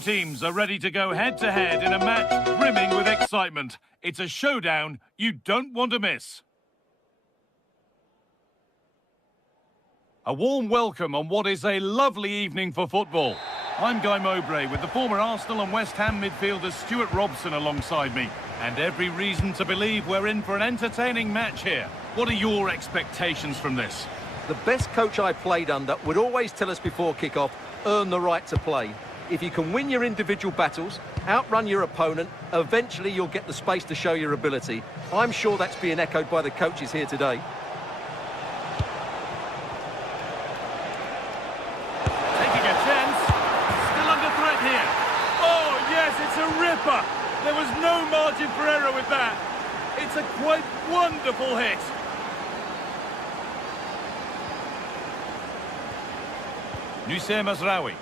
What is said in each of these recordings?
two teams are ready to go head-to-head in a match brimming with excitement. It's a showdown you don't want to miss. A warm welcome on what is a lovely evening for football. I'm Guy Mowbray with the former Arsenal and West Ham midfielder Stuart Robson alongside me. And every reason to believe we're in for an entertaining match here. What are your expectations from this? The best coach I played under would always tell us before kick-off, earn the right to play. If you can win your individual battles, outrun your opponent, eventually you'll get the space to show your ability. I'm sure that's being echoed by the coaches here today. Taking a chance. Still under threat here. Oh, yes, it's a ripper. There was no margin for error with that. It's a quite wonderful hit. Nusayr Mazraoui.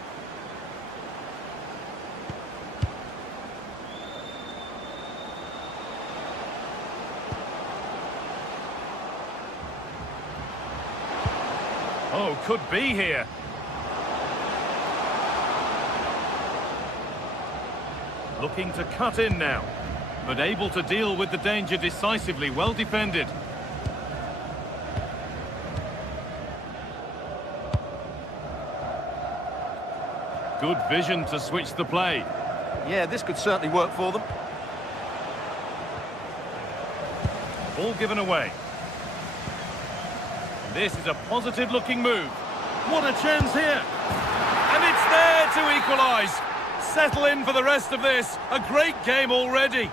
Oh, could be here. Looking to cut in now, but able to deal with the danger decisively. Well defended. Good vision to switch the play. Yeah, this could certainly work for them. Ball given away. This is a positive-looking move. What a chance here. And it's there to equalise. Settle in for the rest of this. A great game already.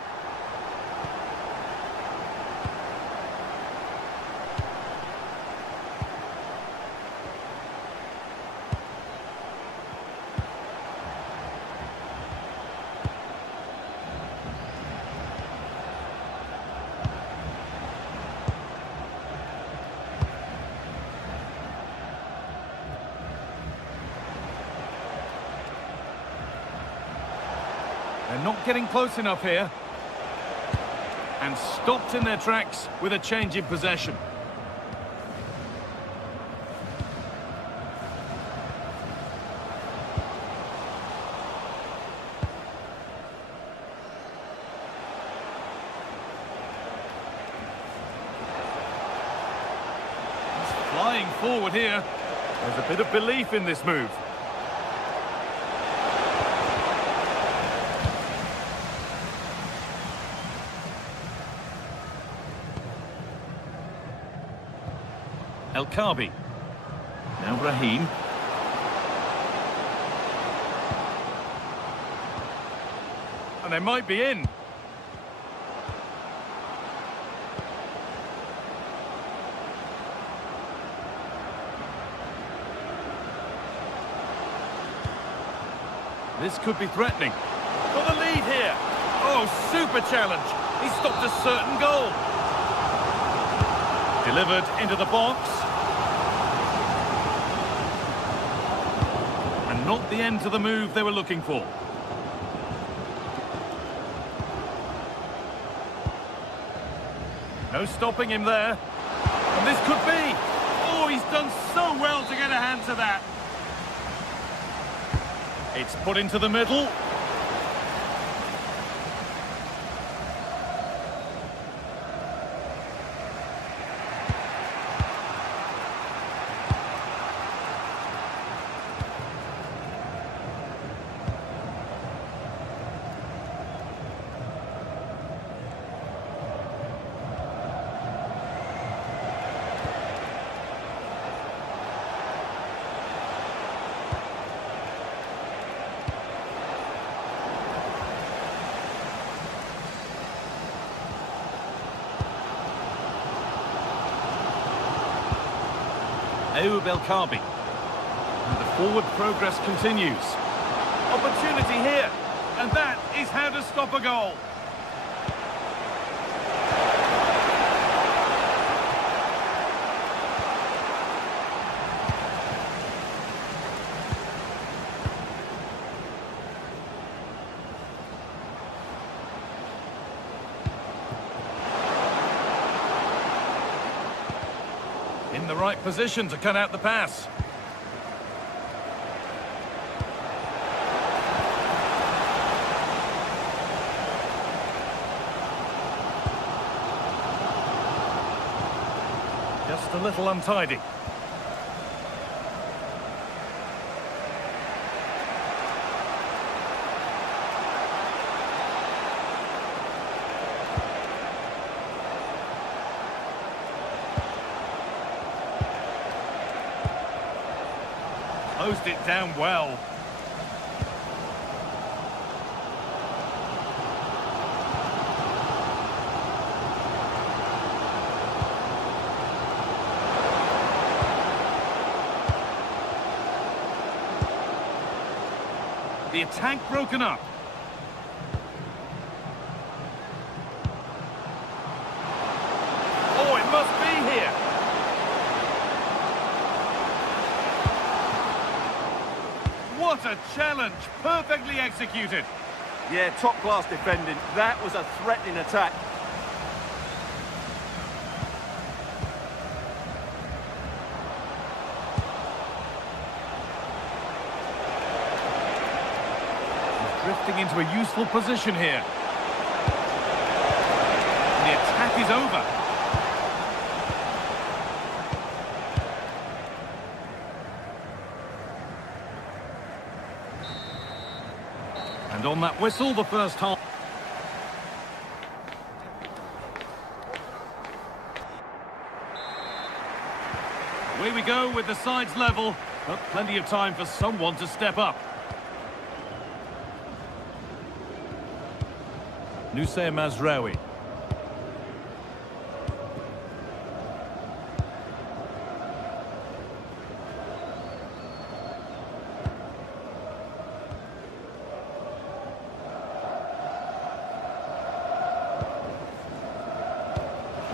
They're not getting close enough here. And stopped in their tracks with a change in possession. He's flying forward here. There's a bit of belief in this move. El Kaabi. Now Raheem. And they might be in. This could be threatening. Got the lead here. Oh, super challenge. He stopped a certain goal. Delivered into the box. And not the end to the move they were looking for. No stopping him there. And this could be. Oh, he's done so well to get a hand to that. It's put into the middle. El Kaabi. And the forward progress continues. Opportunity here. And that is how to stop a goal. In the right position to cut out the pass. Just a little untidy. Closed it down well. The attack broken up. Oh, it must be here. What a challenge. Perfectly executed. Yeah, top-class defending. That was a threatening attack. Drifting into a useful position here. The attack is over. And on that whistle, the first half. Away we go with the sides level, but plenty of time for someone to step up. Nusayr Mazraoui.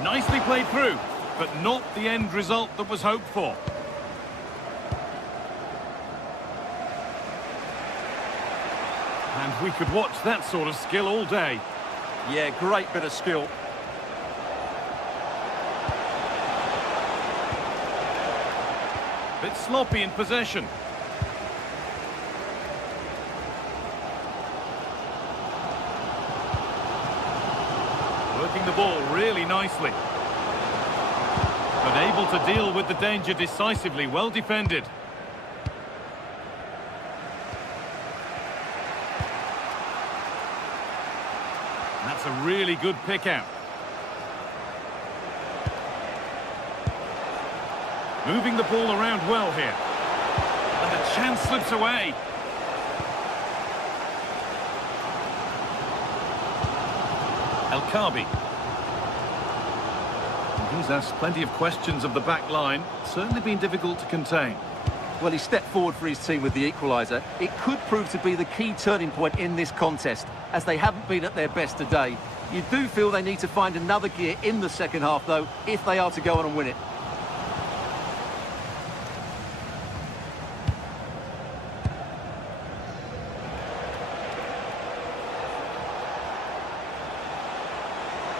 Nicely played through, but not the end result that was hoped for. And we could watch that sort of skill all day. Yeah, great bit of skill. Bit sloppy in possession. Working the ball really nicely. But able to deal with the danger decisively, well defended. That's a really good pick out. Moving the ball around well here. And the chance slips away. El Khabi. He's asked plenty of questions of the back line. Certainly been difficult to contain. Well, he stepped forward for his team with the equaliser. It could prove to be the key turning point in this contest, as they haven't been at their best today. You do feel they need to find another gear in the second half, though, if they are to go on and win it.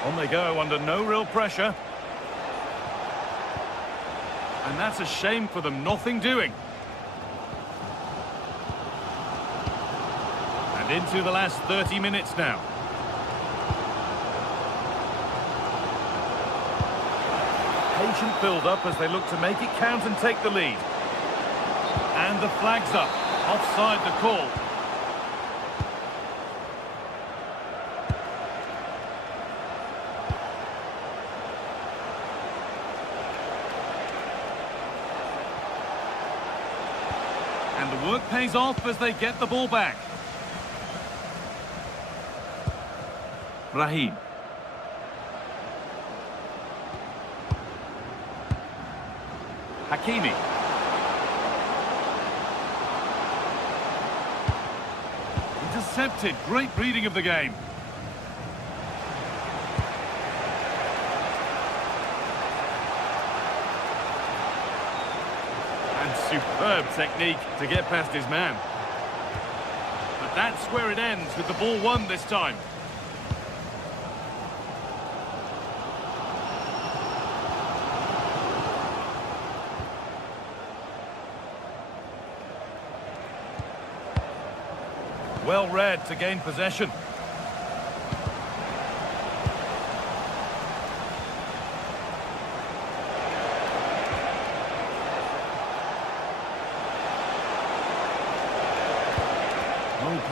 On they go under no real pressure. And that's a shame for them, nothing doing. And into the last 30 minutes now. Patient build-up as they look to make it count and take the lead. And the flag's up. Offside the call. And the work pays off as they get the ball back. Brahim. Hakimi. Intercepted. Great reading of the game. And superb technique to get past his man. But that's where it ends, with the ball won this time. Well read to gain possession.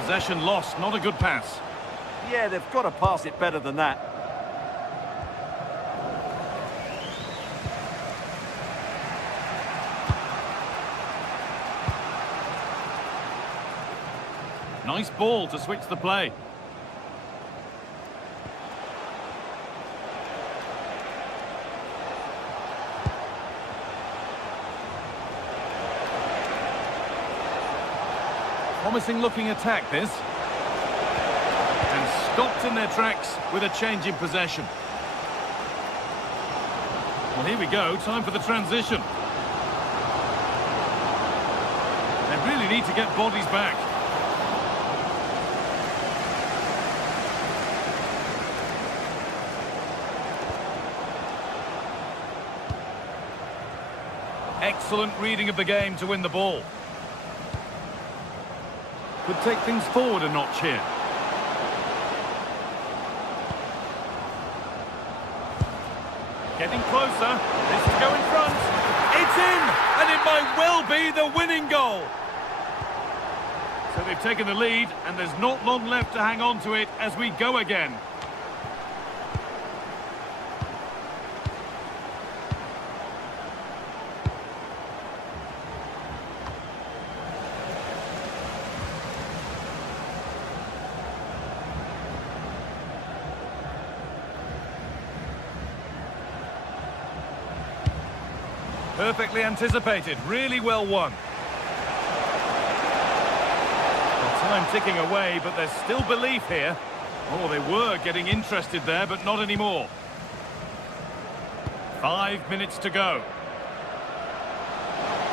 possession lost, not a good pass. Yeah, they've got to pass it better than that. Nice ball to switch the play. Promising looking attack, this. And stopped in their tracks with a change in possession. Well, here we go, time for the transition. They really need to get bodies back. Excellent reading of the game to win the ball. Could take things forward a notch here. Getting closer. This to go in front. It's in! And it might well be the winning goal. So they've taken the lead, and there's not long left to hang on to it as we go again. Perfectly anticipated, really well won. The time ticking away, but there's still belief here. Oh, they were getting interested there, but not anymore. 5 minutes to go.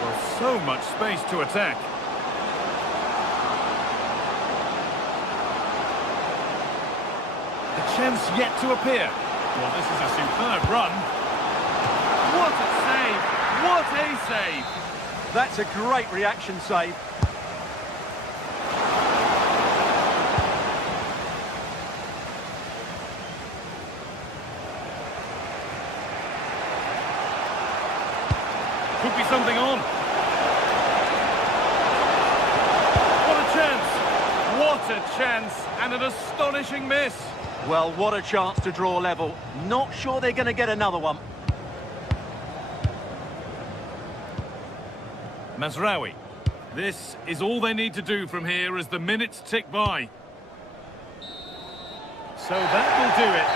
Well, so much space to attack. A chance yet to appear. Well, this is a superb run. What a save! What a save! That's a great reaction save. Could be something on. What a chance! What a chance! And an astonishing miss. Well, what a chance to draw level. Not sure they're going to get another one. Mazraoui. This is all they need to do from here as the minutes tick by. So that will do it.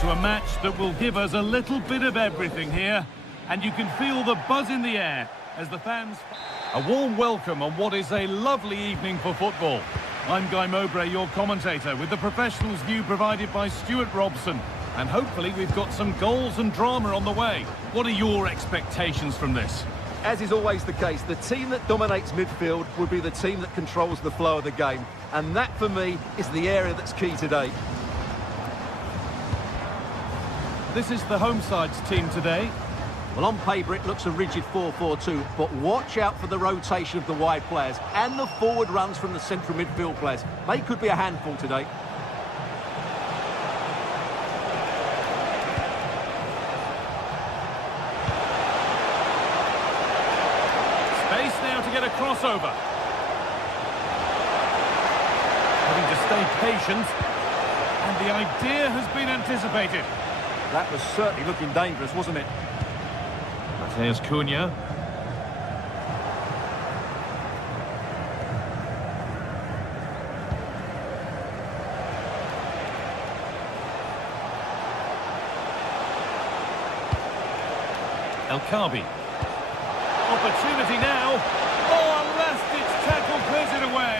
to a match that will give us a little bit of everything here. And you can feel the buzz in the air as the fans... A warm welcome on what is a lovely evening for football. I'm Guy Mowbray, your commentator, with the professionals' view provided by Stuart Robson. And hopefully we've got some goals and drama on the way. What are your expectations from this? As is always the case, the team that dominates midfield will be the team that controls the flow of the game. And that, for me, is the area that's key today. This is the home side's team today. Well, on paper, it looks a rigid 4-4-2, but watch out for the rotation of the wide players and the forward runs from the central midfield players. They could be a handful today. Space now to get a crossover. Having to stay patient, and the idea has been anticipated. That was certainly looking dangerous, wasn't it? There's Cunha. El Khabi. Opportunity now. Oh, a last-ditch tackle clears it away.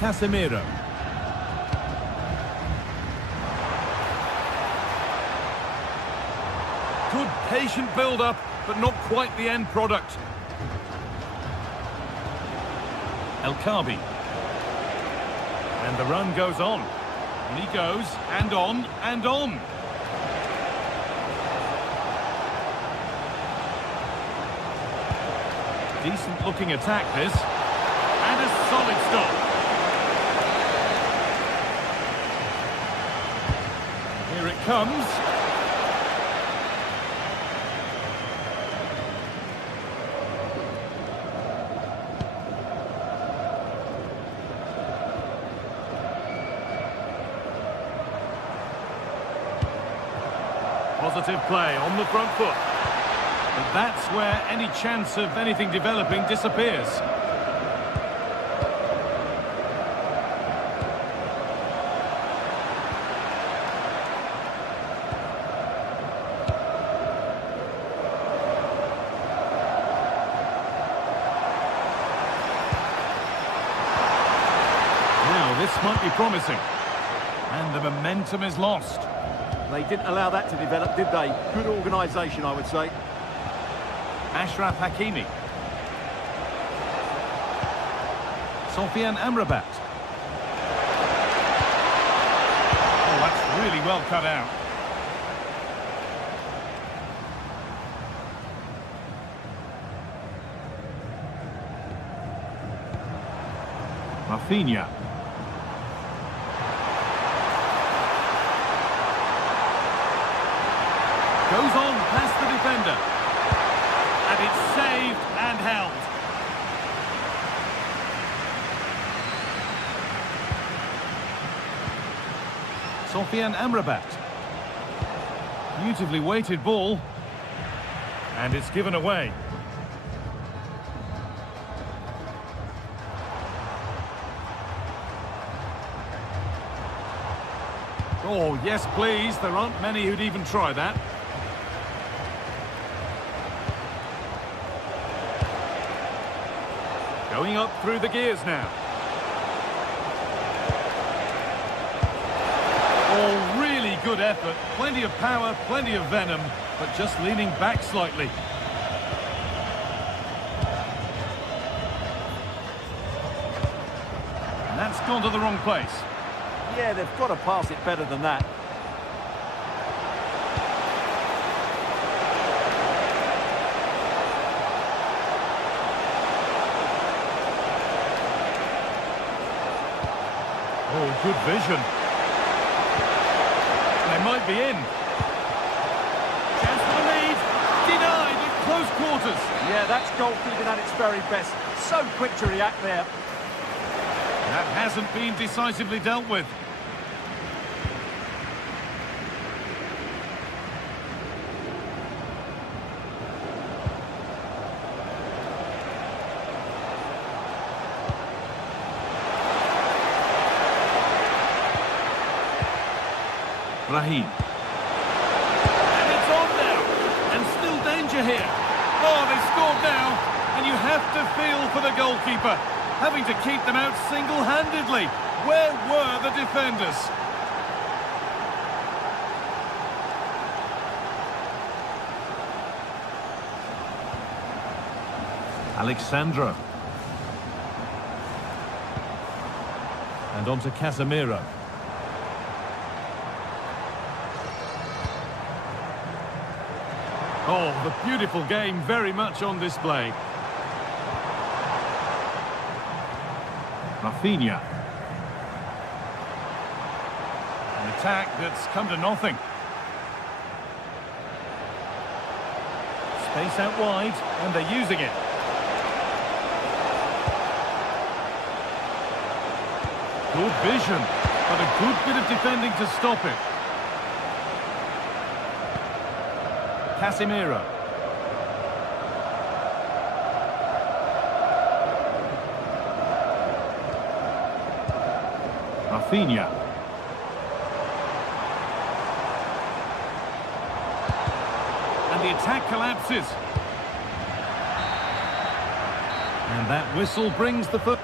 Casemiro. Good patient build-up, but not quite the end product. El Khabi. And the run goes on. And he goes, and on, and on. Decent-looking attack, this. And a solid stop. Here it comes. Positive play on the front foot. But that's where any chance of anything developing disappears. Now this might be promising. And the momentum is lost. They didn't allow that to develop, did they? Good organisation, I would say. Ashraf Hakimi. Sofian Amrabat. Oh, that's really well cut out. Rafinha. Goes on past the defender. And it's saved and held. Sofian Amrabat. Beautifully weighted ball. And it's given away. Oh, yes, please. There aren't many who'd even try that. Going up through the gears now. Oh, really good effort. Plenty of power, plenty of venom, but just leaning back slightly. And that's gone to the wrong place. Yeah, they've got to pass it better than that. Oh, good vision. They might be in. Chance for the lead. Denied at close quarters. Yeah, that's goalkeeping at its very best. So quick to react there. That hasn't been decisively dealt with. Brahim. And it's on now. And still danger here. Oh, they've scored now. And you have to feel for the goalkeeper, having to keep them out single-handedly. Where were the defenders? Alexandro. And on to Casemiro. Oh, the beautiful game very much on display. Rafinha. An attack that's come to nothing. Space out wide, and they're using it. Good vision, but a good bit of defending to stop it. Casemiro. Rafinha. And the attack collapses. And that whistle brings the foot.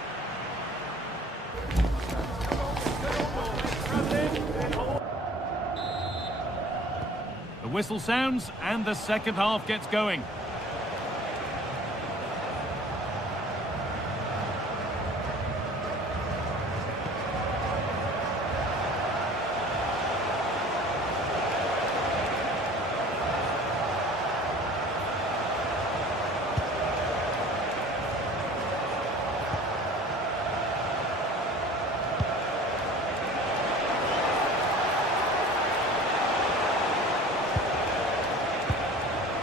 The whistle sounds and the second half gets going.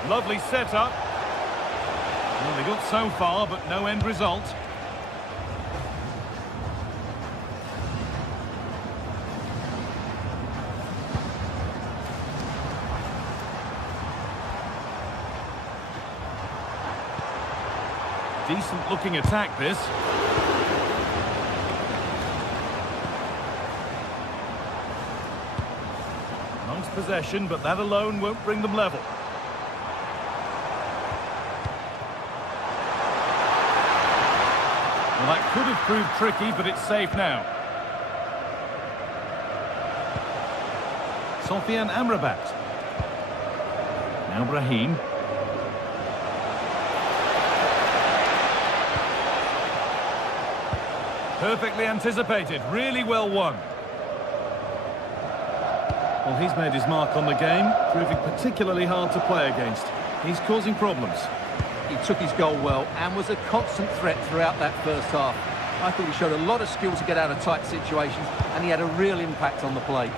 Lovely setup. Well, they got so far, but no end result. Decent looking attack, this. Nice possession, but that alone won't bring them level. Well, that could have proved tricky, but it's safe now. Sofian Amrabat. Now Brahim. Perfectly anticipated, really well won. Well, he's made his mark on the game, proving particularly hard to play against. He's causing problems. He took his goal well and was a constant threat throughout that first half. I thought he showed a lot of skill to get out of tight situations, and he had a real impact on the play.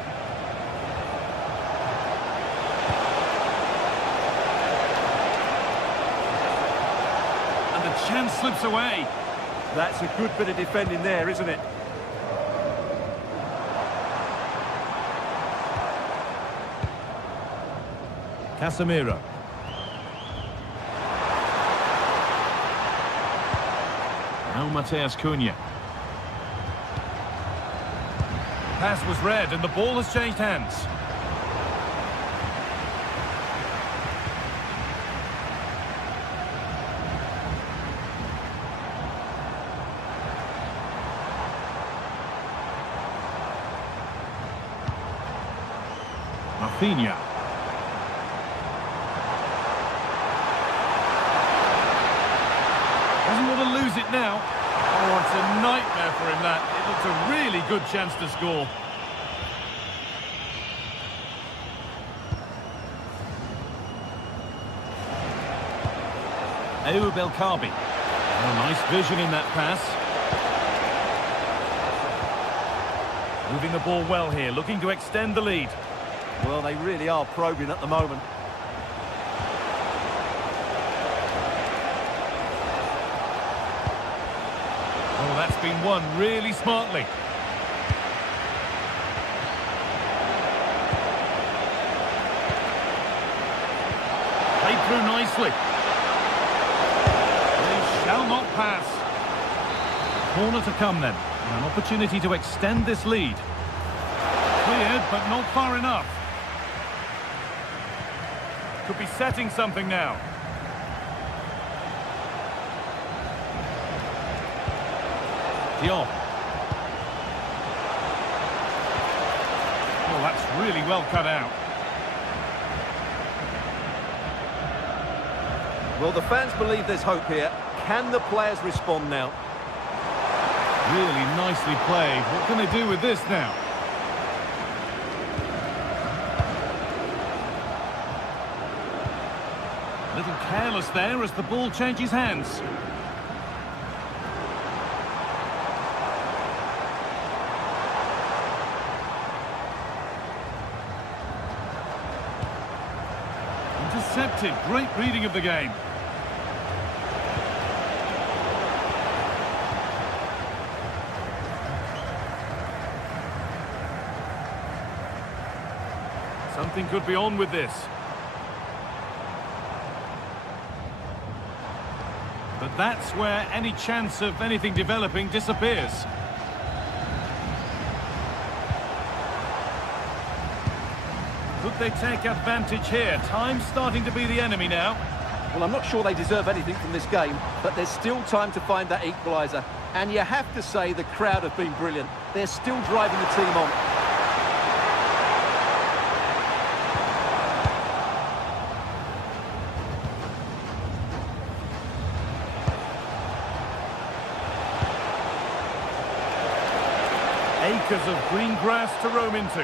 And the chance slips away. That's a good bit of defending there, isn't it? Casemiro. Now Mateus Cunha. Pass was read and the ball has changed hands. Rafinha. Doesn't want to lose it now. Oh, it's a nightmare for him, that. It looks a really good chance to score. Ayoub El-Kabi. Oh, nice vision in that pass. Moving the ball well here, looking to extend the lead. Well, they really are probing at the moment. Oh, that's been won really smartly. Played through nicely. They shall not pass. Corner to come then. An opportunity to extend this lead. Cleared, but not far enough. Could be setting something now. Dion. Oh, that's really well cut out. Well, the fans believe there's hope here. Can the players respond now? Really nicely played. What can they do with this now? A little careless there as the ball changes hands. Intercepted. Great reading of the game. Something could be on with this. But that's where any chance of anything developing disappears. Could they take advantage here? Time's starting to be the enemy now. Well, I'm not sure they deserve anything from this game, but there's still time to find that equaliser. And you have to say the crowd have been brilliant. They're still driving the team on. Acres of green grass to roam into.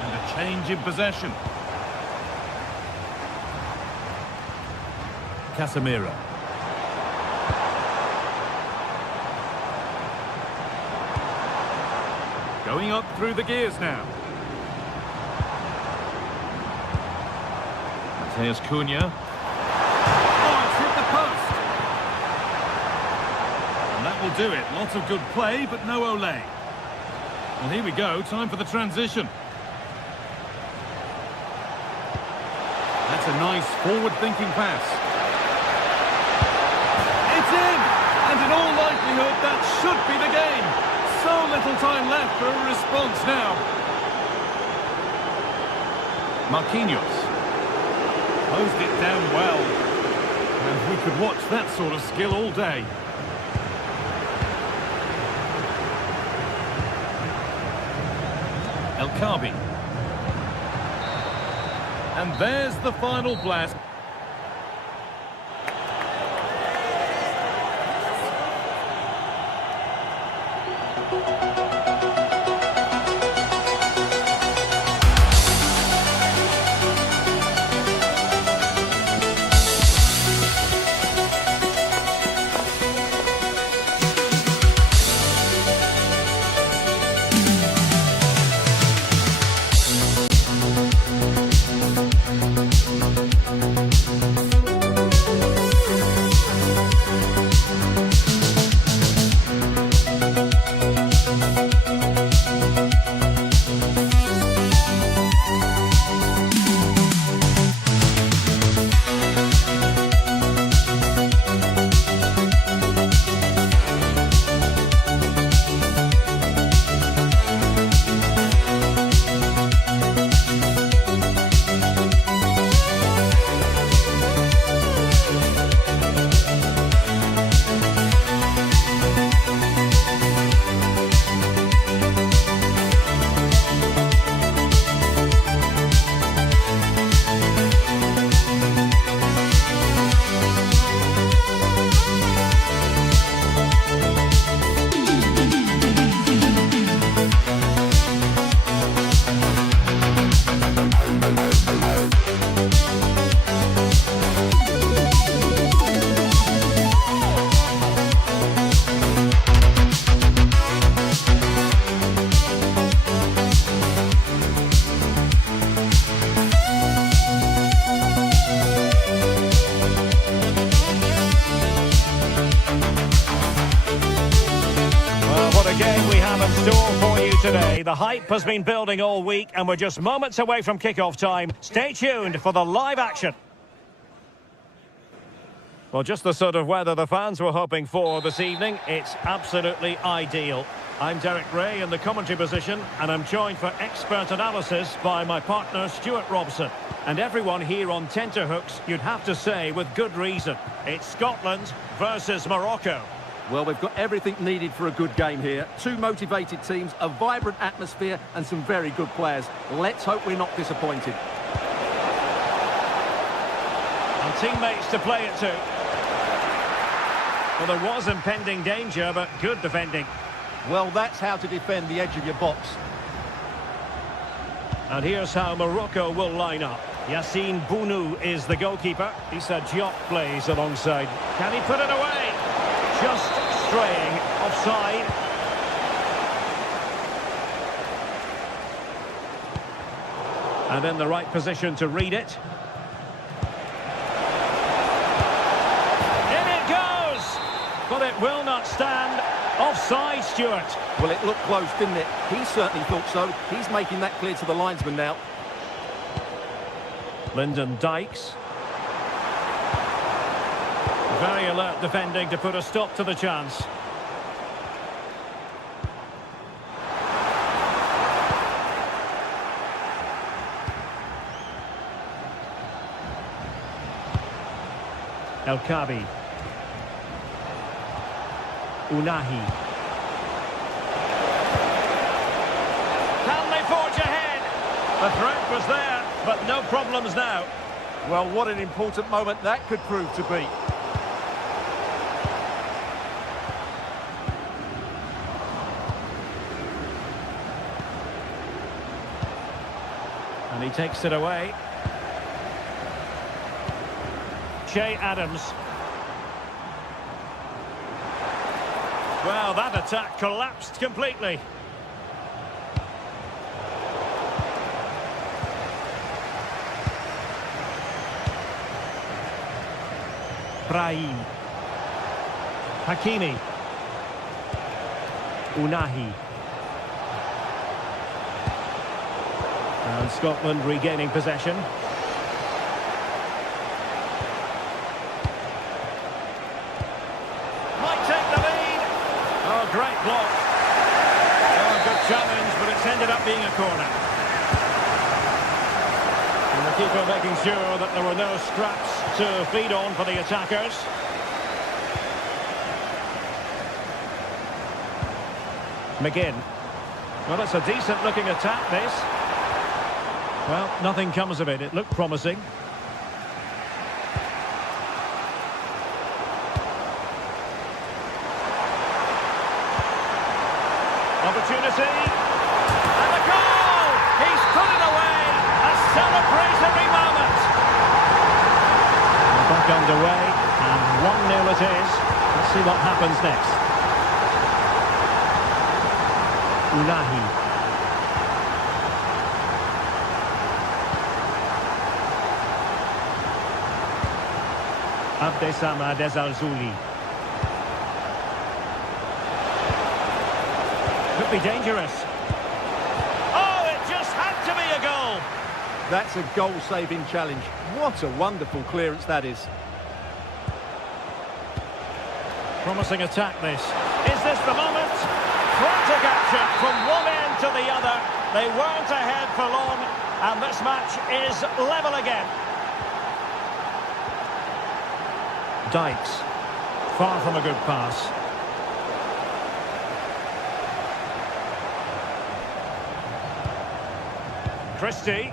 And a change in possession. Casemiro. Going up through the gears now. Mateus Cunha. Will do it. Lots of good play, but no Ole. Well, here we go. Time for the transition. That's a nice forward-thinking pass. It's in! And in all likelihood, that should be the game. So little time left for a response now. Marquinhos. Closed it down well. And we could watch that sort of skill all day. El Kabi. And there's the final blast. store for you today. The hype has been building all week and we're just moments away from kick-off time. Stay tuned for the live action. Well, just the sort of weather the fans were hoping for this evening. It's absolutely ideal. I'm Derek Ray in the commentary position, and I'm joined for expert analysis by my partner Stuart Robson. And everyone here on tenterhooks, you'd have to say with good reason. It's Scotland versus Morocco. Well, we've got everything needed for a good game here. Two motivated teams, a vibrant atmosphere and some very good players. Let's hope we're not disappointed. And teammates to play it to. Well, there was impending danger, but good defending. Well, that's how to defend the edge of your box. And here's how Morocco will line up. Yassine Bounou is the goalkeeper. Issa Diop plays alongside. Can he put it away? Just straying offside. And in the right position to read it. In it goes! But it will not stand. Offside, Stuart. Well, it looked close, didn't it? He certainly thought so. He's making that clear to the linesman now. Lyndon Dykes. Very alert defending to put a stop to the chance. El Kabi. Unahi. Can they forge ahead? The threat was there, but no problems now. Well, what an important moment that could prove to be. And he takes it away. Che Adams. Well, that attack collapsed completely. Brahim. Hakimi. Unahi. And Scotland regaining possession. Might take the lead. Oh, great block. Oh, good challenge, but it's ended up being a corner. And the keeper making sure that there were no scraps to feed on for the attackers. McGinn. Well, it's a decent-looking attack, this. Well, nothing comes of it. It looked promising. Opportunity. And a goal! He's put it away! A celebratory moment! We're back underway, and 1-0 it is. Let's see what happens next. Unahi. Abdessamad Ezalzouli. Could be dangerous. Oh, it just had to be a goal. That's a goal-saving challenge. What a wonderful clearance that is. Promising attack, this. Is this the moment? Frantic action from one end to the other. They weren't ahead for long, and this match is level again. Dykes, far from a good pass. Christie.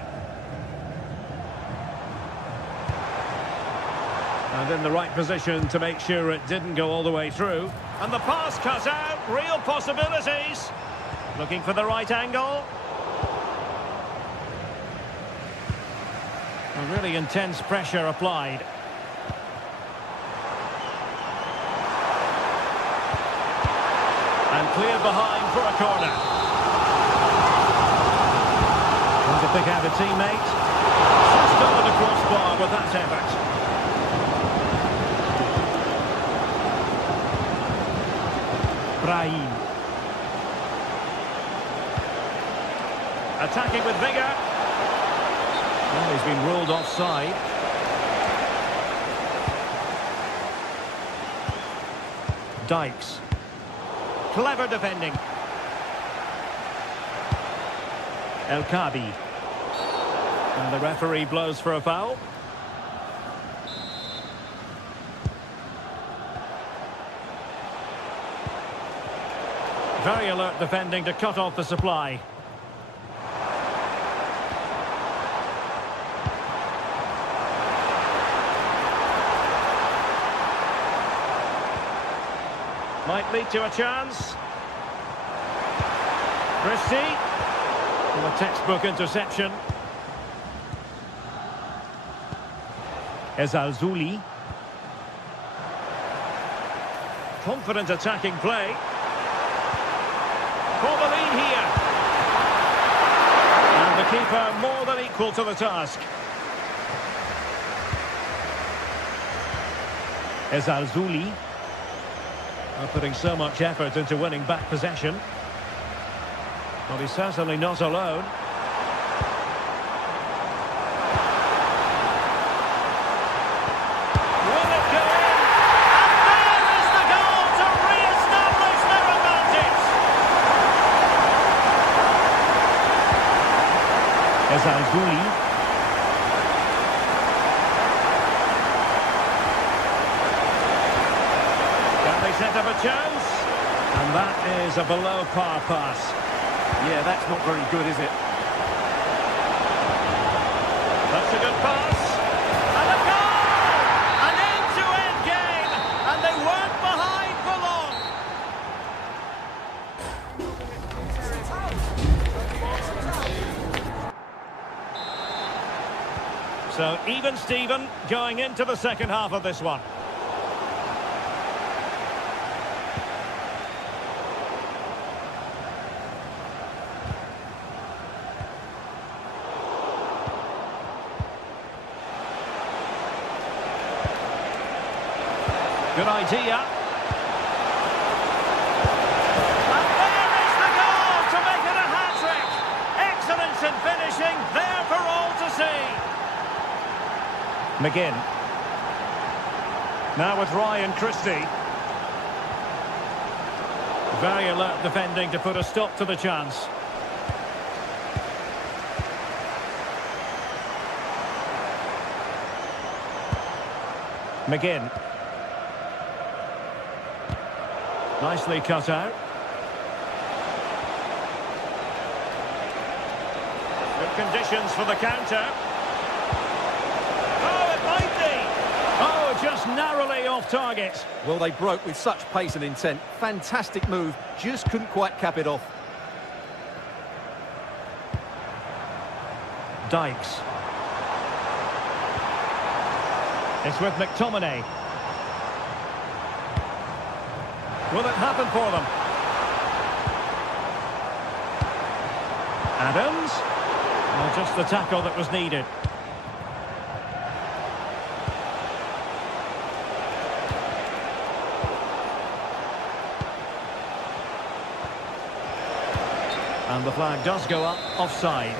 And in the right position to make sure it didn't go all the way through. And the pass cut out, real possibilities. Looking for the right angle. A really intense pressure applied. And cleared behind for a corner. Trying to pick out a teammate. Just over the crossbar with that effort. Brahim. Attacking with vigour. Well, he's been ruled offside. Dykes. Clever defending. El Kabi. And the referee blows for a foul. Very alert defending to cut off the supply. Might lead to a chance. Christie. And a textbook interception. Ezalzouli. Confident attacking play. For the lead here. And the keeper more than equal to the task. Ezalzouli. Putting so much effort into winning back possession. But he's certainly not alone. Will it go in? And there is the goal to re-establish their advantage! Ezalzouli. Set up a chance, and that is a below par pass. Yeah, that's not very good, is it? That's a good pass, and a goal! An end-to-end game, and they weren't behind for long. So even Steven going into the second half of this one. Good idea. And there is the goal to make it a hat-trick. Excellence in finishing, there for all to see. McGinn. Now with Ryan Christie. Very alert defending to put a stop to the chance. McGinn. Nicely cut out. Good conditions for the counter. Oh, it might be. Oh, just narrowly off target. Well, they broke with such pace and intent. Fantastic move. Just couldn't quite cap it off. Dykes. It's with McTominay. Will it happen for them? Adams. Well, just the tackle that was needed. And the flag does go up offside.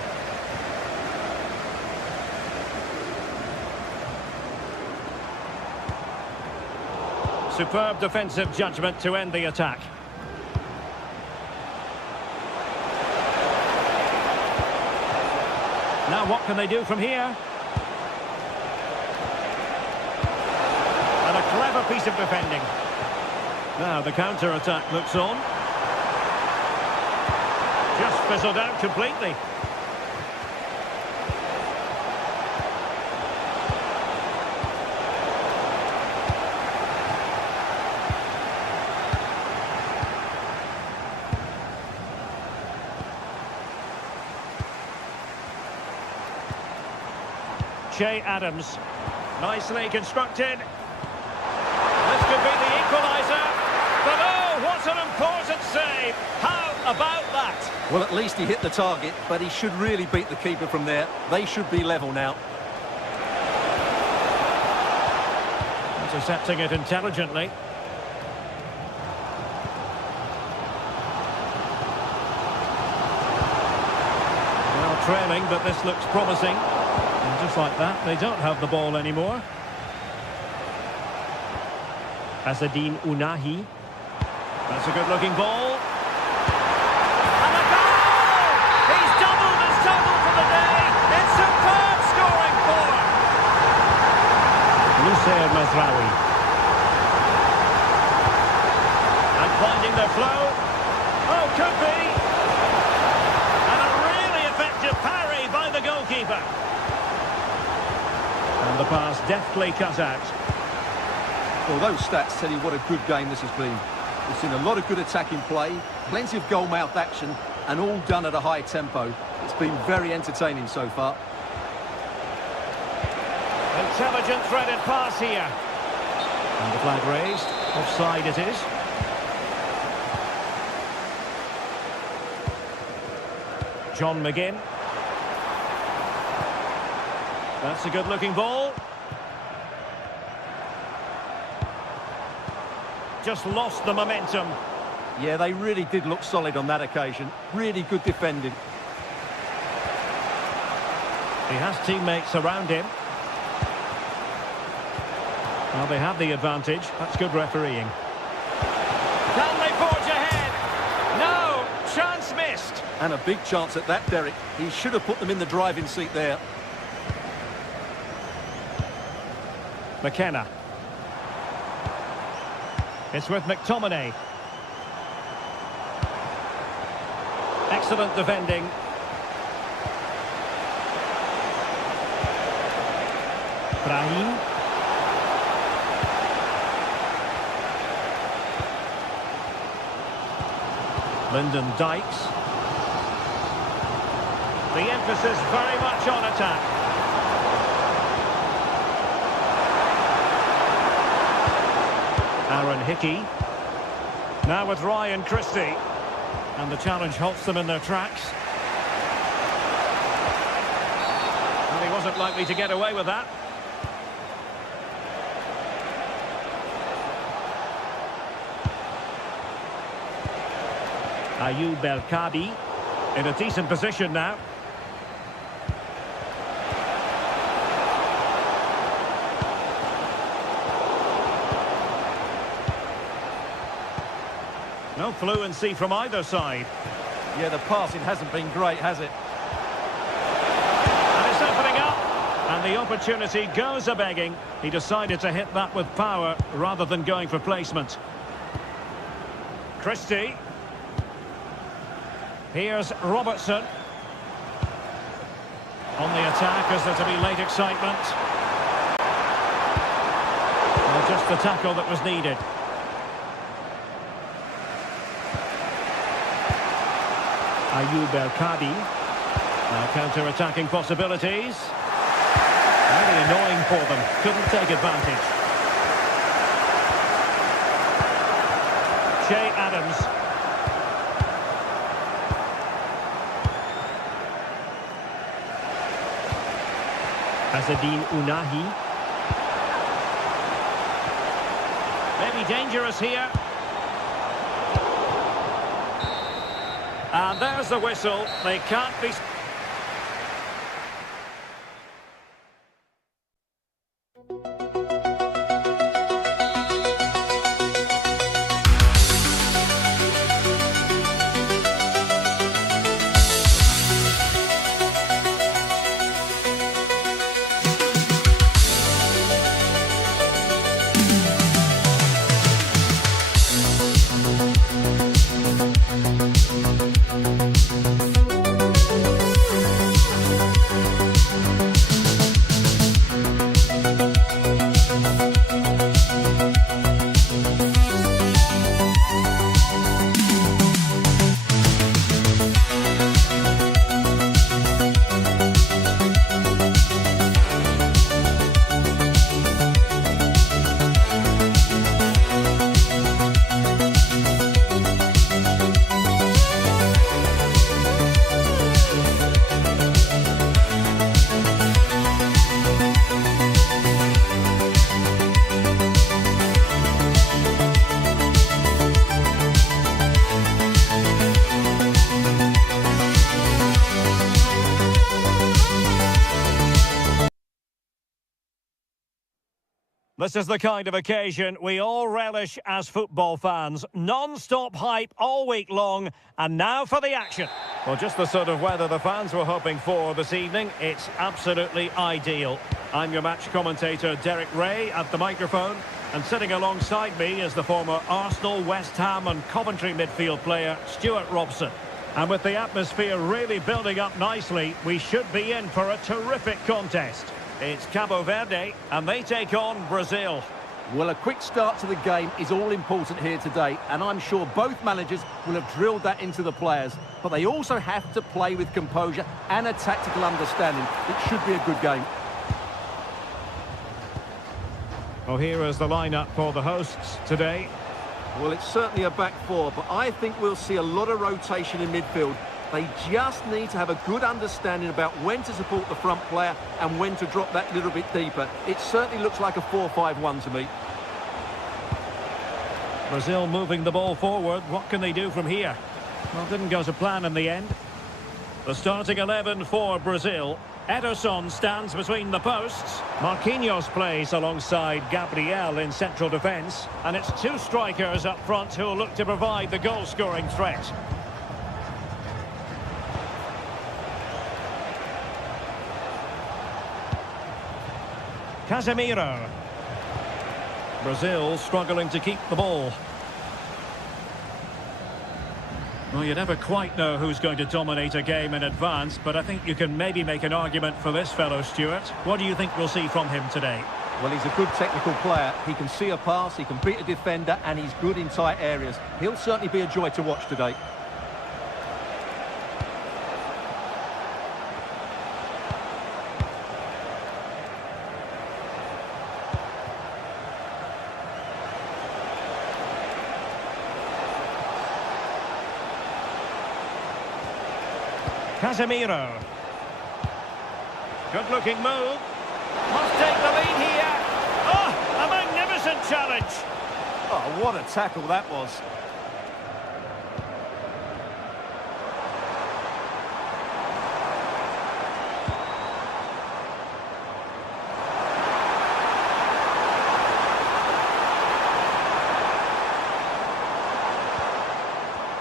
Superb defensive judgment to end the attack. Now what can they do from here? And a clever piece of defending. Now the counter-attack looks on. Just fizzled out completely. Adams, nicely constructed. This could be the equaliser. But oh, what an important save. How about that? Well, at least he hit the target, but he should really beat the keeper from there. They should be level now. Intercepting it intelligently. Well, trailing, but this looks promising. And just like that, they don't have the ball anymore. Asadine Unahi. That's a good-looking ball. And a goal! He's doubled his total for the day. It's superb scoring form. Lucer Mazraoui. And finding their flow. Oh, could be. And a really effective parry by the goalkeeper. And the pass deftly cut out. Well, those stats tell you what a good game this has been. We've seen a lot of good attacking play, plenty of goal-mouth action, and all done at a high tempo. It's been very entertaining so far. Intelligent threaded pass here. And the flag raised. Offside it is. John McGinn. That's a good-looking ball. Just lost the momentum. Yeah, they really did look solid on that occasion. Really good defending. He has teammates around him. Well, they have the advantage. That's good refereeing. Can they forge ahead? No! Chance missed. And a big chance at that, Derek. He should have put them in the driving seat there. McKenna. It's with McTominay. Excellent defending. Brahim. Lyndon Dykes. The emphasis very much on attack. Aaron Hickey. Now with Ryan Christie. And the challenge halts them in their tracks. And he wasn't likely to get away with that. Ayoub El Kadi in a decent position now. No fluency from either side. Yeah, the passing hasn't been great, has it? And it's opening up. And the opportunity goes a-begging. He decided to hit that with power rather than going for placement. Christie. Here's Robertson. On the attack, is there to be late excitement? Well, just the tackle that was needed. Ayoub El Kadi. Now counter-attacking possibilities. Really annoying for them. Couldn't take advantage. Che Adams. Azzedine Ounahi. Maybe dangerous here. And there's the whistle. They can't be... This is the kind of occasion we all relish as football fans. Non-stop hype all week long, and now for the action. Well, just the sort of weather the fans were hoping for this evening. It's absolutely ideal. I'm your match commentator, Derek Ray, at the microphone. And sitting alongside me is the former Arsenal, West Ham and Coventry midfield player, Stuart Robson. And with the atmosphere really building up nicely, we should be in for a terrific contest. It's Cabo Verde, and they take on Brazil. Well, a quick start to the game is all important here today, and I'm sure both managers will have drilled that into the players. But they also have to play with composure and a tactical understanding. It should be a good game. Well, here is the lineup for the hosts today. Well, it's certainly a back four, but I think we'll see a lot of rotation in midfield. They just need to have a good understanding about when to support the front player and when to drop that little bit deeper. It certainly looks like a 4-5-1 to me. Brazil moving the ball forward. What can they do from here? Well, didn't go to plan in the end. The starting 11 for Brazil. Ederson stands between the posts. Marquinhos plays alongside Gabriel in central defence. And it's two strikers up front who'll look to provide the goal-scoring threat. Casemiro. Brazil struggling to keep the ball. Well, you never quite know who's going to dominate a game in advance, but I think you can maybe make an argument for this fellow, Stuart. What do you think we'll see from him today? Well, he's a good technical player. He can see a pass, he can beat a defender, and he's good in tight areas. He'll certainly be a joy to watch today. Casemiro. Good-looking move. Must take the lead here. Oh, a magnificent challenge. Oh, what a tackle that was.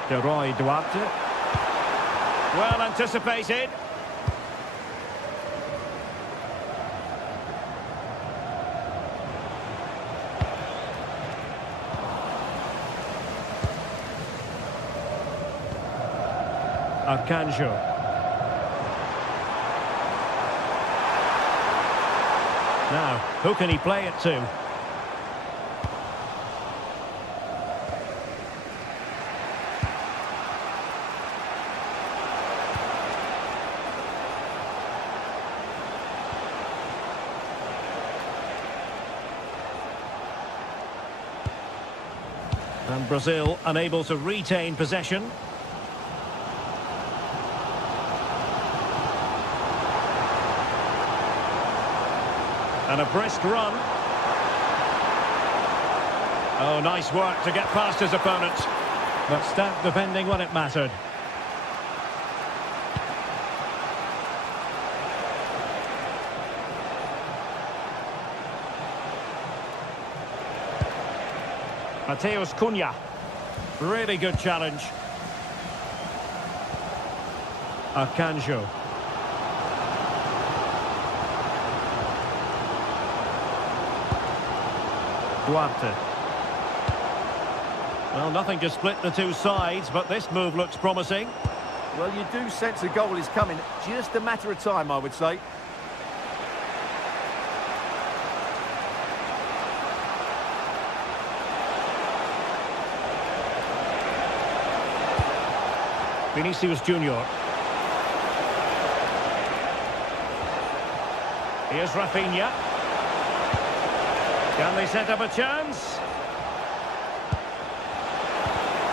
Duarte. Well anticipated. Arcanjo. Now, who can he play it to? And Brazil unable to retain possession. And a brisk run. Oh, nice work to get past his opponent. But stout defending when it mattered. Mateus Cunha. Really good challenge. Arcanjo. Duarte. Well, nothing to split the two sides, but this move looks promising. Well, you do sense a goal is coming. Just a matter of time, I would say. Vinicius Junior. Here's Rafinha. Can they set up a chance?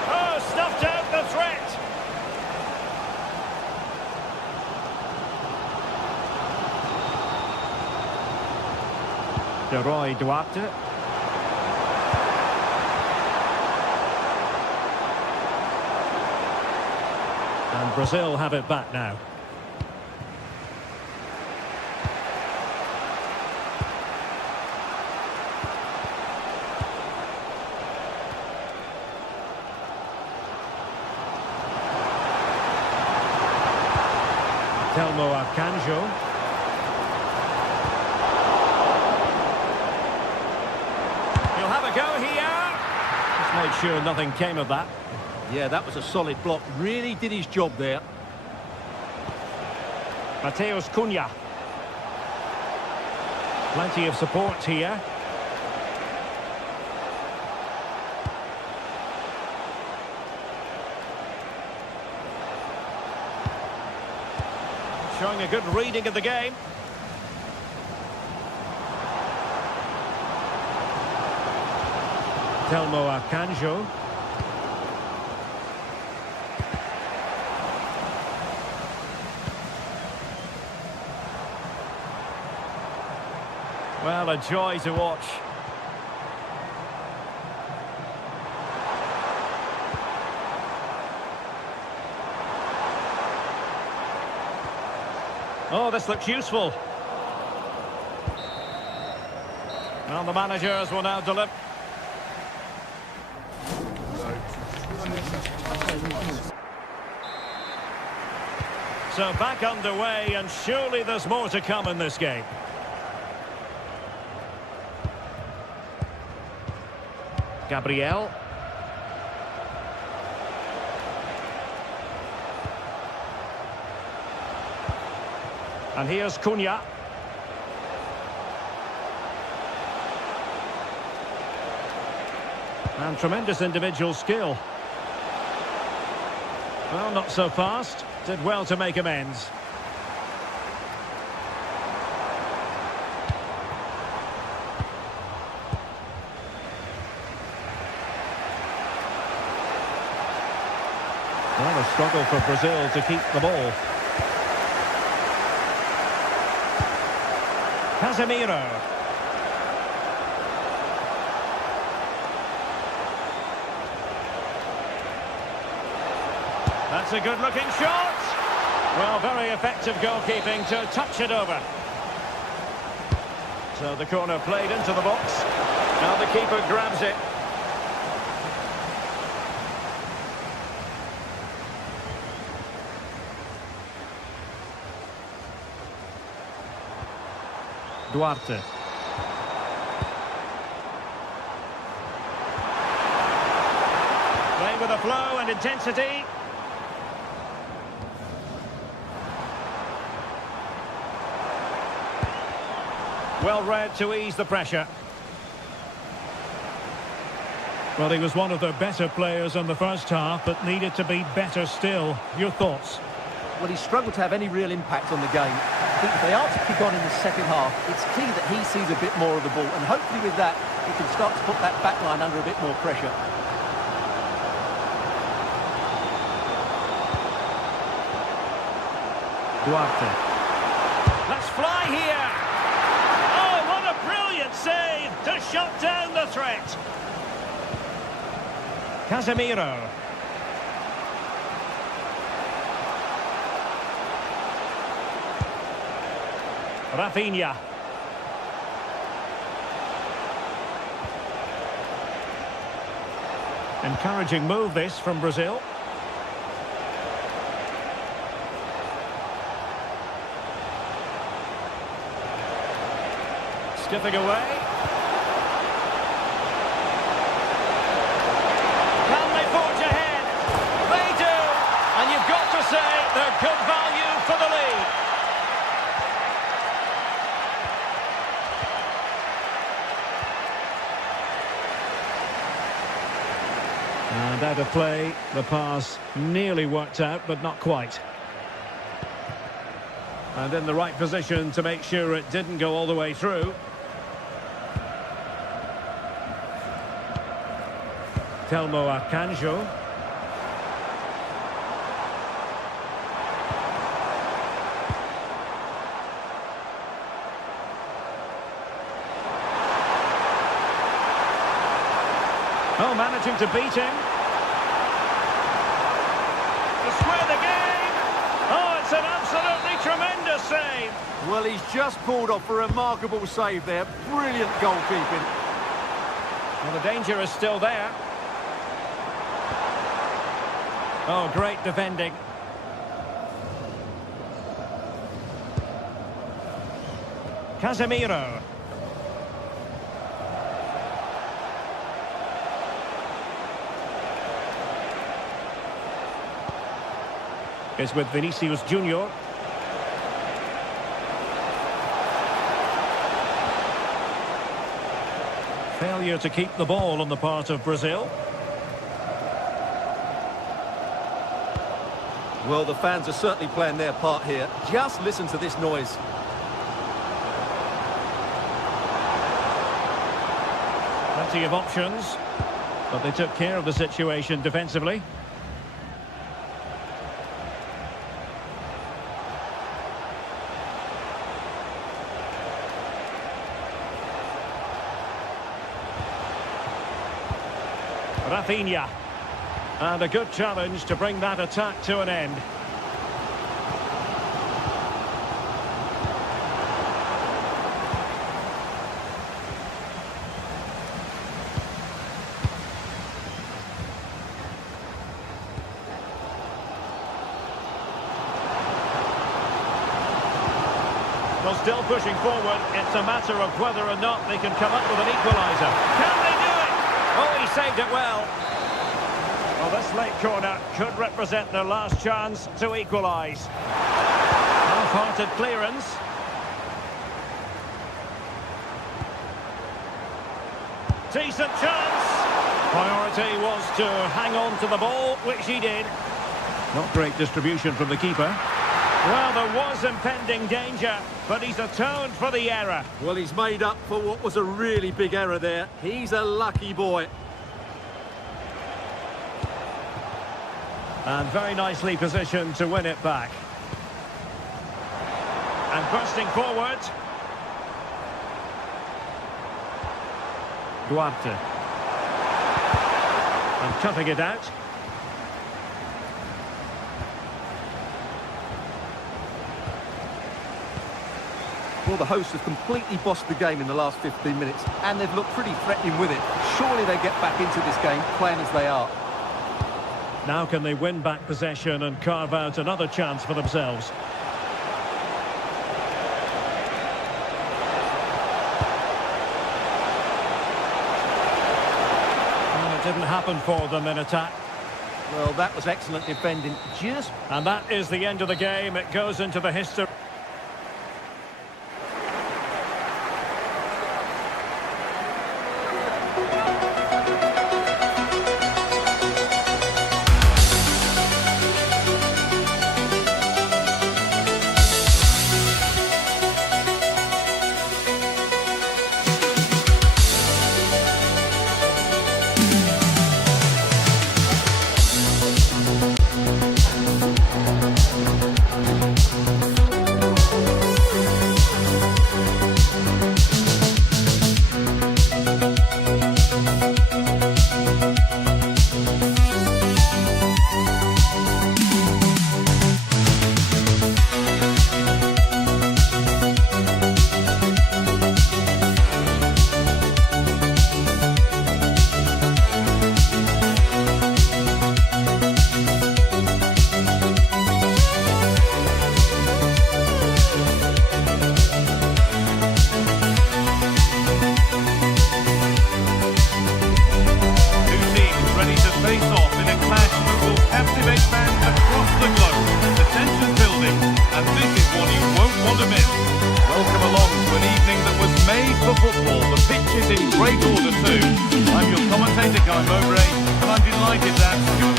Oh, snuffed out the threat. Duarte. And Brazil have it back now. Telmo Akanjo. He'll have a go here. Just made sure nothing came of that. Yeah, that was a solid block. Really did his job there. Mateus Cunha. Plenty of support here. Showing a good reading of the game. Telmo Akanjo. Well, a joy to watch. Oh, this looks useful. Well, the managers will now deliver. So back underway, and surely there's more to come in this game. Gabriel. And here's Cunha. And tremendous individual skill. Well, not so fast. Did well to make amends. Well, a struggle for Brazil to keep the ball. Casemiro. That's a good-looking shot. Well, very effective goalkeeping to touch it over. So the corner played into the box. Now the keeper grabs it. Duarte. Playing with a flow and intensity. Well read to ease the pressure. Well, he was one of their better players in the first half, but needed to be better still. Your thoughts? Well, he struggled to have any real impact on the game. I think if they are to kick on in the second half, it's key that he sees a bit more of the ball, and hopefully with that, he can start to put that back line under a bit more pressure. Duarte. Let's fly here! Oh, what a brilliant save to shut down the threat! Casemiro. Rafinha. Encouraging move this from Brazil. Skipping away. Can they forge ahead? They do! And you've got to say they're good value for the lead. And out of play, the pass nearly worked out, but not quite. And in the right position to make sure it didn't go all the way through. Telmo Akanjo. Oh, managing to beat him. To square the game. Oh, it's an absolutely tremendous save. Well, he's just pulled off a remarkable save there. Brilliant goalkeeping. Well, the danger is still there. Oh, great defending. Casemiro. Is with Vinicius Junior. Failure to keep the ball on the part of Brazil. Well, the fans are certainly playing their part here. Just listen to this noise. Plenty of options, but they took care of the situation defensively. Rafinha. And a good challenge to bring that attack to an end. Well, still pushing forward. It's a matter of whether or not they can come up with an equaliser. Can they do it? Oh, he saved it well. Well, this late corner could represent their last chance to equalise. Half-hearted clearance. Decent chance. Priority was to hang on to the ball, which he did. Not great distribution from the keeper. Well, there was impending danger, but he's atoned for the error. Well, he's made up for what was a really big error there. He's a lucky boy. And very nicely positioned to win it back. And bursting forward. Duarte. And cutting it out. Well, the hosts have completely bossed the game in the last 15 minutes, and they've looked pretty threatening with it. Surely they get back into this game, playing as they are. Now can they win back possession and carve out another chance for themselves? Well, it didn't happen for them in attack. Well, that was excellent defending. And that is the end of the game. It goes into the history.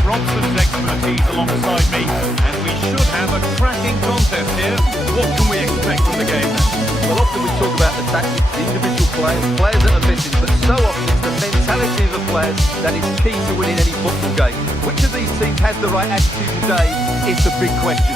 Robson's expertise alongside me, and we should have a cracking contest here. What can we expect from the game then? Well, often we talk about the tactics, the individual players that are missing, but so often it's the mentality of the players that is key to winning any football game. Which of these teams has the right attitude today is the big question.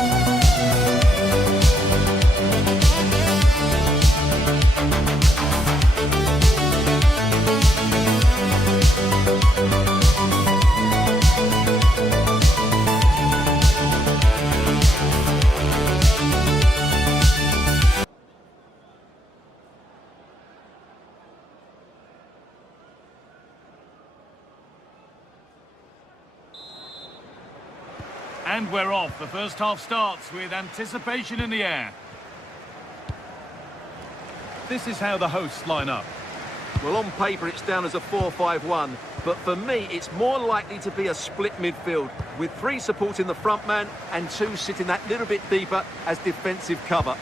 And we're off. The first half starts with anticipation in the air. this is how the hosts line up. Well, on paper, it's down as a 4-5-1, but for me, it's more likely to be a split midfield, with 3 supporting the front man and 2 sitting that little bit deeper as defensive cover.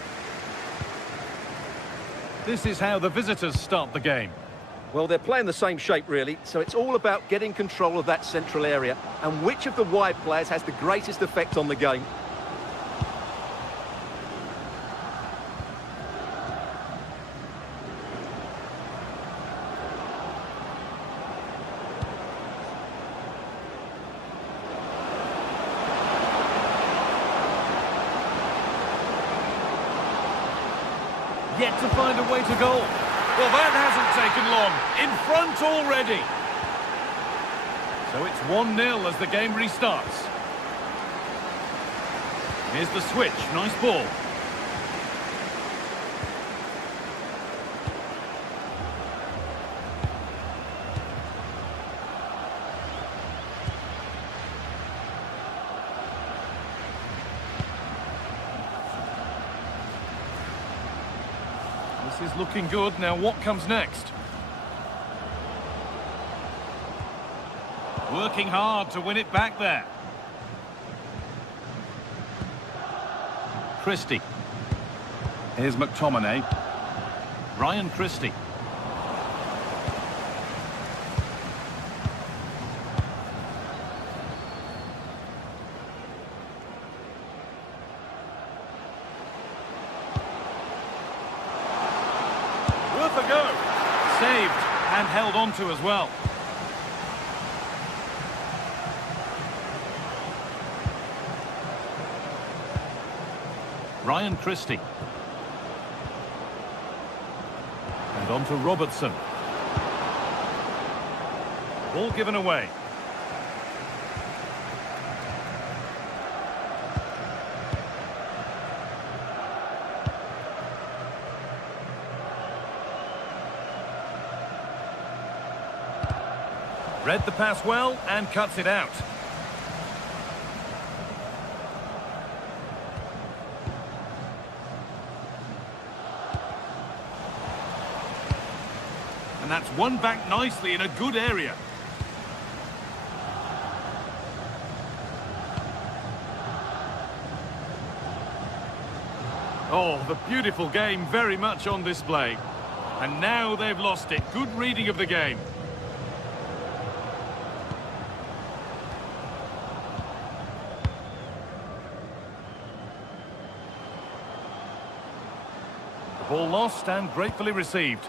This is how the visitors start the game. Well, they're playing the same shape, really, so it's all about getting control of that central area and which of the wide players has the greatest effect on the game. Yet to find a way to goal. Well, that hasn't taken long. In front already. So it's 1-0 as the game restarts. Here's the switch. Nice ball. This is looking good. Now what comes next? Working hard to win it back there. Christie. Here's McTominay. Ryan Christie. Worth a go. Saved and held on to as well. Ryan Christie. And on to Robertson. Ball given away. Read the pass well and cuts it out. And that's won back nicely in a good area. Oh, the beautiful game very much on display. And now they've lost it. Good reading of the game. The ball lost and gratefully received.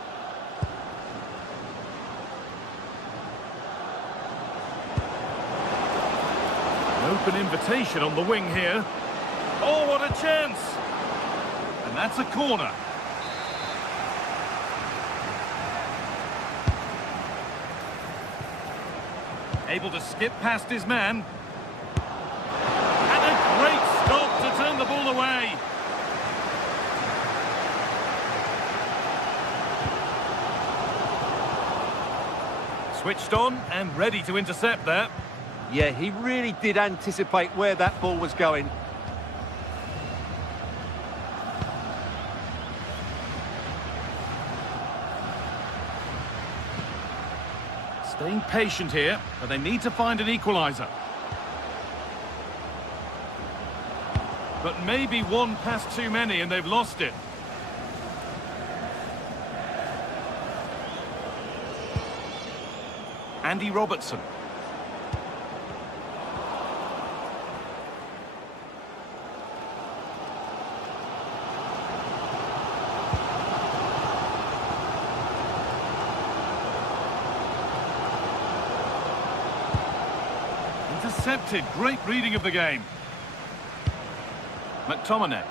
An open invitation on the wing here. Oh, what a chance! And that's a corner. Able to skip past his man. And a great stop to turn the ball away. Switched on and ready to intercept there. Yeah, he really did anticipate where that ball was going. Staying patient here, but they need to find an equaliser. But maybe one pass too many and they've lost it. Andy Robertson. Intercepted. Great reading of the game. McTominay.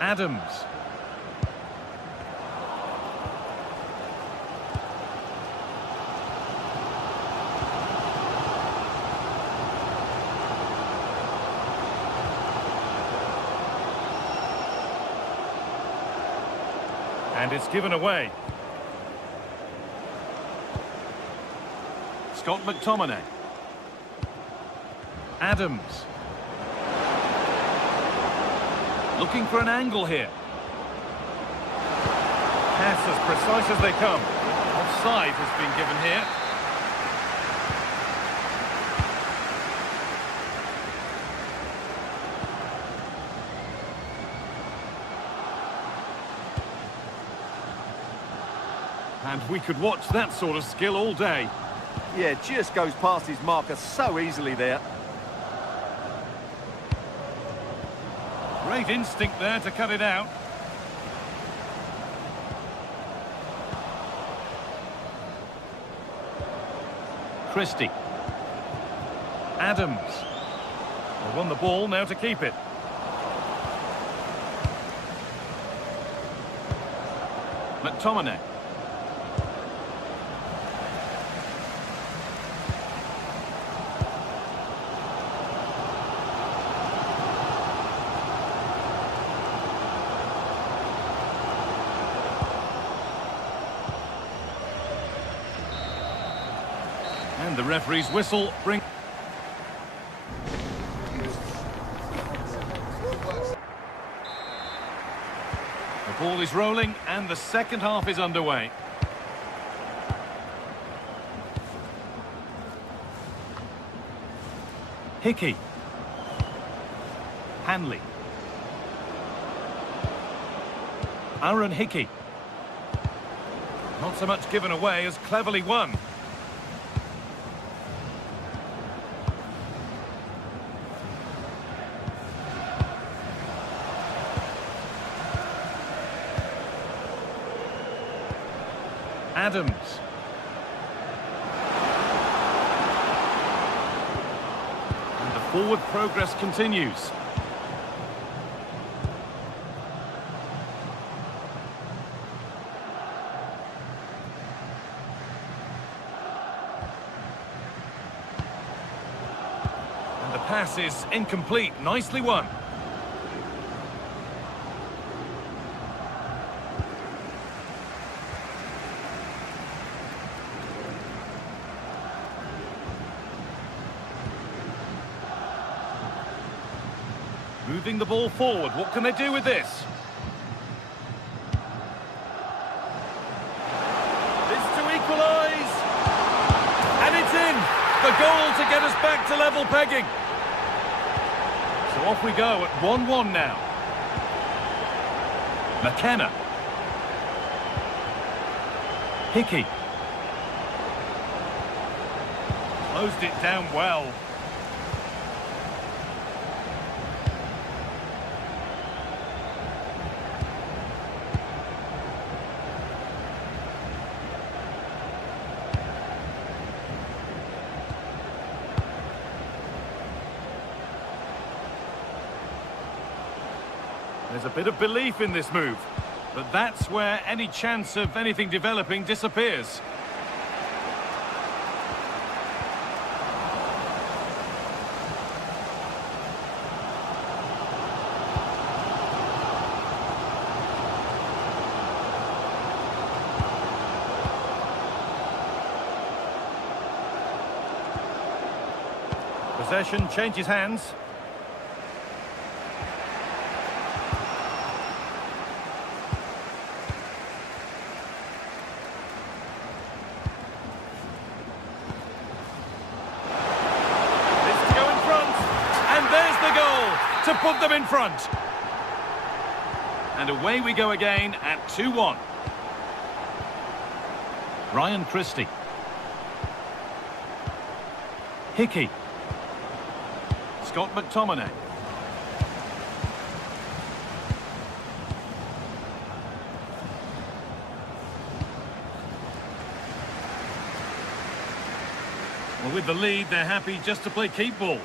Adams. And it's given away. Scott McTominay. Adams. Looking for an angle here. as precise as they come. Offside has been given here. And we could watch that sort of skill all day. Yeah, just goes past his marker so easily there. Great instinct there to cut it out. Christie. Adams. They won the ball, now to keep it. McTominay. And the referee's whistle brings... The ball is rolling and the second half is underway. Hickey. Hanley. Aaron Hickey. Not so much given away as cleverly won. Adams. And the forward progress continues. And the pass is incomplete. Nicely won. Moving the ball forward, what can they do with this? This to equalise! And it's in! The goal to get us back to level pegging. So off we go at 1-1 now. McKenna. Hickey. Closed it down well. There's a bit of belief in this move, but that's where any chance of anything developing disappears. Possession changes hands. To put them in front. And away we go again at 2-1. Ryan Christie. Hickey. Scott McTominay. Well, with the lead, they're happy just to play keep ball.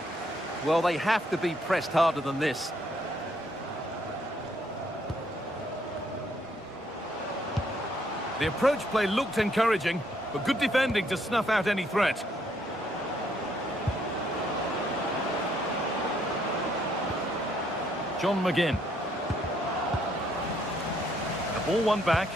Well, they have to be pressed harder than this. The approach play looked encouraging, but good defending to snuff out any threat. John McGinn. The ball won back.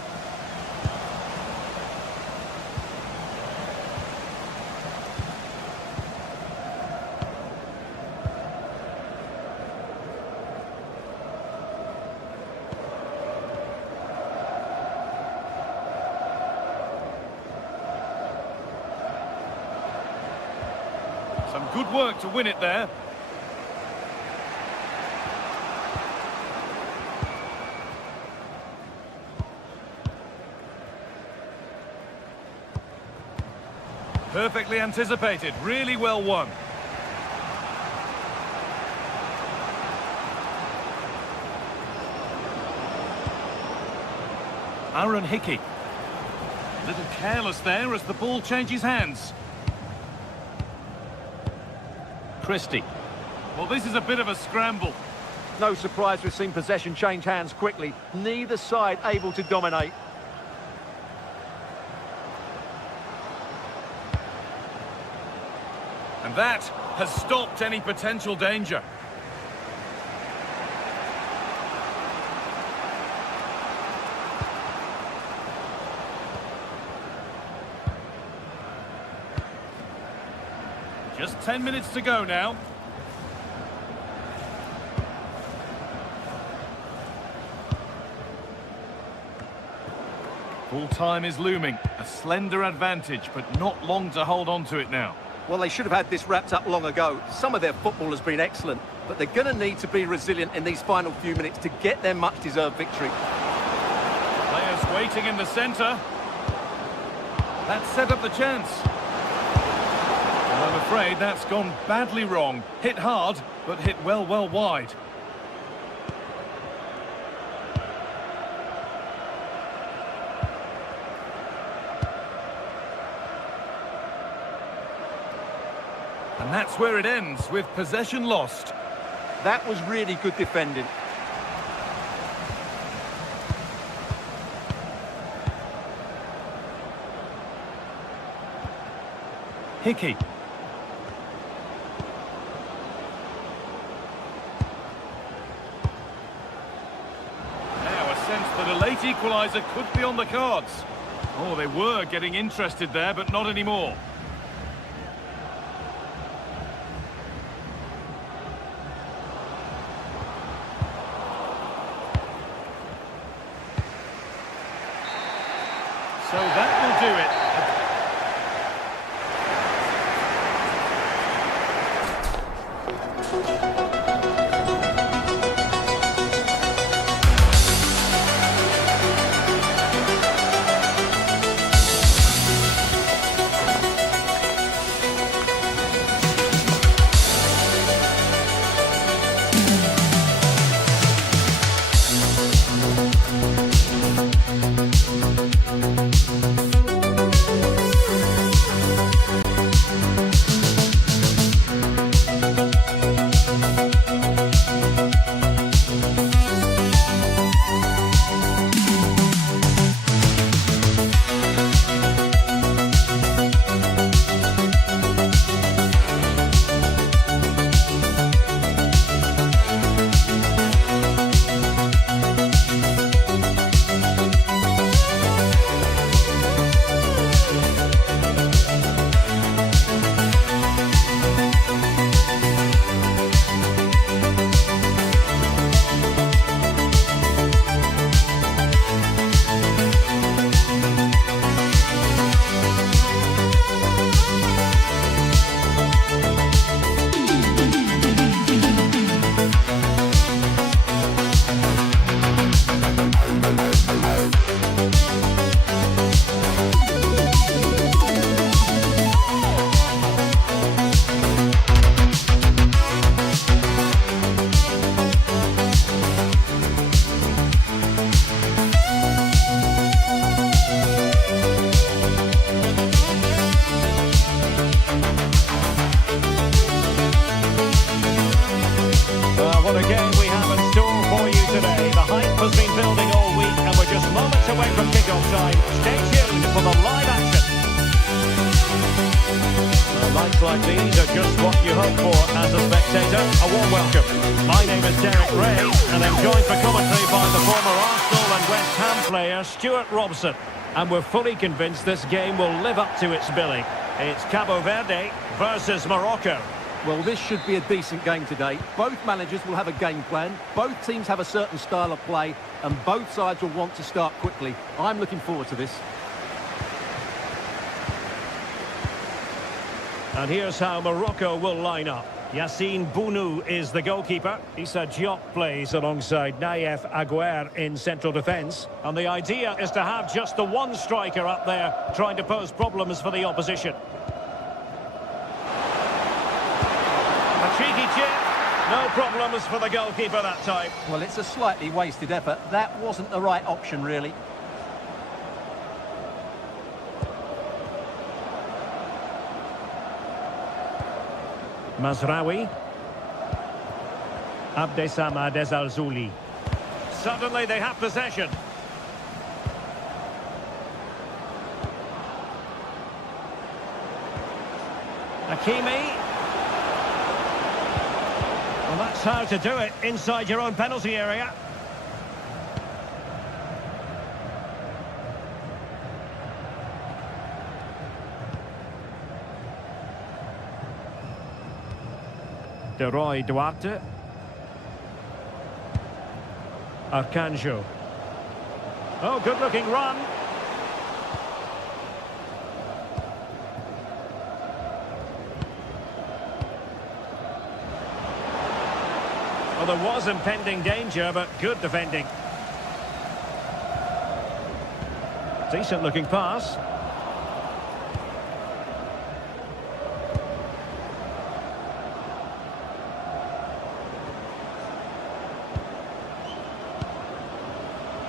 Some good work to win it there. Perfectly anticipated, really well won. Aaron Hickey. A little careless there as the ball changes hands. Christie. Well, this is a bit of a scramble. No surprise we've seen possession change hands quickly. Neither side able to dominate. And that has stopped any potential danger. Just 10 minutes to go now. Full time is looming. A slender advantage, but not long to hold on to it now. Well, they should have had this wrapped up long ago. Some of their football has been excellent, but they're going to need to be resilient in these final few minutes to get their much-deserved victory. Players waiting in the centre. That set up the chance. Well, I'm afraid that's gone badly wrong. Hit hard, but hit well wide. And that's where it ends, with possession lost. That was really good defending. Hickey. Now a sense that a late equaliser could be on the cards. Oh, they were getting interested there, but not anymore. So that will do it. What a game we have in store for you today. The hype has been building all week and we're just moments away from kick-off time. Stay tuned for the live action. Well, nights like these are just what you hope for as a spectator. A warm welcome. My name is Derek Ray and I'm joined for commentary by the former Arsenal and West Ham player Stuart Robson. And we're fully convinced this game will live up to its billing. It's Cabo Verde versus Morocco. Well, this should be a decent game today. Both managers will have a game plan. Both teams have a certain style of play, and both sides will want to start quickly. I'm looking forward to this. And here's how Morocco will line up. Yassine Bounou is the goalkeeper. Issa Diop plays alongside Naïef Aguer in central defence. And the idea is to have just the one striker up there trying to pose problems for the opposition. A cheeky chip. No problems for the goalkeeper that time. Well, it's a slightly wasted effort. That wasn't the right option, really. Mazraoui. Abdessamad Ezzalzouli. Suddenly they have possession. Hakimi. Well, that's how to do it inside your own penalty area. De Roy Duarte. Arcanjo. Oh, good-looking run. Well, there was impending danger, but good defending. Decent-looking pass.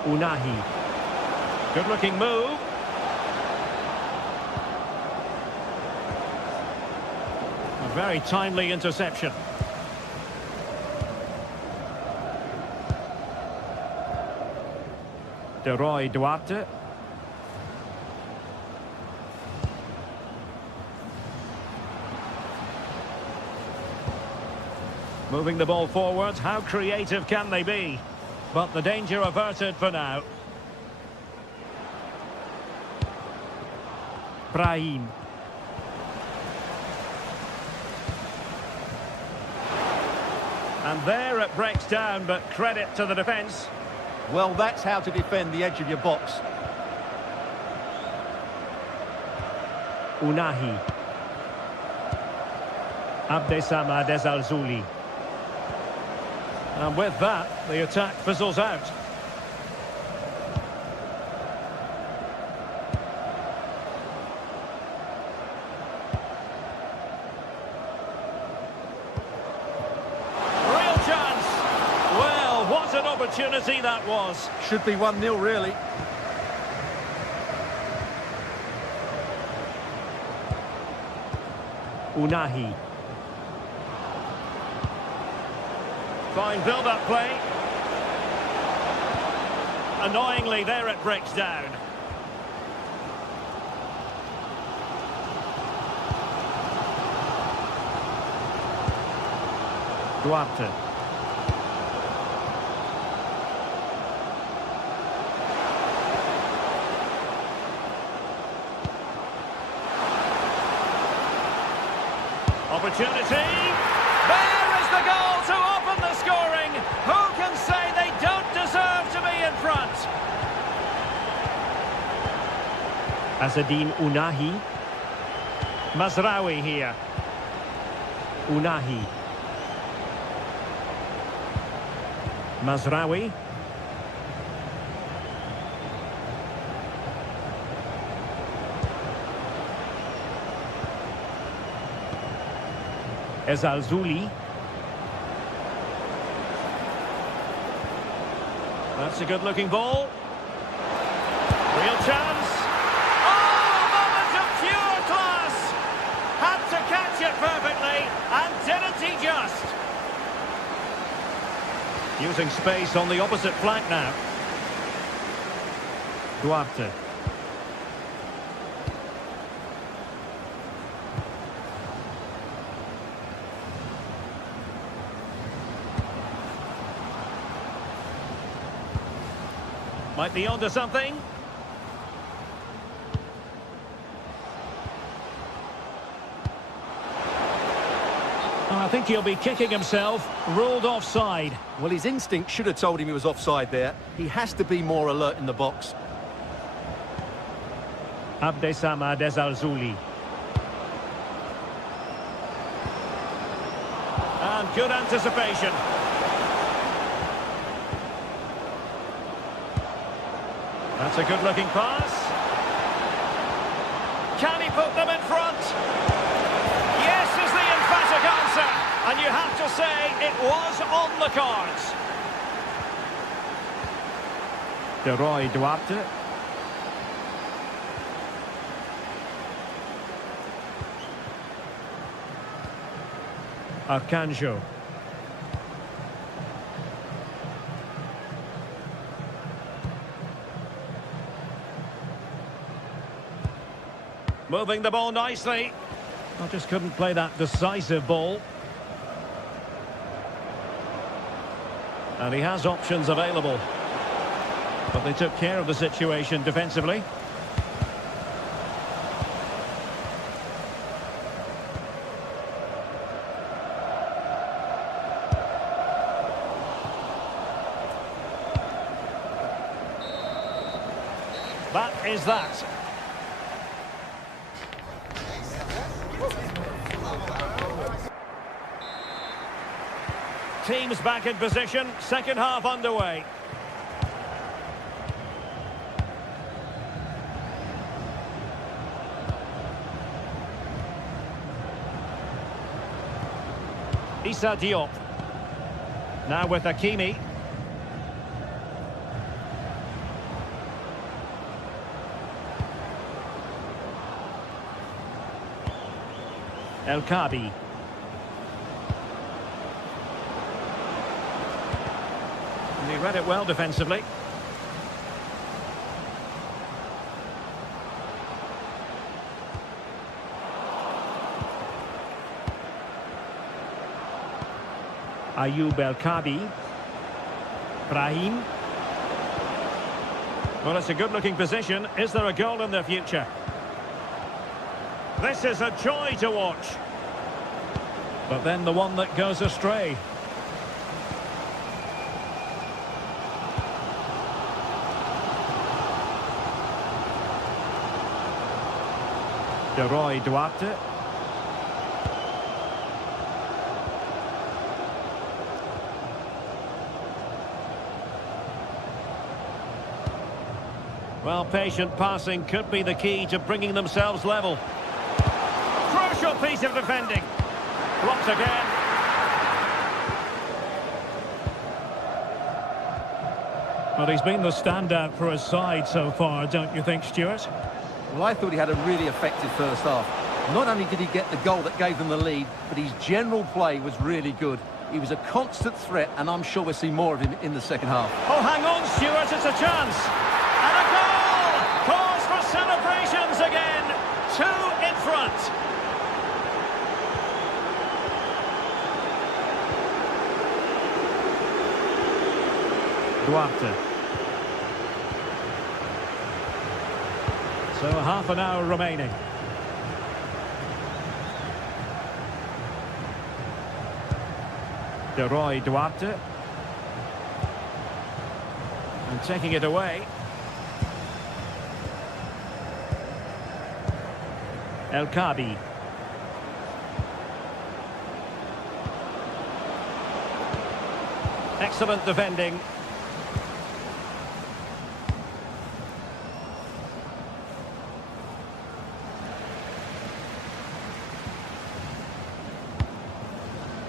Unahi. Good-looking move. A very timely interception. De Roy Duarte. Moving the ball forward, how creative can they be? But the danger averted for now. Brahim. And there it breaks down, but credit to the defence. Well, that's how to defend the edge of your box. Unahi. Abdessamad Ezzalzouli. And with that, the attack fizzles out. Real chance! Well, what an opportunity that was. Should be 1-0, really. Unahi. Fine build-up play. Annoyingly, there it breaks down. Duarte. Opportunity. There is the goal to open the scoring. Who can say they don't deserve to be in front? Azzedine Unahi. Mazraoui here. Unahi. Mazraoui. Ezzalzouli. That's a good-looking ball. Real chance. Oh, a moment of pure class. Had to catch it perfectly, and didn't he just? Using space on the opposite flank now. Duarte. Might be onto something. I think he'll be kicking himself. Ruled offside. Well, his instinct should have told him he was offside there. He has to be more alert in the box. Abdessamad Ezzalzouli. And good anticipation. That's a good-looking pass. Can he put them in front? Yes is the emphatic answer. And you have to say it was on the cards. Leroy Duarte. Arcanjo. Moving the ball nicely. I just couldn't play that decisive ball. And he has options available. But they took care of the situation defensively. That is that. Teams back in position, second half underway. Issa Diop. Now with Hakimi. El Kabi. And he read it well defensively. Ayoub El Kabi. Brahim. Well, it's a good-looking position. Is there a goal in the future? This is a joy to watch. But then the one that goes astray. Leroy Duarte. Well, patient passing could be the key to bringing themselves level. Crucial piece of defending. Blocked again. Well, he's been the standout for his side so far, don't you think, Stuart? Well, I thought he had a really effective first half. Not only did he get the goal that gave them the lead, but his general play was really good. He was a constant threat, and I'm sure we'll see more of him in the second half. Oh, hang on, Stuart, it's a chance. And a goal! Cause for celebrations again. 2 in front. Duarte. So half an hour remaining. Leroy Duarte. And taking it away. El Kabi. Excellent defending.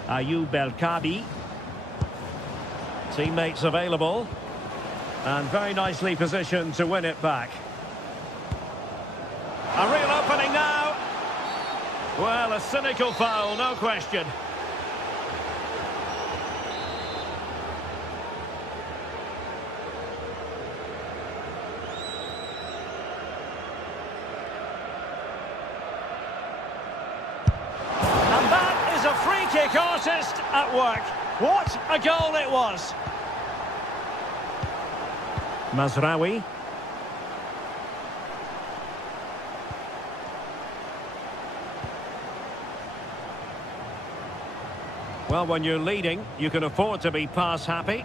Ayoub El Kabi. Teammates available. And very nicely positioned to win it back. A real opening now. Well, a cynical foul, no question. And that is a free kick artist at work. What a goal it was. Mazraoui. Well, when you're leading, you can afford to be pass happy.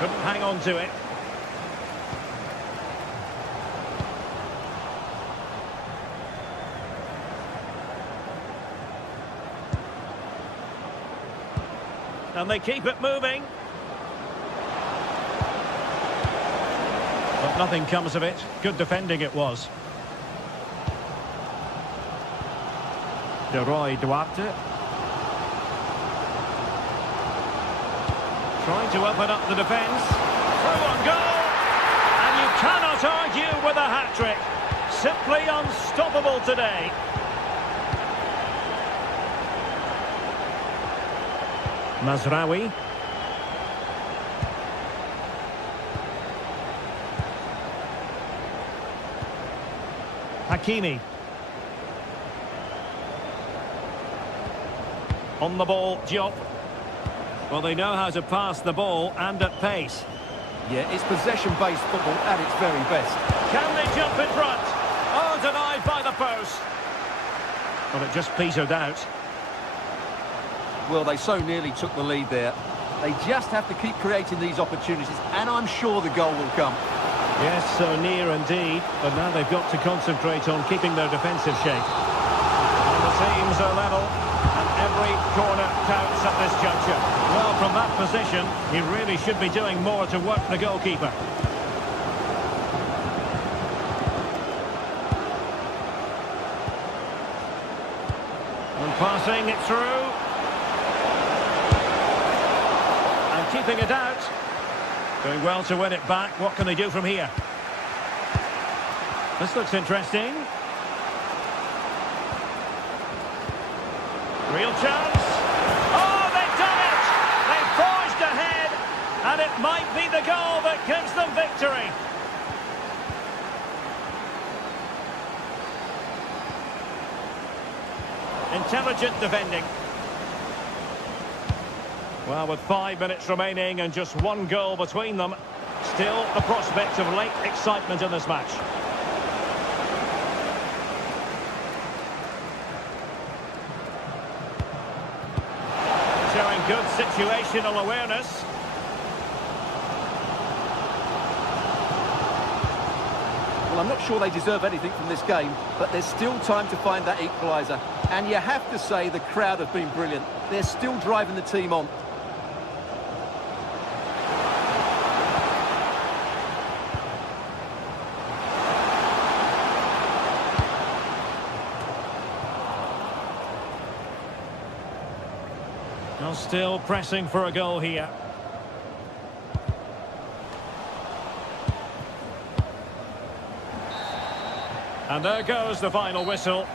Couldn't hang on to it. And they keep it moving. But nothing comes of it. Good defending it was. De Roy Duarte. Trying to open up the defence. Through on goal! And you cannot argue with a hat-trick. Simply unstoppable today. Mazraoui. Hakimi. On the ball, Diop. Well, they know how to pass the ball and at pace. Yeah, it's possession-based football at its very best. Can they jump in front? Oh, denied by the post. Well, it just petered out. Well, they so nearly took the lead there. They just have to keep creating these opportunities, and I'm sure the goal will come. Yes, so near indeed, but now they've got to concentrate on keeping their defensive shape. And the teams are level, and every corner counts at this juncture. Well, from that position, he really should be doing more to work the goalkeeper. And passing it through. And keeping it out. Doing well to win it back. What can they do from here? This looks interesting. Real chance. Oh, they've done it! They've forged ahead, and it might be the goal that gives them victory. Intelligent defending. Well, with 5 minutes remaining and just one goal between them, still the prospect of late excitement in this match. Showing good situational awareness. Well, I'm not sure they deserve anything from this game, but there's still time to find that equaliser. And you have to say the crowd have been brilliant. They're still driving the team on. Well, still pressing for a goal here. And there goes the final whistle.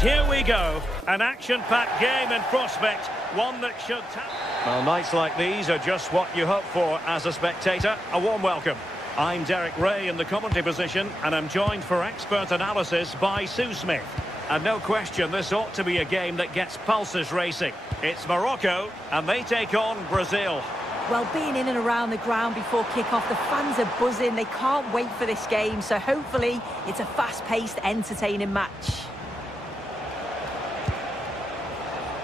here we go. An action-packed game in prospect. One that should... Well, nights like these are just what you hope for as a spectator. A warm welcome. I'm Derek Ray in the commentary position, and I'm joined for expert analysis by Sue Smith. And no question, this ought to be a game that gets pulses racing. It's Morocco, and they take on Brazil. Well, being in and around the ground before kick-off, the fans are buzzing. They can't wait for this game, so hopefully it's a fast-paced, entertaining match.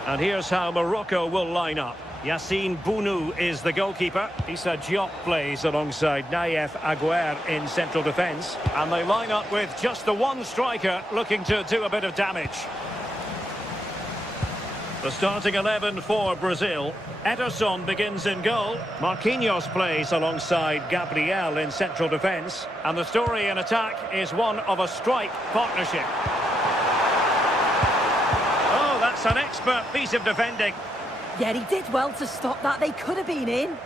And here's how Morocco will line up. Yassine Bounou is the goalkeeper. Issa Diop plays alongside Naïef Aguer in central defence. And they line up with just the one striker looking to do a bit of damage. The starting 11 for Brazil. Ederson begins in goal. Marquinhos plays alongside Gabriel in central defence. And the story in attack is one of a strike partnership. Oh, that's an expert piece of defending. Yeah, he did well to stop that. They could have been in.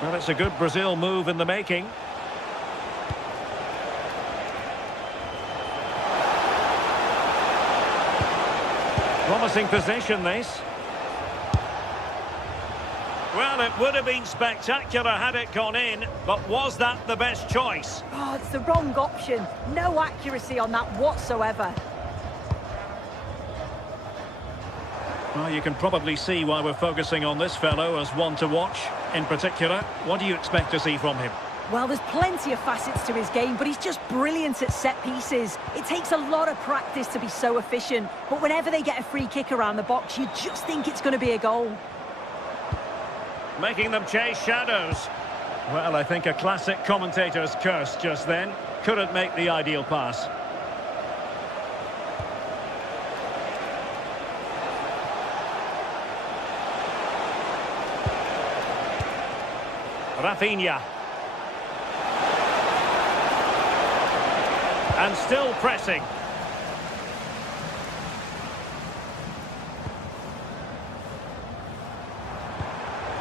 Well, it's a good Brazil move in the making. Promising possession, this. Well, it would have been spectacular had it gone in, but was that the best choice? Oh, it's the wrong option. No accuracy on that whatsoever. Well, you can probably see why we're focusing on this fellow as one to watch. In particular, what do you expect to see from him? Well, there's plenty of facets to his game, but he's just brilliant at set pieces. It takes a lot of practice to be so efficient, but whenever they get a free kick around the box, you just think it's going to be a goal. Making them chase shadows. Well, I think a classic commentator's curse just then. Couldn't make the ideal pass. Rafinha. And still pressing.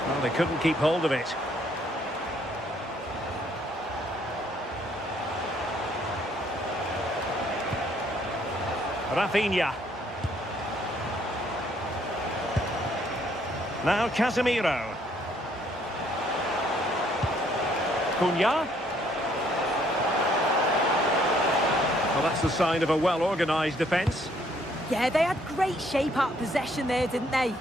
Well, they couldn't keep hold of it. Rafinha. Now Casemiro. Cunha. Well, that's the sign of a well-organised defence. Yeah, they had great shape out of possession there, didn't they?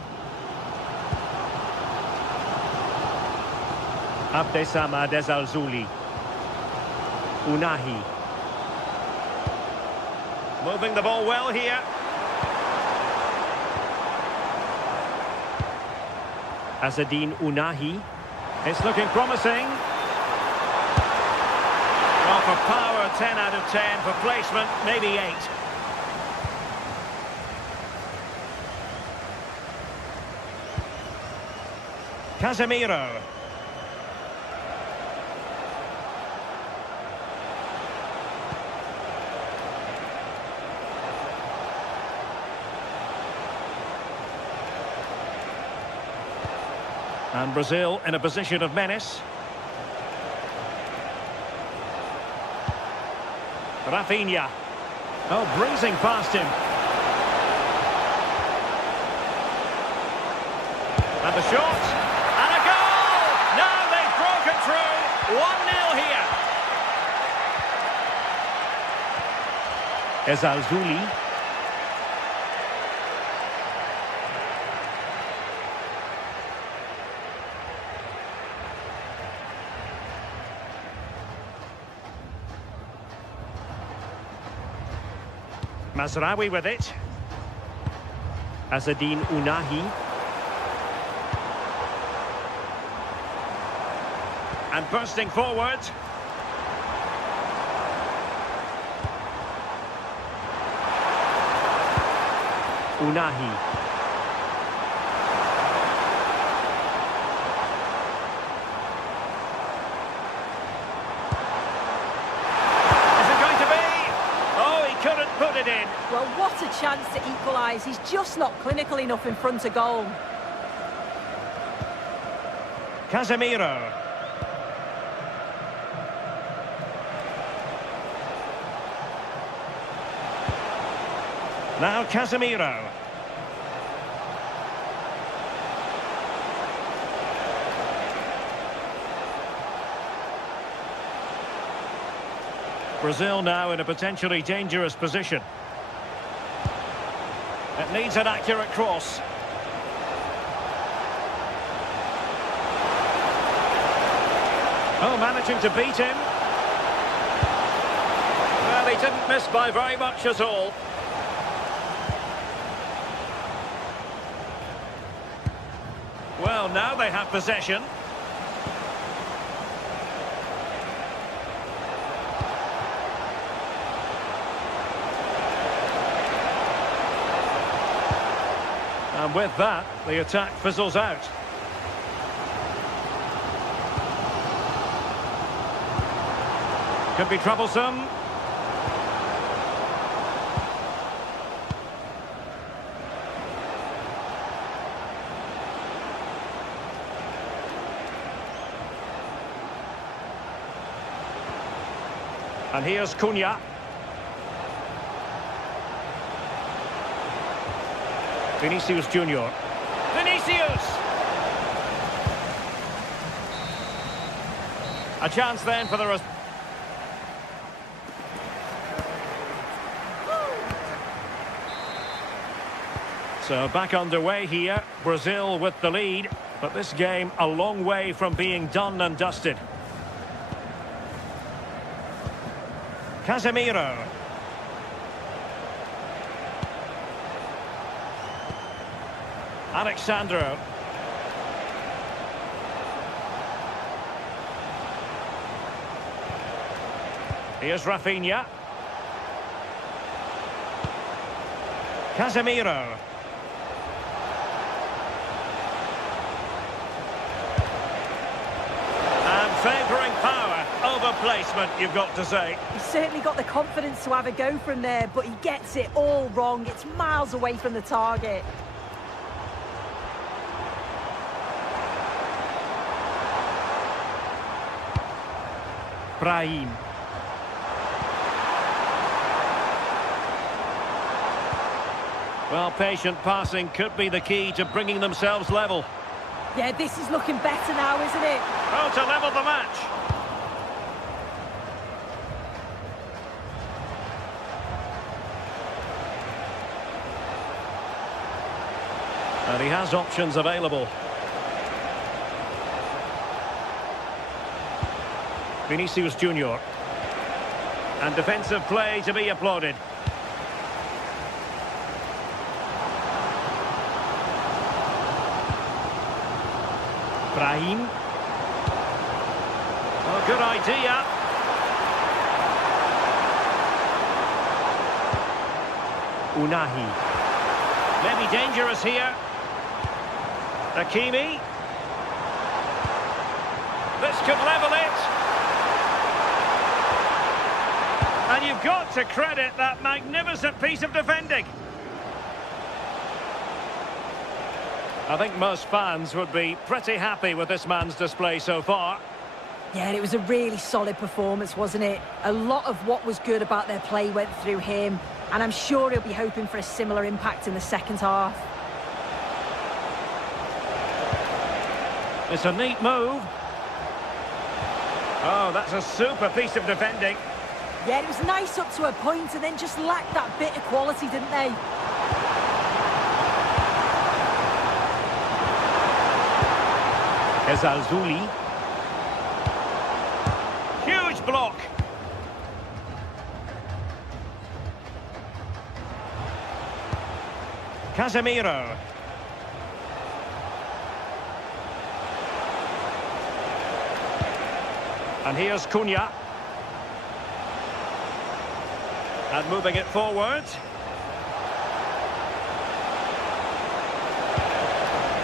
Abdesama Dezalzouli. Unahi. Moving the ball well here. Azzedine Unahi. It's looking promising. Well, for power, 10 out of 10. For placement, maybe 8. Casemiro. And Brazil in a position of menace. Rafinha. Oh, breezing past him. And the shot. And a goal! Now they've broken through. 1-0 here. Dezalzouli. Mazraoui with it. Azzedine Unahi. And bursting forward. Unahi. Put it in. Well, what a chance to equalise. He's just not clinical enough in front of goal. Casemiro. Now Casemiro. Brazil now in a potentially dangerous position. It needs an accurate cross. Oh, managing to beat him. Well, he didn't miss by very much at all. Well, now they have possession. And with that, the attack fizzles out. Could be troublesome. And here's Cunha. Vinicius Junior. Vinicius! A chance then for the... So back underway here, Brazil with the lead, but this game a long way from being done and dusted. Casemiro. Alexandro. Here's Rafinha. Casemiro. Favouring power over placement, you've got to say. He's certainly got the confidence to have a go from there, but he gets it all wrong. It's miles away from the target. Brahim. Well, patient passing could be the key to bringing themselves level. Yeah, this is looking better now, isn't it? Oh, to level the match. And he has options available. Vinicius Junior. And defensive play to be applauded. Brahim. Oh, good idea. Unahi. Maybe dangerous here. Hakimi. This could level it. And you've got to credit that magnificent piece of defending. I think most fans would be pretty happy with this man's display so far. Yeah, and it was a really solid performance, wasn't it? A lot of what was good about their play went through him, and I'm sure he'll be hoping for a similar impact in the second half. It's a neat move. Oh, that's a super piece of defending. Yeah, it was nice up to a point, and then just lacked that bit of quality, didn't they? Ezalzouli. Huge block. Casemiro. And here's Cunha. And moving it forward.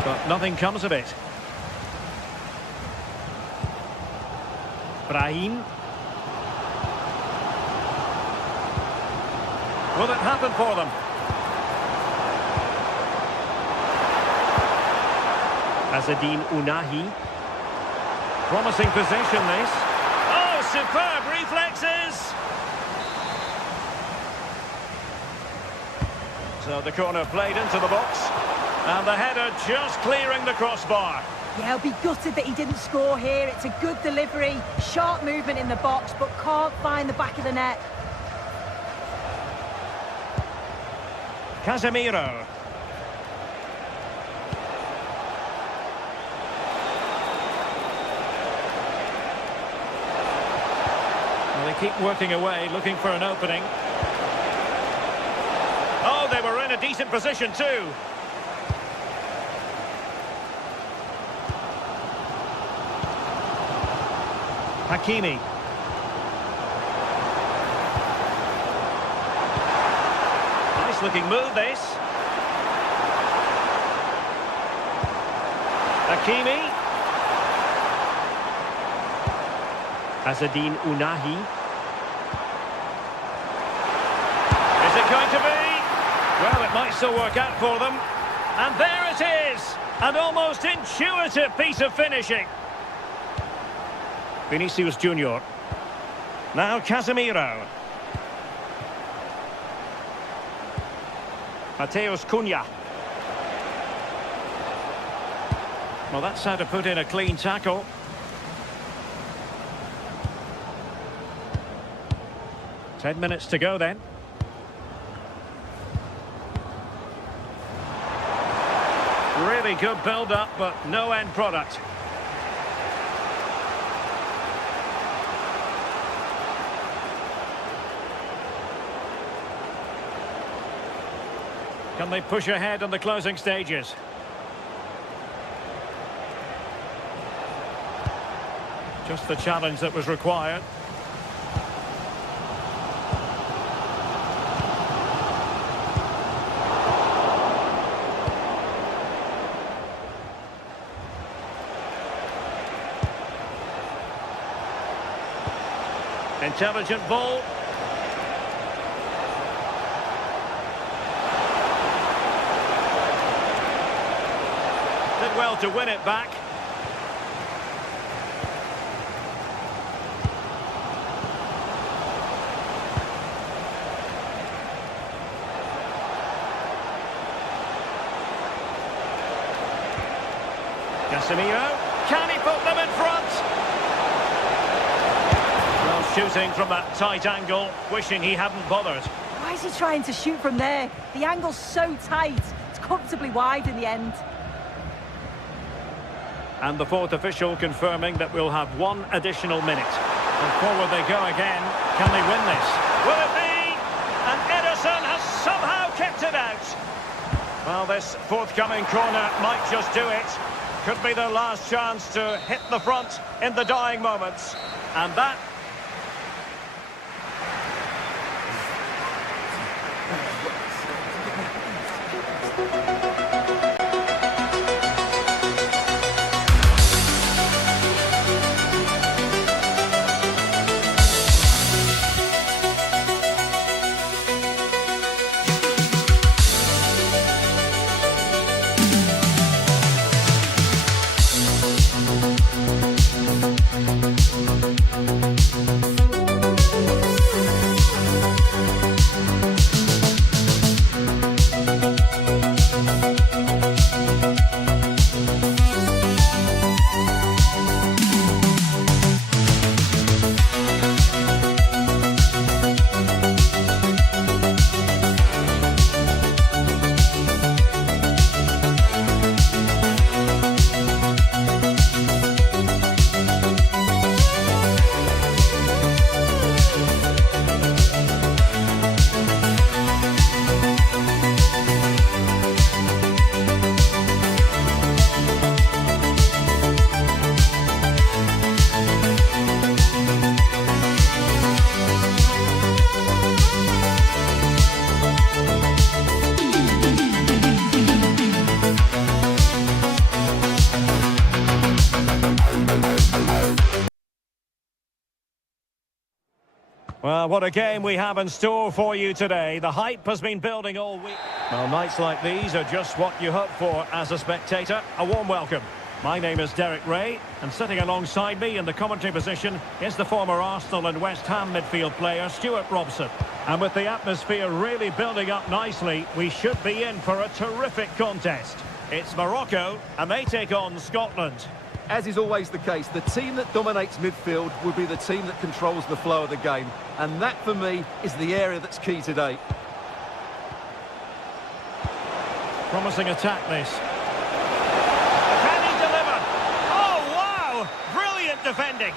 But nothing comes of it. Brahim. Will it happen for them? Azzedine Unahi. Promising position, this. Oh, superb reflexes! So the corner played into the box. And the header just clearing the crossbar. Yeah, he'll be gutted that he didn't score here. It's a good delivery, sharp movement in the box, but can't find the back of the net. Casemiro. Well, they keep working away, looking for an opening. Oh, they were in a decent position too. Hakimi. Nice looking move, this. Hakimi. Azadine Unahi. Is it going to be? Well, it might still work out for them. And there it is! An almost intuitive piece of finishing. Vinicius Junior. Now Casemiro. Mateus Cunha. Well, that's how to put in a clean tackle. Ten minutes to go then. Really good build-up, but no end product. Can they push ahead in the closing stages? Just the challenge that was required. Intelligent ball. Did well to win it back. Casemiro. Can he put them in front? Well, shooting from that tight angle, wishing he hadn't bothered. Why is he trying to shoot from there? The angle's so tight. It's comfortably wide in the end. And the fourth official confirming that we'll have one additional minute. And forward they go again. Can they win this? Will it be? And Ederson has somehow kept it out. Well, this forthcoming corner might just do it. Could be their last chance to hit the front in the dying moments. And that... Well, what a game we have in store for you today. The hype has been building all week. Well, nights like these are just what you hope for as a spectator. A warm welcome. My name is Derek Ray, and sitting alongside me in the commentary position is the former Arsenal and West Ham midfield player, Stuart Robson. And with the atmosphere really building up nicely, we should be in for a terrific contest. It's Morocco, and they take on Scotland. As is always the case, the team that dominates midfield will be the team that controls the flow of the game. And that, for me, is the area that's key today. Promising attack, this. Can he deliver? Oh, wow! Brilliant defending.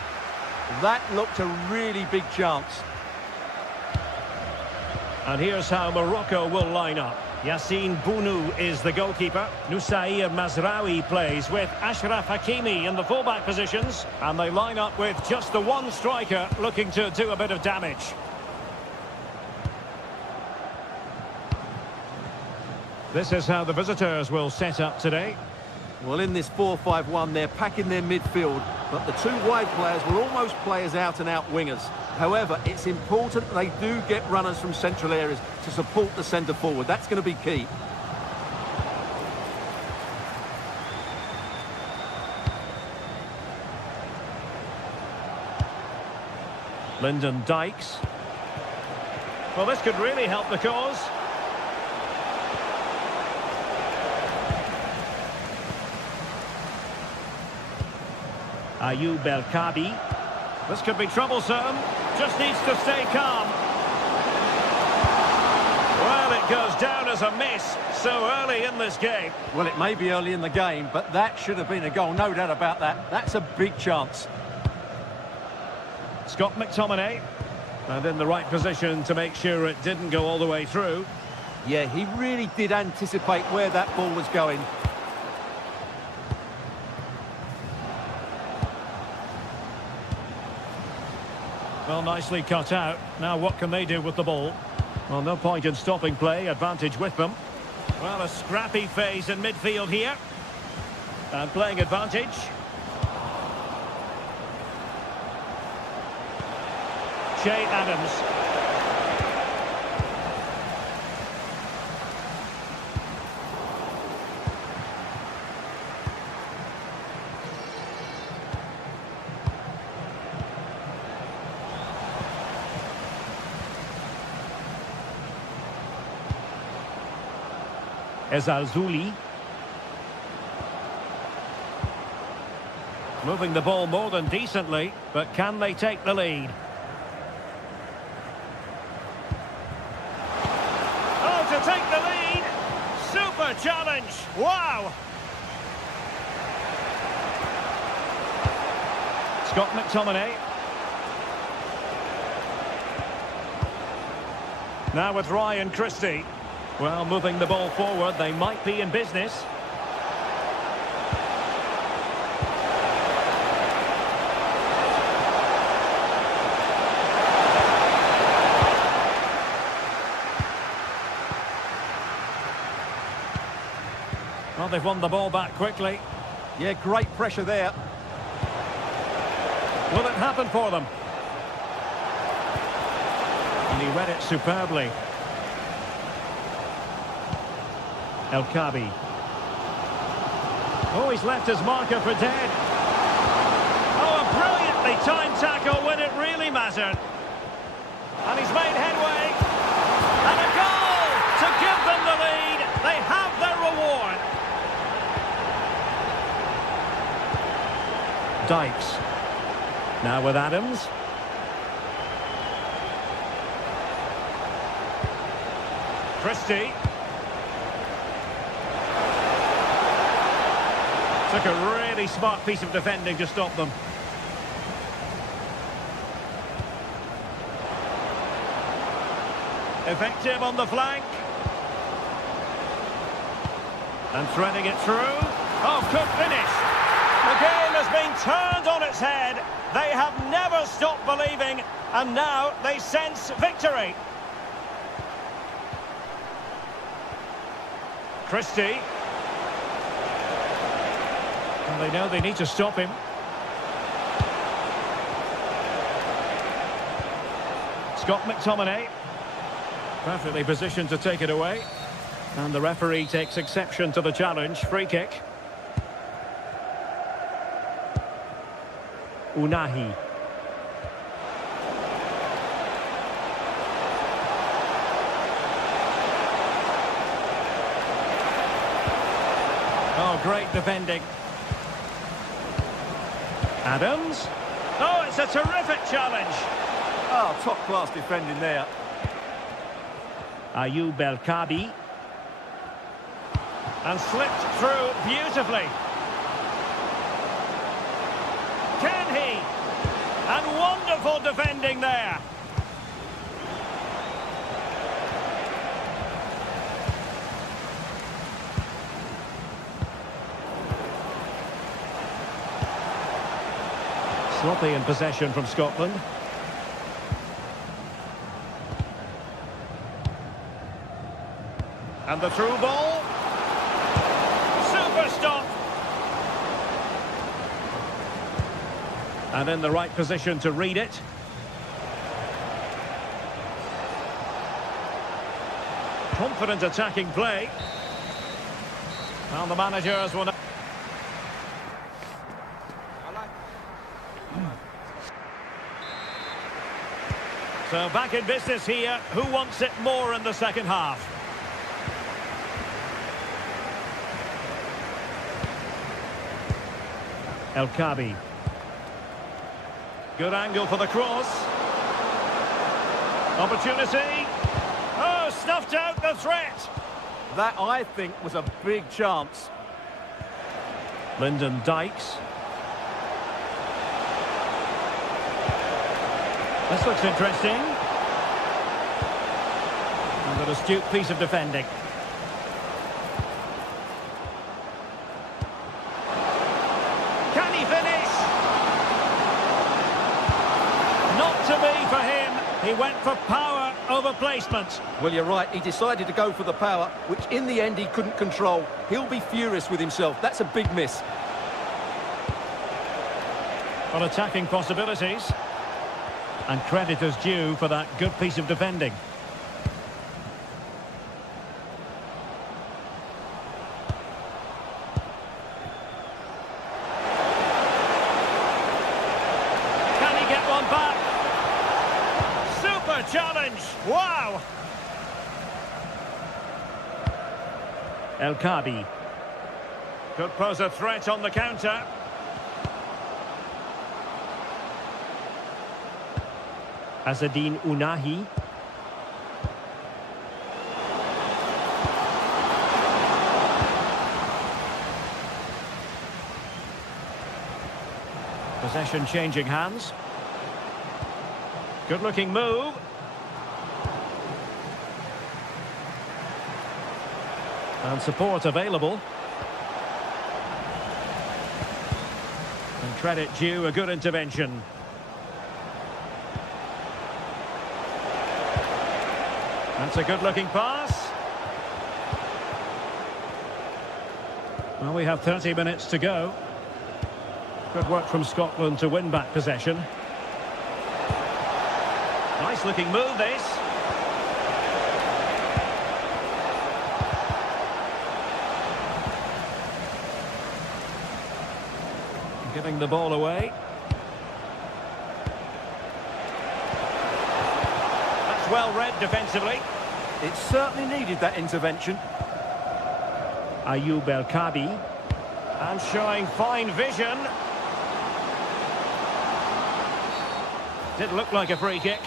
That looked a really big chance. And here's how Morocco will line up. Yassine Bounou is the goalkeeper. Noussair Mazraoui plays with Ashraf Hakimi in the fullback positions. And they line up with just the one striker looking to do a bit of damage. This is how the visitors will set up today. Well, in this 4-5-1, they're packing their midfield, but the two wide players will almost play as out-and-out wingers. However, it's important they do get runners from central areas to support the centre forward. That's going to be key. Lyndon Dykes. Well, this could really help the cause. Ayoub El-Kabi. This could be troublesome. Just needs to stay calm. Well, it goes down as a miss so early in this game. Well, it may be early in the game, but that should have been a goal, no doubt about that. That's a big chance. Scott McTominay. And in the right position to make sure it didn't go all the way through. Yeah, he really did anticipate where that ball was going. Well, nicely cut out. Now what can they do with the ball? Well, no point in stopping play. Advantage with them. Well, a scrappy phase in midfield here. And playing advantage. Che Adams. Ezalzouli. Moving the ball more than decently, but can they take the lead? Oh, to take the lead! Super challenge! Wow! Scott McTominay. Now with Ryan Christie. Well, moving the ball forward, they might be in business. Well, they've won the ball back quickly. Yeah, great pressure there. Will it happen for them? And he read it superbly. El-Kabi. Oh, he's left his marker for dead. Oh, a brilliantly timed tackle when it really mattered. And he's made headway. And a goal to give them the lead. They have their reward. Dykes. Now with Adams. Christie. Took a really smart piece of defending to stop them. Effective on the flank. And threading it through. Oh, good finish. The game has been turned on its head. They have never stopped believing, and now they sense victory. Christie. And they know they need to stop him. Scott McTominay. Perfectly positioned to take it away. And the referee takes exception to the challenge. Free kick. Unahi. Oh, great defending. Adams. Oh, it's a terrific challenge. Oh, top-class defending there. Ayoub El Kabi. And slipped through beautifully. Can he? And wonderful defending there. Sloppy in possession from Scotland. And the through ball. Super stop. And in the right position to read it. Confident attacking play. And the managers will... So back in business here. Who wants it more in the second half? El Kabi. Good angle for the cross. Opportunity. Oh, snuffed out the threat. That, I think, was a big chance. Lyndon Dykes. This looks interesting. And an astute piece of defending. Can he finish? Not to be for him. He went for power over placement. Well, you're right. He decided to go for the power, which in the end he couldn't control. He'll be furious with himself. That's a big miss. On attacking possibilities. And credit is due for that good piece of defending. Can he get one back? Super challenge! Wow! El Kabi. Could pose a threat on the counter. Azzedine Unahi. Possession changing hands. Good looking move. And support available. And credit due, a good intervention. That's a good-looking pass. Well, we have 30 minutes to go. Good work from Scotland to win back possession. Nice-looking move, this. Giving the ball away. That's well read defensively. It certainly needed that intervention. Ayoub El Kabi. And showing fine vision. Did look like a free kick.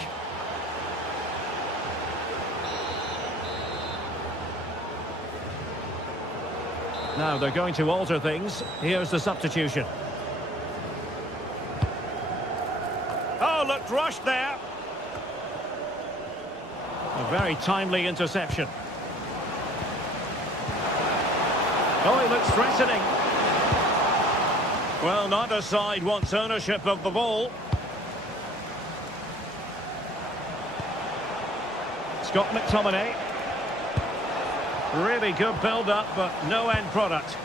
Now they're going to alter things. Here's the substitution. Oh, looked rushed there. A very timely interception. Oh, he looks threatening. Well, neither side wants ownership of the ball. Scott McTominay. Really good build-up, but no end product.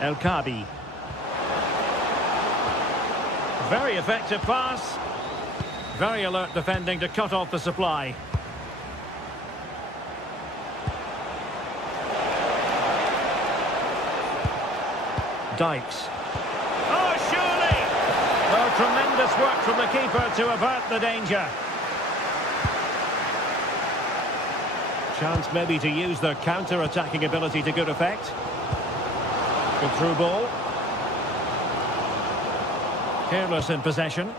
El Kabi. Very effective pass. Very alert defending to cut off the supply. Dykes. Oh, surely! Well, tremendous work from the keeper to avert the danger. Chance maybe to use their counter-attacking ability to good effect. Good through ball. Careless in possession.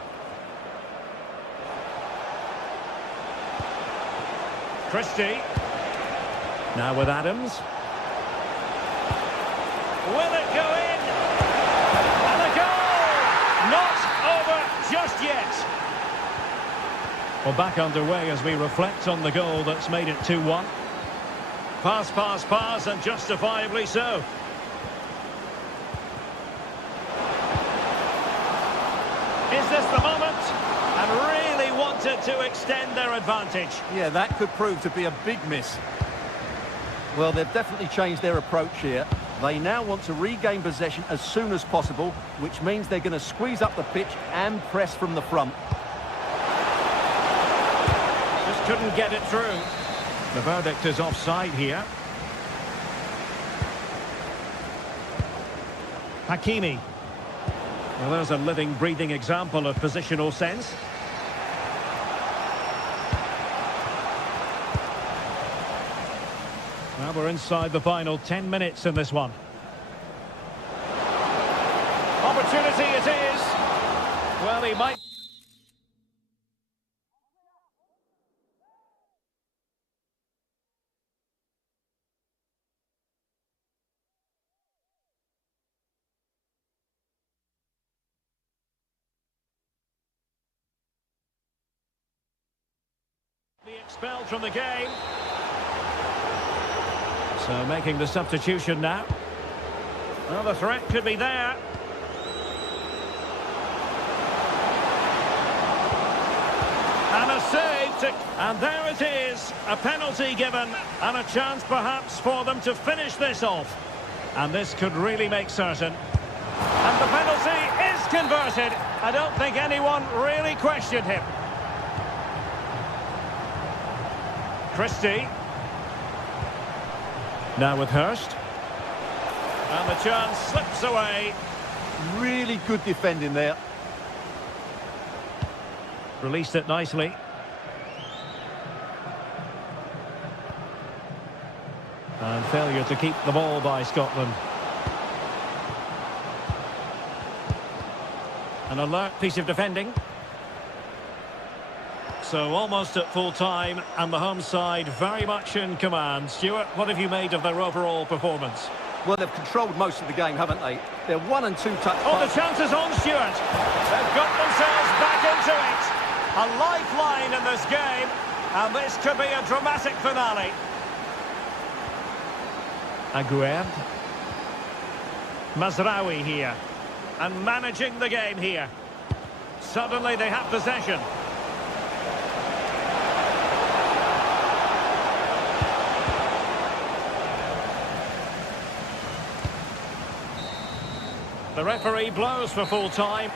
Christie. Now with Adams. Will it go in? And a goal! Not over just yet. Well, back underway as we reflect on the goal that's made it 2-1. Pass, pass, pass, and justifiably so. Is this the moment? And really wanted to extend their advantage. Yeah, that could prove to be a big miss. Well, they've definitely changed their approach here. They now want to regain possession as soon as possible, which means they're going to squeeze up the pitch and press from the front. Just couldn't get it through. The verdict is offside here. Hakimi. Well, there's a living, breathing example of positional sense. Well, we're inside the final 10 minutes in this one. Opportunity it is. Well, he might... be expelled from the game. So making the substitution now. Well, the threat could be there. And a save to... And there it is. A penalty given. And a chance perhaps for them to finish this off. And this could really make certain. And the penalty is converted. I don't think anyone really questioned him. Christie. Now with Hurst. And the chance slips away. Really good defending there. Released it nicely. And failure to keep the ball by Scotland. An alert piece of defending. So almost at full time, and the home side very much in command. Stuart, what have you made of their overall performance? Well, they've controlled most of the game, haven't they? They're 1 and 2 touch Oh, the passes. chance is on, Stuart. They've got themselves back into it. A lifeline in this game, and this could be a dramatic finale. Aguerd. Mazraoui here, and managing the game here. Suddenly they have possession. The referee blows for full time.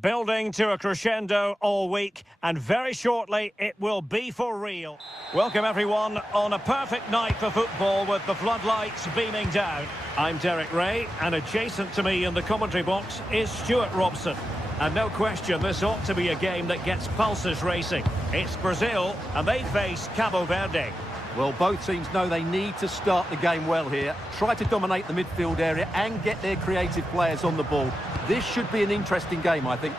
Building to a crescendo all week, and very shortly it will be for real. Welcome everyone on a perfect night for football with the floodlights beaming down. I'm Derek Ray, and adjacent to me in the commentary box is Stuart Robson. And no question, this ought to be a game that gets pulses racing. It's Brazil, and they face Cabo Verde. Well, both teams know they need to start the game well here. Try to dominate the midfield area and get their creative players on the ball. This should be an interesting game, I think.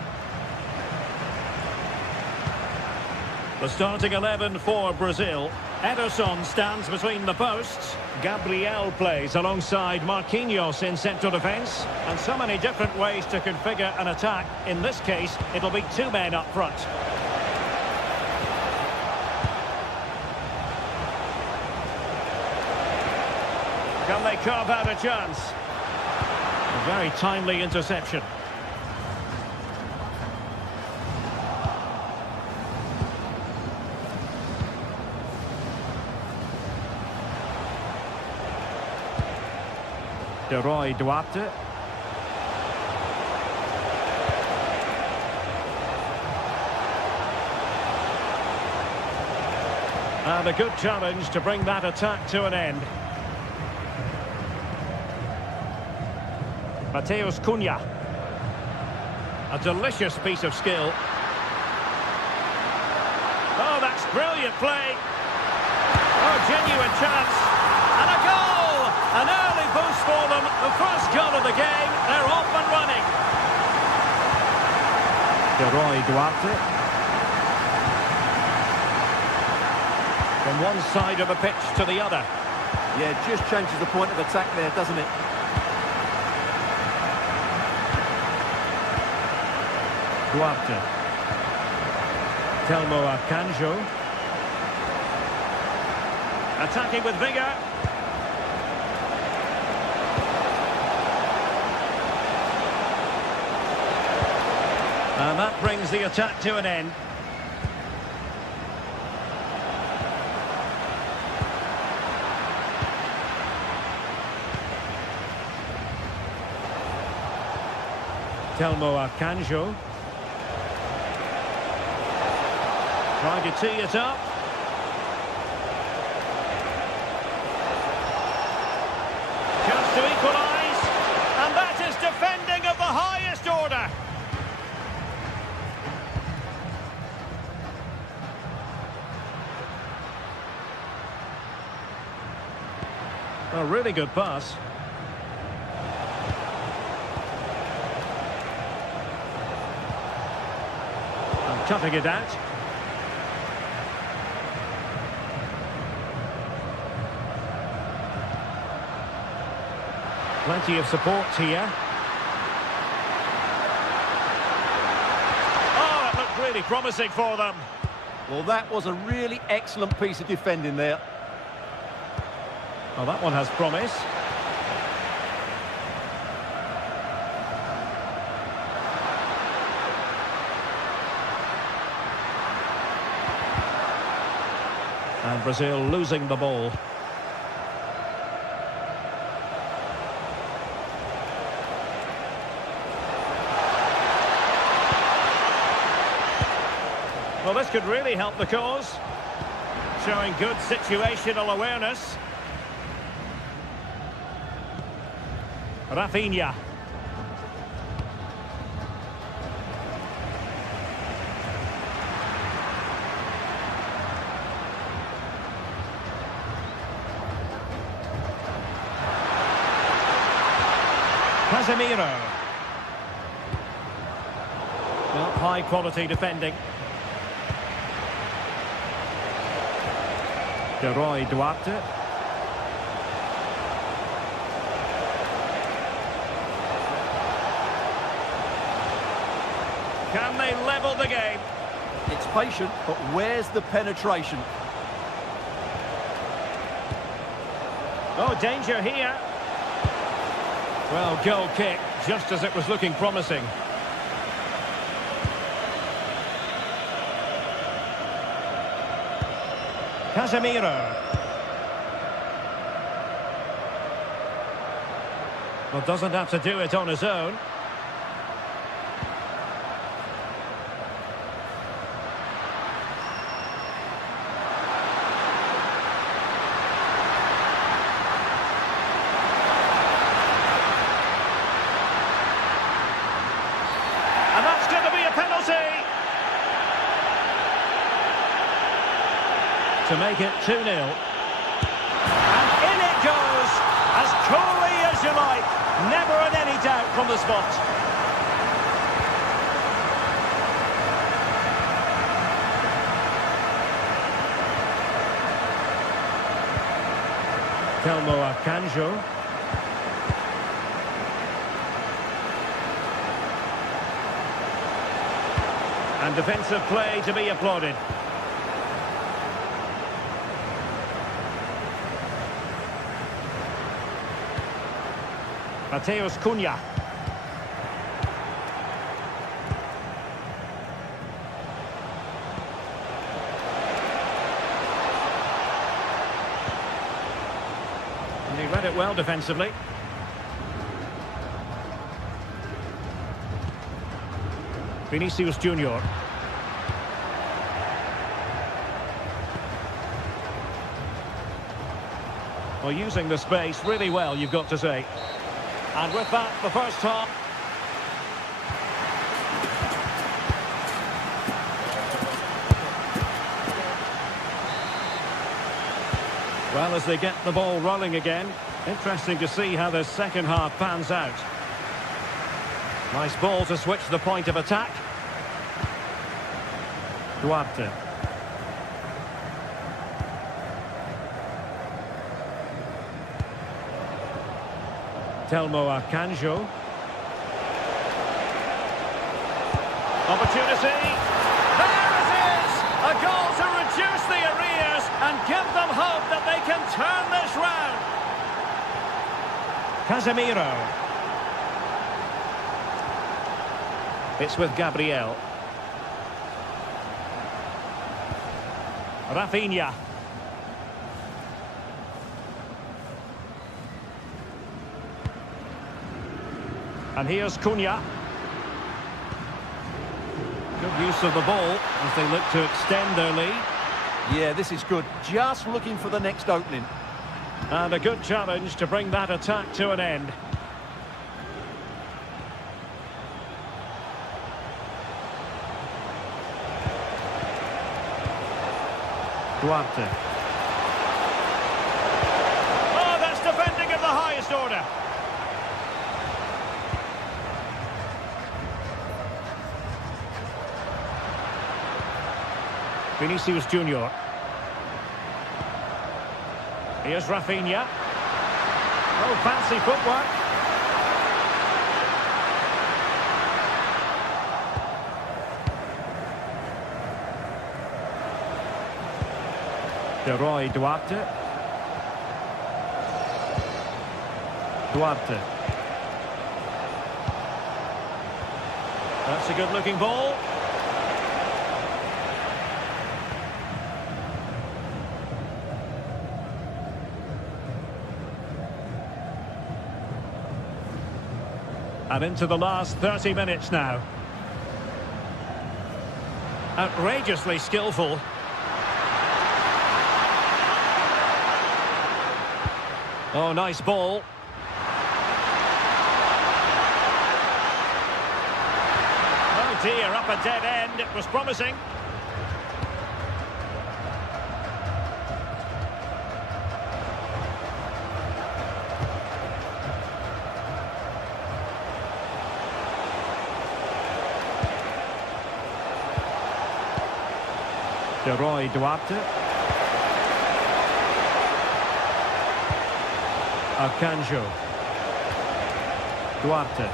The starting 11 for Brazil. Ederson stands between the posts. Gabriel plays alongside Marquinhos in central defence. And so many different ways to configure an attack. In this case, it'll be two men up front. Can they carve out a chance? A very timely interception. Duarte. And a good challenge to bring that attack to an end. Mateus Cunha. A delicious piece of skill. Oh, that's brilliant play. Oh, genuine chance. And a goal! An early boost for them. The first goal of the game. They're off and running. Duarte. From one side of the pitch to the other. Yeah, just changes the point of attack there, doesn't it? Duarte. Telmo Akanjo. Attacking with vigour. And that brings the attack to an end. Telmo Akanjo. Trying to tee it up. Chance to equalise. And that is defending of the highest order. A really good pass. And cutting it out. Plenty of support here. Oh, it looked really promising for them. Well, that was a really excellent piece of defending there. Oh, that one has promise. And Brazil losing the ball. Well, this could really help the cause. Showing good situational awareness. Rafinha. Casemiro. Well, high quality defending. Duarte. Can they level the game? It's patient, but where's the penetration? Oh, danger here. Well, goal kick, just as it was looking promising. Casemiro. Well, doesn't have to do it on his own. And that's going to be a penalty. To make it 2-0. Never in any doubt from the spot. Telmo Akanjo. And defensive play to be applauded. Mateus Cunha. And he read it well defensively. Vinicius Junior. Well, using the space really well, you've got to say. And with that, the first half. Well, as they get the ball rolling again, interesting to see how the second half pans out. Nice ball to switch the point of attack. Duarte. Telmo Akanjo. Opportunity. There it is! A goal to reduce the arrears and give them hope that they can turn this round. Casemiro. It's with Gabriel. Rafinha. And here's Cunha. Good use of the ball as they look to extend their lead. Yeah, this is good. Just looking for the next opening. And a good challenge to bring that attack to an end. Duarte. Oh, that's defending of the highest order. Vinicius Junior. Here's Rafinha. Oh, fancy footwork. Duarte. Duarte. That's a good-looking ball. And into the last 30 minutes now. Outrageously skillful. Oh, nice ball. Oh dear, up a dead end. It was promising. Duarte. Akanjo. Duarte.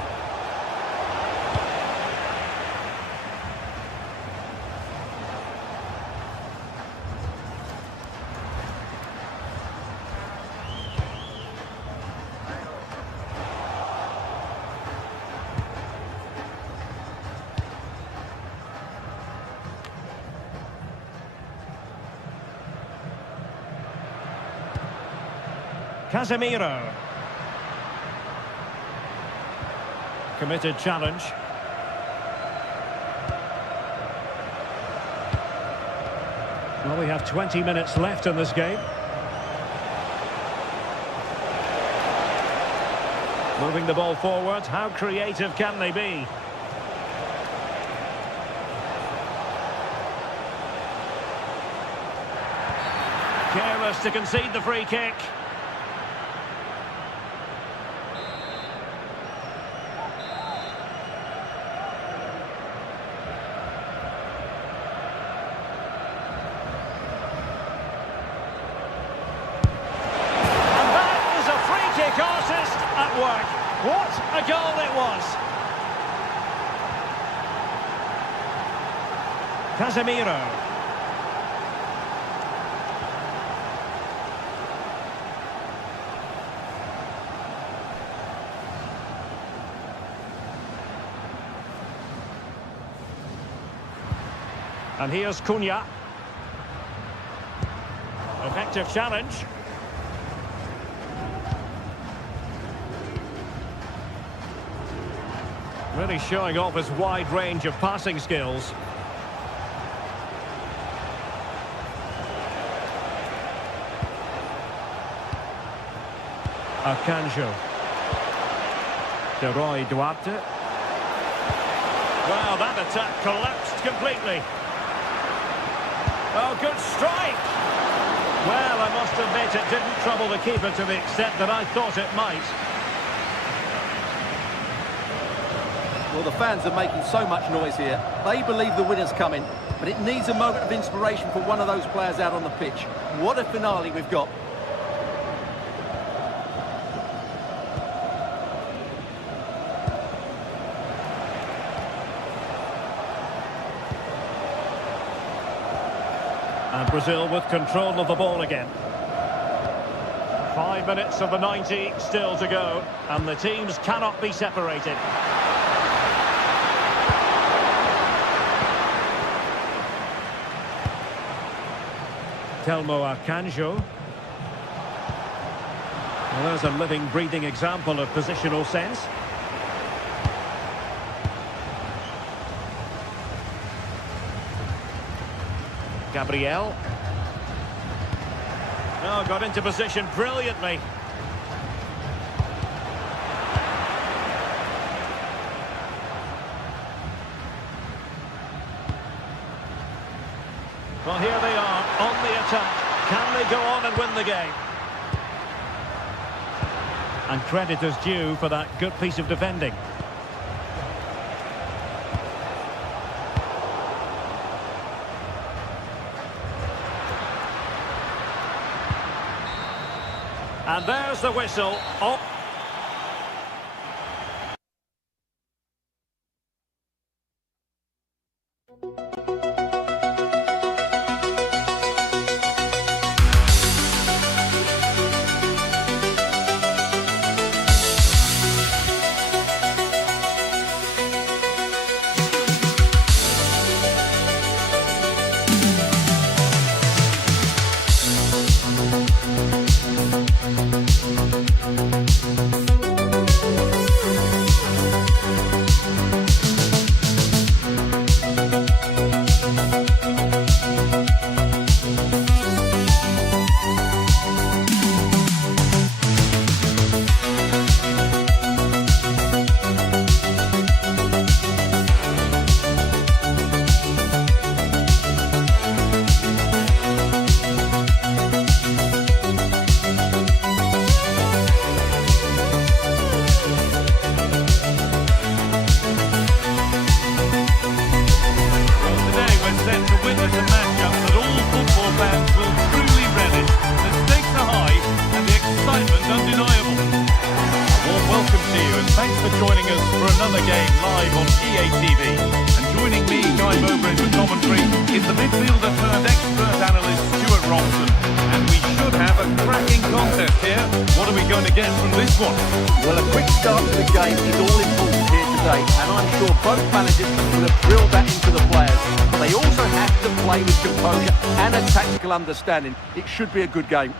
Casemiro. Committed challenge. Well, we have 20 minutes left in this game. Moving the ball forward. How creative can they be? Careless to concede the free kick. a goal it was. Casemiro. And here's Cunha. Effective challenge. Really showing off his wide range of passing skills. Akanjo. De Roy Duarte. Well, that attack collapsed completely. Oh, good strike! Well, I must admit it didn't trouble the keeper to the extent that I thought it might. Well, the fans are making so much noise here. They believe the winner's coming, but it needs a moment of inspiration for one of those players out on the pitch. What a finale we've got. And Brazil with control of the ball again. 5 minutes of the 90 still to go, and the teams cannot be separated. Telmo Akanjo. Well, there's a living, breathing example of positional sense. Gabriel. Oh, got into position brilliantly. Well, here they are on the attack. Can they go on and win the game? And credit is due for that good piece of defending. And there's the whistle. Oh. Well, a quick start to the game is all important here today, and I'm sure both managers will have drilled that into the players. But they also have to play with composure and a tactical understanding. It should be a good game.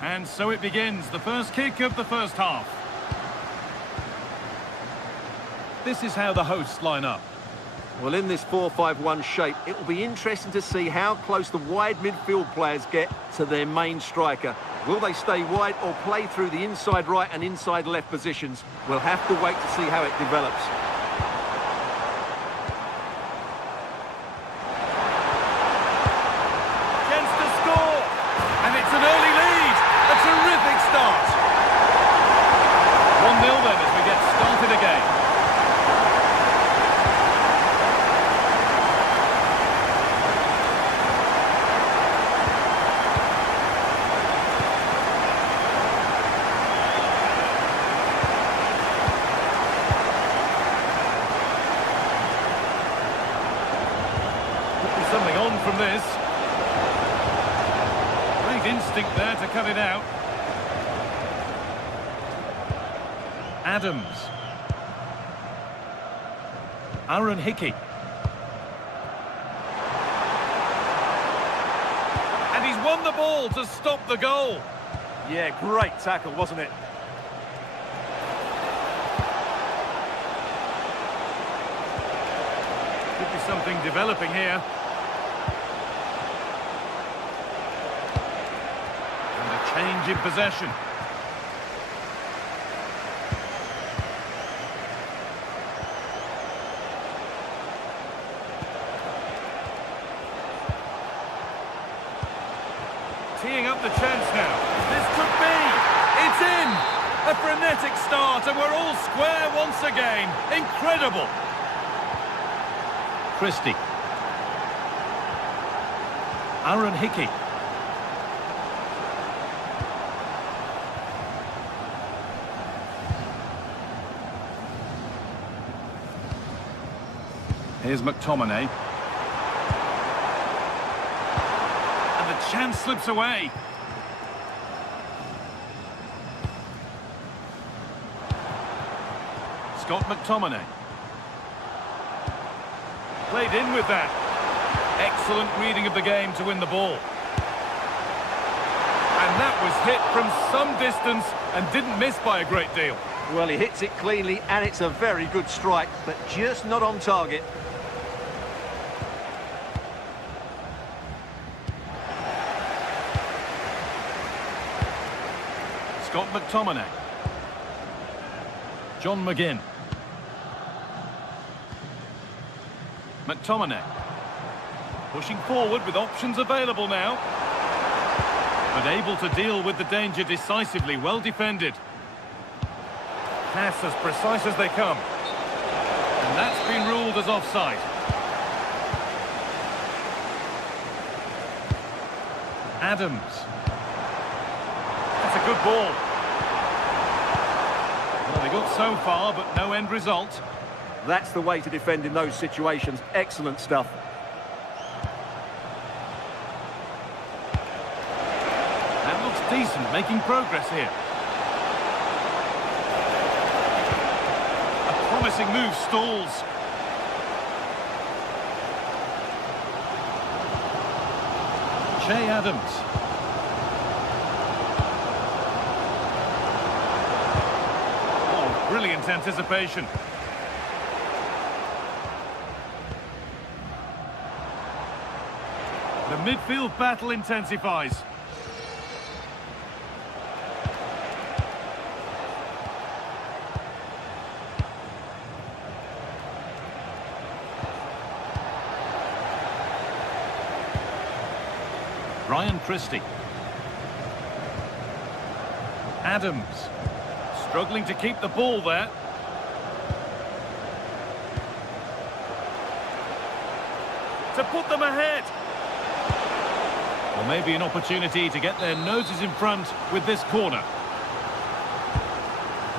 And so it begins, the first kick of the first half. This is how the hosts line up. Well, in this 4-5-1 shape, it will be interesting to see how close the wide midfield players get to their main striker. Will they stay wide or play through the inside right and inside left positions? We'll have to wait to see how it develops. Chance to score! And it's an early lead! A terrific start! 1-0 then as we get started again. on from this. Great instinct there to cut it out. Adams. Aaron Hickey. And he's won the ball to stop the goal. Yeah, great tackle, wasn't it? Could be something developing here. And a change in possession. Teeing up the chance now. This could be. It's in. A frenetic start and we're all square once again. Incredible. Christie. Aaron Hickey. Here's McTominay. And the chance slips away. Scott McTominay. Played in with that. Excellent reading of the game to win the ball. And that was hit from some distance and didn't miss by a great deal. Well, he hits it cleanly and it's a very good strike, but just not on target. Scott McTominay. John McGinn. McTominay. Pushing forward with options available now. But able to deal with the danger decisively, well defended. Pass as precise as they come. And that's been ruled as offside. Adams. That's a good ball. Well, they got so far, but no end result. That's the way to defend in those situations. Excellent stuff. That looks decent, making progress here. A promising move stalls. Che Adams. Oh, brilliant anticipation. The midfield battle intensifies. Ryan Christie. Adams. Struggling to keep the ball there. To put them ahead. Or maybe an opportunity to get their noses in front with this corner.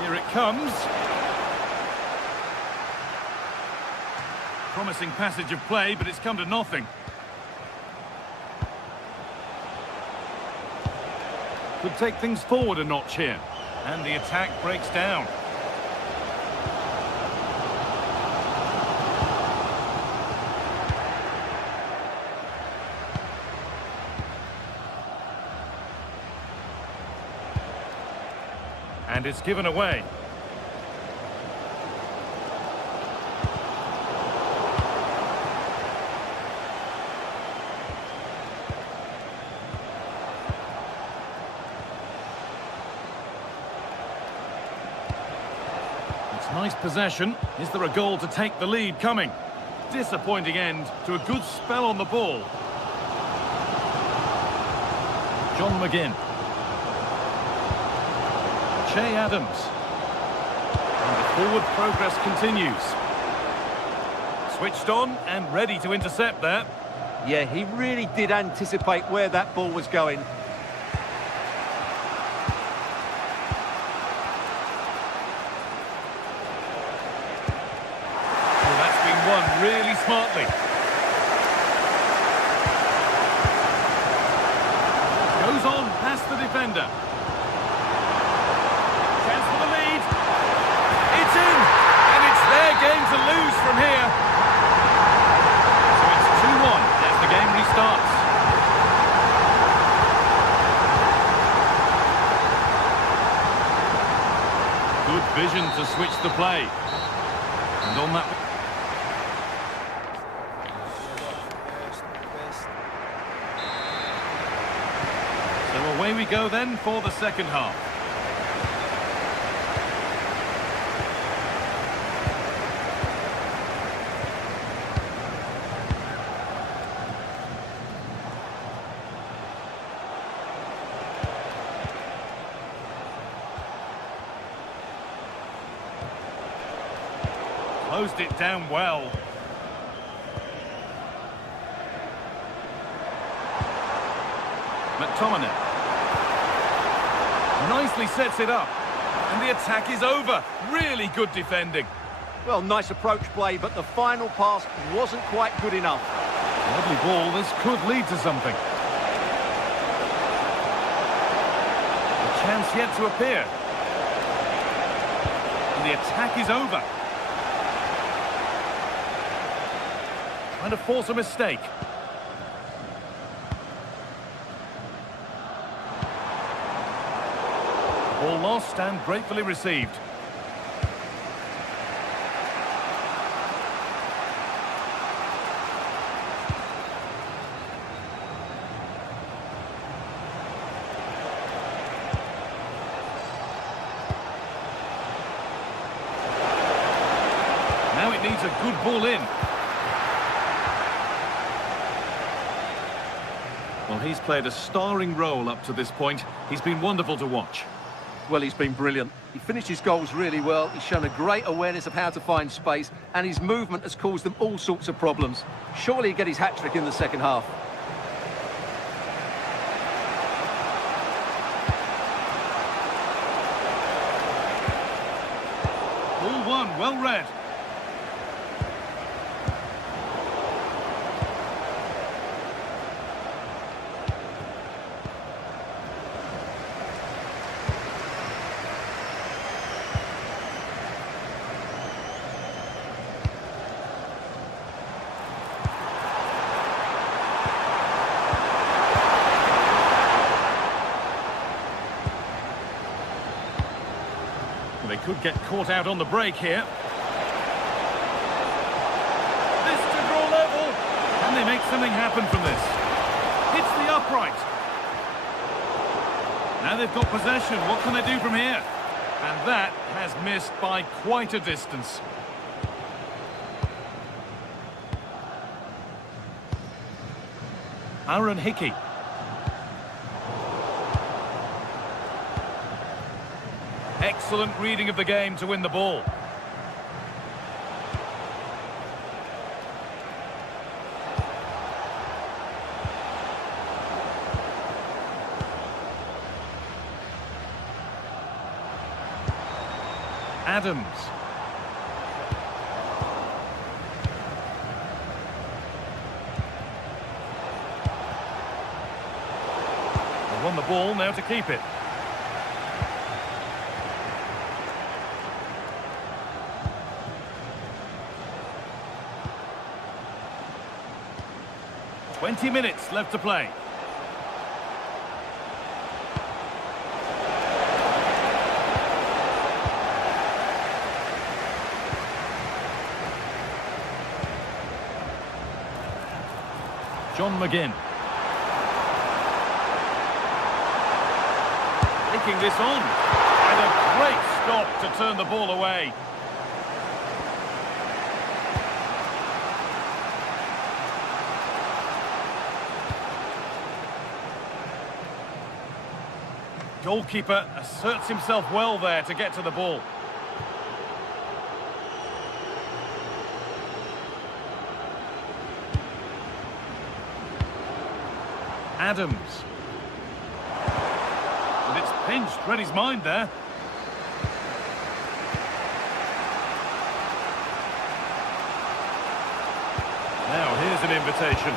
Here it comes. Promising passage of play, but it's come to nothing. Could take things forward a notch here. And the attack breaks down. And it's given away. It's nice possession. Is there a goal to take the lead coming? Disappointing end to a good spell on the ball. John McGinn. Che Adams. And the forward progress continues. Switched on and ready to intercept there. Yeah, he really did anticipate where that ball was going. Well, that's been won really smartly. defender. Chance for the lead. It's in! And it's their game to lose from here. So it's 2-1 as the game restarts. Good vision to switch the play. And on that... So away we go then for the second half. Closed it down well. McTominay. Nicely sets it up. And the attack is over. Really good defending. Well, nice approach play, but the final pass wasn't quite good enough. Lovely ball. This could lead to something. A chance yet to appear. And the attack is over. Trying to force a mistake. Ball lost and gratefully received. Now it needs a good ball in. Well, he's played a starring role up to this point. He's been wonderful to watch. Well, he's been brilliant. He finished his goals really well. He's shown a great awareness of how to find space, and his movement has caused them all sorts of problems. Surely he'll get his hat-trick in the second half. Ball one, well read. They could get caught out on the break here. This to draw level. Can they make something happen from this? Hits the upright. Now they've got possession. What can they do from here? And that has missed by quite a distance. Aaron Hickey. Excellent reading of the game to win the ball. Adams. They won the ball, now to keep it. "20 minutes left to play. John McGinn. Taking this on. And a great stop to turn the ball away. Goalkeeper asserts himself well there to get to the ball. Adams. And it's pinched, read his mind there. Now here's an invitation.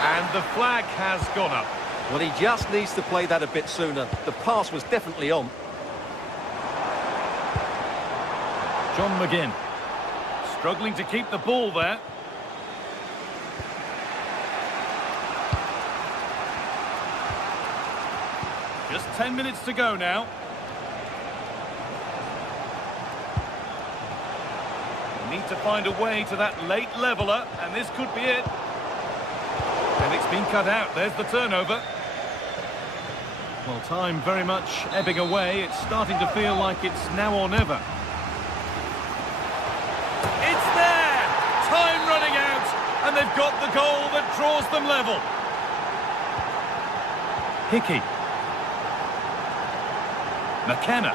And the flag has gone up. Well, he just needs to play that a bit sooner. The pass was definitely on. John McGinn. Struggling to keep the ball there. Just 10 minutes to go now. They need to find a way to that late leveller, and this could be it. And it's been cut out. There's the turnover. Well, time very much ebbing away. It's starting to feel like it's now or never. It's there! Time running out, and they've got the goal that draws them level. Hickey. McKenna.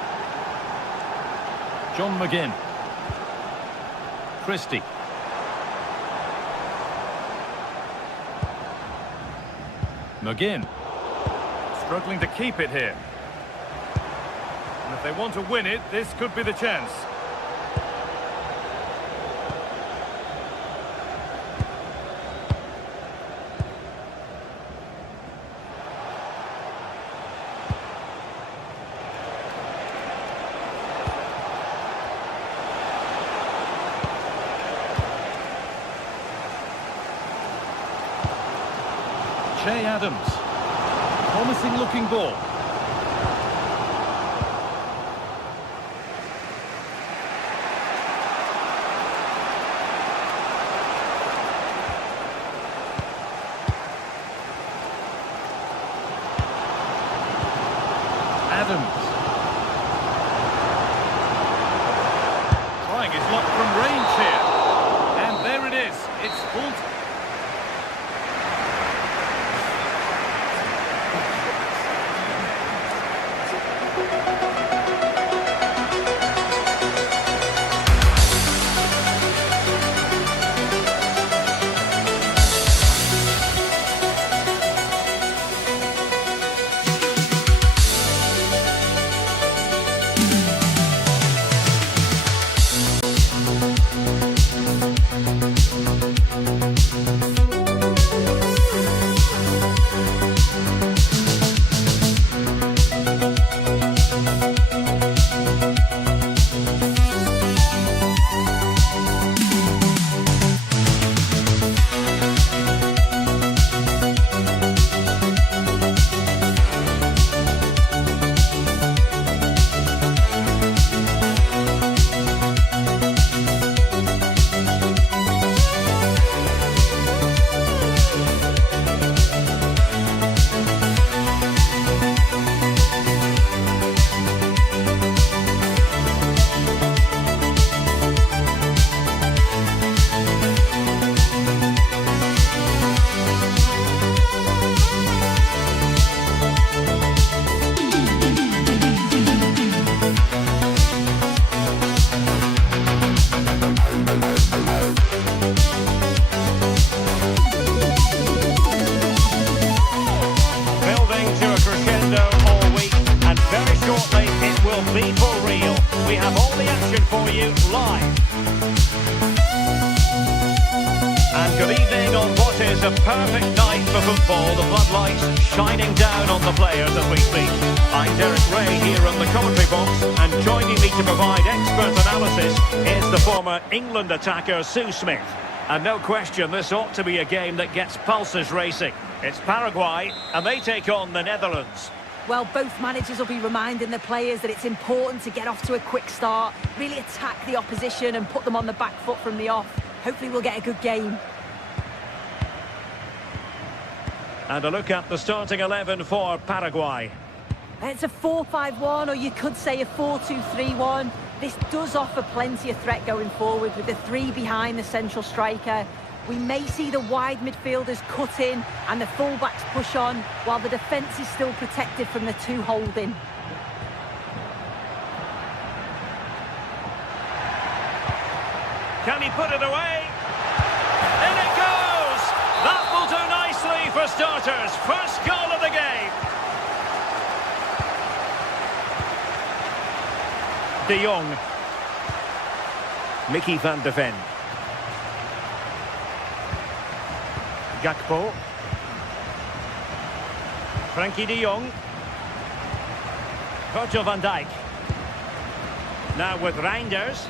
John McGinn. Christie. McGinn. Struggling to keep it here. And if they want to win it, this could be the chance. Che Adams. Promising looking ball. Adams. Trying his luck from range here. And there it is. It's full. Be for real. We have all the action for you live. And good evening on what is a perfect night for football. The floodlights shining down on the players as we speak. I'm Derek Ray here in the commentary box, and joining me to provide expert analysis is the former England attacker Sue Smith. And no question, this ought to be a game that gets pulses racing. It's Paraguay, and they take on the Netherlands. Well, both managers will be reminding the players that it's important to get off to a quick start, really attack the opposition and put them on the back foot from the off. Hopefully we'll get a good game. And a look at the starting 11 for Paraguay. It's a 4-5-1, or you could say a 4-2-3-1. This does offer plenty of threat going forward with the three behind the central striker. We may see the wide midfielders cut in and the fullbacks push on, while the defence is still protected from the two holding. Can he put it away? In it goes! That will do nicely for starters. First goal of the game. De Jong. Mickey van de Ven. Gakpo. Frankie de Jong. Virgil van Dijk. Now with Reinders.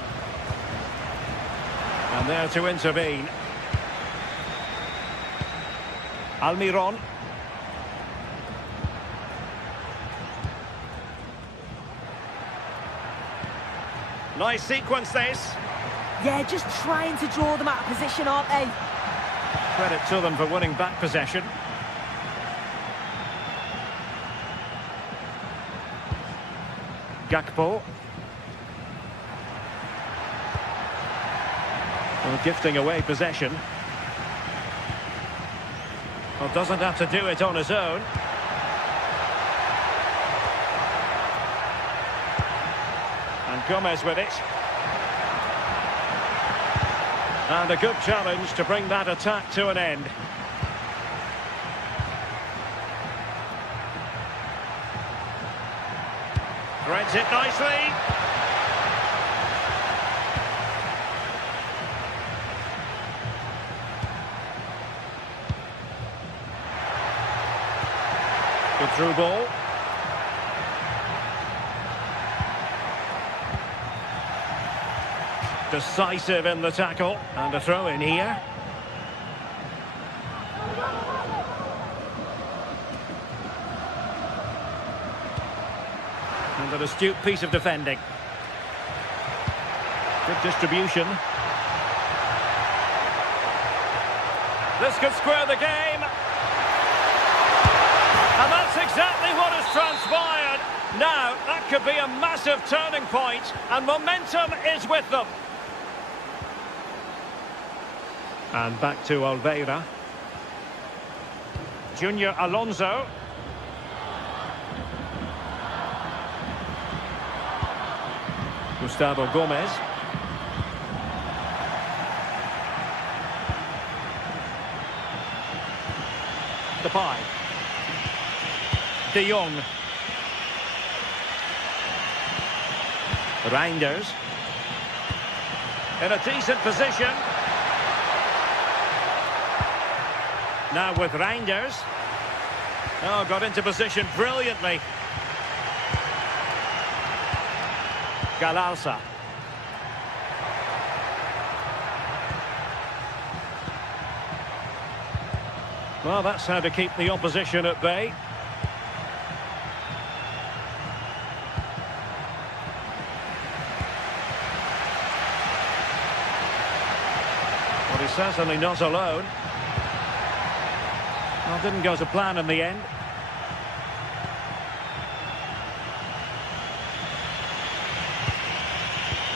And there to intervene. Almiron. Nice sequence this. Yeah, just trying to draw them out of position, aren't they? Credit to them for winning back possession. Gakpo. Well, gifting away possession. Well, doesn't have to do it on his own. And Gomez with it. And a good challenge to bring that attack to an end. Threads it nicely. Good through ball. Decisive in the tackle. And a throw in here. And an astute piece of defending. Good distribution. This could square the game. And that's exactly what has transpired. Now, that could be a massive turning point, and momentum is with them. And back to Oliveira. Junior Alonso. Gustavo Gomez. Depay. De Jong. Reinders. In a decent position. Now with Reinders. Oh, got into position brilliantly. Galarza. Well, that's how to keep the opposition at bay. Well, he's certainly not alone. Well, didn't go to plan in the end.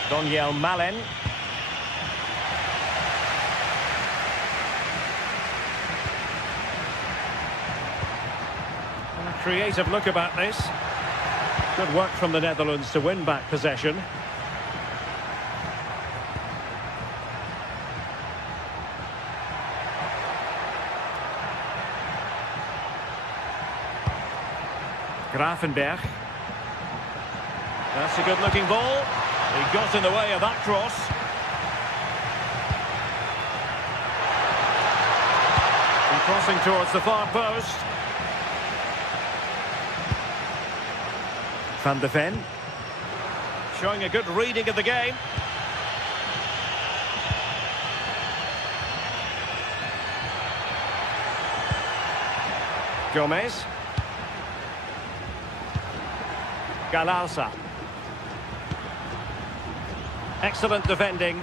Daniel Malen. And a creative look about this. Good work from the Netherlands to win back possession. Gravenberg. That's a good-looking ball. He got in the way of that cross. And crossing towards the far post. Van de Ven. Showing a good reading of the game. Gomez. Galarza. Excellent defending.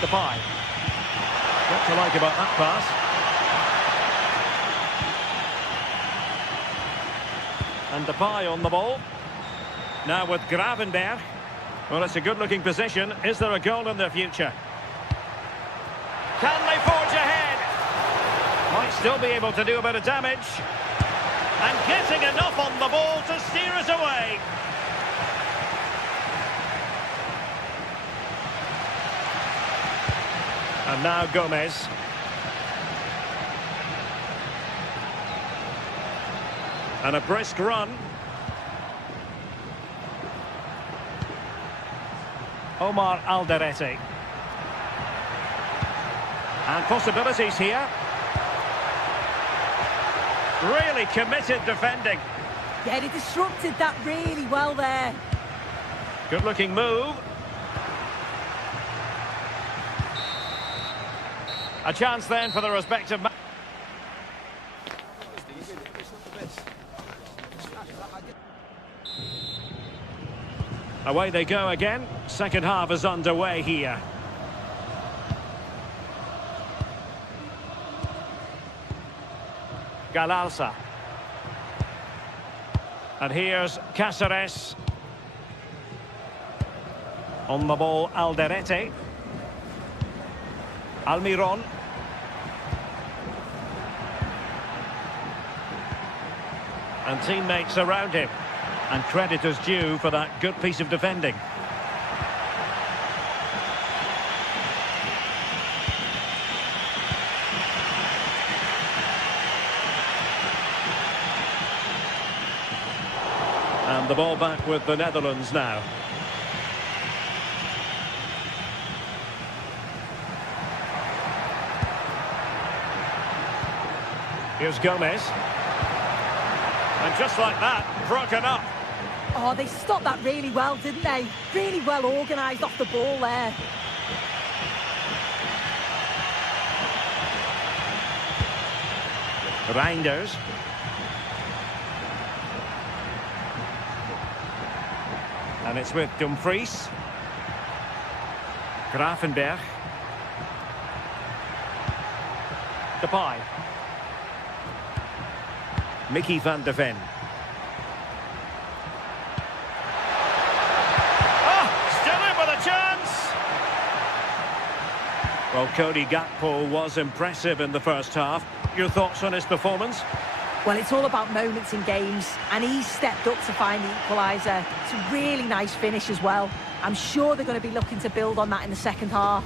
Depay. What to like about that pass? And Depay on the ball. Now with Gravenberg. Well, it's a good-looking position. Is there a goal in the future? Can they forge ahead? Might still be able to do a bit of damage. And getting enough on the ball to steer us away. And now Gomez. And a brisk run. Omar Alderete. And possibilities here. Really committed defending. Yeah, he disrupted that really well there. Good looking move. A chance then for the respective... Away they go again. Second half is underway here. Galarza. And here's Cáceres. On the ball, Alderete. Almiron. And teammates around him. And credit is due for that good piece of defending. And the ball back with the Netherlands now. Here's Gomez. And just like that, broken up. Oh, they stopped that really well, didn't they? Really well organised off the ball there. Reinders. And it's with Dumfries. Gravenberch. Depay. Mickey van de Ven. Still in with a chance. Well, Cody Gakpo was impressive in the first half. Your thoughts on his performance? Well, it's all about moments in games, and he stepped up to find the equaliser. It's a really nice finish as well. I'm sure they're going to be looking to build on that in the second half.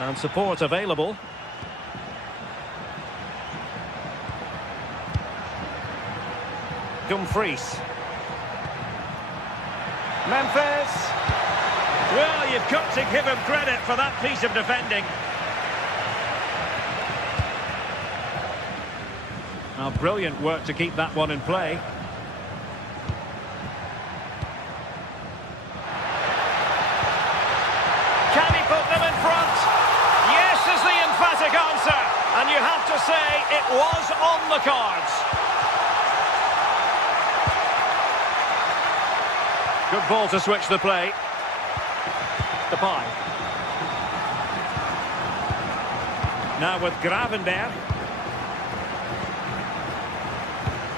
And support available. Dumfries. Memphis. Well, you've got to give him credit for that piece of defending. Now, brilliant work to keep that one in play. Can he put them in front? Yes is the emphatic answer. And you have to say it was on the cards. Good ball to switch the play. Depay. Now with Gravenberch.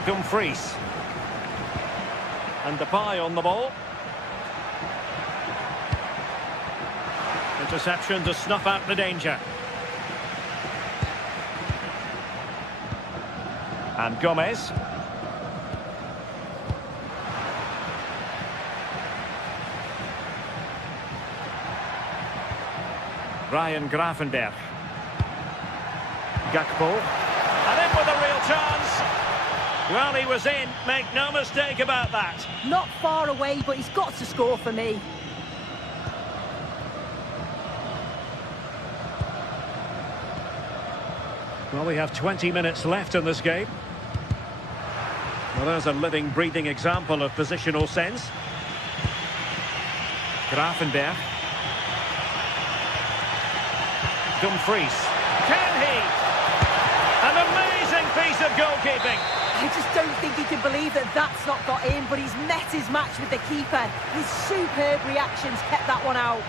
Dumfries. And Depay on the ball. Interception to snuff out the danger. And Gomez. Ryan Gravenberch. Gakpo. And in with a real chance. Well, he was in. Make no mistake about that. Not far away, but he's got to score for me. Well, we have 20 minutes left in this game. Well, there's a living, breathing example of positional sense. Gravenberch. Dumfries. Can he? An amazing piece of goalkeeping. I just don't think he can believe that that's not got in, but he's met his match with the keeper. His superb reactions kept that one out.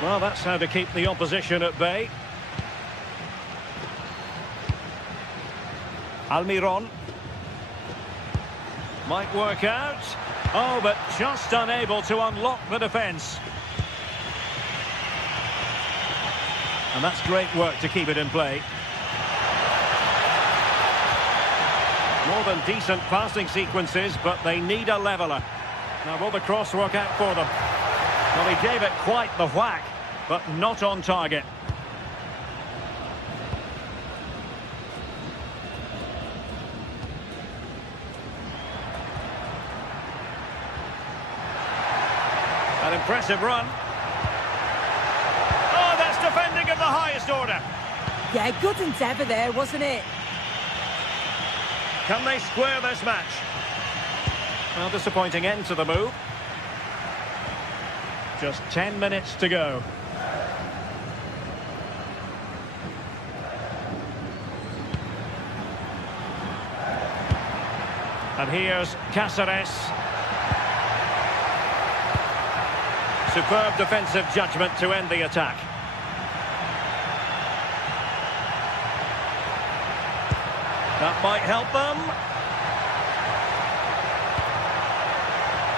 Well, that's how to keep the opposition at bay. Almiron. Might work out. Oh, but just unable to unlock the defence. And that's great work to keep it in play. More than decent passing sequences, but they need a leveller. Now, will the cross work out for them? Well, he gave it quite the whack, but not on target. Impressive run. Oh, that's defending of the highest order. Yeah, good endeavour there, wasn't it? Can they square this match? Well, disappointing end to the move. Just 10 minutes to go. And here's Cáceres. Superb defensive judgment to end the attack. That might help them.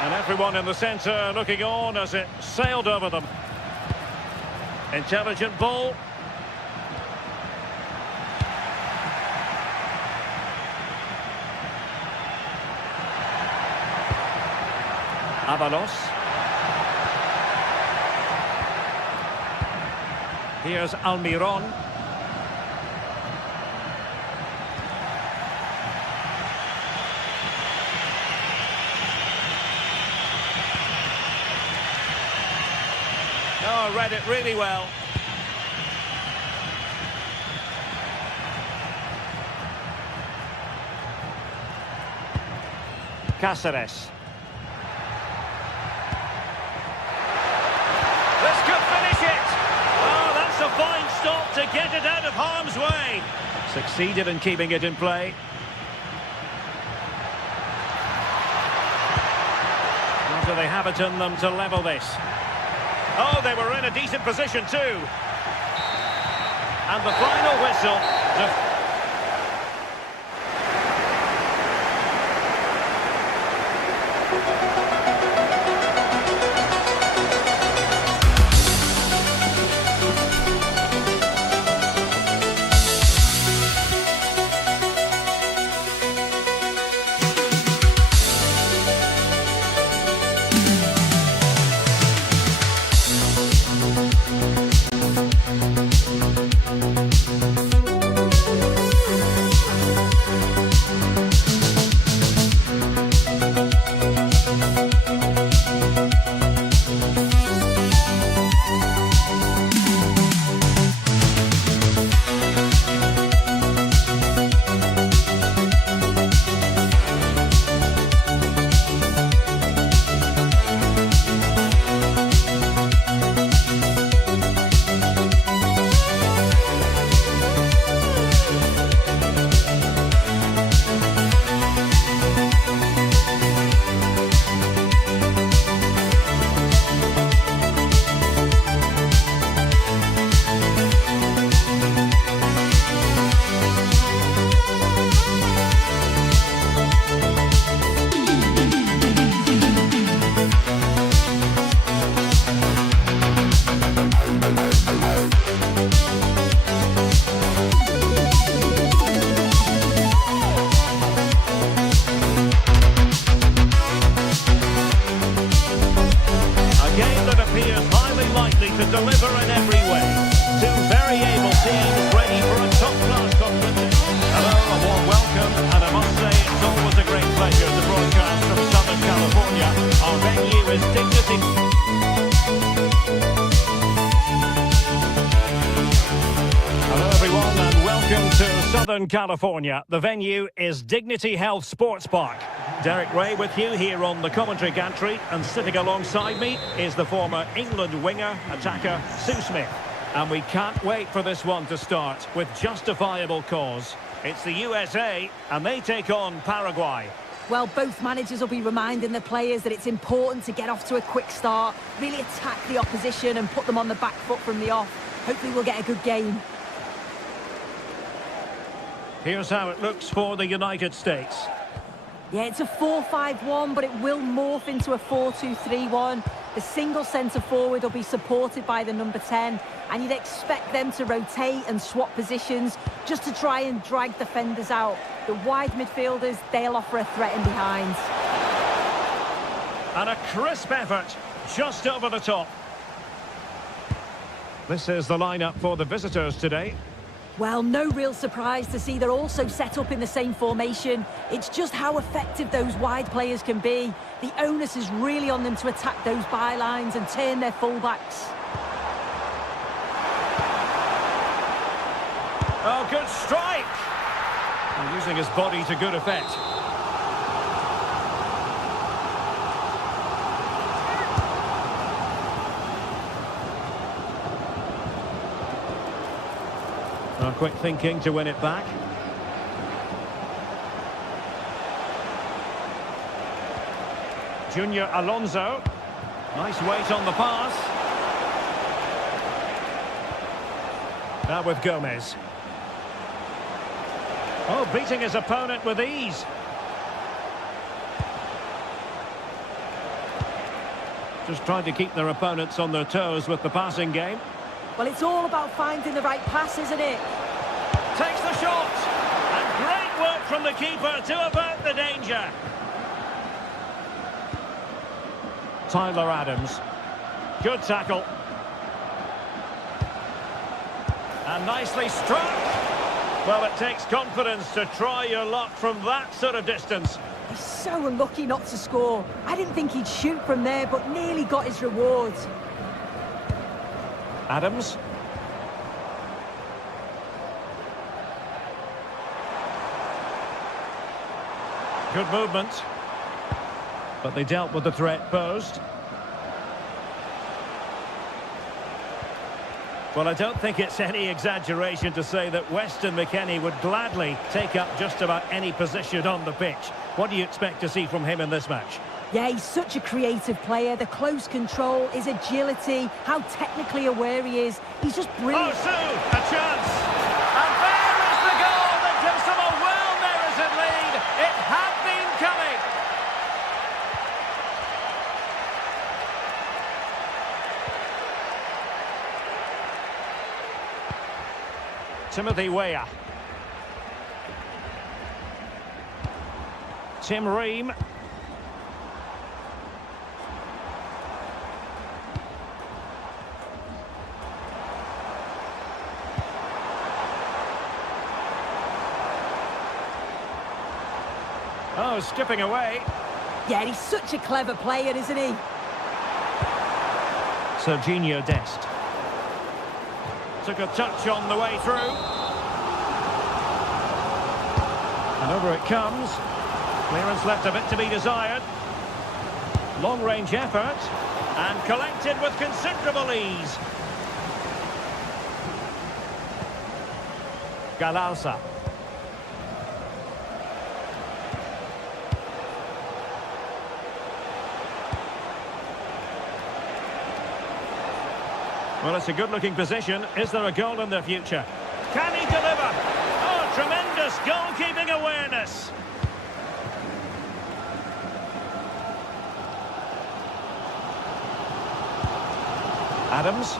And everyone in the centre looking on as it sailed over them. Intelligent ball. Avalos. Here's Almiron. Oh, read it really well. Cáceres. This could finish it. Oh, that's a fine stop to get it out of harm's way. Succeeded in keeping it in play. Or do they have it in them to level this? Oh, they were in a decent position too. And the final whistle. to deliver in every way. Two very able teams ready for a top-class competition. Hello, a warm welcome, and I must say it's always a great pleasure to broadcast from Southern California. Our venue is Dignity. Hello everyone and welcome to Southern California. The venue is Dignity Health Sports Park. Derek Ray with you here on the commentary gantry, and sitting alongside me is the former England winger, attacker Sue Smith. And we can't wait for this one to start with justifiable cause. It's the USA and they take on Paraguay. Well, both managers will be reminding the players that it's important to get off to a quick start, really attack the opposition and put them on the back foot from the off. Hopefully we'll get a good game. Here's how it looks for the United States. Yeah, it's a 4-5-1, but it will morph into a 4-2-3-1. The single centre-forward will be supported by the number 10, and you'd expect them to rotate and swap positions just to try and drag defenders out. The wide midfielders, they'll offer a threat in behind. And a crisp effort, just over the top. This is the lineup for the visitors today. Well, no real surprise to see they're also set up in the same formation. It's just how effective those wide players can be. The onus is really on them to attack those bylines and turn their fullbacks. Oh, good strike! And using his body to good effect. Quick thinking to win it back. Junior Alonso. Nice weight on the pass. Now with Gomez. Oh, beating his opponent with ease. Just trying to keep their opponents on their toes with the passing game. Well, it's all about finding the right pass, isn't it? Takes the shot. And great work from the keeper to avert the danger. Tyler Adams. Good tackle. And nicely struck. Well, it takes confidence to try your luck from that sort of distance. He's so unlucky not to score. I didn't think he'd shoot from there, but nearly got his rewards. Adams. Good movement. But they dealt with the threat posed. Well, I don't think it's any exaggeration to say that Weston McKennie would gladly take up just about any position on the pitch. What do you expect to see from him in this match? Yeah, he's such a creative player. The close control, his agility, how technically aware he is. He's just brilliant. Oh, soon, a chance. And there is the goal that gives them a well-merited lead. It had been coming. Timothy Weah. Tim Ream. Oh, skipping away. Yeah, he's such a clever player, isn't he? Serginho Dest. Took a touch on the way through. And over it comes. Clearance left a bit to be desired. Long-range effort. And collected with considerable ease. Galarza. Well, it's a good-looking position. Is there a goal in the future? Can he deliver? Oh, tremendous goalkeeping awareness. Adams.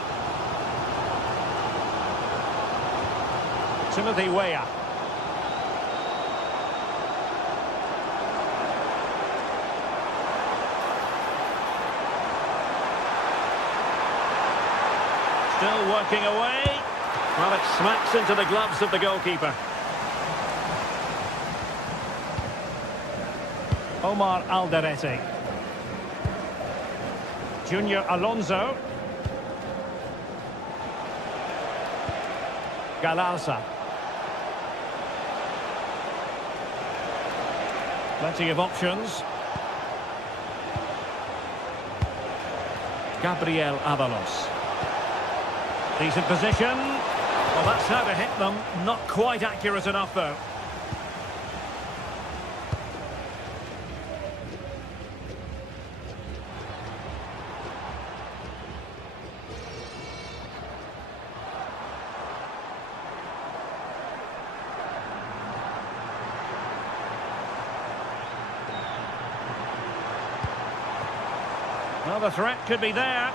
Timothy Weah. Still working away. Well, it smacks into the gloves of the goalkeeper. Omar Alderete. Junior Alonso. Galarza. Plenty of options. Gabriel Avalos. Decent position. Well, that's how to hit them. Not quite accurate enough, though. Well, the threat could be there.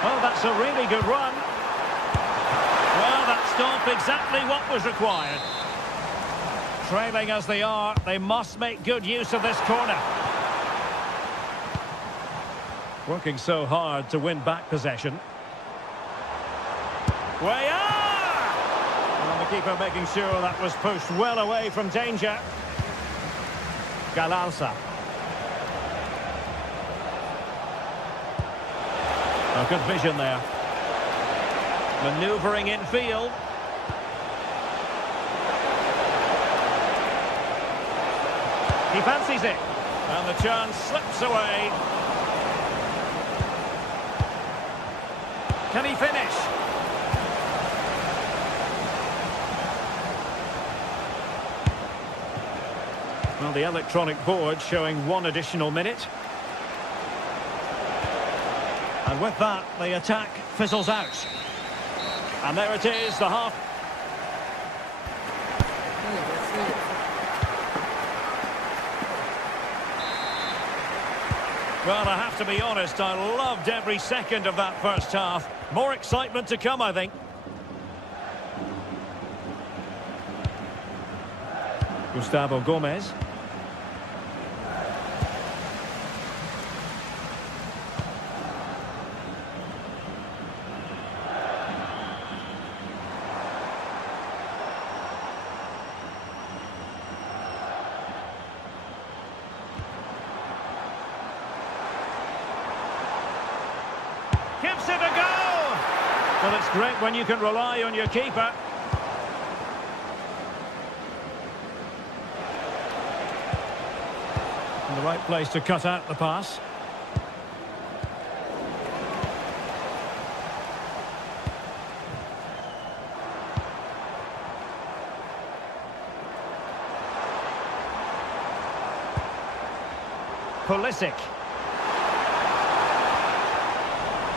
Oh, that's a really good run. Well, that stopped exactly what was required. Trailing as they are, they must make good use of this corner. Working so hard to win back possession. Way are! And the keeper making sure that was pushed well away from danger. Galarza. Oh, good vision there. Manoeuvring infield. He fancies it. And the chance slips away. Can he finish? Well, the electronic board showing 1 additional minute. And with that, the attack fizzles out. And there it is, the half. Well, I have to be honest, I loved every second of that first half. More excitement to come, I think. Gustavo Gomez. Gives it a go! Well, it's great when you can rely on your keeper. In the right place to cut out the pass. Pulisic.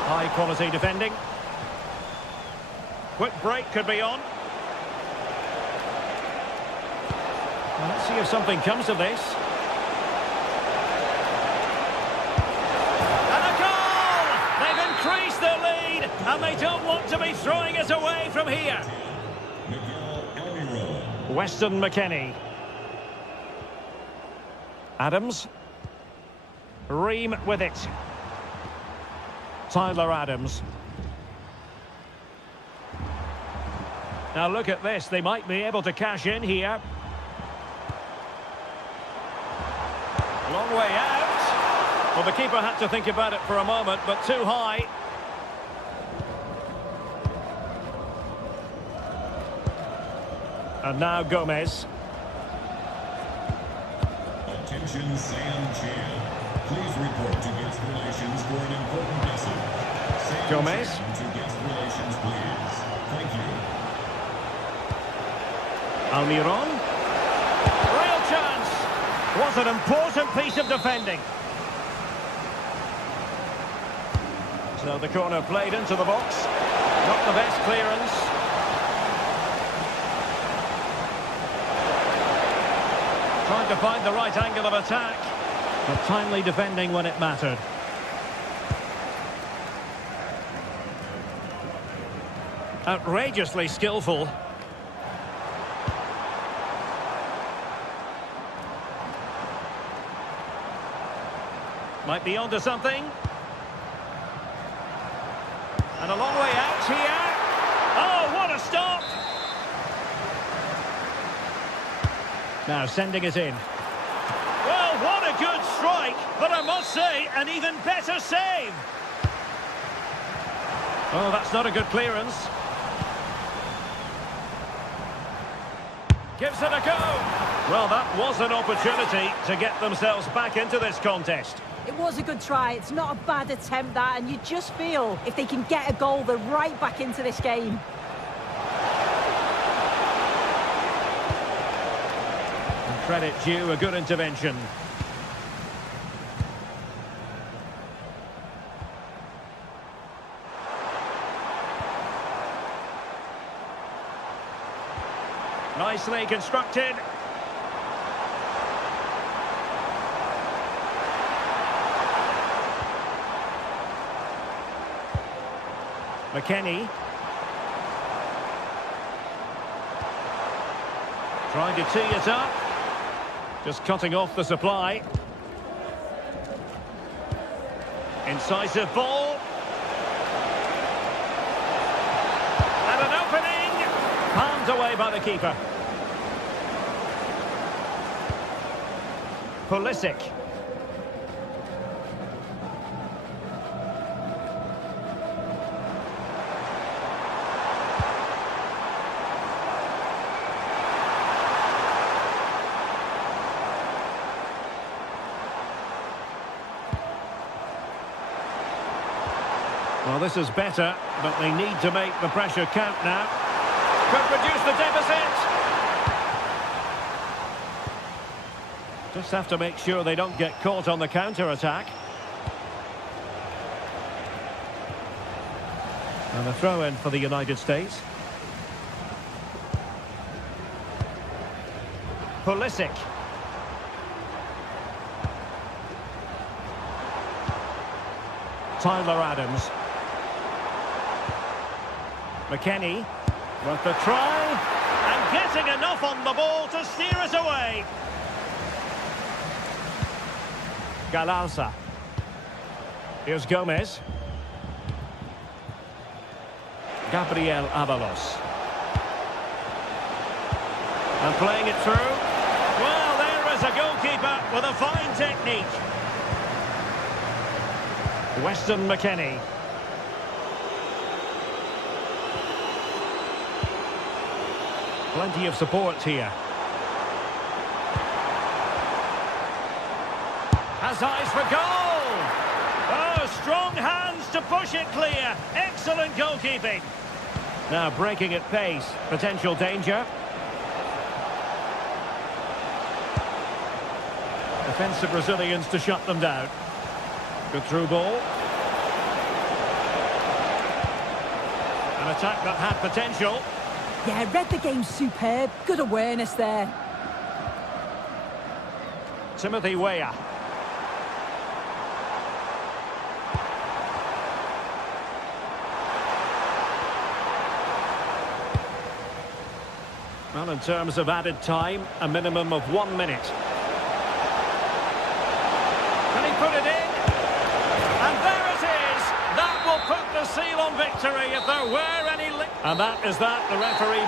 High quality defending. Quick break could be on. Well, let's see if something comes of this. And a goal! They've increased their lead, and they don't want to be throwing it away from here. Weston McKennie. Adams. Ream with it. Tyler Adams. Now look at this, they might be able to cash in here. Long way out. Well, the keeper had to think about it for a moment, but too high. And now Gomez. Attention, Sam Chan. Please report to guest relations for an important message. Sam Gomez. Chan to guest relations, please. Thank you. Almiron. Real chance. Was an important piece of defending. So the corner played into the box. Not the best clearance. Trying to find the right angle of attack. But timely defending when it mattered. Outrageously skillful. Might be onto something. And a long way out here. Oh, what a stop! Now sending it in. Well, what a good strike, but I must say, an even better save. Oh, that's not a good clearance. Gives it a go. Well, that was an opportunity to get themselves back into this contest. It was a good try. It's not a bad attempt, that, and you just feel if they can get a goal, they're right back into this game. And credit due, a good intervention. Nicely constructed. McKennie. Trying to tee it up. Just cutting off the supply. Incisive ball. And play by the keeper. Pulisic. Well, this is better, but they need to make the pressure count now. Could reduce the deficit. Just have to make sure they don't get caught on the counter-attack. And a throw-in for the United States. Pulisic. Tyler Adams. McKennie with the try, and getting enough on the ball to steer it away. Galarza. Here's Gomez. Gabriel Avalos. And playing it through. Well, there is a goalkeeper with a fine technique. Weston McKennie. Plenty of support here. Has eyes for goal! Oh, strong hands to push it clear. Excellent goalkeeping. Now breaking at pace. Potential danger. Defensive Brazilians to shut them down. Good through ball. An attack that had potential. Yeah, read the game superb. Good awareness there. Timothy Weah. Well, in terms of added time, a minimum of 1 minute. Can he put it in? And there it is! That will put the seal on victory if there were any... And that is that, the referee...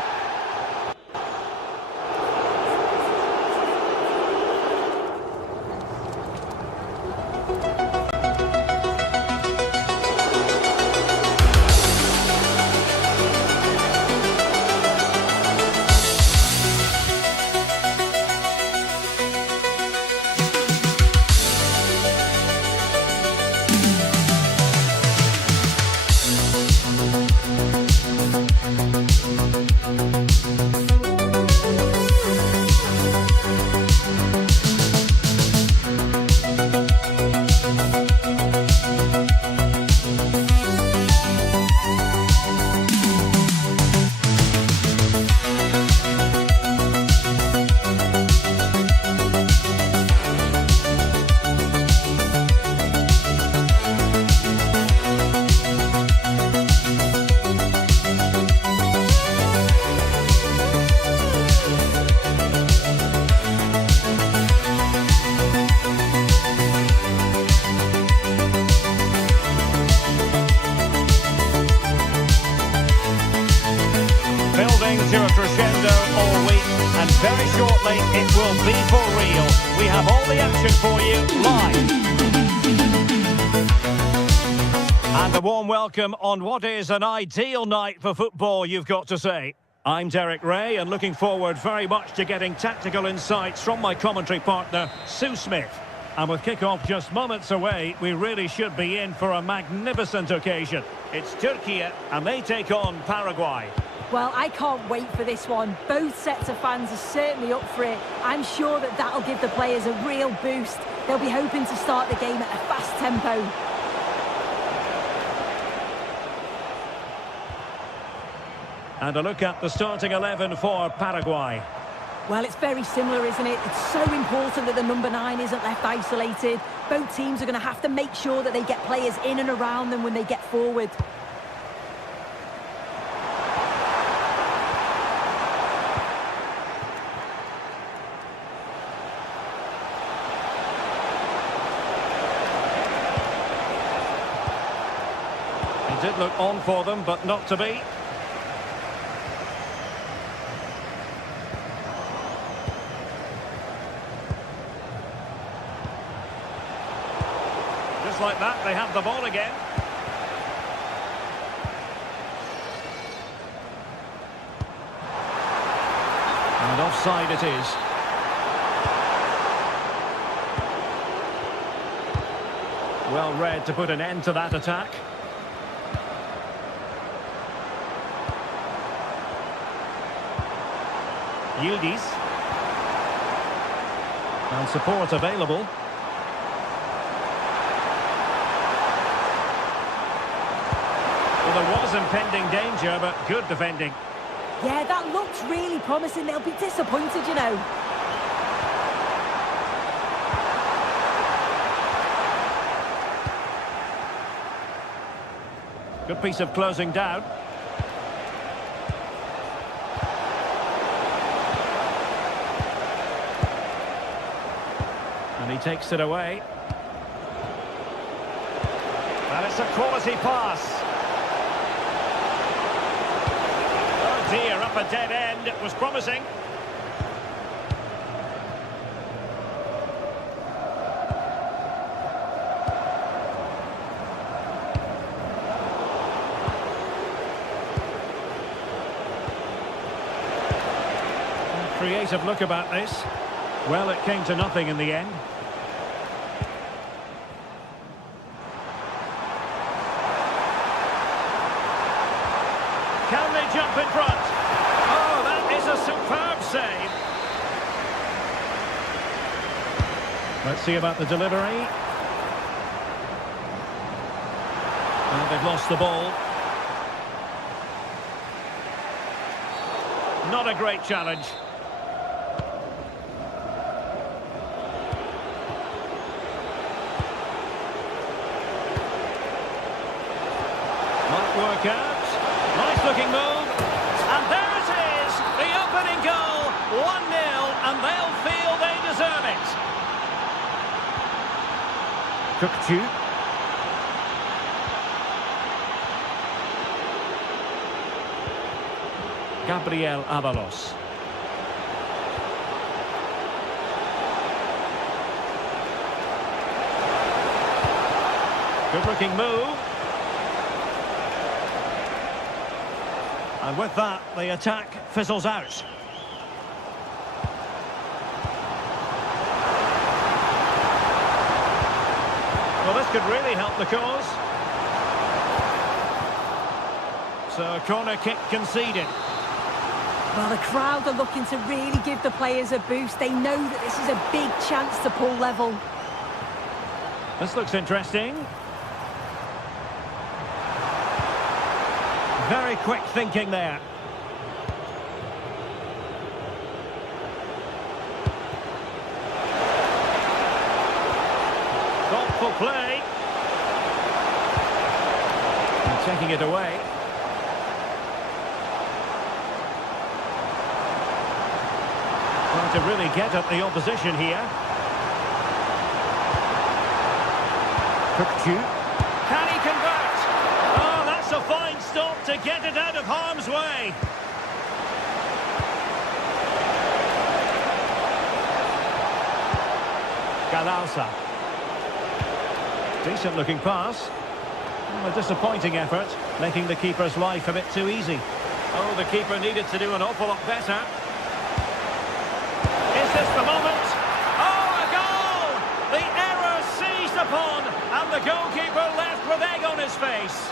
To a crescendo all week, and very shortly it will be for real. We have all the action for you live. And a warm welcome on what is an ideal night for football, you've got to say. I'm Derek Ray, and looking forward very much to getting tactical insights from my commentary partner, Sue Smith. And with kick-off just moments away, we really should be in for a magnificent occasion. It's Turkey, and they take on Paraguay. Well, I can't wait for this one. Both sets of fans are certainly up for it. I'm sure that that'll give the players a real boost. They'll be hoping to start the game at a fast tempo. And a look at the starting 11 for Paraguay. Well, it's very similar, isn't it? It's so important that the number 9 isn't left isolated. Both teams are going to have to make sure that they get players in and around them when they get forward. It did look on for them, but not to be. just like that, they have the ball again. And offside it is. Well read to put an end to that attack. Yildiz. And support available. Well, there was impending danger, but good defending. Yeah, that looks really promising. They'll be disappointed, you know. Good piece of closing down. And he takes it away. And it's a quality pass. Oh dear, up a dead end. It was promising. Creative look about this. Well, it came to nothing in the end. Can they jump in front? Oh, that is a superb save. Let's see about the delivery. And they've lost the ball. Not a great challenge. Might work out. Nice looking move. And there it is. The opening goal. 1-0, and they'll feel they deserve it. Cookchu. Gabriel Avalos. Good looking move. And with that, the attack fizzles out. Well, this could really help the cause. So, a corner kick conceded. Well, the crowd are looking to really give the players a boost. They know that this is a big chance to pull level. This looks interesting. Very quick thinking there. Thoughtful play. And taking it away. Trying to really get at the opposition here. Cookchu. Can he convert? Oh, that's a fine stop to get it out of harm's way. Galausa. Decent looking pass. A disappointing effort, making the keeper's life a bit too easy. Oh, the keeper needed to do an awful lot better. Is this the moment? Oh, a goal! The error seized upon, and the goalkeeper left with egg on his face.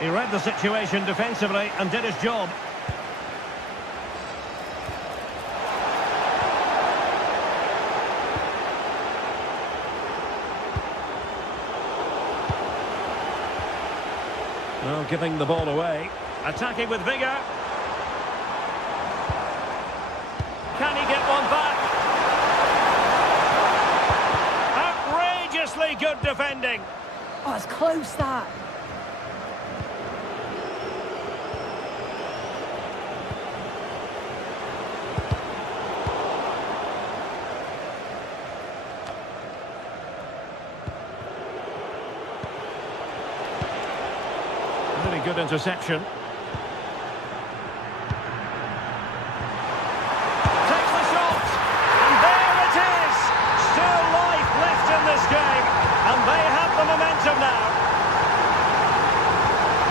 He read the situation defensively and did his job. Well, giving the ball away. Attacking with vigour. Can he get one back? Outrageously good defending. Oh, it's close, that. Really good interception. Takes the shot, and there it is!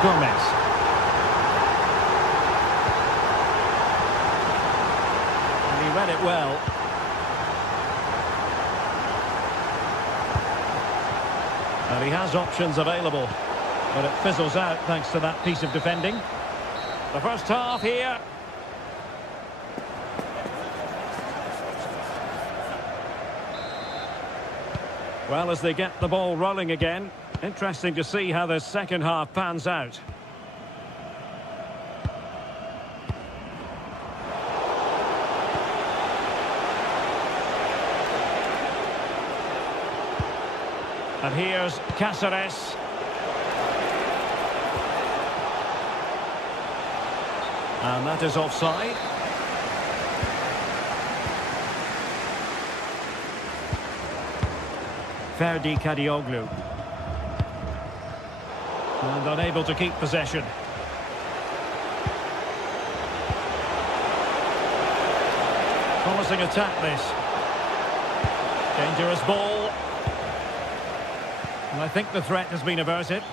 Gomez. And he read it well. And he has options available, but it fizzles out thanks to that piece of defending. The first half here. Well, as they get the ball rolling again, interesting to see how the second half pans out. And here's Cáceres. And that is offside. Ferdi Kadioglu. And unable to keep possession. Promising attack this. Dangerous ball. And I think the threat has been averted.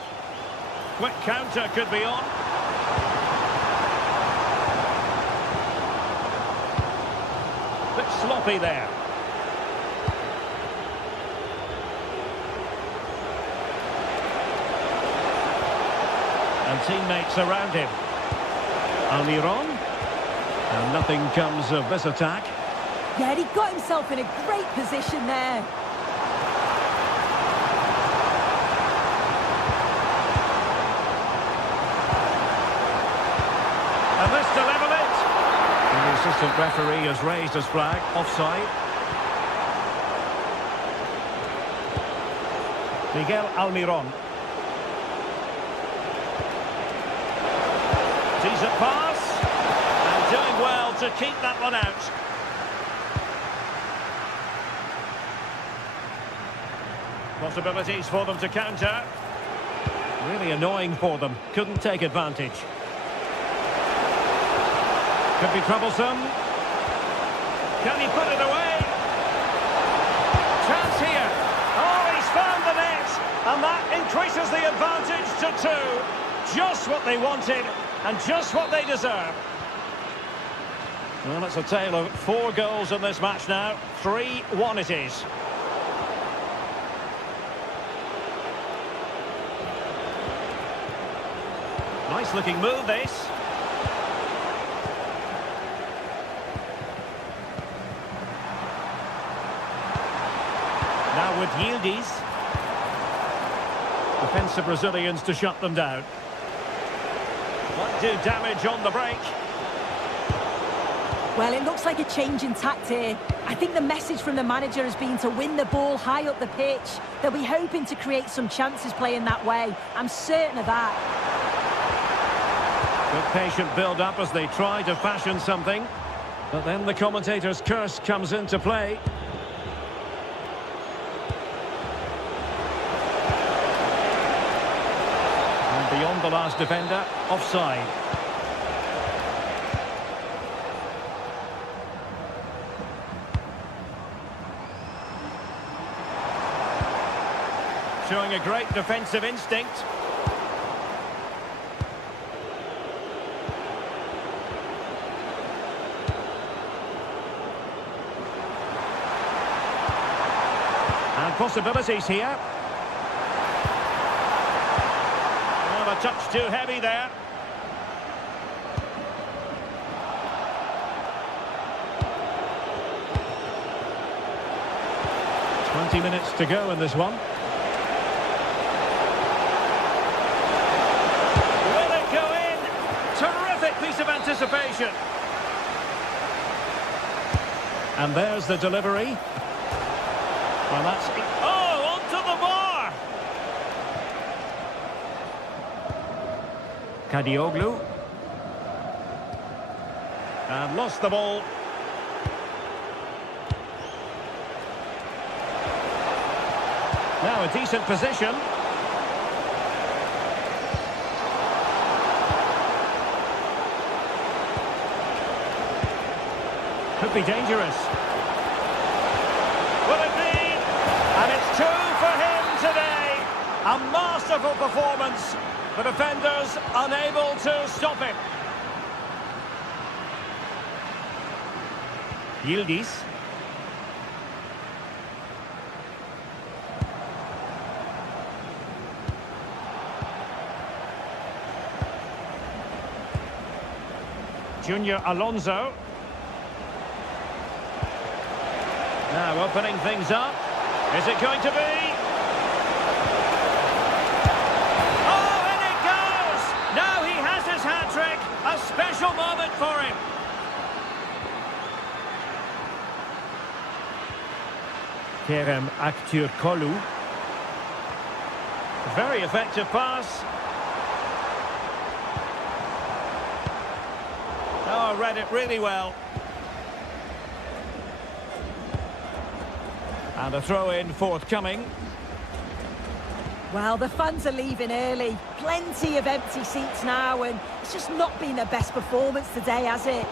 Quick counter could be on. Bit sloppy there. And teammates around him. Almiron. And nothing comes of this attack. Yeah, he got himself in a great position there. And this to level it. And the assistant referee has raised his flag. Offside. Miguel Almiron. Decent pass. And doing well to keep that one out. Possibilities for them to counter. Really annoying for them. Couldn't take advantage. Could be troublesome. Can he put it away? Chance here. Oh, he's found the net. And that increases the advantage to 2. Just what they wanted and just what they deserve. Well, it's a tale of 4 goals in this match now. 3-1 it is. Nice looking move, this. Now with Yildiz. Defensive Brazilians to shut them down. Might do damage on the break. Well, it looks like a change in tact here. I think the message from the manager has been to win the ball high up the pitch. They'll be hoping to create some chances playing that way. I'm certain of that. Good patient build-up as they try to fashion something. But then the commentator's curse comes into play. And beyond the last defender, offside. Showing a great defensive instinct. And possibilities here. Well, a touch too heavy there. "20 minutes to go in this one. Piece of anticipation. And there's the delivery. Well, that's... Oh, onto the bar! Kadioglu. And lost the ball. Now a decent position. Could be dangerous. Will it be? And it's 2 for him today. A masterful performance. The defenders unable to stop him. Yildiz. Junior Alonso. Now opening things up. Is it going to be? Oh, and it goes! Now he has his hat-trick. A special moment for him. Kerem Aktürkoğlu. Very effective pass. Oh, read it really well. And a throw-in forthcoming. Well, the fans are leaving early. Plenty of empty seats now, and it's just not been the best performance today, has it?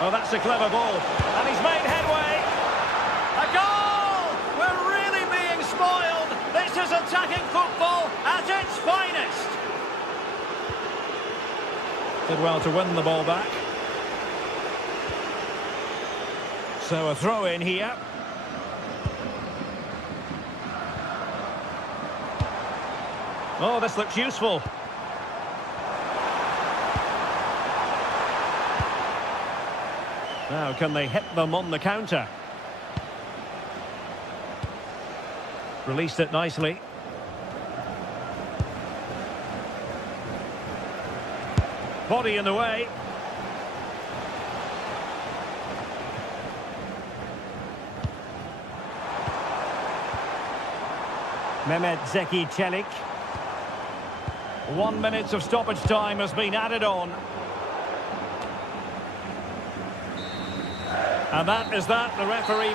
Oh, that's a clever ball. And he's made headway. A goal! We're really being spoiled. This is attacking football at its finest. Did well to win the ball back. So a throw in here. Oh, this looks useful. Now, can they hit them on the counter? Released it nicely. Body in the way. Mehmet Zeki Çelik. 1 minute of stoppage time has been added on. And that is that. The referee...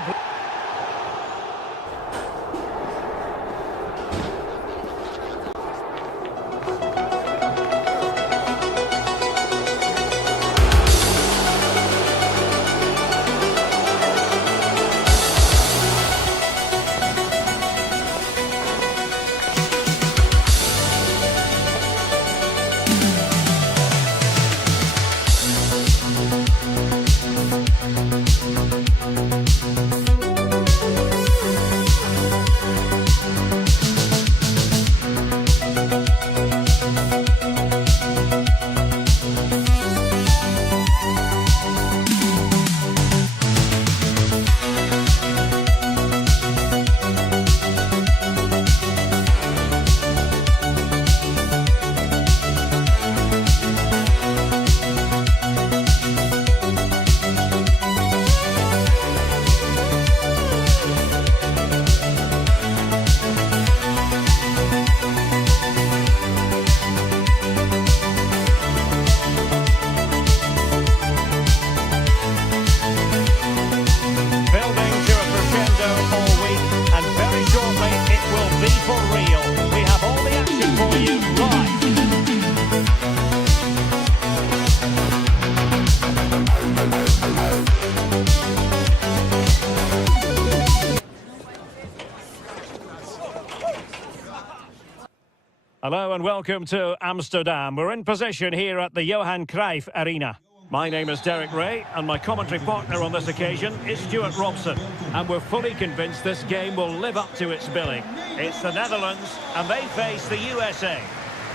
Hello and welcome to Amsterdam. We're in position here at the Johan Cruyff Arena. My name is Derek Ray and my commentary partner on this occasion is Stuart Robson. And we're fully convinced this game will live up to its billing. It's the Netherlands and they face the USA.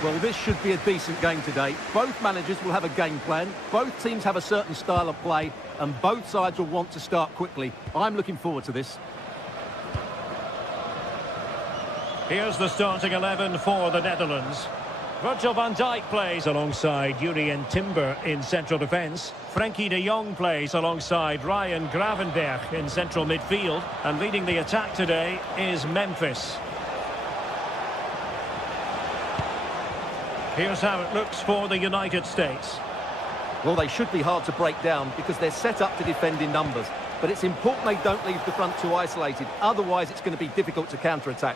Well, this should be a decent game today. Both managers will have a game plan. Both teams have a certain style of play and both sides will want to start quickly. I'm looking forward to this. Here's the starting 11 for the Netherlands. Virgil van Dijk plays alongside Jurien Timber in central defence. Frenkie de Jong plays alongside Ryan Gravenberch in central midfield. And leading the attack today is Memphis. Here's how it looks for the United States. Well, they should be hard to break down because they're set up to defend in numbers. But it's important they don't leave the front too isolated. Otherwise, it's going to be difficult to counter-attack.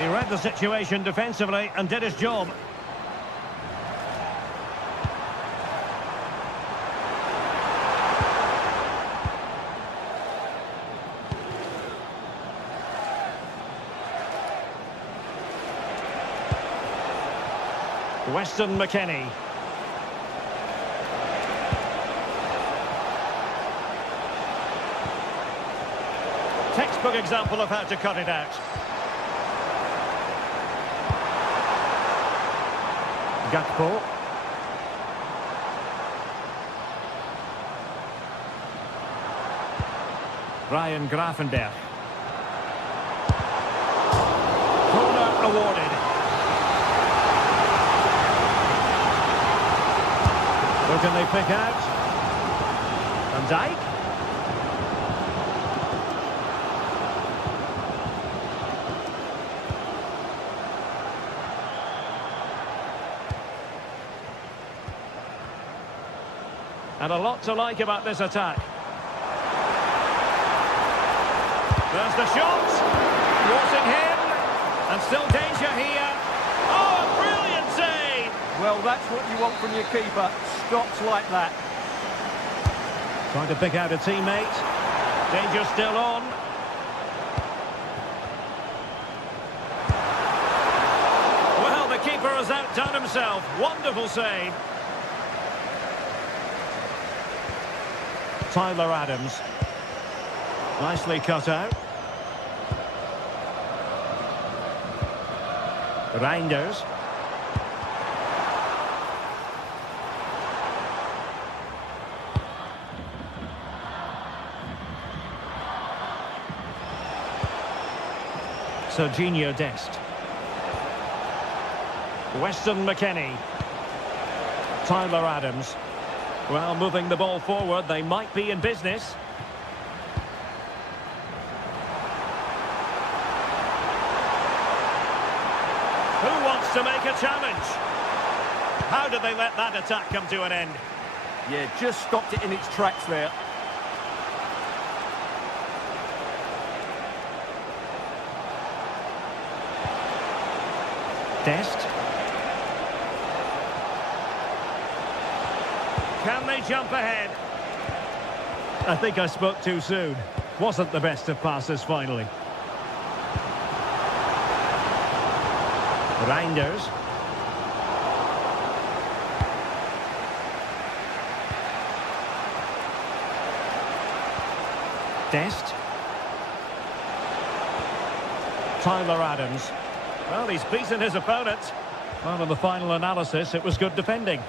He read the situation defensively and did his job. Weston McKennie. Textbook example of how to cut it out. Gakpo. Ryan Gravenberch. Corner awarded. Who can they pick out? Van Dijk. And a lot to like about this attack. There's the shot. Wasn't him. And still danger here. Oh, a brilliant save. Well, that's what you want from your keeper. Stops like that. Trying to pick out a teammate. Danger still on. Well, the keeper has outdone himself. Wonderful save. Tyler Adams. Nicely cut out. Reinders. Serginho Dest. Weston McKennie. Tyler Adams. Well, moving the ball forward, they might be in business. Who wants to make a challenge? How did they let that attack come to an end? Yeah, just stopped it in its tracks there. Dest. Can they jump ahead? I think I spoke too soon. Wasn't the best of passes finally. Reinders. Dest. Tyler Adams. Well, he's beaten his opponent. Well, in the final analysis, it was good defending.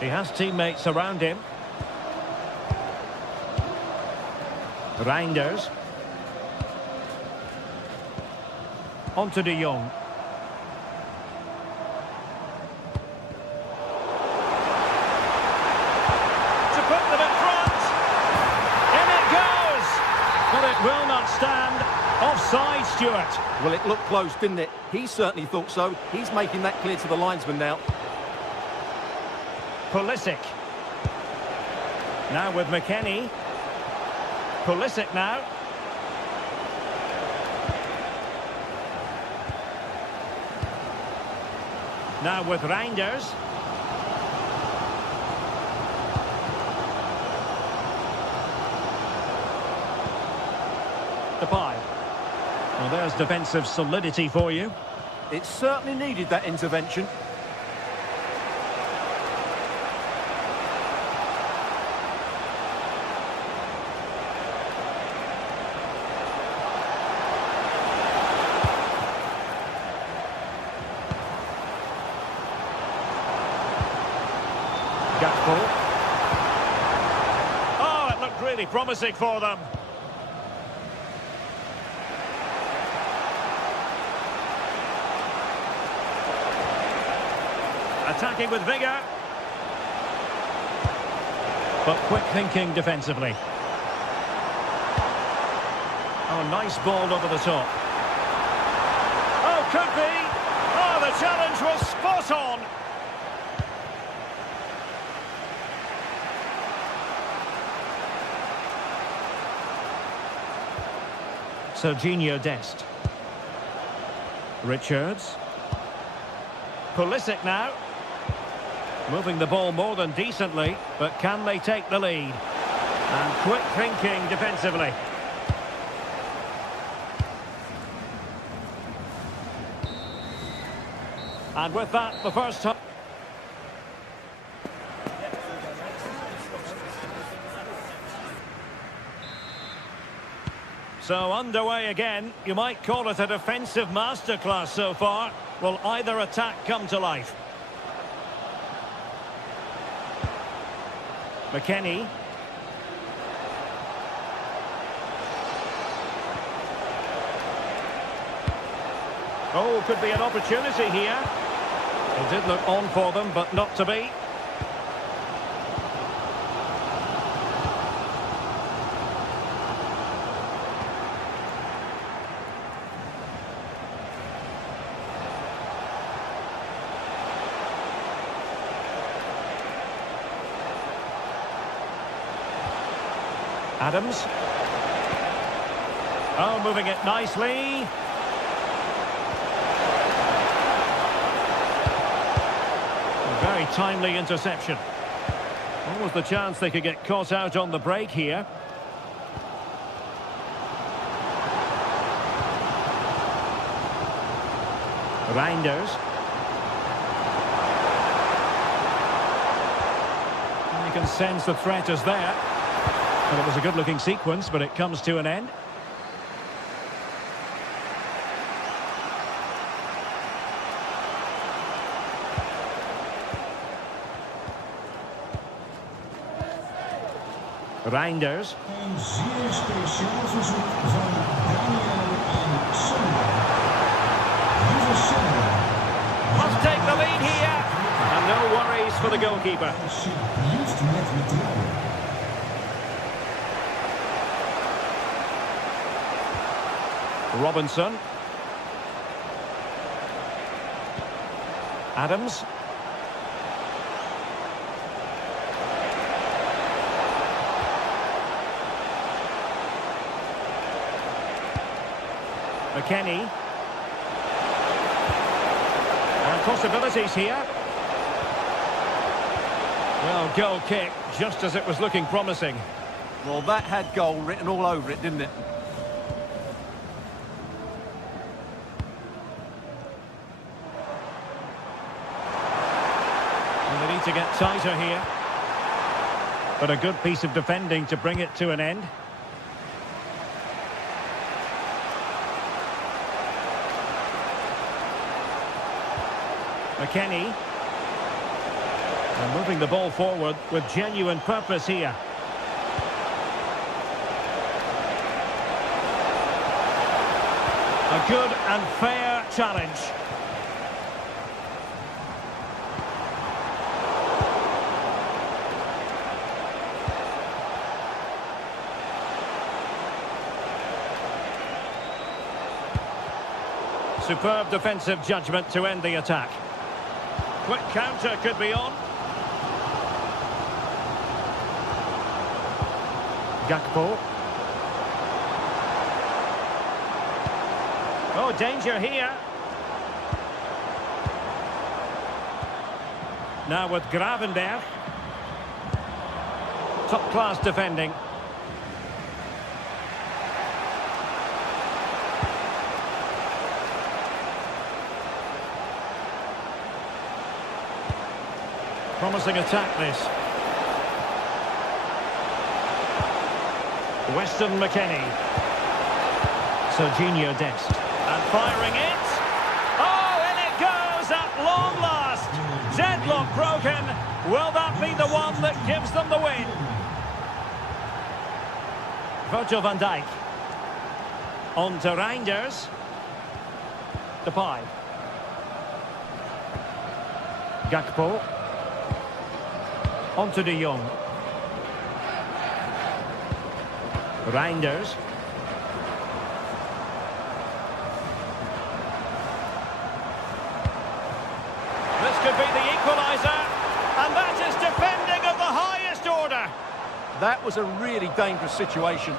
He has teammates around him. Reinders. On to De Jong. To put them in front. In it goes. But it will not stand. Offside, Stuart. Well, it looked close, didn't it? He certainly thought so. He's making that clear to the linesman now. Pulisic. Now with McKennie. Pulisic now. Now with Reinders. Depay. Well, there's defensive solidity for you. It certainly needed that intervention. Gakpo. Oh, it looked really promising for them. Attacking with vigour. But quick thinking defensively. Oh, nice ball over the top. Oh, could be. Oh, the challenge was spot on. Serginho Dest. Richards. Pulisic now. Moving the ball more than decently, but can they take the lead? And quick thinking defensively. And with that, the first time. So underway again. You might call it a defensive masterclass so far. Will either attack come to life? McKennie. Oh, could be an opportunity here. It did look on for them, but not to be. Adams. Oh, moving it nicely. A very timely interception. What was the chance they could get caught out on the break here? Reinders. And you can sense the threat is there. Well, it was a good-looking sequence, but it comes to an end. Reinders. Een zeer speciaal verzoek van Daniel en Sander. Lieve Sander. Must take the lead here. And no worries for the goalkeeper. Alsjeblieft met vertrouwen. Robinson. Adams. McKennie. And possibilities here. Well, goal kick, just as it was looking promising. Well, that had goal written all over it, didn't it? They need to get tighter here. But a good piece of defending to bring it to an end. McKennie. And moving the ball forward with genuine purpose here. A good and fair challenge. Superb defensive judgment to end the attack. Quick counter could be on. Gakpo. Oh, danger here. Now with Gravenberg. Top-class defending. Promising attack, this. Weston McKennie. Serginho Dest. And firing it. Oh, and it goes at long last. Deadlock broken. Will that be the one that gives them the win? Virgil van Dijk. On to Reinders. Depay. Gakpo. On to De Jong. Reinders. This could be the equaliser. And that is defending of the highest order. That was a really dangerous situation.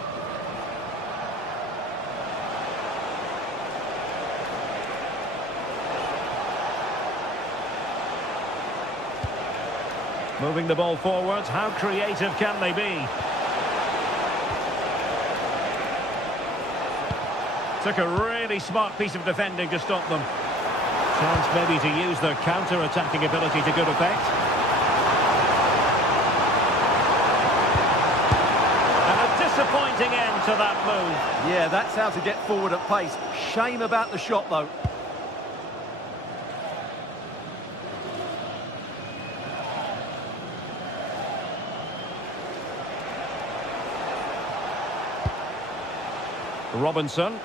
Moving the ball forwards, how creative can they be? Took a really smart piece of defending to stop them. Chance maybe to use their counter-attacking ability to good effect. And a disappointing end to that move. Yeah, that's how to get forward at pace. Shame about the shot, though. Robinson.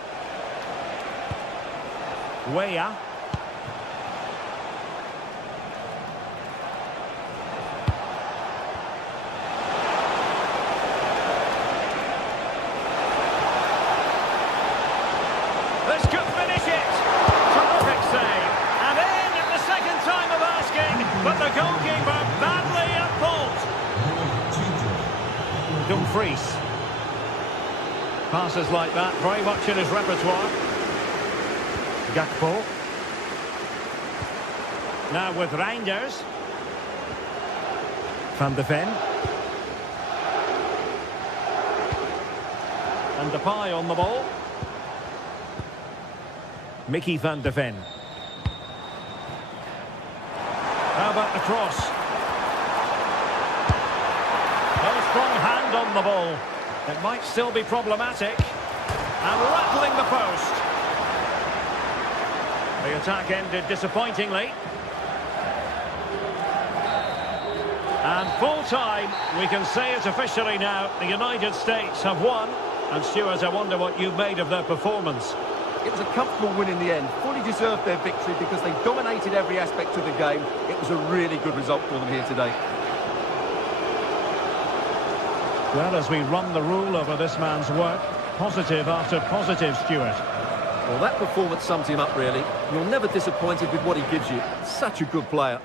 Weah. This could finish it. Terrific save. And in at the second time of asking, but the goalkeeper badly at fault. Dumfries. Passes like that, very much in his repertoire. Gakpo. Now with Reinders. Van de Ven. And Depay on the ball. Mickey van de Ven. How about the cross? A strong hand on the ball. It might still be problematic. And rattling the post. The attack ended disappointingly. And full time, we can say it officially now, the United States have won. And Stuart, I wonder what you made of their performance. It was a comfortable win in the end. Fully deserved their victory because they dominated every aspect of the game. It was a really good result for them here today. Well, as we run the rule over this man's work, positive after positive, Stuart. Well, that performance sums him up, really. You're never disappointed with what he gives you. Such a good player.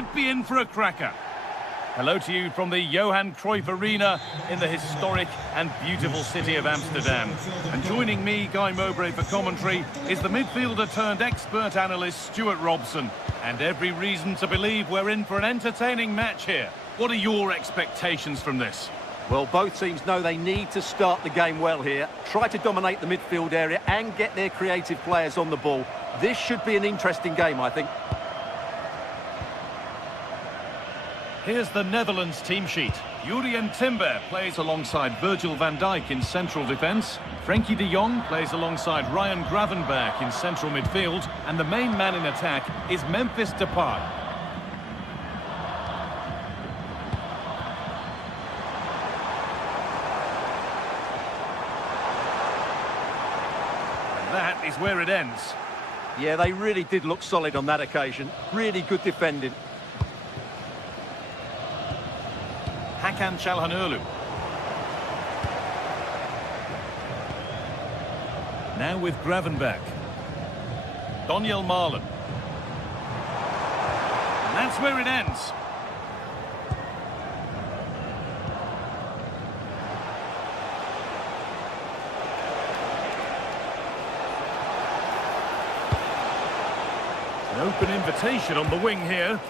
should be in for a cracker. Hello to you from the Johan Cruyff Arena in the historic and beautiful city of Amsterdam. And joining me, Guy Mowbray, for commentary is the midfielder turned expert analyst Stuart Robson. And every reason to believe we're in for an entertaining match here. What are your expectations from this? Well, both teams know they need to start the game well here. Try to dominate the midfield area and get their creative players on the ball. This should be an interesting game, I think. Here's the Netherlands team sheet. Jurien Timber plays alongside Virgil van Dijk in central defence. Frenkie de Jong plays alongside Ryan Gravenberch in central midfield. And the main man in attack is Memphis Depay. And that is where it ends. Yeah, they really did look solid on that occasion. Really good defending. Hakan Çalhanoğlu. Now with Gravenberch. Donyell Malen. And that's where it ends. An open invitation on the wing here.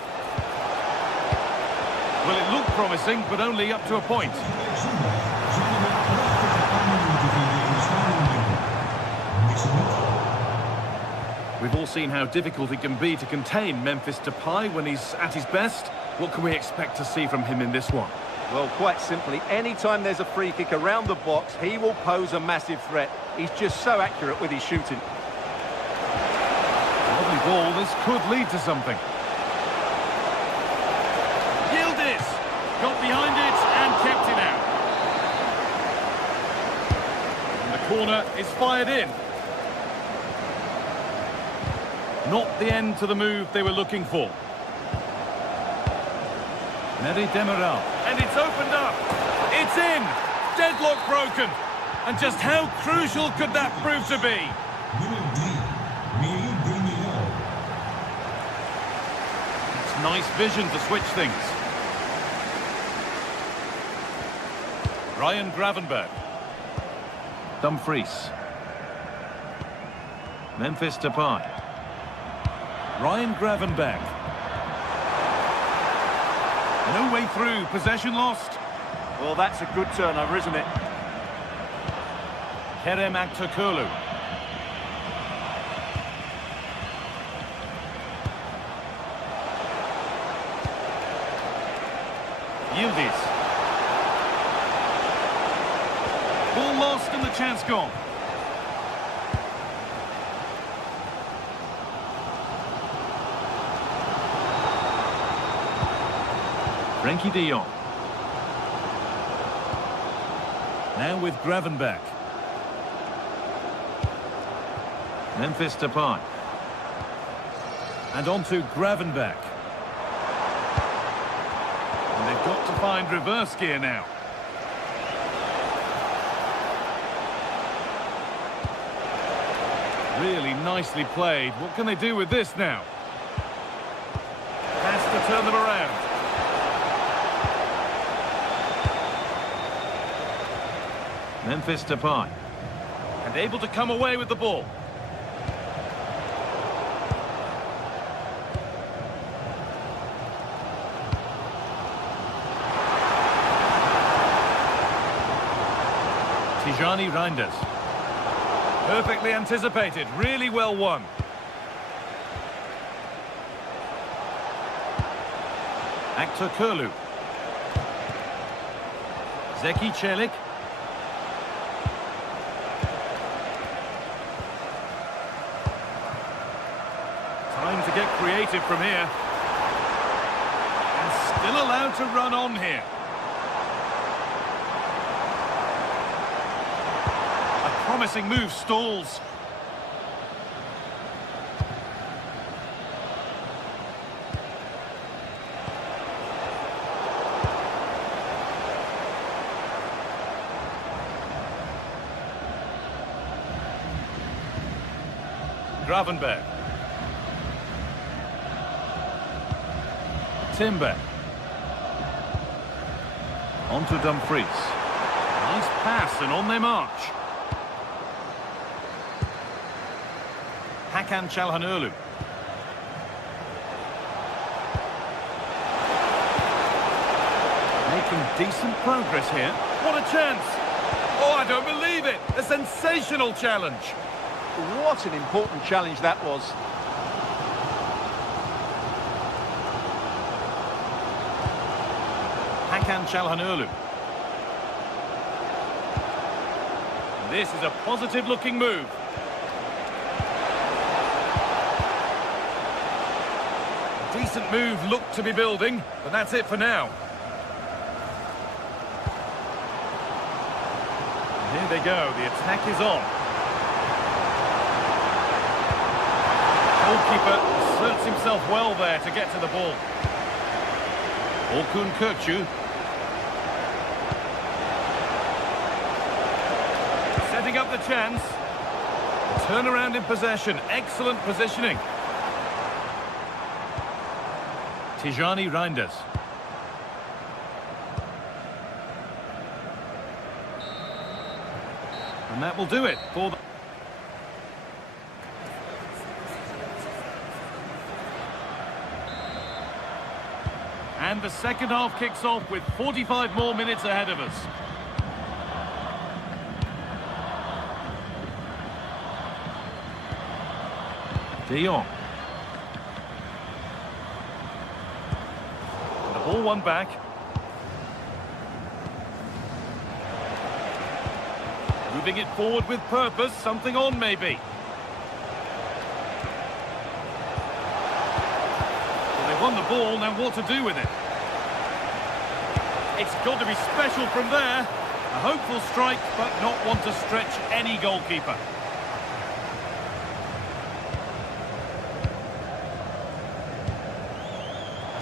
Well, it looked promising, but only up to a point. We've all seen how difficult it can be to contain Memphis Depay when he's at his best. What can we expect to see from him in this one? Well, quite simply, anytime there's a free kick around the box, he will pose a massive threat. He's just so accurate with his shooting. Lovely ball, this could lead to something. Got behind it and kept it out. And the corner is fired in. Not the end to the move they were looking for. Neri Demiral. And it's opened up. It's in. Deadlock broken. And just how crucial could that prove to be? It's nice vision to switch things. Ryan Gravenberch. Dumfries. Memphis Depay. Ryan Gravenberch. No way through. Possession lost. Well, that's a good turnover, isn't it? Kerem Aktürkoğlu. Yildiz. Ball lost and the chance gone. Frenkie de Jong. Now with Gravenberch. Memphis Depay. And on to Gravenberch. And they've got to find reverse gear now. Really nicely played. What can they do with this now? Has to turn them around. Memphis Depay. And able to come away with the ball. Tijani Reinders. Perfectly anticipated, really well won. Aktürkoğlu. Zeki Çelik. Time to get creative from here. And still allowed to run on here. Promising move stalls. Gravenberch. Timber. On to Dumfries. Nice pass and on their march. Hakan Çalhanoğlu. Making decent progress here. What a chance! Oh, I don't believe it! A sensational challenge! What an important challenge that was. Hakan Çalhanoğlu. This is a positive-looking move. Decent move looked to be building, but that's it for now. Here they go, the attack is on. Goalkeeper asserts himself well there to get to the ball. Orkun Kökçü. Setting up the chance. Turnaround in possession, excellent positioning. Tijani Reinders. And that will do it for the... And the second half kicks off with 45 more minutes ahead of us. De Jong. The ball won back. Moving it forward with purpose, something on maybe. Well, they've won the ball, now what to do with it? It's got to be special from there. A hopeful strike, but not one to stretch any goalkeeper.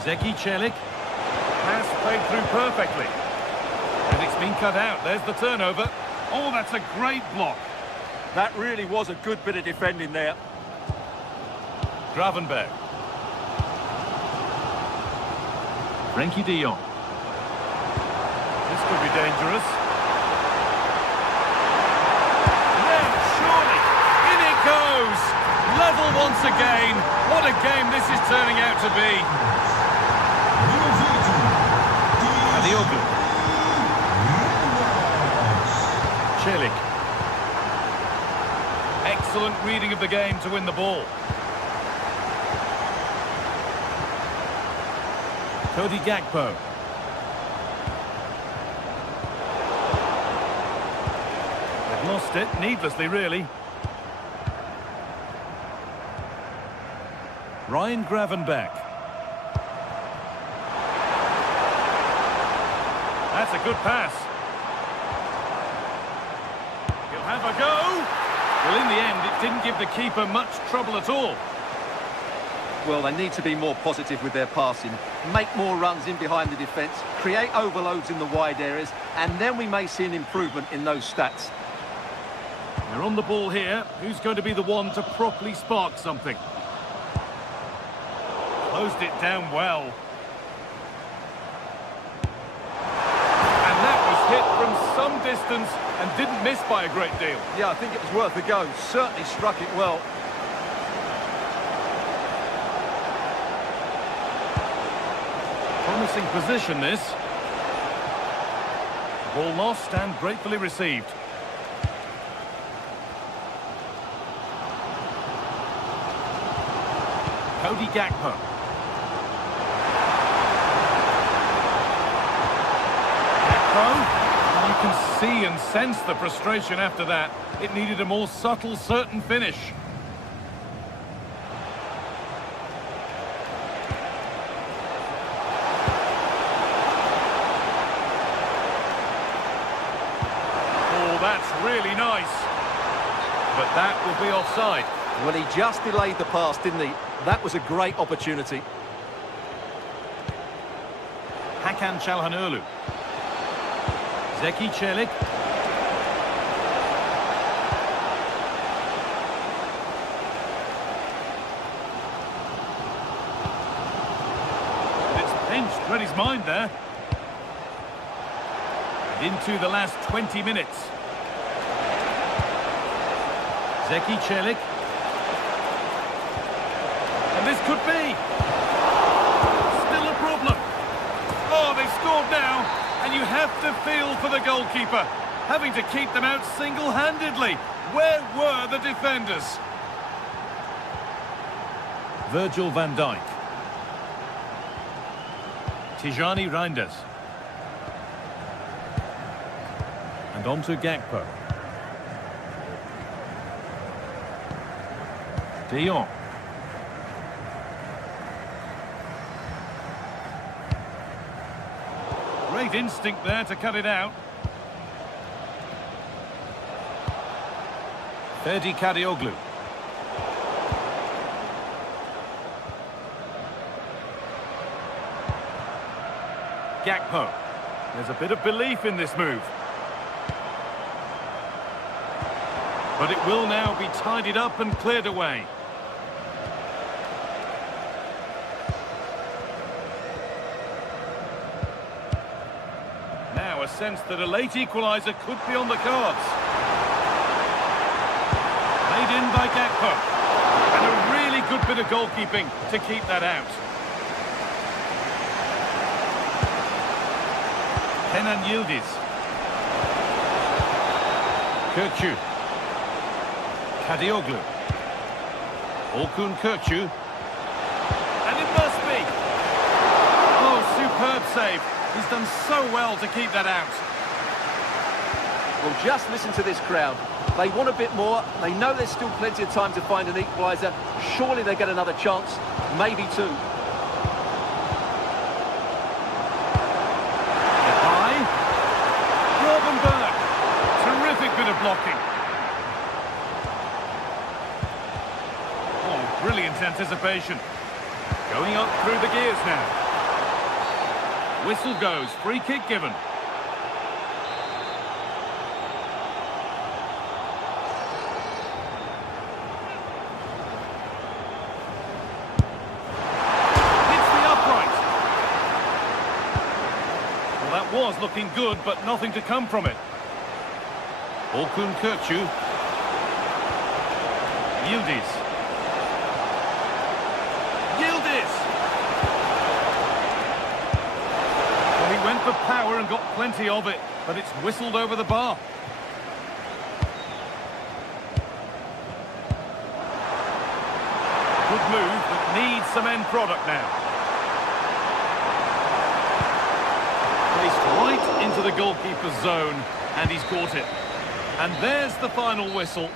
Zeki Çelik. Pass played through perfectly. And it's been cut out. There's the turnover. Oh, that's a great block. That really was a good bit of defending there. Gravenberg. Frenkie de Jong. This could be dangerous. Yeah, surely. In it goes. Level once again. What a game this is turning out to be. Adiogu. Çelik. Excellent reading of the game to win the ball. Cody Gakpo. They've lost it, needlessly really. Ryan Gravenberch. That's a good pass. He'll have a go. Well, in the end, it didn't give the keeper much trouble at all. Well, they need to be more positive with their passing, make more runs in behind the defence, create overloads in the wide areas, and then we may see an improvement in those stats. They're on the ball here. Who's going to be the one to properly spark something? Closed it down well. And that was hit from some distance and didn't miss by a great deal. Yeah, I think it was worth a go. Certainly struck it well. Promising position, this. Ball lost and gratefully received. Cody Gakpo. You can see and sense the frustration after that. It needed a more subtle, certain finish. Oh, that's really nice. But that will be offside. Well, he just delayed the pass, didn't he? That was a great opportunity. Hakan Çalhanoğlu. Zeki Çelik. It's Read his mind there. And into the last 20 minutes. Zeki Celik. And this could be. Still a problem. Oh, they've scored now. And you have to feel for the goalkeeper, having to keep them out single-handedly. Where were the defenders? Virgil van Dijk. Tijani Reinders. And on to Gakpo. De Jong. Great instinct there to cut it out. Ferdi Kadioglu. Gakpo. There's a bit of belief in this move. But it will now be tidied up and cleared away. Now a sense that a late equaliser could be on the cards. Made in by Gakpo. And a really good bit of goalkeeping to keep that out. Kenan Yildiz. Kökçü. Kadioglu. Orkun Kökçü. And it must be. Oh, superb save. He's done so well to keep that out. Well, just listen to this crowd. They want a bit more. They know there's still plenty of time to find an equaliser. Surely they get another chance. Maybe two. High. Robbenberg. Terrific bit of blocking. Oh, brilliant anticipation. Going up through the gears now. Whistle goes, free kick given. Hits the upright. Well, that was looking good, but nothing to come from it. Orkun Kökçü. Yildiz. He went for power and got plenty of it, but it's whistled over the bar. Good move, but needs some end product now. Placed right into the goalkeeper's zone, and he's caught it. And there's the final whistle.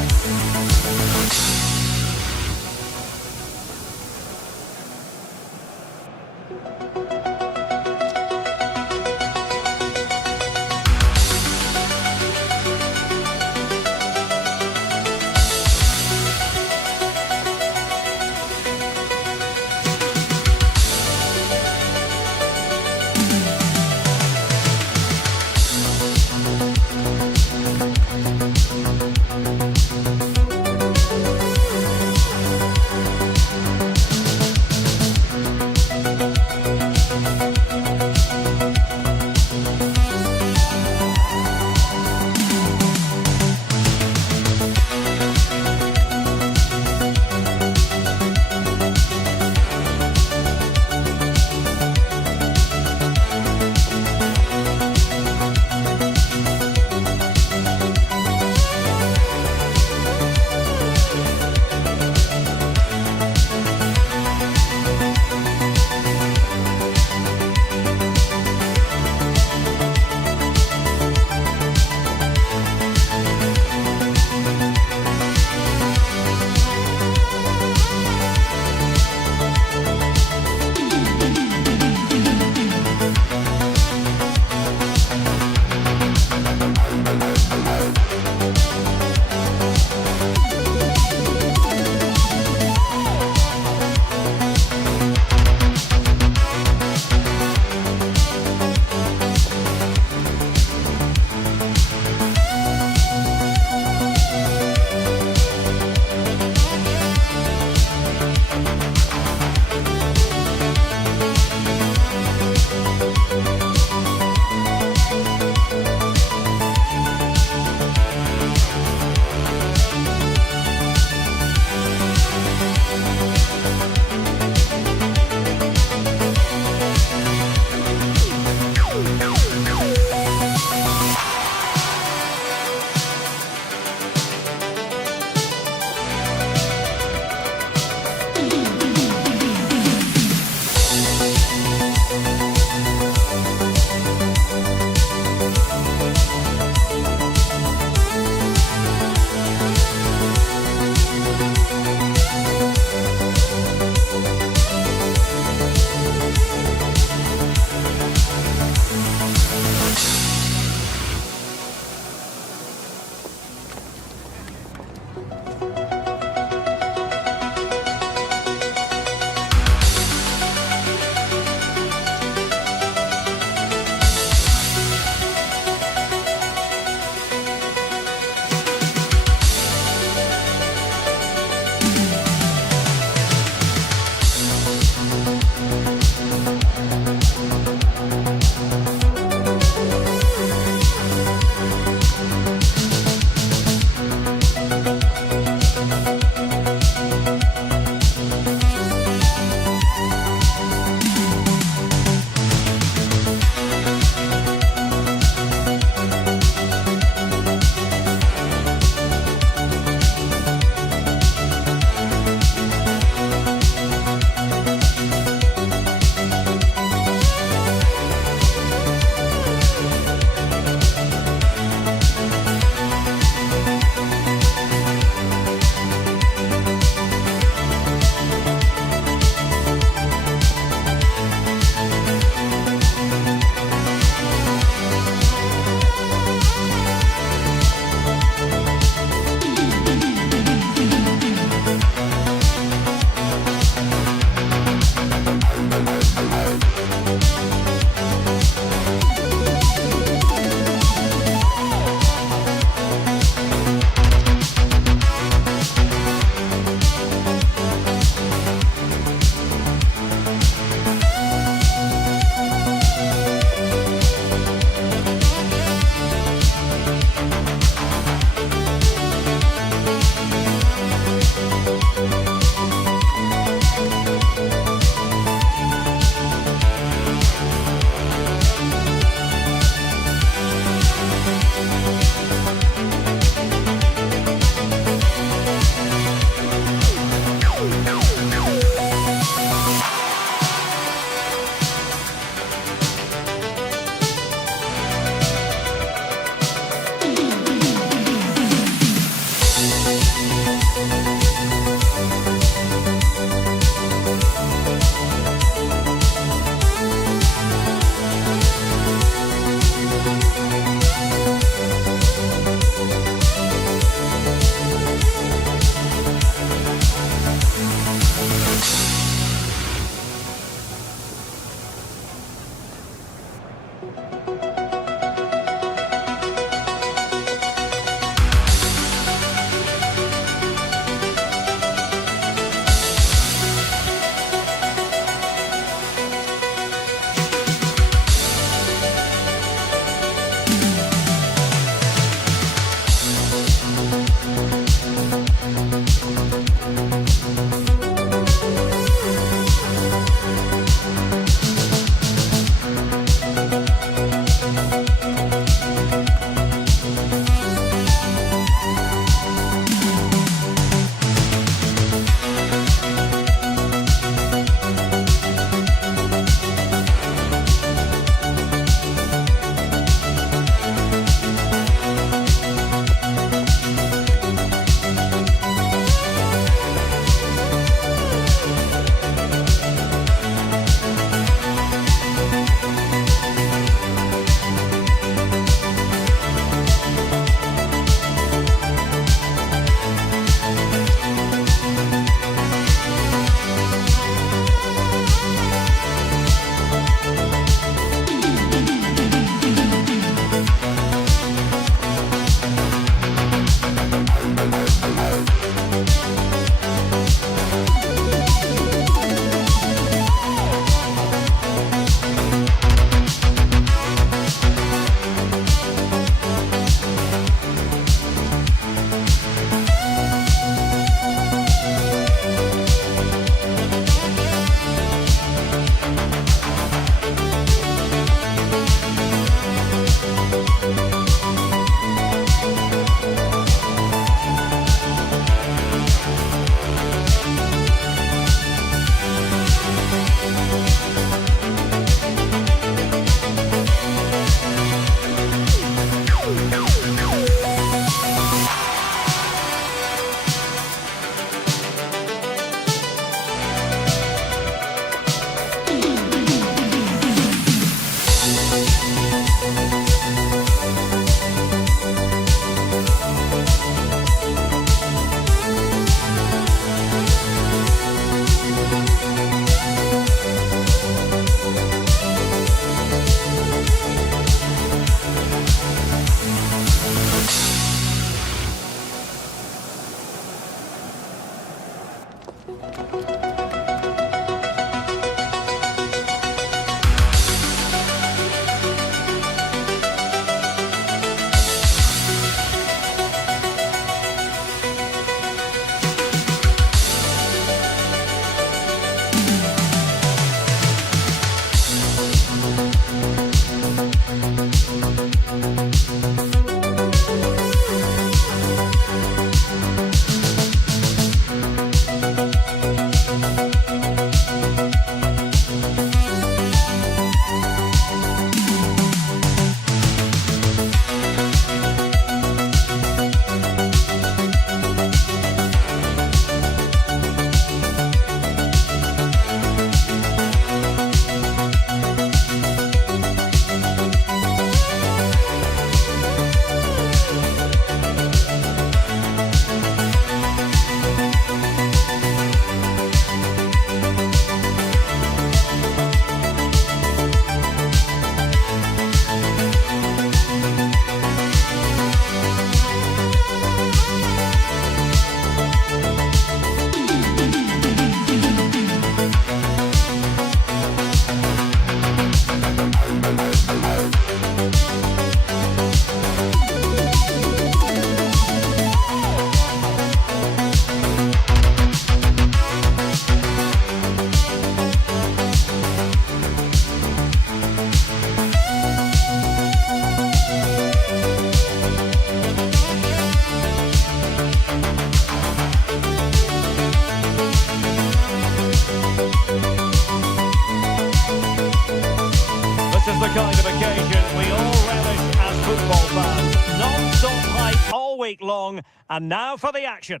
The kind of occasion we all relish as football fans. Non-stop hype all week long, and now for the action.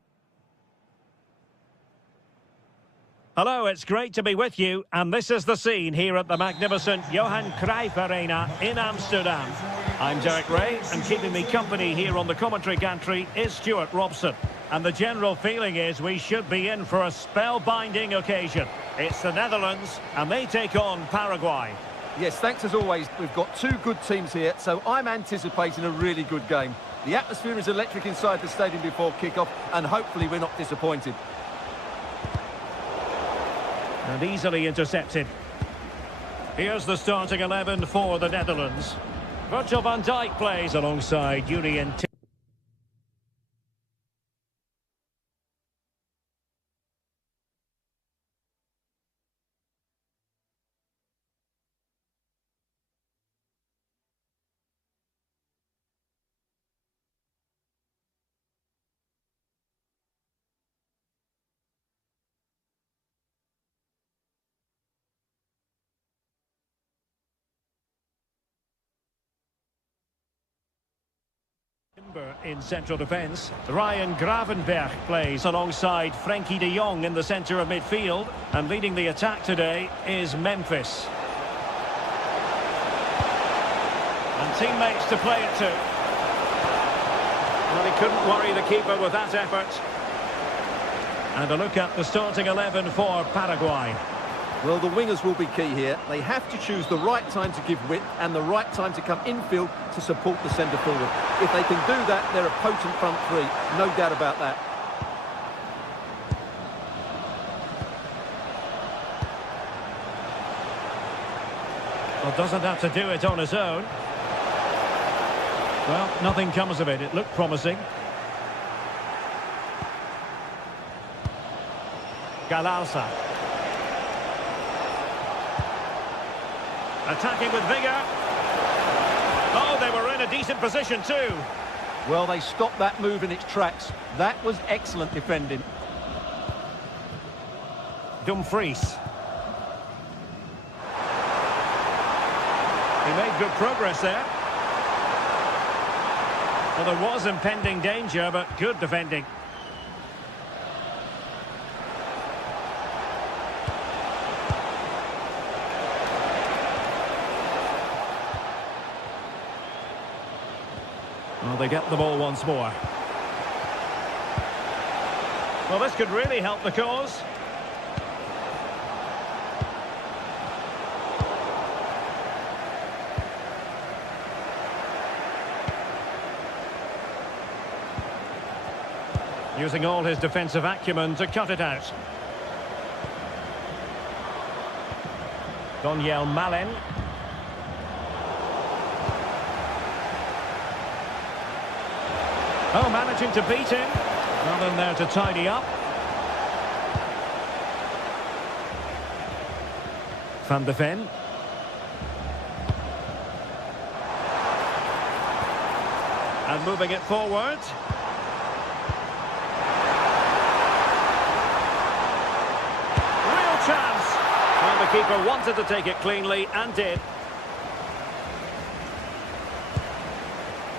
Hello, it's great to be with you, and this is the scene here at the magnificent Johan Cruyff Arena in Amsterdam. I'm Derek Ray, and keeping me company here on the commentary gantry is Stuart Robson. And the general feeling is we should be in for a spellbinding occasion. It's the Netherlands, and they take on Paraguay. Yes, thanks as always. We've got two good teams here, so I'm anticipating a really good game. The atmosphere is electric inside the stadium before kick-off, and hopefully we're not disappointed. And easily intercepted. Here's the starting 11 for the Netherlands. Virgil van Dijk plays alongside Julian. In central defence, Ryan Gravenberch plays alongside Frenkie de Jong in the centre of midfield, and leading the attack today is Memphis. And teammates to play it to. Well, he couldn't worry the keeper with that effort. And a look at the starting 11 for Paraguay. Well, the wingers will be key here. They have to choose the right time to give width and the right time to come infield to support the centre forward. If they can do that, they're a potent front three. No doubt about that. Well, doesn't have to do it on his own. Well, nothing comes of it. It looked promising. Galarza. Attacking with vigour. Oh, they were in a decent position too. Well, they stopped that move in its tracks. That was excellent defending. Dumfries. He made good progress there. Well, there was impending danger, but good defending. Well, they get the ball once more. Well, this could really help the cause. Using all his defensive acumen to cut it out. Malen. Oh, managing to beat him. Not in there to tidy up. Van de Ven. And moving it forward. Real chance. Well, the keeper wanted to take it cleanly and did.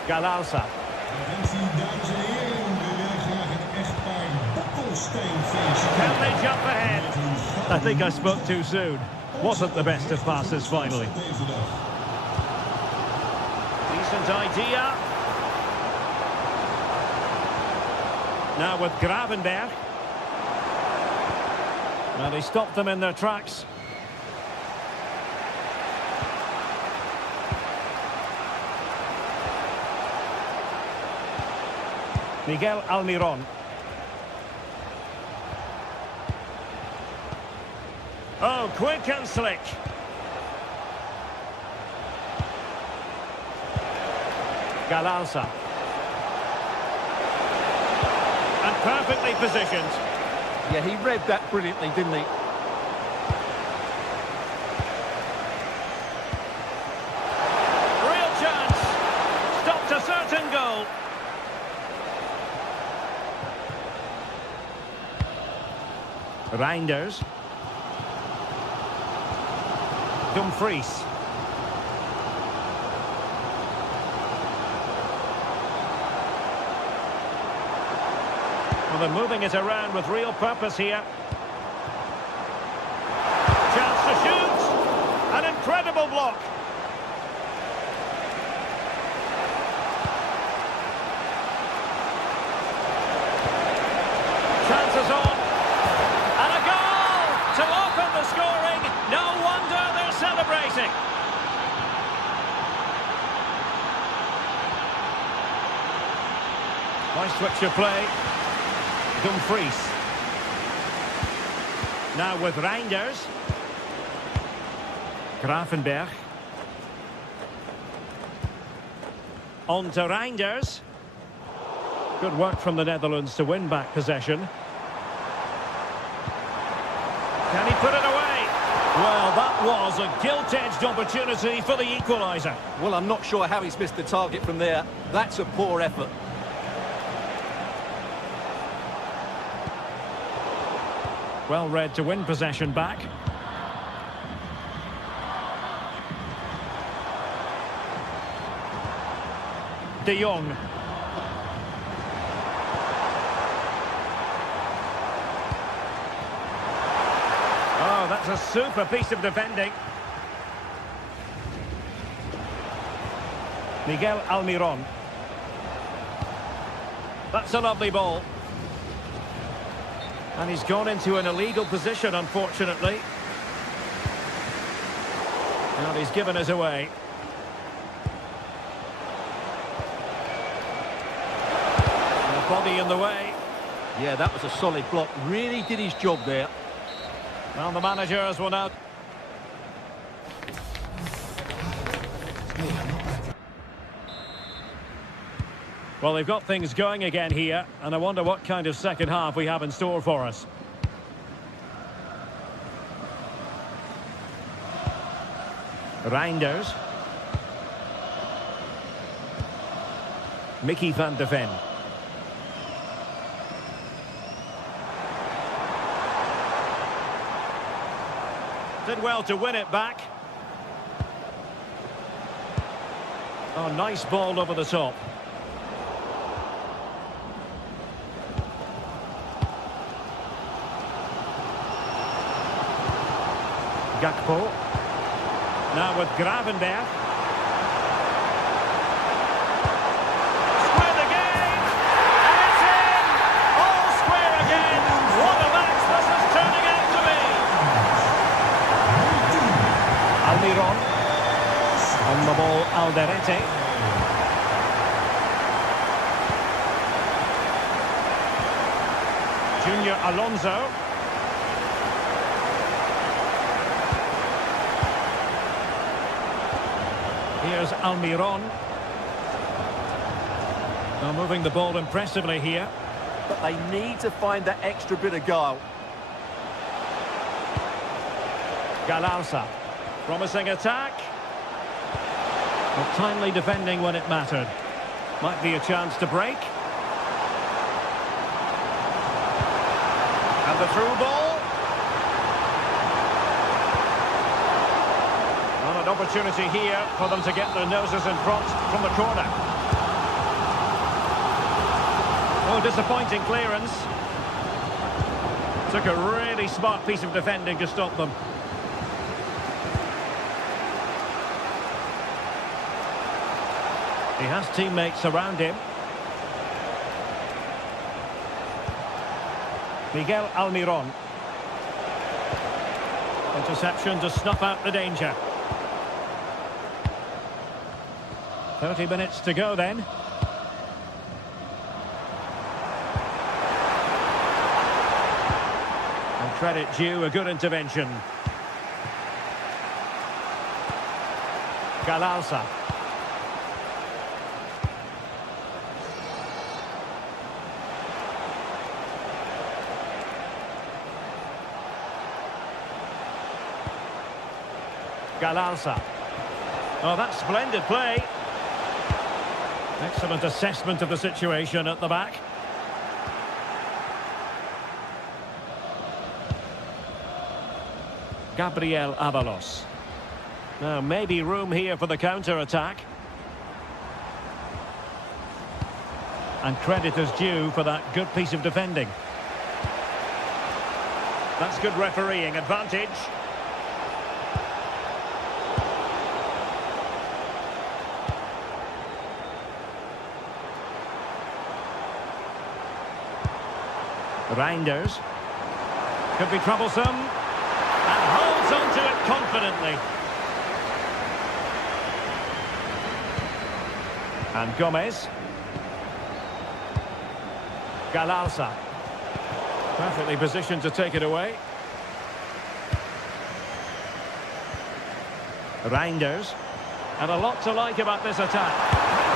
Galarza. Can they jump ahead? I think I spoke too soon. Wasn't the best of passes finally. Decent idea. Now with Gravenberg. Now they stopped them in their tracks. Miguel Almiron. Oh, quick and slick. Galarza. And perfectly positioned. Yeah, he read that brilliantly, didn't he? Real chance. Stopped a certain goal. Reinders. Dumfries. Well, they're moving it around with real purpose here. Chance to shoot. An incredible block. Chances on. And a goal to open the scoring. No wonder they're celebrating. Nice switch of play. Dumfries. Now with Reinders. Gravenberg. On to Reinders. Good work from the Netherlands to win back possession. Can he put it away? Well, that was a gilt-edged opportunity for the equaliser. Well, I'm not sure how he's missed the target from there. That's a poor effort. Well read to win possession back. De Jong. Oh, that's a super piece of defending. Miguel Almiron. That's a lovely ball. And he's gone into an illegal position, unfortunately. And he's given us away. And a body in the way. Yeah, that was a solid block. Really did his job there. Well, the managers will now... Well, they've got things going again here, and I wonder what kind of second half we have in store for us. Reinders. Mickey van de Ven. Did well to win it back. Oh, nice ball over the top. Gakpo. Now with Gravenberg. Square the game! And it's in! All square again! What a match this is turning out to be! Almiron. On the ball, Alderete. Junior Alonso. Here's Almiron. Now moving the ball impressively here. But they need to find that extra bit of guile. Galarza. Promising attack. But timely defending when it mattered. Might be a chance to break. And the through ball. Well, an opportunity here for them to get their noses in front from the corner. Oh, disappointing clearance. Took a really smart piece of defending to stop them. He has teammates around him. Miguel Almiron. Interception to snuff out the danger. 30 minutes to go then. And credit due, a good intervention. Galarza. Galarza. Oh, that's splendid play. Excellent assessment of the situation at the back. Gabriel Avalos. Now, maybe room here for the counter-attack. And credit is due for that good piece of defending. That's good refereeing advantage. Reinders. Could be troublesome. And holds on to it confidently. And Gomez. Galarza. Perfectly positioned to take it away. Reinders. And a lot to like about this attack.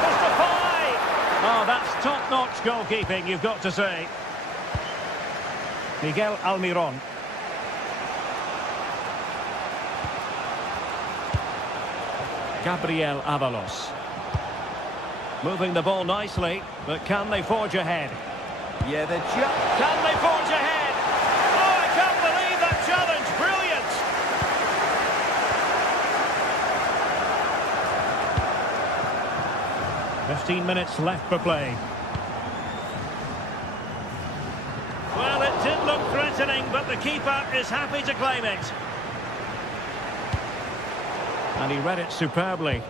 Mustafi! Oh, that's top-notch goalkeeping, you've got to say. Miguel Almiron. Gabriel Avalos. Moving the ball nicely, but can they forge ahead? Yeah, they're just... Can they forge ahead? Oh, I can't believe that challenge. Brilliant. 15 minutes left for play. Well, it did look threatening, but the keeper is happy to claim it. And he read it superbly.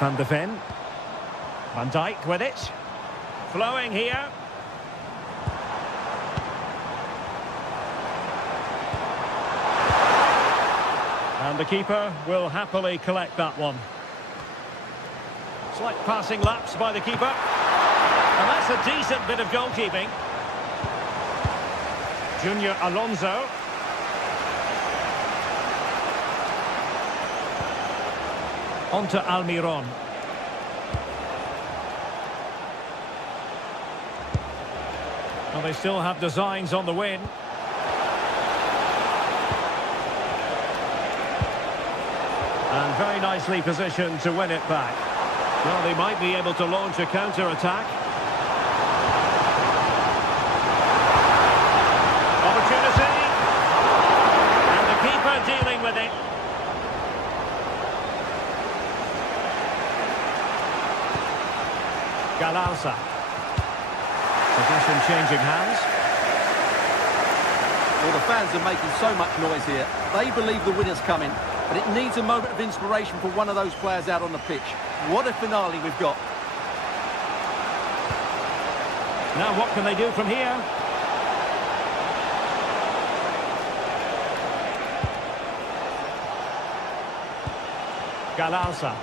Van de Ven. Van Dijk with it. Flowing here. And the keeper will happily collect that one. Slight passing lapse by the keeper. And that's a decent bit of goalkeeping. Junior Alonso. On to Almiron. Well, they still have designs on the win. And very nicely positioned to win it back. Well, they might be able to launch a counter-attack. Opportunity. And the keeper dealing with it. Galarza. Possession changing hands. Well, the fans are making so much noise here. They believe the winner's coming, but it needs a moment of inspiration for one of those players out on the pitch. What a finale we've got. Now what can they do from here? Galarza.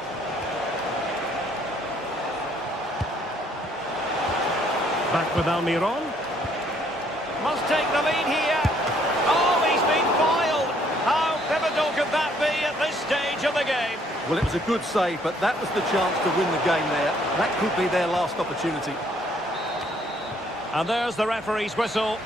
Back with Almiron. Must take the lead here. Oh, he's been foiled. How could that be at this stage of the game? Well, it was a good save, but that was the chance to win the game there. That could be their last opportunity. And there's the referee's whistle.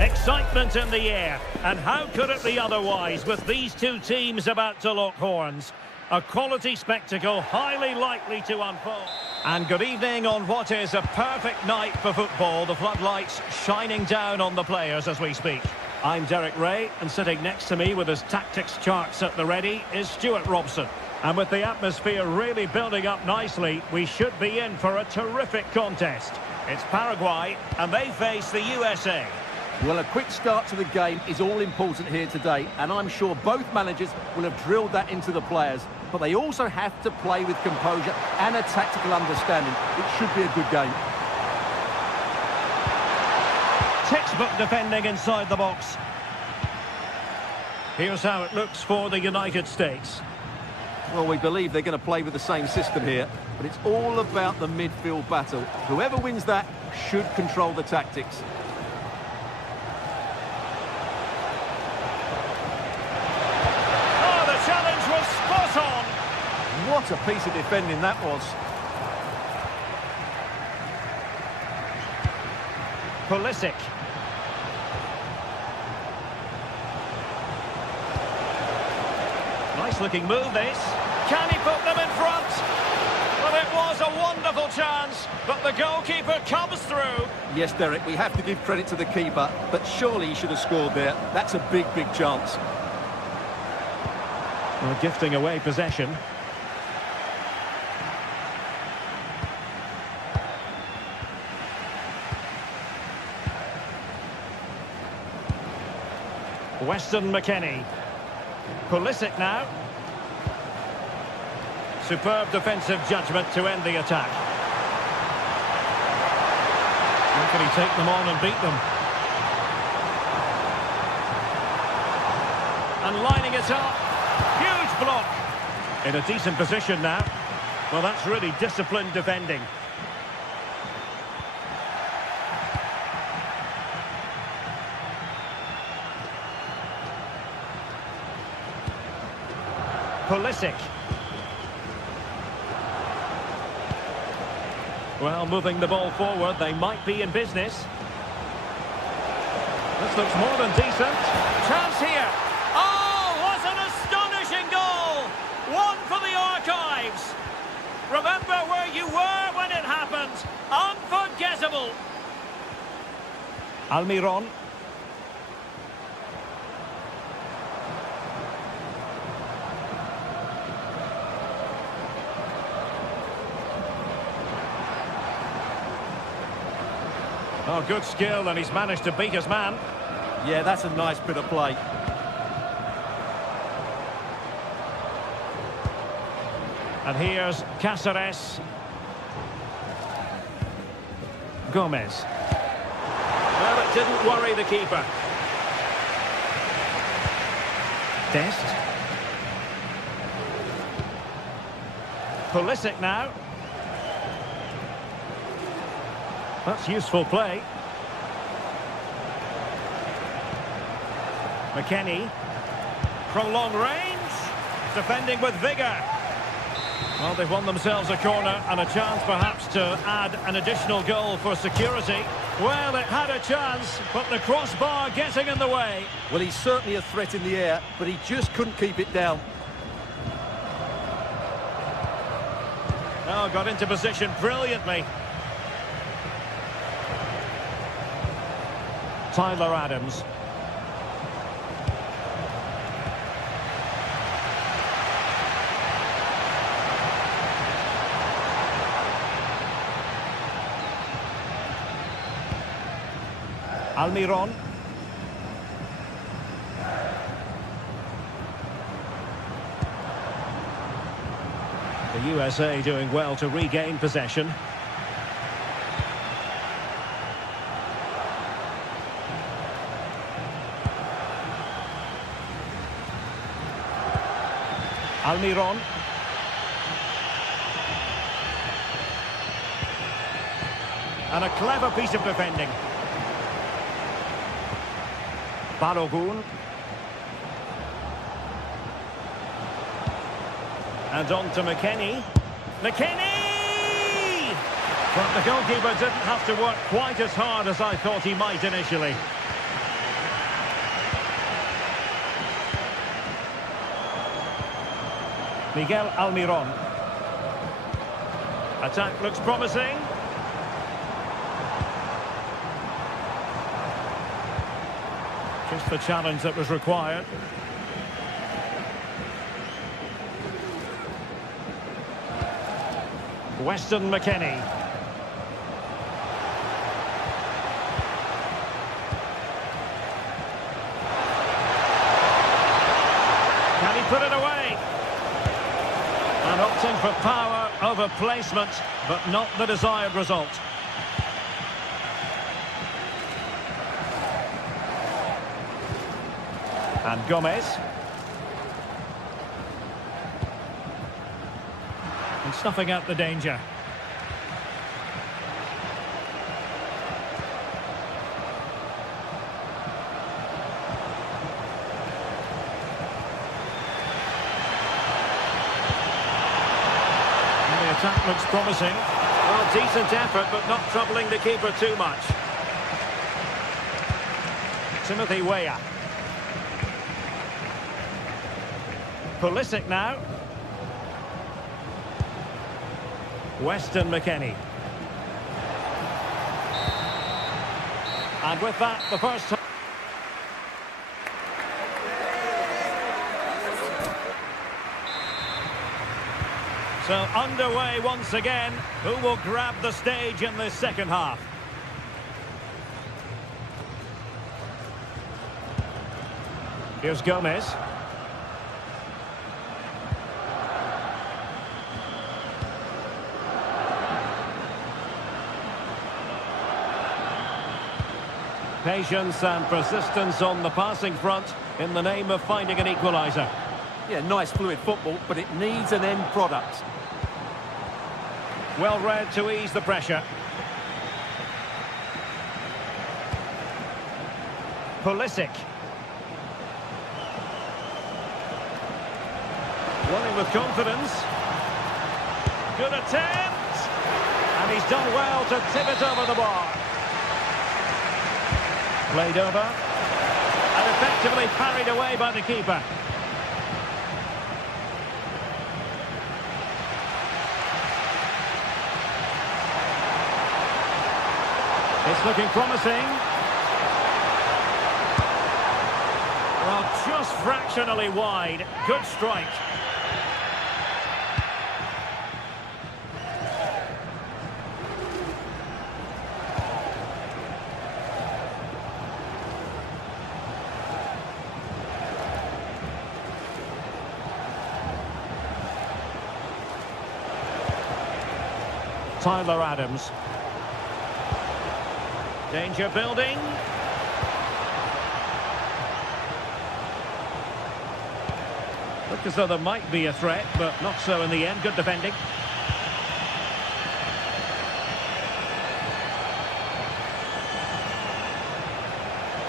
Excitement in the air, and how could it be otherwise with these two teams about to lock horns? A quality spectacle highly likely to unfold. And good evening on what is a perfect night for football. The floodlights shining down on the players as we speak. I'm Derek Ray, and sitting next to me with his tactics charts at the ready is Stuart Robson. And with the atmosphere really building up nicely, we should be in for a terrific contest. It's Paraguay, and they face the USA. Well, a quick start to the game is all important here today, and I'm sure both managers will have drilled that into the players. But they also have to play with composure and a tactical understanding. It should be a good game. Textbook defending inside the box. Here's how it looks for the United States. Well, we believe they're going to play with the same system here, but it's all about the midfield battle. Whoever wins that should control the tactics. What a piece of defending that was. Pulisic. Nice looking move this. Can he put them in front? Well, it was a wonderful chance, but the goalkeeper comes through. Yes, Derek, we have to give credit to the keeper, but surely he should have scored there. That's a big, big chance. Well, gifting away possession. Weston McKennie. Pulisic now. Superb defensive judgment to end the attack. How can he take them on and beat them? And lining it up. Huge block. In a decent position now. Well, that's really disciplined defending. Pulisic. Well, moving the ball forward, they might be in business. This looks more than decent. Chance here. Oh, what an astonishing goal! One for the archives. Remember where you were when it happened. Unforgettable. Almiron. Oh, good skill, and he's managed to beat his man. Yeah, that's a nice bit of play. And here's Cáceres. Gomez. Well, it didn't worry the keeper. Dest. Pulisic now. That's useful play. McKennie. Prolonged range. Defending with vigour. Well, they've won themselves a corner and a chance perhaps to add an additional goal for security. Well, it had a chance, but the crossbar getting in the way. Well, he's certainly a threat in the air, but he just couldn't keep it down. Oh, got into position brilliantly. Tyler Adams. Almiron. The USA doing well to regain possession. Almiron. And a clever piece of defending. Balogun. And on to McKennie. McKennie! But the goalkeeper didn't have to work quite as hard as I thought he might initially. Miguel Almiron. Attack looks promising. Just the challenge that was required. Weston McKennie. Can he put it away? And opting for power over placement, but not the desired result. And Gomez. And snuffing out the danger. And the attack looks promising. Well, decent effort, but not troubling the keeper too much. Timothy Weah. Pulisic now. Weston McKennie. And with that, the first time. So underway once again. Who will grab the stage in this second half? Here's Gomez. Patience and persistence on the passing front in the name of finding an equaliser. Yeah, nice fluid football, but it needs an end product. Well read to ease the pressure. Pulisic. Running with confidence. Good attempt. And he's done well to tip it over the bar. Played over. And effectively parried away by the keeper. It's looking promising. Well, just fractionally wide. Good strike. Tyler Adams. Danger building. Looked as though there might be a threat, but not so in the end. Good defending.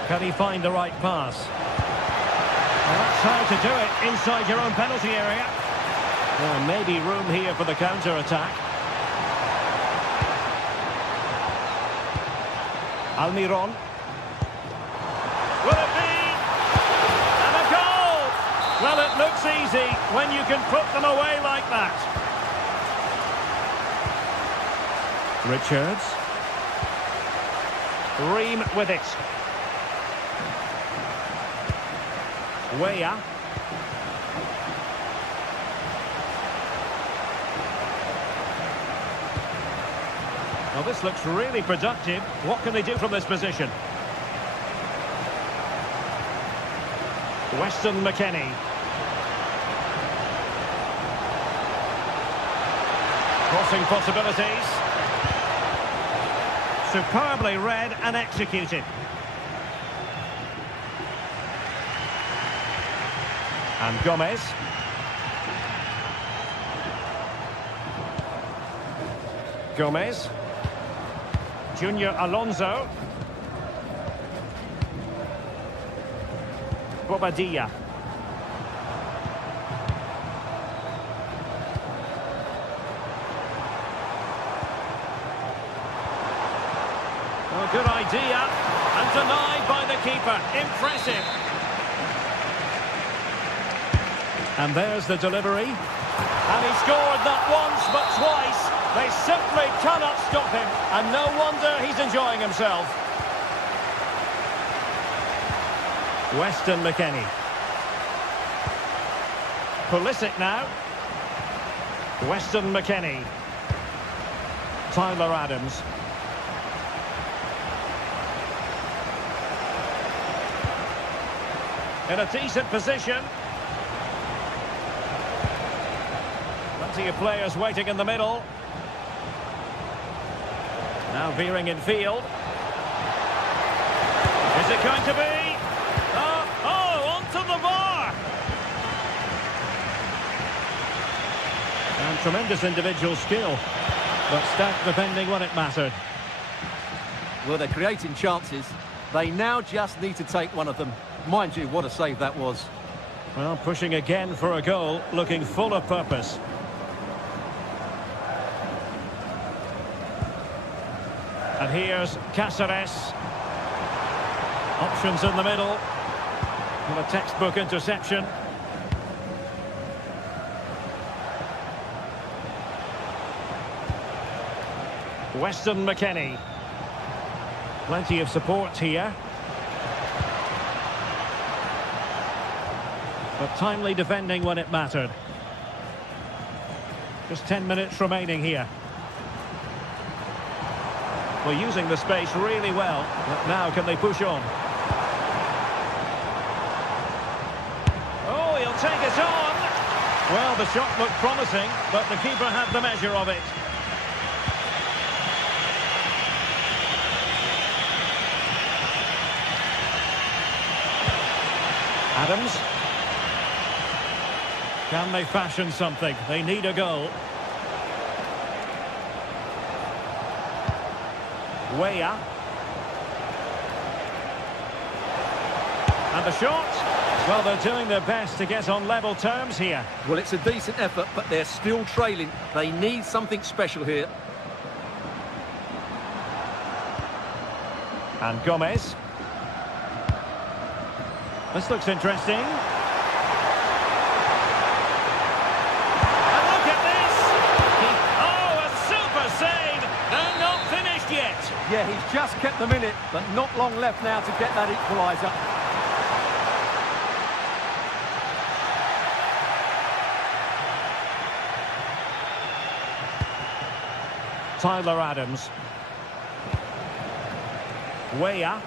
Can he find the right pass? Well, that's how to do it inside your own penalty area. Well, maybe room here for the counter-attack. Almiron. Will it be? And a goal! Well, it looks easy when you can put them away like that. Richards. Ream with it. Weah. Well, this looks really productive. What can they do from this position? Weston McKennie. Crossing possibilities. Superbly read and executed. And Gomez. Gomez. Junior Alonso. Bobadilla. Oh, good idea. And denied by the keeper. Impressive. And there's the delivery. And he scored not once but twice. They simply cannot stop him. And no wonder he's enjoying himself. Weston McKennie. Pulisic now. Weston McKennie. Tyler Adams. In a decent position. Plenty of players waiting in the middle. Now veering in field. Is it going to be? Onto the bar! And tremendous individual skill. But stout defending when it mattered. Well, they're creating chances. They now just need to take one of them. Mind you, what a save that was. Well, pushing again for a goal, looking full of purpose. And here's Cáceres. Options in the middle. And a textbook interception. Weston McKennie. Plenty of support here. But timely defending when it mattered. Just 10 minutes remaining here. Well, using the space really well. But now can they push on? Oh, he'll take it on. Well, the shot looked promising, but the keeper had the measure of it. Adams. Can they fashion something? They need a goal. Weah. And the shot. Well, they're doing their best to get on level terms here. Well, it's a decent effort, but they're still trailing. They need something special here. And Gomez. This looks interesting. Yeah, he's just kept them in it, but not long left now to get that equaliser. Tyler Adams. Weah.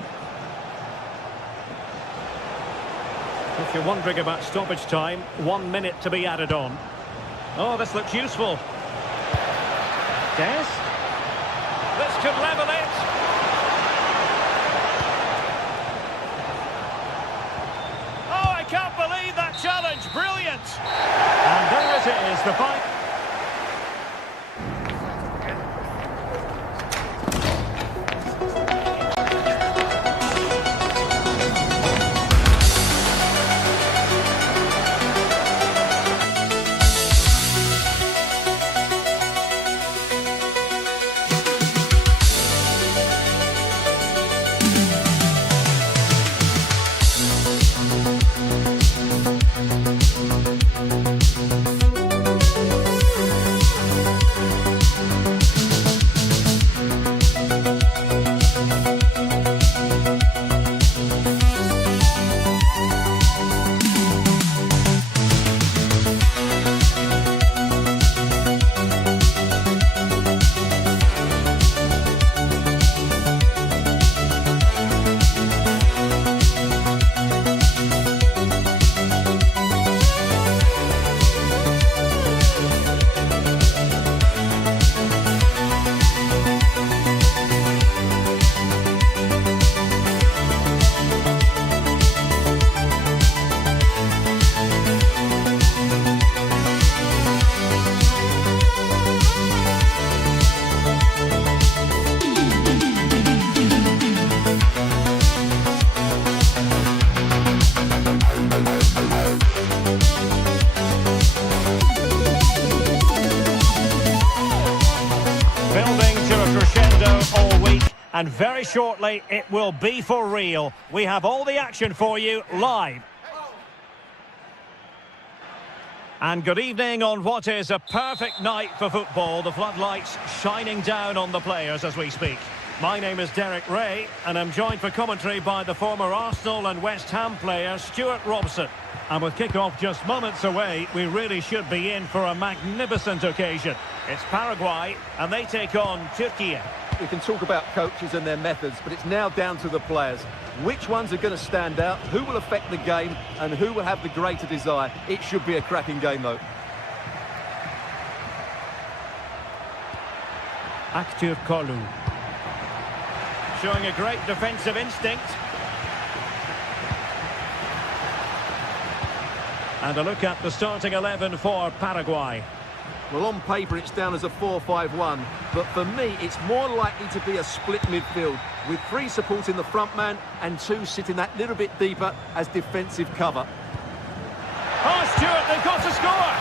If you're wondering about stoppage time, 1 minute to be added on. Oh, this looks useful. Yes. This could level it. And there it is, the fight. And very shortly, it will be for real. We have all the action for you live. And good evening on what is a perfect night for football. The floodlights shining down on the players as we speak. My name is Derek Ray, and I'm joined for commentary by the former Arsenal and West Ham player, Stuart Robson. And with kick-off just moments away, we really should be in for a magnificent occasion. It's Paraguay, and they take on Turkey. We can talk about coaches and their methods, but it's now down to the players. Which ones are going to stand out, who will affect the game, and who will have the greater desire? It should be a cracking game, though. Aktür Kolu. Showing a great defensive instinct. And a look at the starting 11 for Paraguay. Well, on paper, it's down as a 4-5-1, but for me, it's more likely to be a split midfield, with 3 supporting the front man and 2 sitting that little bit deeper as defensive cover. Oh, Stuart, they've got to score!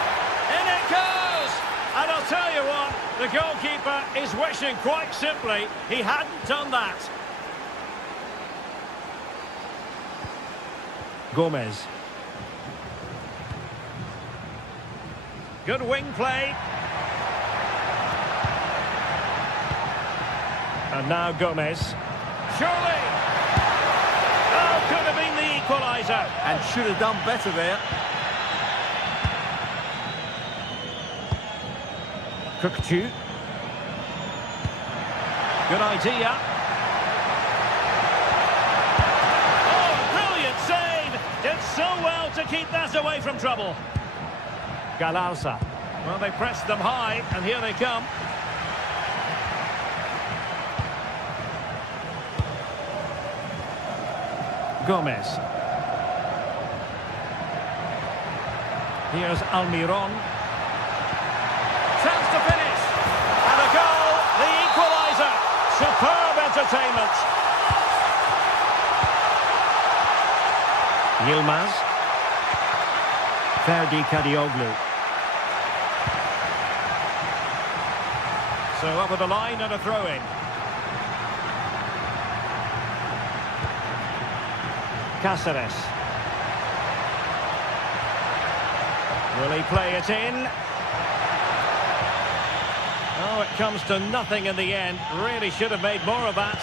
In it goes! And I'll tell you what, the goalkeeper is wishing quite simply he hadn't done that. Gomez. Good wing play. And now Gomez. Surely! Oh, could have been the equaliser. And should have done better there. Kökçü. Good idea. Oh, brilliant save! Did so well to keep that away from trouble. Galarza. Well, they pressed them high, and here they come. Gomez. Here's Almiron. Chance to finish. And a goal, the equaliser. Superb entertainment. Yilmaz. Ferdi Kadioglu. So over the line and a throw-in. Cáceres. Will he play it in? Oh, it comes to nothing in the end. Really should have made more of that.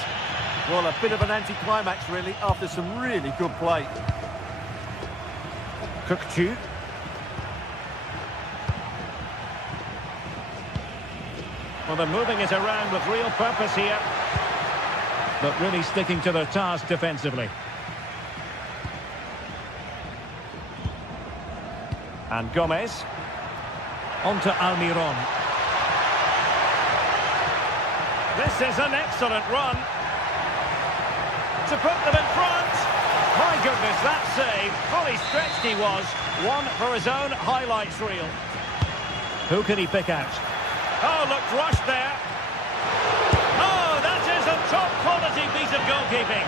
Well, a bit of an anti-climax, really, after some really good play. Kökçü. Well, they're moving it around with real purpose here, but really sticking to their task defensively. And Gomez. On to Almiron. This is an excellent run to put them in front. My goodness. is that save. Fully stretched he was. One for his own highlights reel. Who can he pick out? Oh, looked rushed there. Oh, that is a top quality piece of goalkeeping.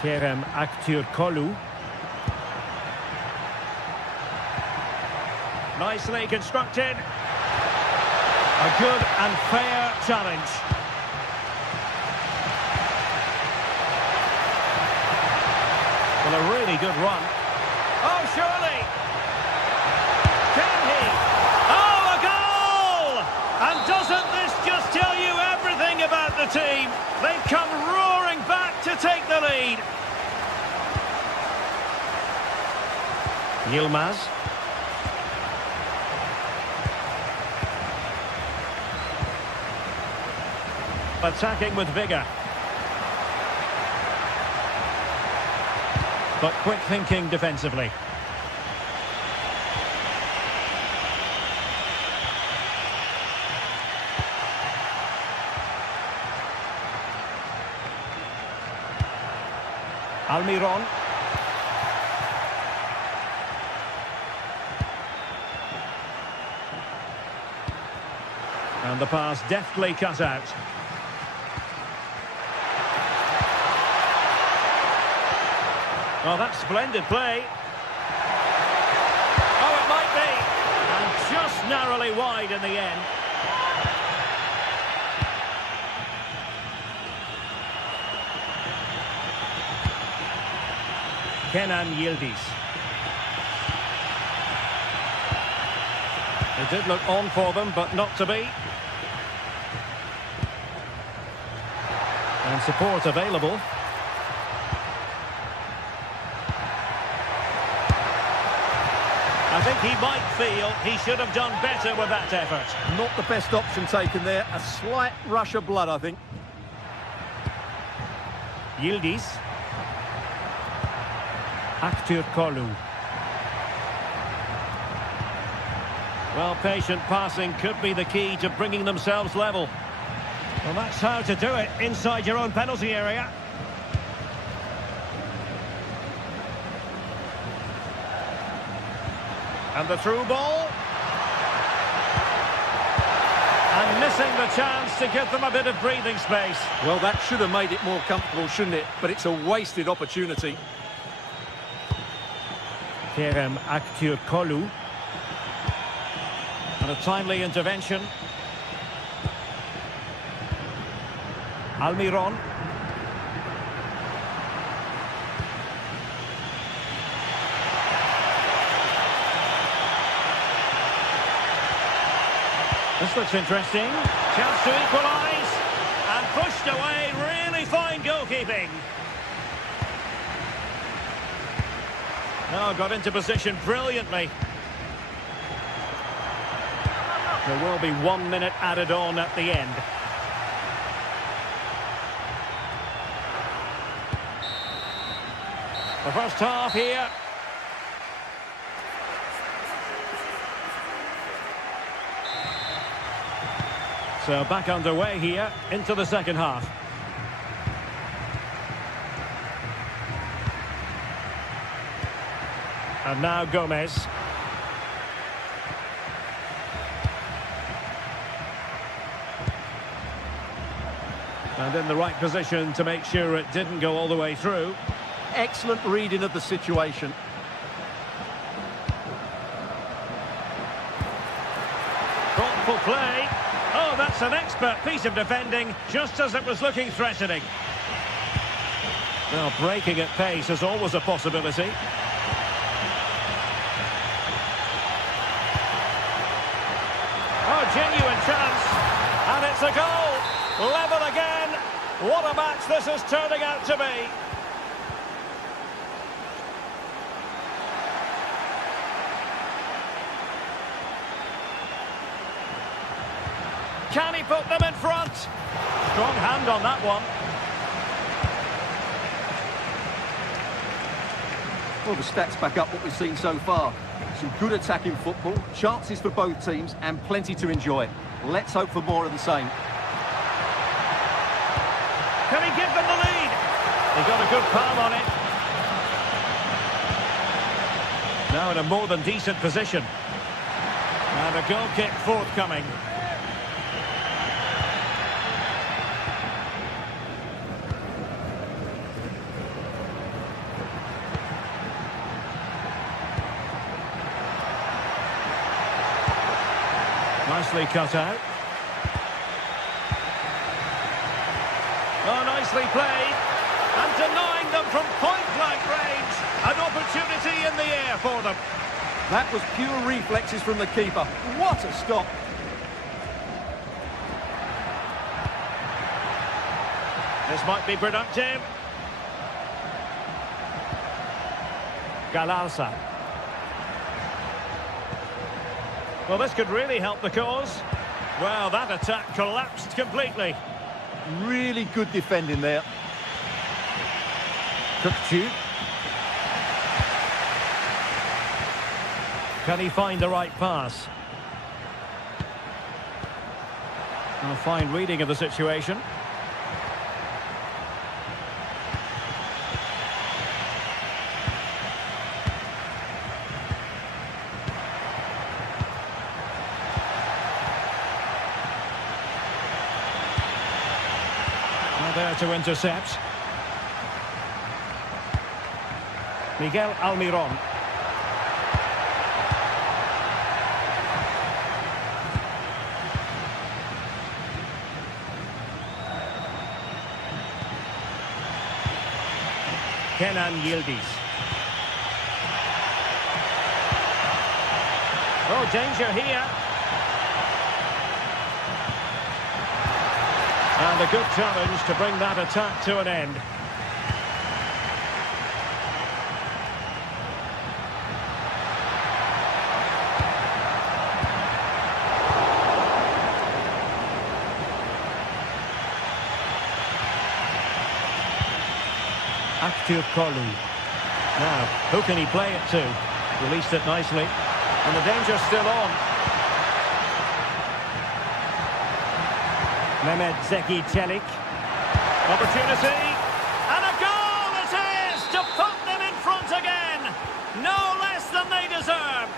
Kerem Aktürkoğlu. Nicely constructed. A good and fair challenge. Well, a really good run. Oh, surely. Can he? Oh, a goal! And doesn't this just tell you everything about the team? They've come roaring back to take the lead. Yilmaz. Attacking with vigour. But quick thinking defensively. Almiron. And the pass deftly cut out. Well, that's splendid play. Oh, it might be. And just narrowly wide in the end. Kenan Yildiz. It did look on for them, but not to be. And support available. I think he might feel he should have done better with that effort. Not the best option taken there. A slight rush of blood, I think. Yildiz. Aktürkoğlu. Well, patient passing could be the key to bringing themselves level. Well, that's how to do it inside your own penalty area. And the through ball. And missing the chance to give them a bit of breathing space. Well, that should have made it more comfortable, shouldn't it? But it's a wasted opportunity. Kerem Aktürkoğlu. And a timely intervention. Almiron. This looks interesting. Chance to equalise. And pushed away. Really fine goalkeeping. Now got into position brilliantly. There will be 1 minute added on at the end. The first half here. So back underway here into the second half. And now Gomez. And in the right position to make sure it didn't go all the way through. Excellent reading of the situation. Thoughtful play. Oh, that's an expert piece of defending, just as it was looking threatening. Well, breaking at pace is always a possibility. Oh, genuine chance. And it's a goal. Level again. What a match this is turning out to be. Can he put them in front? Strong hand on that one. Well, the stats back up what we've seen so far. Some good attacking football, chances for both teams, and plenty to enjoy. Let's hope for more of the same. Can he give them the lead? He got a good palm on it. Now in a more than decent position. And a goal kick forthcoming. Nicely cut out. Oh, nicely played. And denying them from point-blank range. An opportunity in the air for them. That was pure reflexes from the keeper. What a stop. This might be productive. Galarza. Well, this could really help the cause. Well, that attack collapsed completely. Really good defending there. Cookchu. Can he find the right pass? A fine reading of the situation. Now there to intercept. Miguel Almiron. Kenan Yildiz. Oh, danger here. And a good challenge to bring that attack to an end. Aktur Kolu. Now, who can he play it to? Released it nicely. And the danger's still on. Mehmet Zeki Çelik. Opportunity. And a goal it is to put them in front again. No less than they deserve.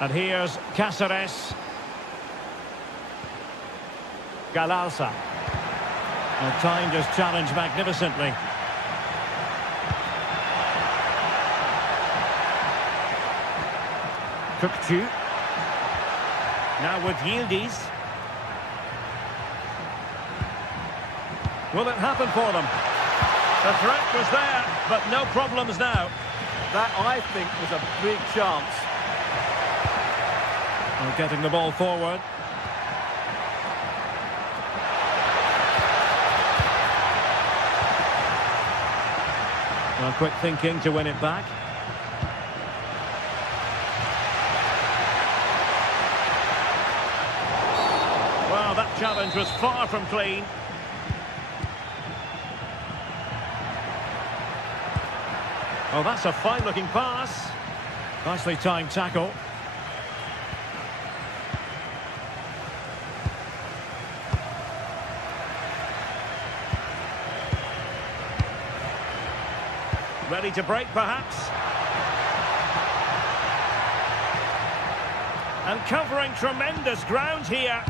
And here's Cáceres. Galarza. Well, timed his challenge magnificently. Cookchu. Now with Yildiz. Will it happen for them? The threat was there, but no problems now. That, I think, was a big chance. Well, getting the ball forward. Well, quick thinking to win it back. Well, that challenge was far from clean. Oh, that's a fine-looking pass. Nicely timed tackle. Ready to break, perhaps. And covering tremendous ground here.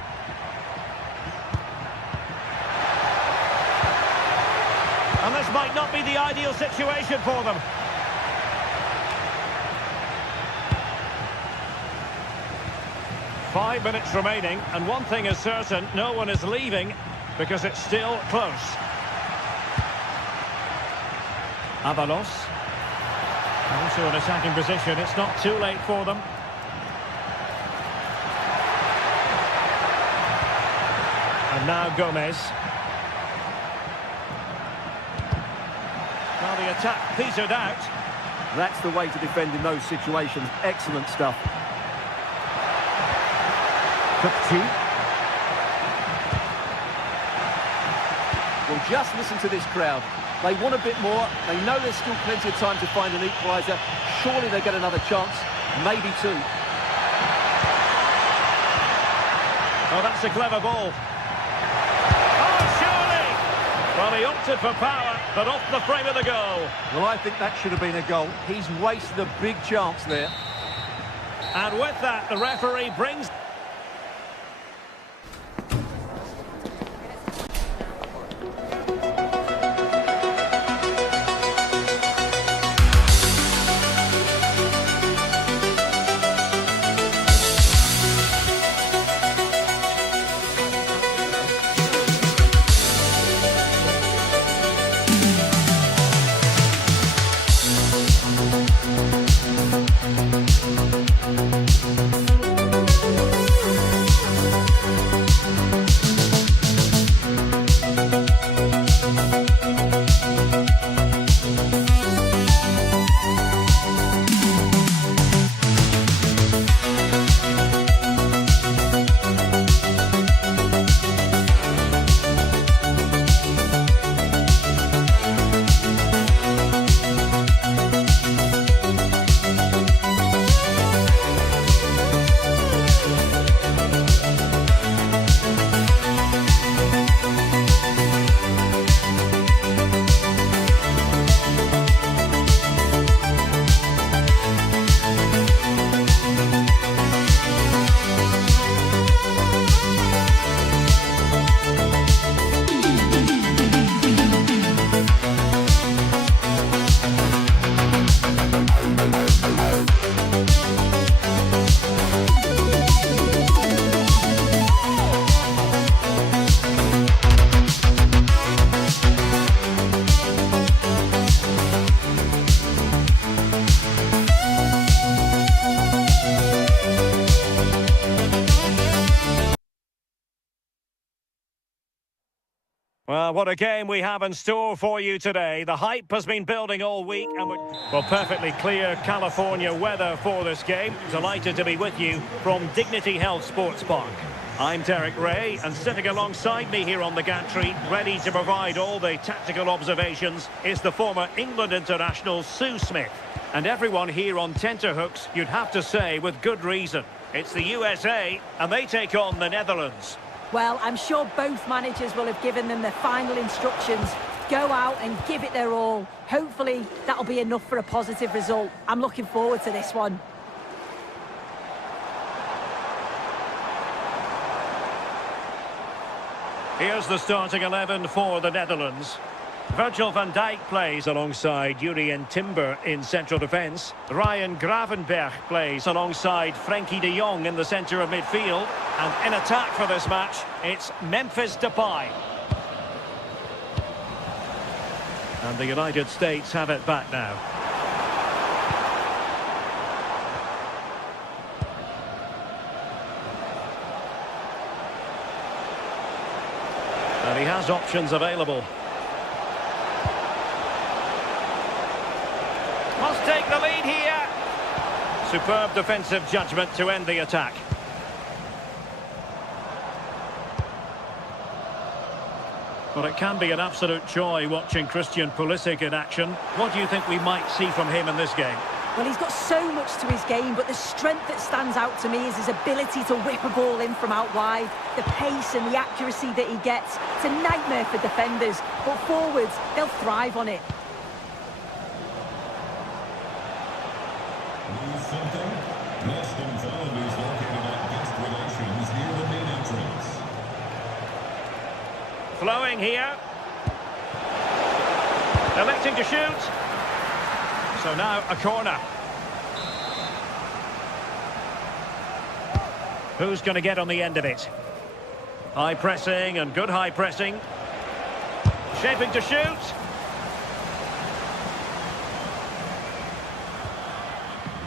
And this might not be the ideal situation for them. Five minutes remaining, and one thing is certain, no one is leaving because it's still close. Avalos. Also an attacking position, it's not too late for them. And now Gomez. Well, the attack petered out. That's the way to defend in those situations. Excellent stuff. Cookchu. Well, just listen to this crowd. They want a bit more. They know there's still plenty of time to find an equaliser. Surely they'll get another chance. Maybe two. Oh, that's a clever ball. Oh, sure! Well, he opted for power, but off the frame of the goal. Well, I think that should have been a goal. He's wasted a big chance there. And with that, the referee brings... Well, what a game we have in store for you today. The hype has been building all week, and well, perfectly clear California weather for this game. Delighted to be with you from Dignity Health Sports Park. I'm Derek Ray, and sitting alongside me here on the gantry, ready to provide all the tactical observations, is the former England international Sue Smith. And everyone here on tenterhooks, you'd have to say, with good reason. It's the USA, and they take on the Netherlands. Well, I'm sure both managers will have given them their final instructions. Go out and give it their all. Hopefully, that'll be enough for a positive result. I'm looking forward to this one. Here's the starting 11 for the Netherlands. Virgil van Dijk plays alongside Jurien Timber in central defence. Ryan Gravenberch plays alongside Frenkie de Jong in the centre of midfield. And in attack for this match, it's Memphis Depay. And the United States have it back now. And he has options available. Must take the lead here. Superb defensive judgment to end the attack. Well, it can be an absolute joy watching Christian Pulisic in action. What do you think we might see from him in this game? Well, he's got so much to his game, but the strength that stands out to me is his ability to whip a ball in from out wide. The pace and the accuracy that he gets. It's a nightmare for defenders, but forwards, they'll thrive on it. Something. Neston Fund is located at Guest Relations near the main entrance. Flowing here. Electing to shoot. So now a corner. Who's going to get on the end of it? High pressing and good high pressing. Shaping to shoot.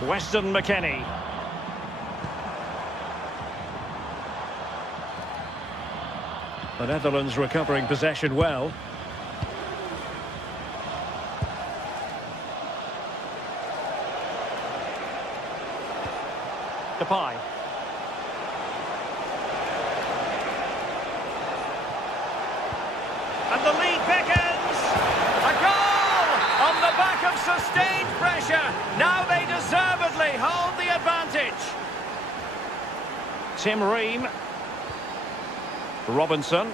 Weston McKennie. The Netherlands recovering possession well. Depay. And the lead beckons. A goal on the back of sustained pressure. Now they deservedly hold the advantage. Tim Ream. Robinson.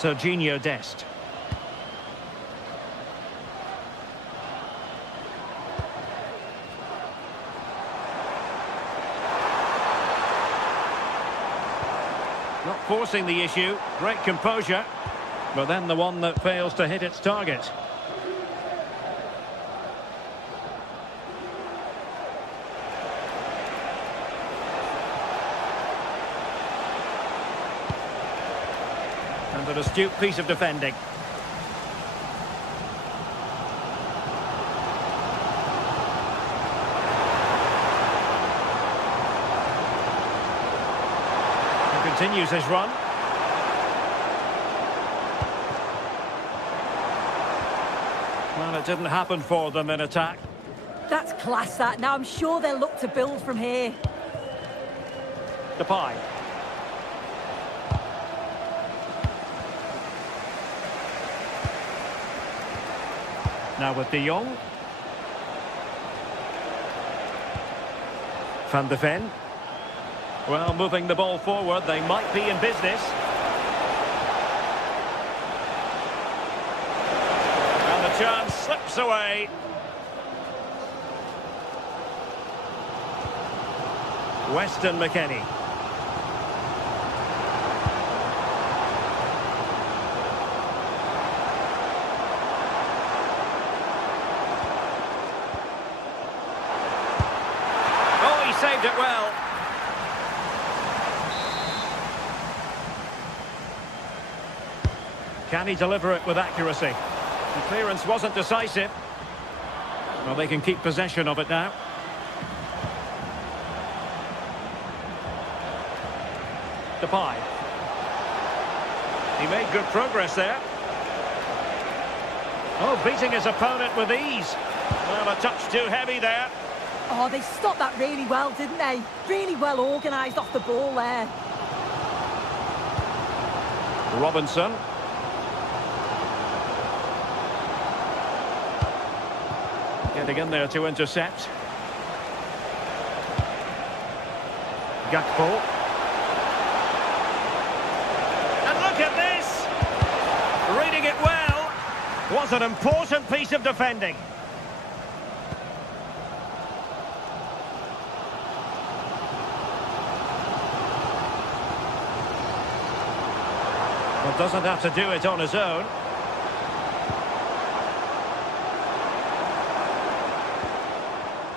Serginho Dest. Not forcing the issue, great composure, but then the one that fails to hit its target. And an astute piece of defending. Continues his run. Well, it didn't happen for them in attack. That's class, that. Now I'm sure they'll look to build from here. Depay. Now with De Jong. Van de Ven. Well, moving the ball forward, they might be in business. And the chance slips away. Weston McKennie. Oh, he saved it well. Can he deliver it with accuracy? The clearance wasn't decisive. Well, they can keep possession of it now. Depay. He made good progress there. Oh, beating his opponent with ease. Well, a touch too heavy there. Oh, they stopped that really well, didn't they? Really well organised off the ball there. Robinson. Getting in there to intercept. Gakpo. And look at this! Reading it well. Was an important piece of defending. Well, doesn't have to do it on his own.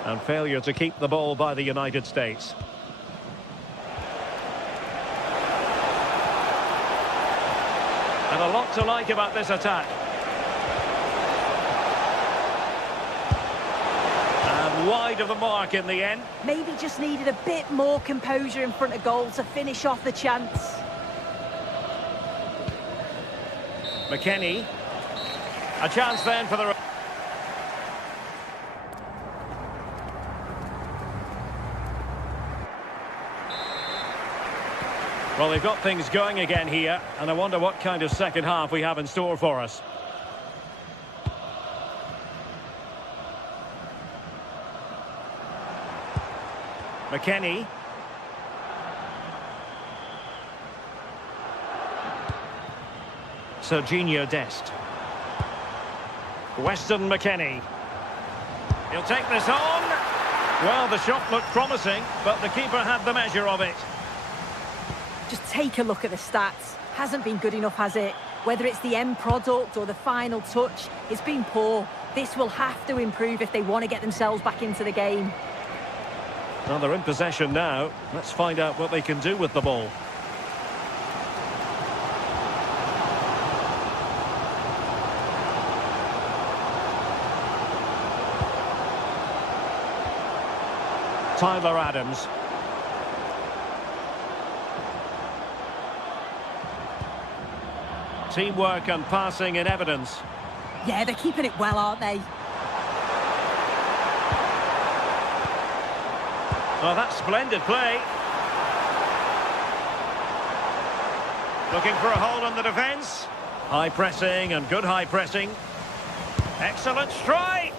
And failure to keep the ball by the United States. And a lot to like about this attack. And wide of the mark in the end. Maybe just needed a bit more composure in front of goal to finish off the chance. McKennie. A chance then for the... Well, they've got things going again here, and I wonder what kind of second half we have in store for us. McKennie. Serginho Dest. Weston McKennie. He'll take this on. Well, the shot looked promising, but the keeper had the measure of it. Just take a look at the stats. Hasn't been good enough, has it? Whether it's the end product or the final touch, it's been poor. This will have to improve if they want to get themselves back into the game. Well, they're in possession now. Let's find out what they can do with the ball. Tyler Adams. Teamwork and passing in evidence. Yeah, they're keeping it well, aren't they? Oh, that's splendid play. Looking for a hole in the defence. High pressing and good high pressing. Excellent strike.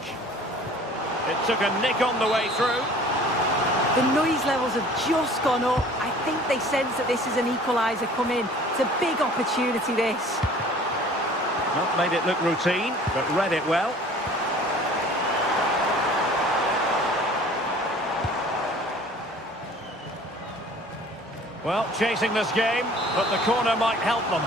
It took a nick on the way through. The noise levels have just gone up. I think they sense that this is an equaliser coming. It's a big opportunity, this. Not made it look routine, but read it well. Well, chasing this game, but the corner might help them.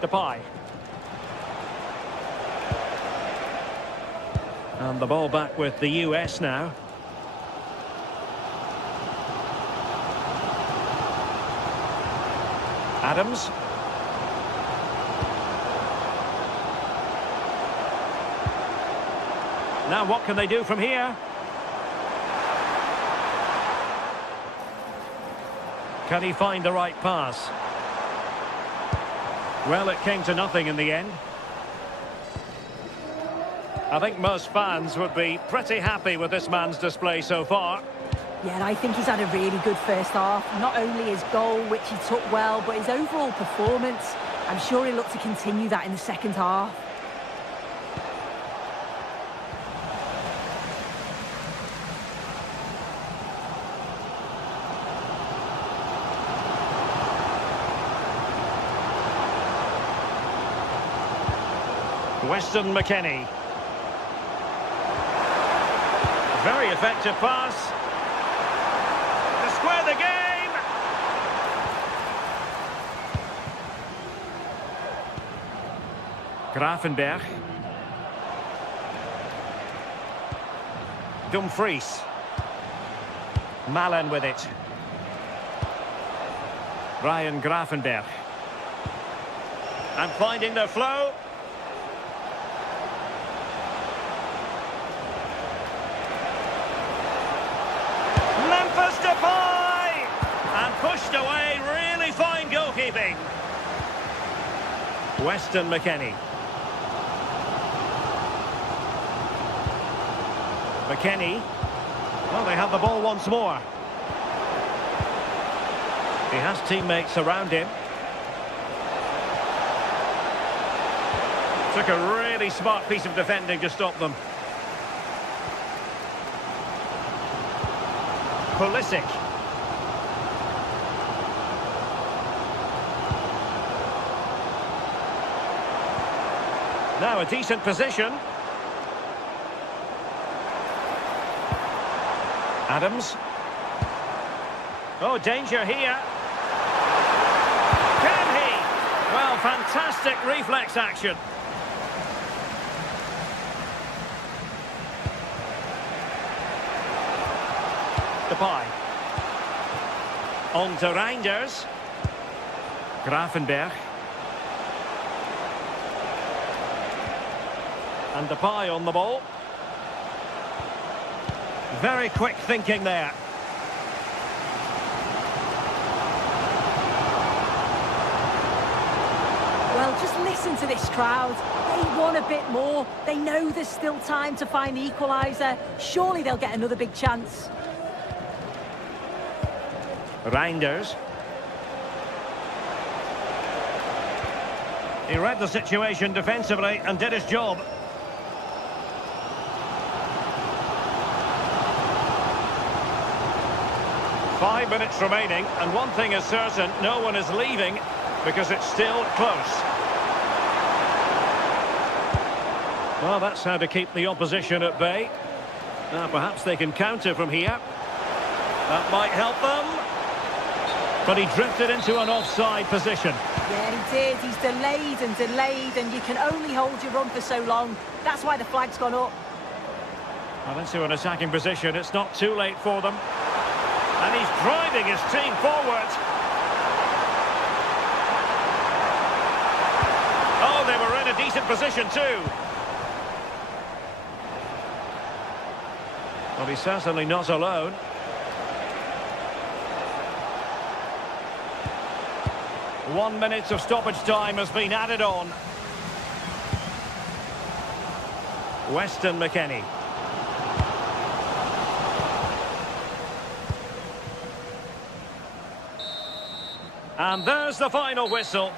Depay. And the ball back with the US now. Adams. Now what can they do from here? Can he find the right pass? Well, it came to nothing in the end. I think most fans would be pretty happy with this man's display so far. Yeah, I think he's had a really good first half. Not only his goal, which he took well, but his overall performance. I'm sure he'll look to continue that in the second half. Weston McKennie. Very effective pass. To square the game. Grafenberg. Dumfries. Malen with it. Ryan Grafenberg. And finding the flow. And pushed away, really fine goalkeeping. Weston McKennie. McKennie. Well, they have the ball once more. He has teammates around him. Took a really smart piece of defending to stop them. Pulisic. Now a decent position. Adams. Oh, danger here. Can he? Well, fantastic reflex action. Depay. On to Reinders. Grafenberg. And Depay on the ball. Very quick thinking there. Well, just listen to this crowd. They want a bit more. They know there's still time to find the equaliser. Surely they'll get another big chance. Reinders. He read the situation defensively and did his job. Five minutes remaining, and one thing is certain, no one is leaving because it's still close. Well, that's how to keep the opposition at bay. Now, perhaps they can counter from here. That might help them. But he drifted into an offside position. Yeah, he did. He's delayed, and you can only hold your run for so long. That's why the flag's gone up. Well, into an attacking position. It's not too late for them. And he's driving his team forward. Oh, they were in a decent position too. Well, he's certainly not alone. One minute of stoppage time has been added on. Weston McKennie. And there's the final whistle.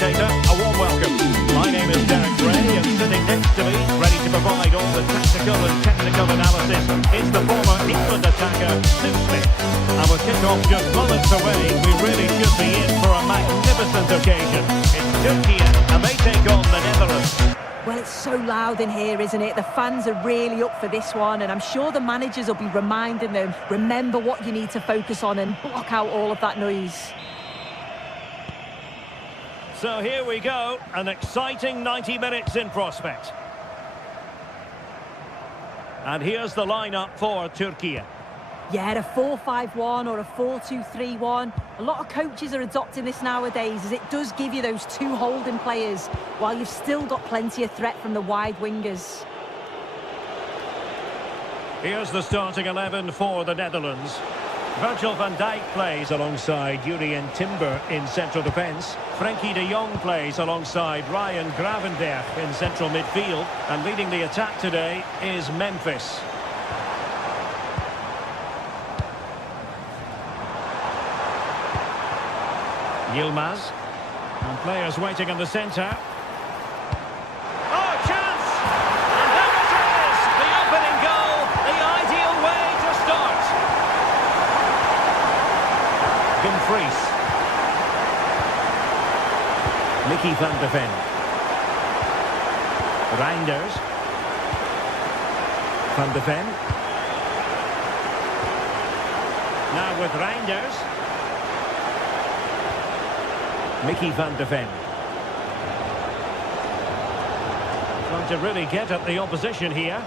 commentator, a warm welcome. My name is Derek Ray, and sitting next to me, ready to provide all the tactical and technical analysis, is the former England attacker, Stu Smith. And with kick-off just moments away, we really should be in for a magnificent occasion. It's Turkey, and they take on the Netherlands. Well, it's so loud in here, isn't it? The fans are really up for this one, and I'm sure the managers will be reminding them, remember what you need to focus on and block out all of that noise. So here we go, an exciting 90 minutes in prospect. And here's the lineup for Turkey. Yeah, a 4-5-1 or a 4-2-3-1. A lot of coaches are adopting this nowadays, as it does give you those two holding players, while you've still got plenty of threat from the wide wingers. Here's the starting 11 for the Netherlands. Virgil van Dijk plays alongside Jurien Timber in central defence. Frenkie de Jong plays alongside Ryan Gravenberch in central midfield. And leading the attack today is Memphis. Yilmaz. And players waiting in the centre. Oh, chance! And there it is! The opening goal, the ideal way to start. Dumfries. Mickey van de Ven. Reinders. Van de Ven. Now with Reinders. Mickey van de Ven. Trying to really get at the opposition here.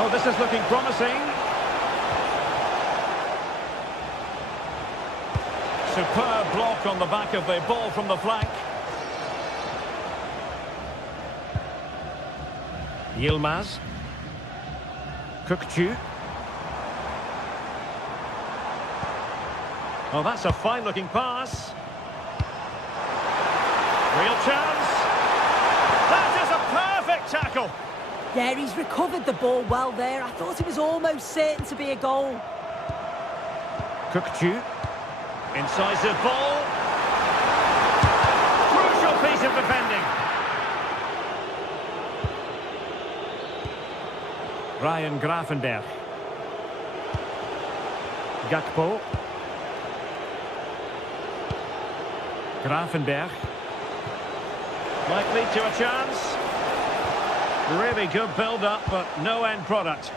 Oh, this is looking promising. Superb block on the back of the ball from the flank. Yilmaz. Kukçu. Oh, that's a fine-looking pass. Real chance. That is a perfect tackle. Yeah, he's recovered the ball well there. I thought it was almost certain to be a goal. Kukçu. Incisive ball. Crucial piece of defending. Ryan Gravenberch. Gakpo. Gravenberch. Might lead to a chance. Really good build-up, but no end product.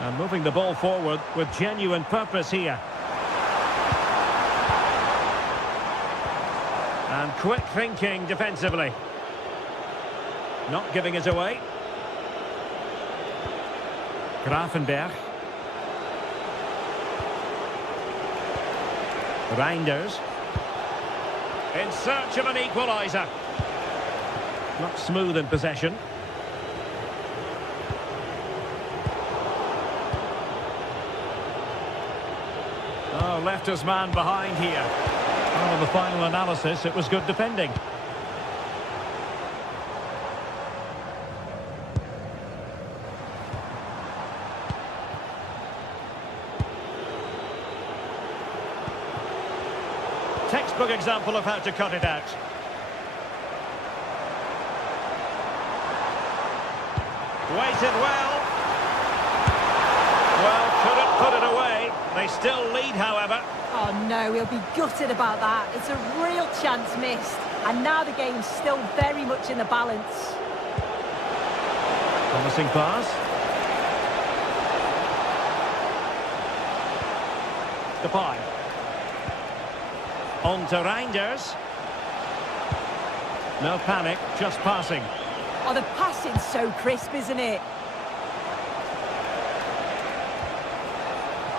And moving the ball forward with genuine purpose here. And quick thinking defensively. Not giving it away. Gravenberch. Reinders. In search of an equaliser. Not smooth in possession. Oh, left his man behind here. Oh, in the final analysis, it was good defending. Textbook example of how to cut it out. Waited well. Well, couldn't put it away. They still lead, however. Oh no, he'll be gutted about that. It's a real chance missed. And now the game's still very much in the balance. Promising pass. Depay. On to Reinders. No panic, just passing. Oh, the passing's so crisp, isn't it?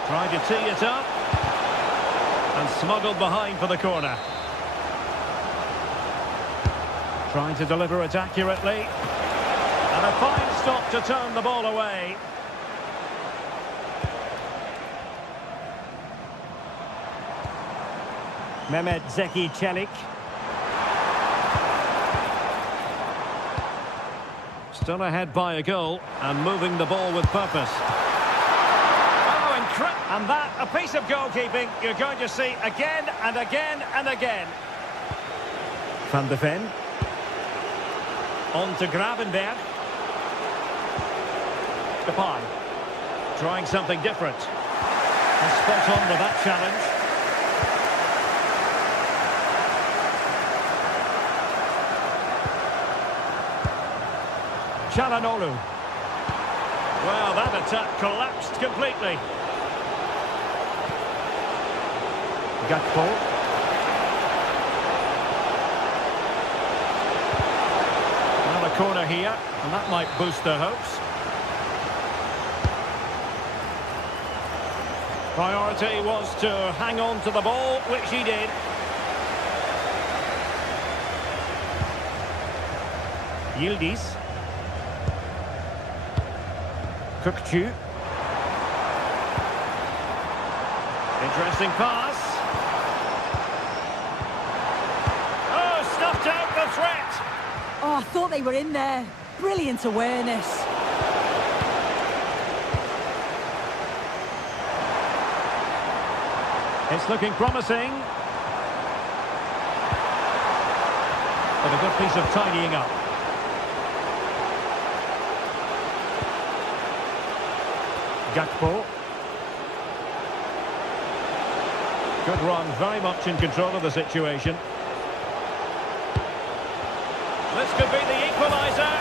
Tried to tee it up. And smuggled behind for the corner. Trying to deliver it accurately. And a fine stop to turn the ball away. Mehmet Zeki Çelik. Still ahead by a goal and moving the ball with purpose. Oh, incredible. And that, a piece of goalkeeping you're going to see again and again and again. Van de Ven. On to Gravenberg. Depay. Trying something different. And spot on with that challenge. Çalhanoğlu. Well, that attack collapsed completely. Gakpo. Well, a corner here, and that might boost their hopes. Priority was to hang on to the ball, which he did. Yildiz. Kökçü. Interesting pass. Oh, snuffed out the threat. Oh, I thought they were in there. Brilliant awareness. It's looking promising. But a good piece of tidying up. Gakpo. Good run, very much in control of the situation. This could be the equaliser.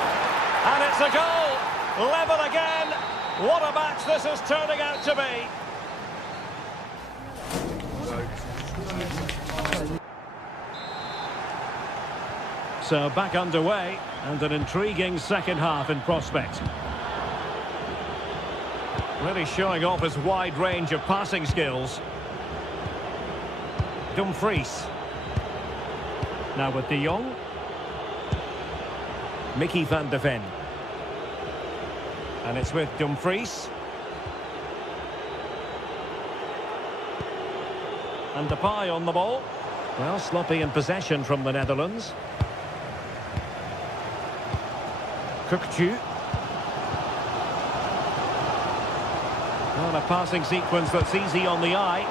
And it's a goal. Level again. What a match this is turning out to be. So back underway, and an intriguing second half in prospect. Really showing off his wide range of passing skills. Dumfries. Now with De Jong. Mickey van de Ven. And it's with Dumfries. And Depay on the ball. Well, sloppy in possession from the Netherlands. Kökçü. Well, a passing sequence that's easy on the eye.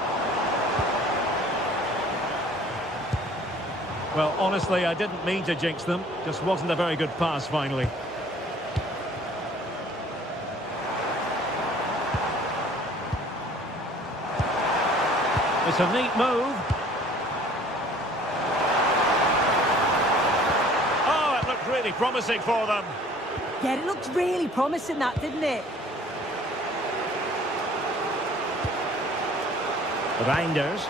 Well, honestly, I didn't mean to jinx them. Just wasn't a very good pass, finally. It's a neat move. Oh, it looked really promising for them. Yeah, it looked really promising, that, didn't it? Reinders.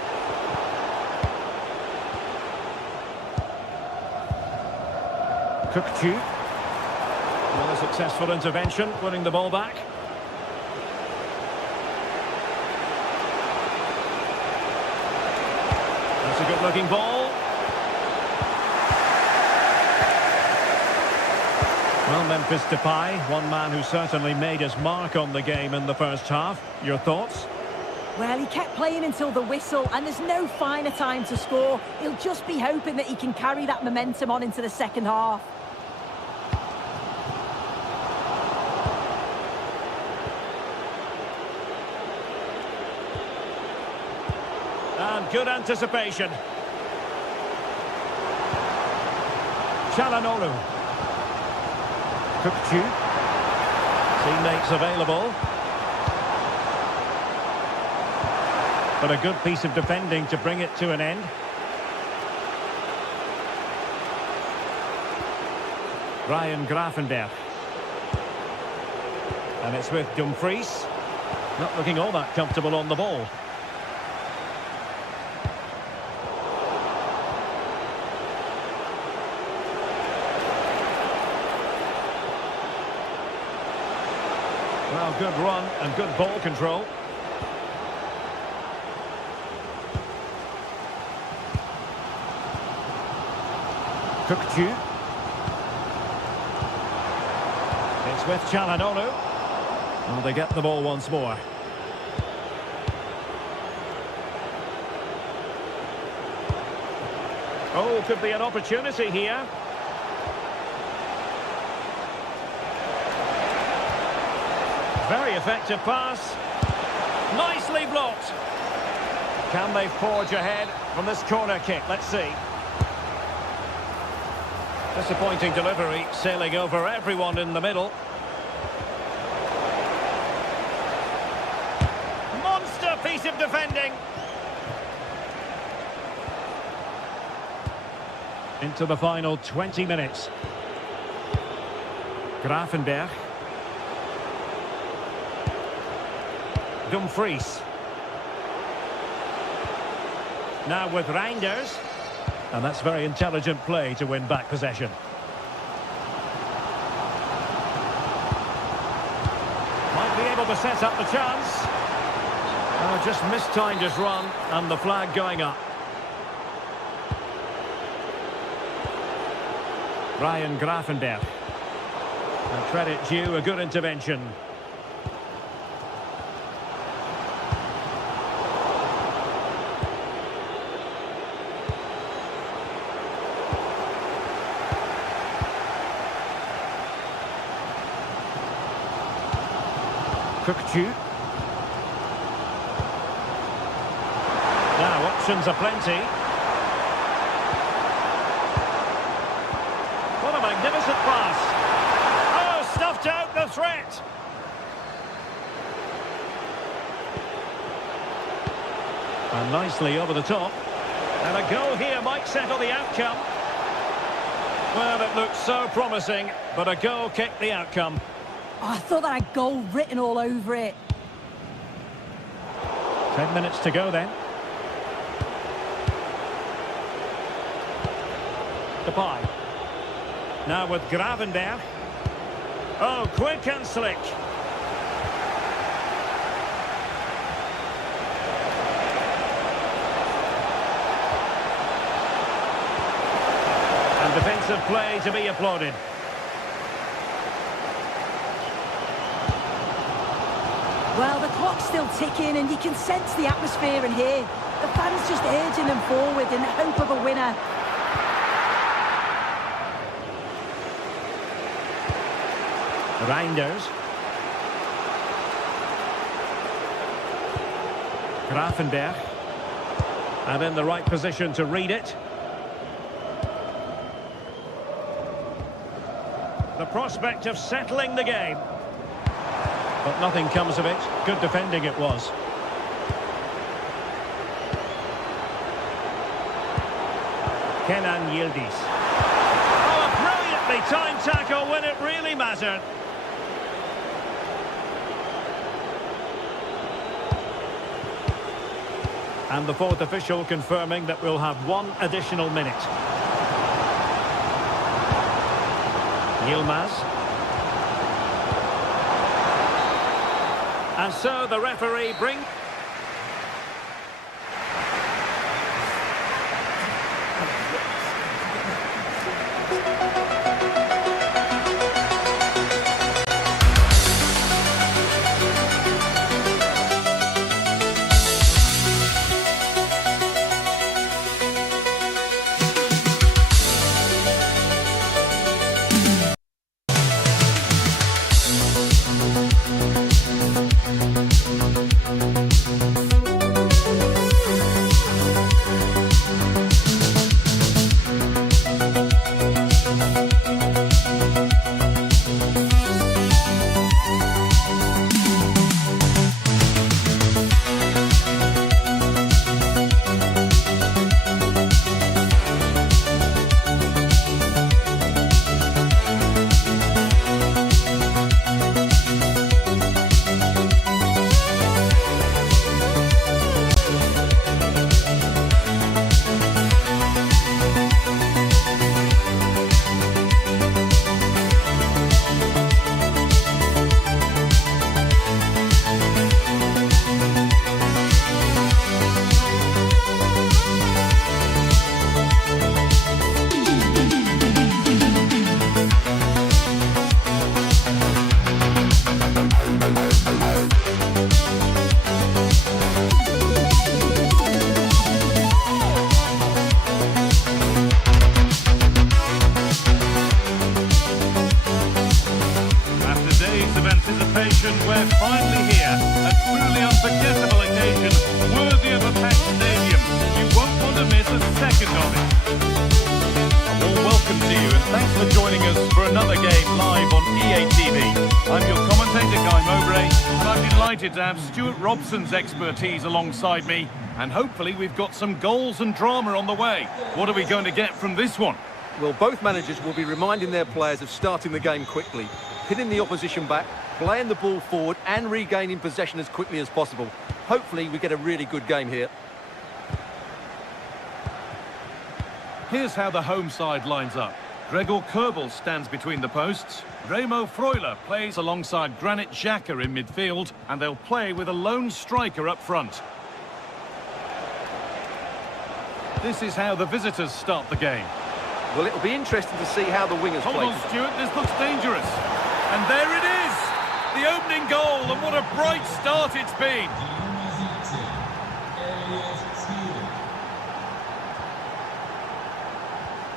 Kökçü. Well, a successful intervention, winning the ball back. That's a good-looking ball. Well, Memphis Depay, one man who certainly made his mark on the game in the first half. Your thoughts? Well, he kept playing until the whistle, and there's no finer time to score. He'll just be hoping that he can carry that momentum on into the second half. And good anticipation. Çalhanoğlu. Kökçü. Teammates available. But a good piece of defending to bring it to an end. Ryan Gravenberg. And it's with Dumfries. Not looking all that comfortable on the ball. Well, good run and good ball control. Kökçü. It's with Çalhanoğlu. And they get the ball once more. Oh, could be an opportunity here. Very effective pass. Nicely blocked. Can they forge ahead from this corner kick? Let's see. Disappointing delivery, sailing over everyone in the middle. Monster piece of defending. Into the final 20 minutes. Grafenberg. Dumfries. Now with Reinders. And that's very intelligent play to win back possession. Might be able to set up the chance. Oh, just mistimed his run and the flag going up. Ryan Grafenberg. And credit due, a good intervention. Cookju. Now options are plenty. What a magnificent pass. Oh, stuffed out the threat. And nicely over the top. And a goal here might settle the outcome. Well, it looked so promising, but a goal kicked the outcome. Oh, I thought that had goal written all over it. 10 minutes to go then. Depay. Now with Gravenberg. Oh, quick and slick. And defensive play to be applauded. Well, the clock's still ticking and you can sense the atmosphere in here. The fans just urging them forward in the hope of a winner. Reinders. Grafenberg. And in the right position to read it. The prospect of settling the game. But nothing comes of it. Good defending it was. Kenan Yildiz. Oh, a brilliantly timed tackle when it really mattered. And the fourth official confirming that we'll have one additional minute. Yilmaz. And so the referee brings... delighted to have Stuart Robson's expertise alongside me, and hopefully we've got some goals and drama on the way. What are we going to get from this one? Well, both managers will be reminding their players of starting the game quickly, pinning the opposition back, playing the ball forward and regaining possession as quickly as possible. Hopefully we get a really good game here. Here's how the home side lines up. Gregor Kerbel stands between the posts. Remo Freuler plays alongside Granit Xhaka in midfield, and they'll play with a lone striker up front. This is how the visitors start the game. Well, it'll be interesting to see how the wingers Hold play. on, Stuart, this looks dangerous. And there it is! The opening goal, and what a bright start it's been.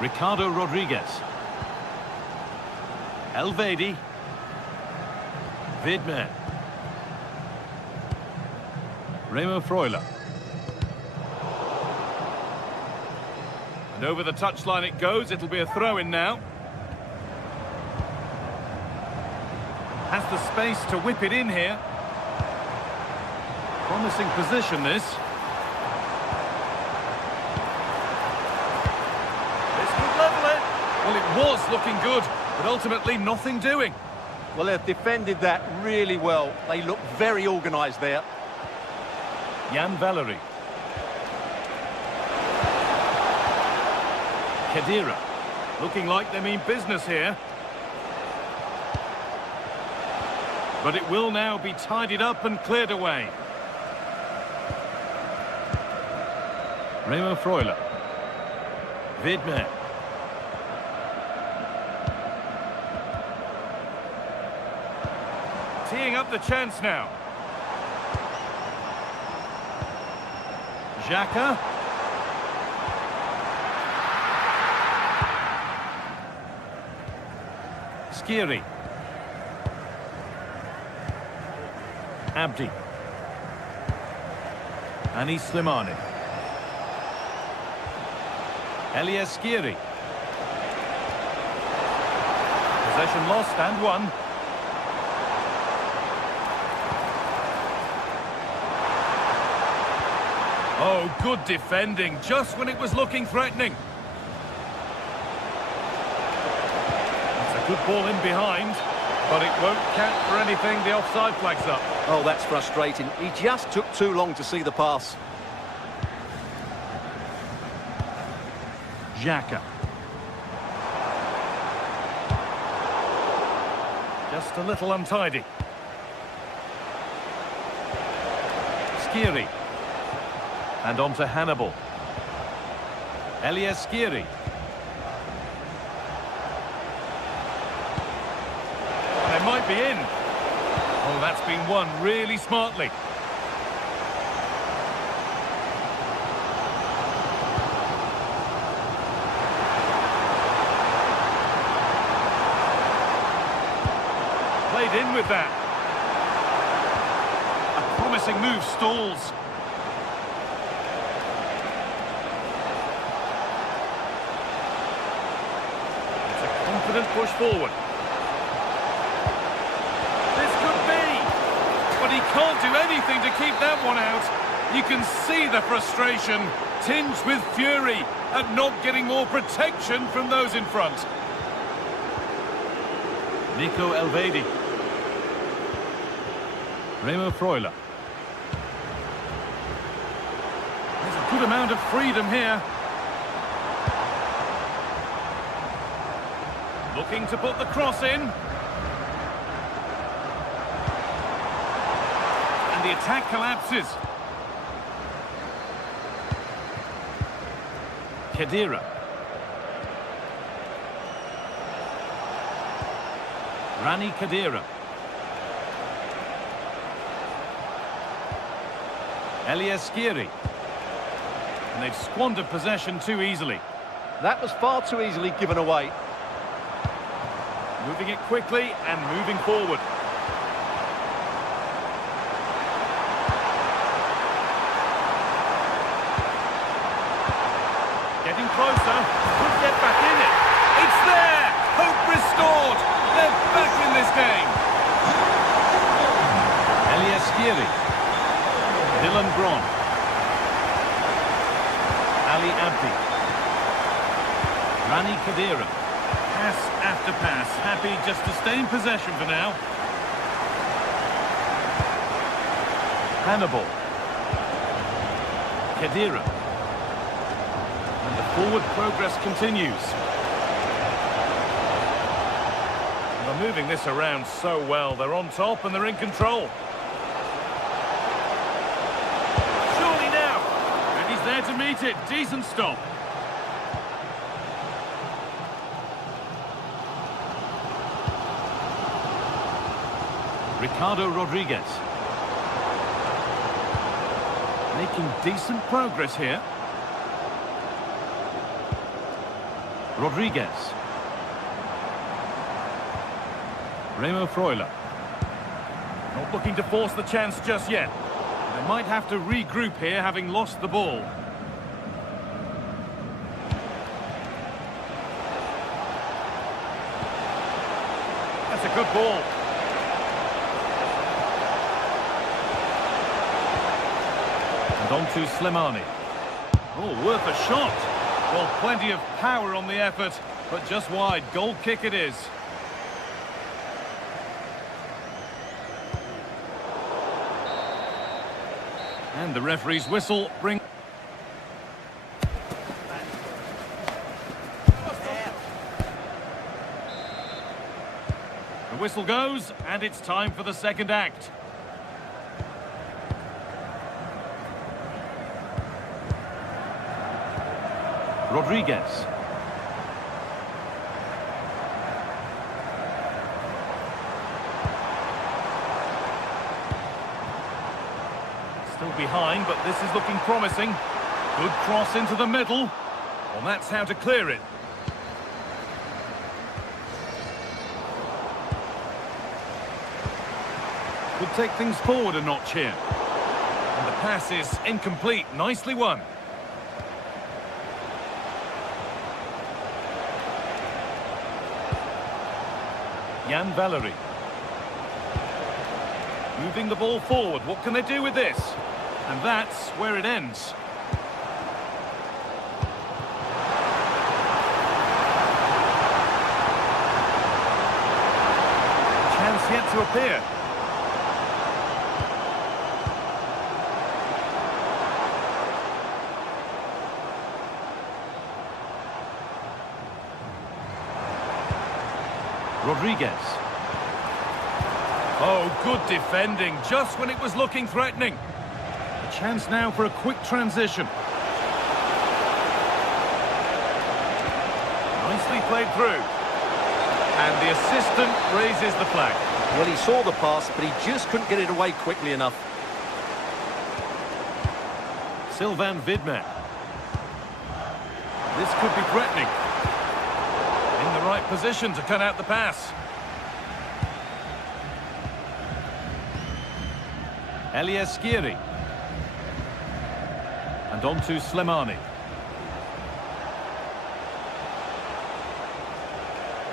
Ricardo Rodriguez. Elvedi. Vidmer. Remo Freuler. And over the touchline it goes. It'll be a throw-in now. Has the space to whip it in here. Promising position, this. This could level it. Well, it was looking good, but ultimately nothing doing. Well, they've defended that really well. They look very organised there. Jan Valery. Khedira. Looking like they mean business here. But it will now be tidied up and cleared away. Remo Freuler. Vidmer. Teeing up the chance now. Xhaka. Skiri. Abdi. Anis Slimani. Elias Skiri. Possession lost and won. Oh, good defending, just when it was looking threatening. It's a good ball in behind, but it won't count for anything. The offside flag's up. Oh, that's frustrating. He just took too long to see the pass. Xhaka. Just a little untidy. Skiri. And on to Hannibal. Elias Skiri. They might be in. Oh, that's been won really smartly. Played in with that. A promising move stalls. Confident push forward. This could be, but he can't do anything to keep that one out. You can see the frustration, tinged with fury at not getting more protection from those in front. Nico Elvedi. Remo Freuler. There's a good amount of freedom here. Looking to put the cross in. And the attack collapses. Khedira. Rani Khedira. Elias Skiri. And they've squandered possession too easily. That was far too easily given away. Moving it quickly and moving forward. Getting closer. Could get back in it. It's there! Hope restored! They're back in this game. Elieskiri. Dylan Bron. Ali Abdi. Rani Khedira. Pass after pass. Happy just to stay in possession for now. Hannibal. Khedira. And the forward progress continues. They're moving this around so well. They're on top and they're in control. Surely now. And he's there to meet it. Decent stop. Ricardo Rodriguez. Making decent progress here. Rodriguez. Remo Freuler. Not looking to force the chance just yet. They might have to regroup here, having lost the ball. That's a good ball. And on to Slimani. Oh, worth a shot. Well, plenty of power on the effort, but just wide. Goal kick it is. And the referee's whistle brings... The whistle goes, and it's time for the second act. Rodriguez. Still behind, but this is looking promising. Good cross into the middle. Well, that's how to clear it. Could take things forward a notch here. And the pass is incomplete. Nicely won. Jan Valery. Moving the ball forward. What can they do with this? And that's where it ends. Chance yet to appear. Rodriguez. Oh, good defending, just when it was looking threatening. A chance now for a quick transition. Nicely played through. And the assistant raises the flag. Well, he saw the pass, but he just couldn't get it away quickly enough. Sylvain Vidman. This could be threatening. In the right position to cut out the pass. Elieskiri. And on to Slimani.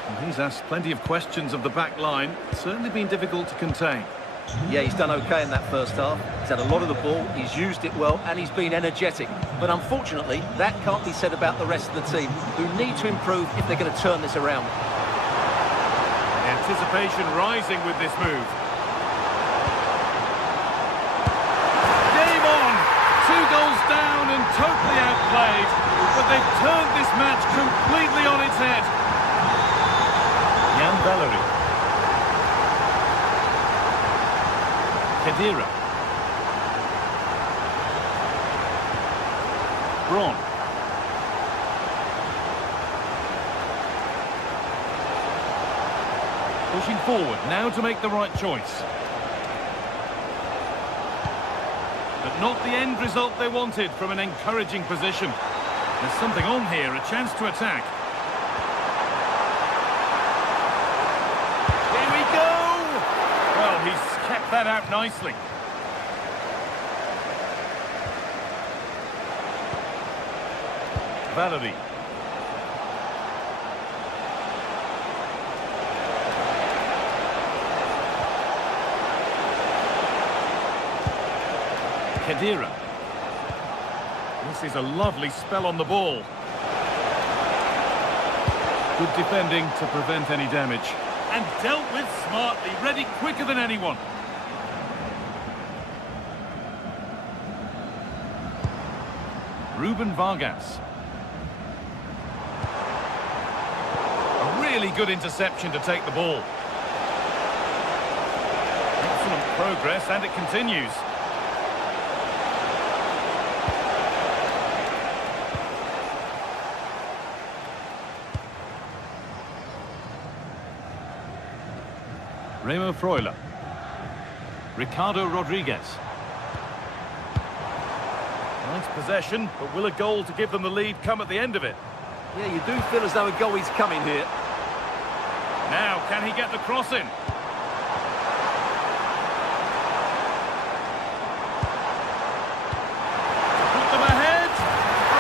And he's asked plenty of questions of the back line. It's certainly been difficult to contain. Yeah, he's done okay in that first half. He's had a lot of the ball, he's used it well, and he's been energetic. But unfortunately, that can't be said about the rest of the team, who need to improve if they're going to turn this around. Anticipation rising with this move. Game on! 2 goals down and totally outplayed. But they've turned this match completely on its head. Jan Valery. Khedira. Bron. Pushing forward now to make the right choice. But not the end result they wanted from an encouraging position. There's something on here, a chance to attack. Here we go! Well, he's kept that out nicely. Valery. Khedira. This is a lovely spell on the ball. Good defending to prevent any damage. And dealt with smartly, ready quicker than anyone. Ruben Vargas. A really good interception to take the ball. Excellent progress, and it continues. Remo Freuler. Ricardo Rodriguez. Nice possession, but will a goal to give them the lead come at the end of it? Yeah, you do feel as though a goal is coming here. Now, can he get the cross in? Put them ahead.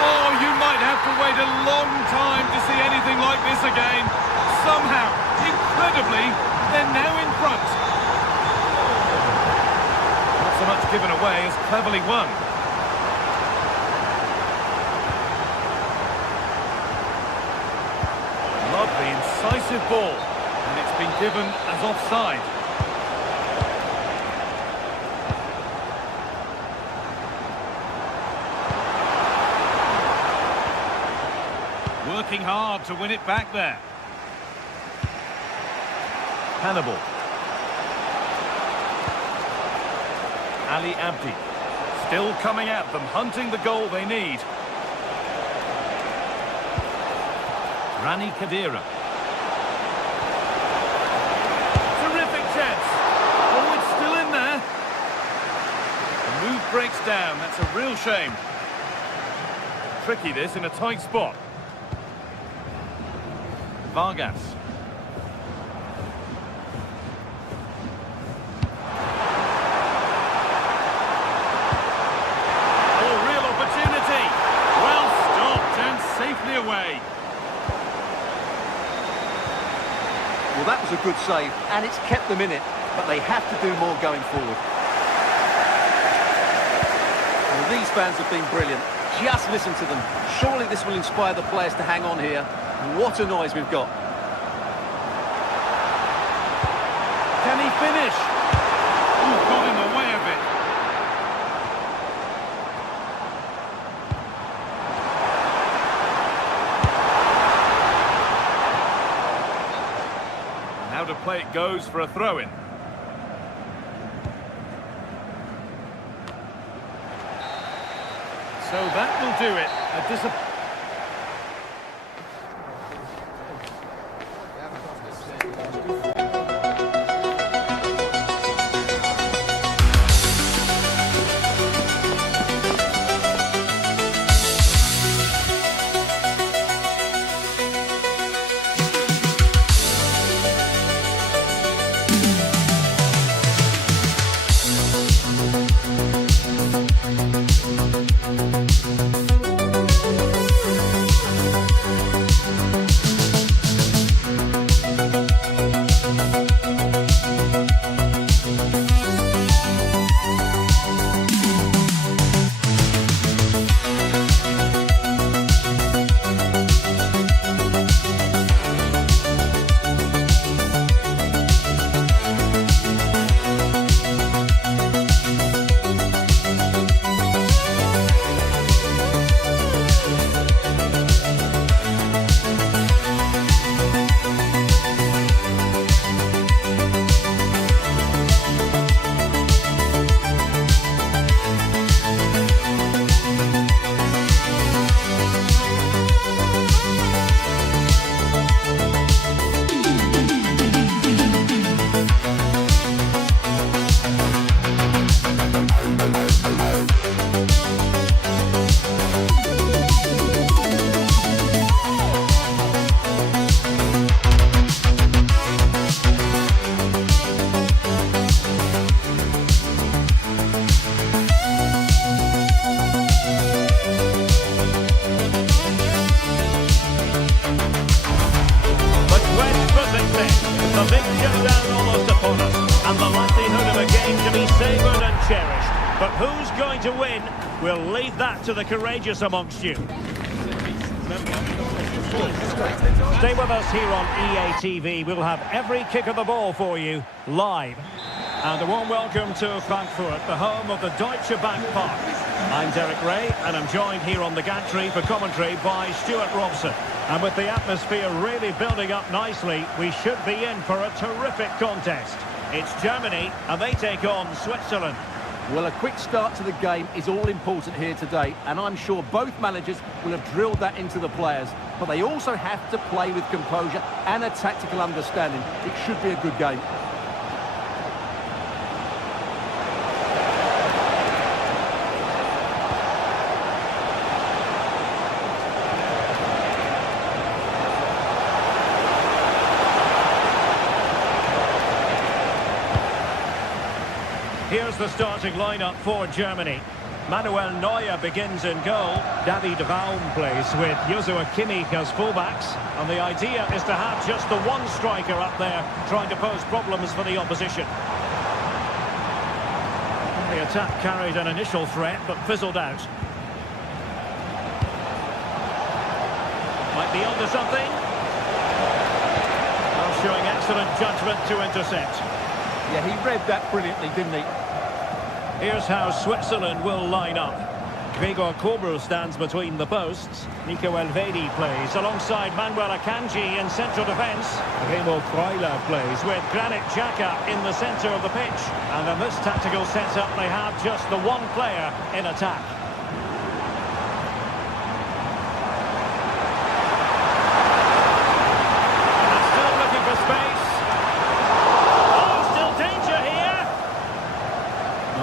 Oh, you might have to wait a long time to see anything like this again. Somehow, incredibly, they're now in front. Not so much given away as cleverly won. Lovely, incisive ball, and it's been given as offside. Working hard to win it back there. Hannibal. Ali Abdi. Still coming at them, hunting the goal they need. Rani Khedira. Terrific chance. Oh, it's still in there. The move breaks down. That's a real shame. Tricky this in a tight spot. Vargas. Oh, real opportunity. Well stopped and safely away. Well, that was a good save, and it's kept them in it, but they have to do more going forward. Well, these fans have been brilliant. Just listen to them. Surely this will inspire the players to hang on here. What a noise we've got. Can he finish? Ooh, got in the way of it. How to play it goes for a throw-in. So that will do it. A disappointment. to win. We'll leave that to the courageous amongst you. Stay with us here on EA TV. We'll have every kick of the ball for you live. And a warm welcome to Frankfurt, the home of the Deutsche Bank Park. I'm Derek Ray, and I'm joined here on the gantry for commentary by Stuart Robson. And with the atmosphere really building up nicely, we should be in for a terrific contest. It's Germany, and they take on Switzerland. Well, a quick start to the game is all important here today, and I'm sure both managers will have drilled that into the players. But they also have to play with composure and a tactical understanding. It should be a good game. Here's the starting lineup for Germany. Manuel Neuer begins in goal. David Raum plays with Joshua Kimmich as fullbacks. And the idea is to have just the one striker up there trying to pose problems for the opposition. The attack carried an initial threat but fizzled out. Might be onto something. Well, showing excellent judgment to intercept. Yeah, he read that brilliantly, didn't he? Here's how Switzerland will line up. Gregor Kobel stands between the posts. Nico Elvedi plays alongside Manuel Akanji in central defence. Remo Freuler plays with Granit Xhaka in the centre of the pitch. And in this tactical setup, they have just the one player in attack. And still looking for space.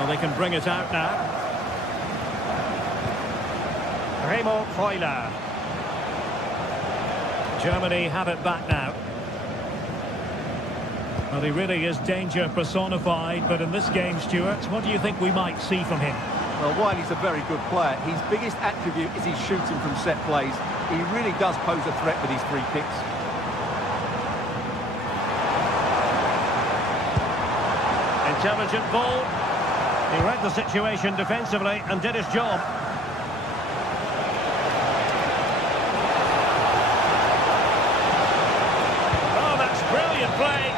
They can bring it out now. Remo Freuler. Germany have it back now. Well, he really is danger personified, but in this game, Stuart, what do you think we might see from him? Well, while he's a very good player, his biggest attribute is his shooting from set plays. He really does pose a threat with his free kicks. Intelligent ball. He read the situation defensively and did his job. Oh, that's brilliant play.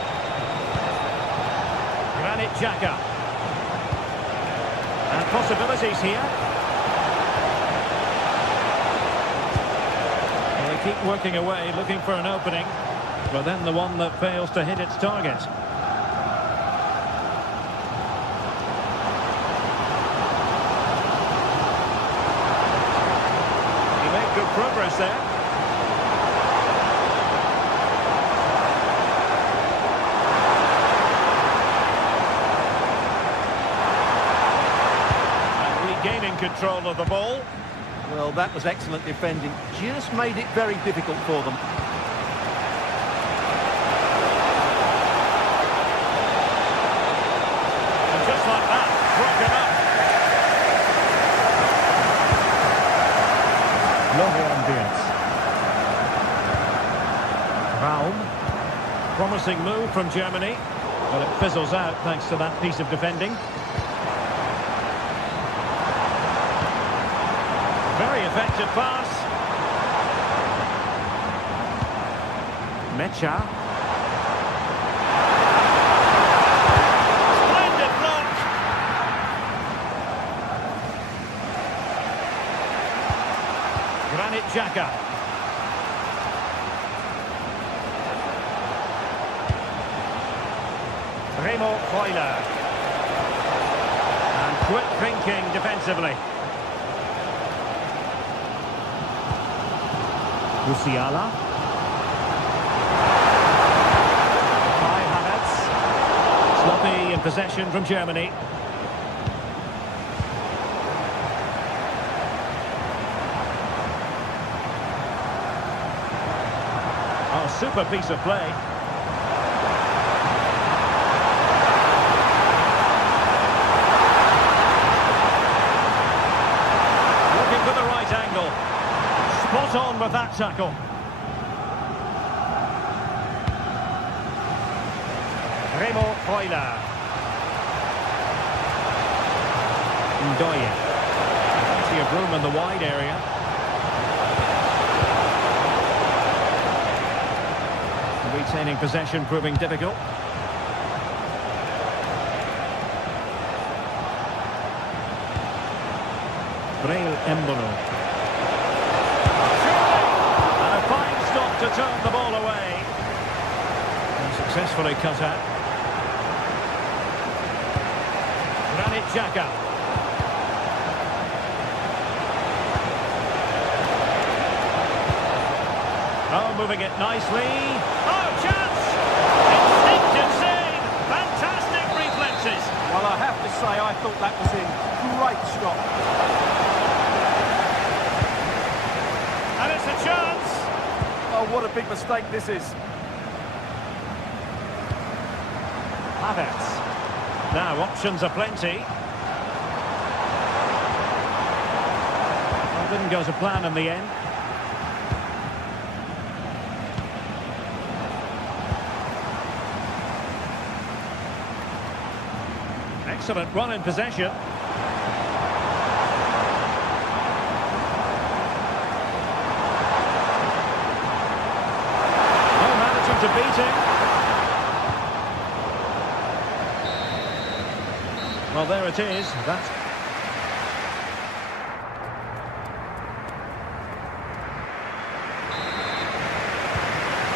Granit Xhaka. And possibilities here. They keep working away, looking for an opening. But then the one that fails to hit its target. Good progress there. And regaining control of the ball. Well, that was excellent defending. Just made it very difficult for them. And just like that, broken up. Raum. Promising move from Germany, but it fizzles out thanks to that piece of defending. Very effective pass. Mecha. Splendid block. Granit Xhaka. Remo Freuler. And quick thinking defensively. Musiala. By Havertz. Sloppy in possession from Germany. Oh, super piece of play. Spot on with that tackle. Remo Freuler. Ndoye. of room in the wide area. Retaining possession proving difficult. Braille Embolo. And a fine stop to turn the ball away. And successfully cut out. Granit Xhaka. Oh, moving it nicely. Oh, chance! Instinctive save! Fantastic reflexes! Well, I have to say, I thought that was in. Great stop. And it's a chance! Oh, what a big mistake this is. Havertz. Now, options are plenty. Well, didn't go to plan in the end. Excellent run in possession. No managing to beat him. Well, there it is. That's...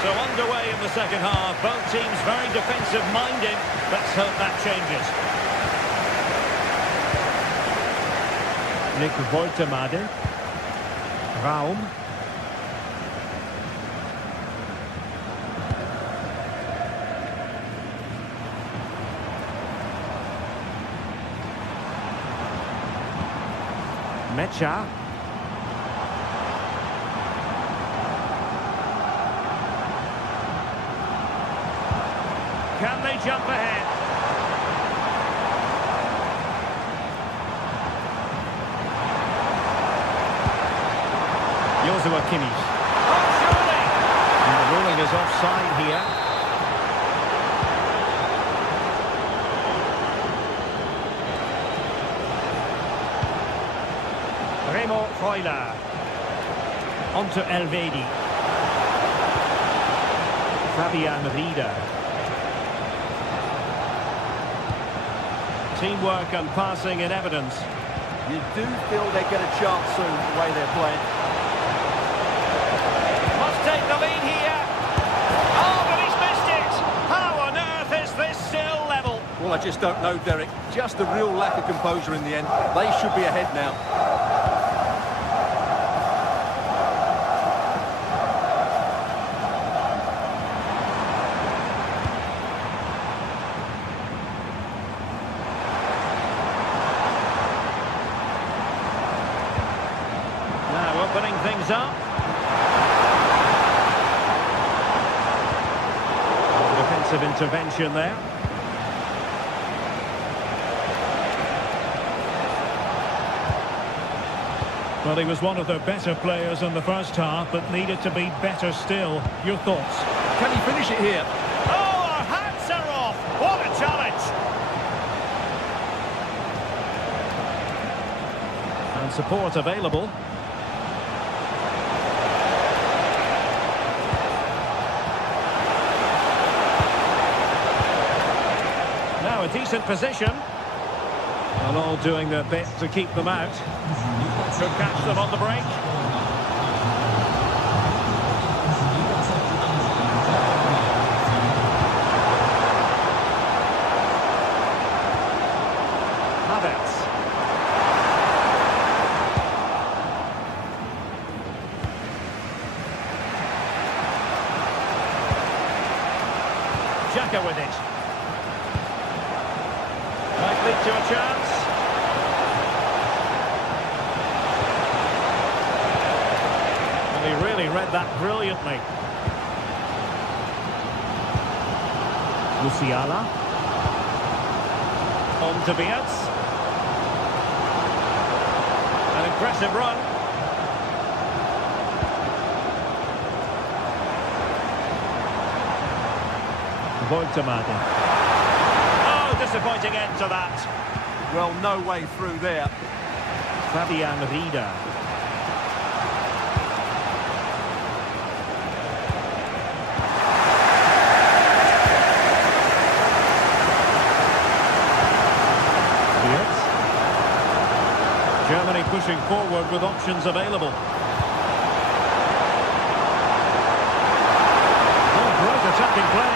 So underway in the second half. Both teams very defensive-minded. Let's hope that changes. Nick Woltemade. Raum. Mecha. Can they jump ahead? Joshua Kimmich. Oh, surely! And the ruling is offside here. Remo Freuler. On to Elvedi. Fabian Rieder. Teamwork and passing in evidence. You do feel they get a chance soon, the way they're playing. Must take the lead here. Oh, but he's missed it. How on earth is this still level? Well, I just don't know, Derek. Just a real lack of composure in the end. They should be ahead now. Now opening things up. Defensive intervention there. Well, he was one of their better players in the first half, but needed to be better still. Your thoughts? Can he finish it here? Oh, our hats are off. What a challenge. And support available. Now a decent position. And all doing their bit to keep them out. Could catch them on the break. Havertz. Xhaka with it. Might lead to a chance. And he really read that brilliantly. Musiala. On to Bielsa. An impressive run. Woltemade. Oh, disappointing end to that. Well, no way through there. Fabian Rieder. Germany pushing forward with options available. Oh, great attacking play.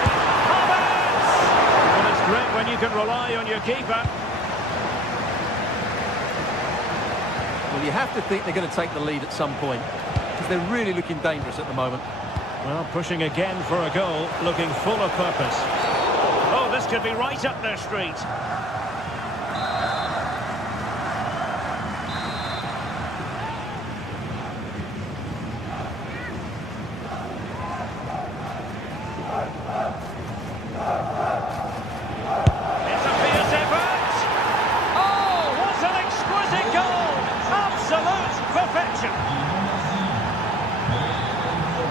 Havertz! Well, it's great when you can rely on your keeper. Well, you have to think they're going to take the lead at some point, because they're really looking dangerous at the moment. Well, pushing again for a goal, looking full of purpose. Oh, this could be right up their street.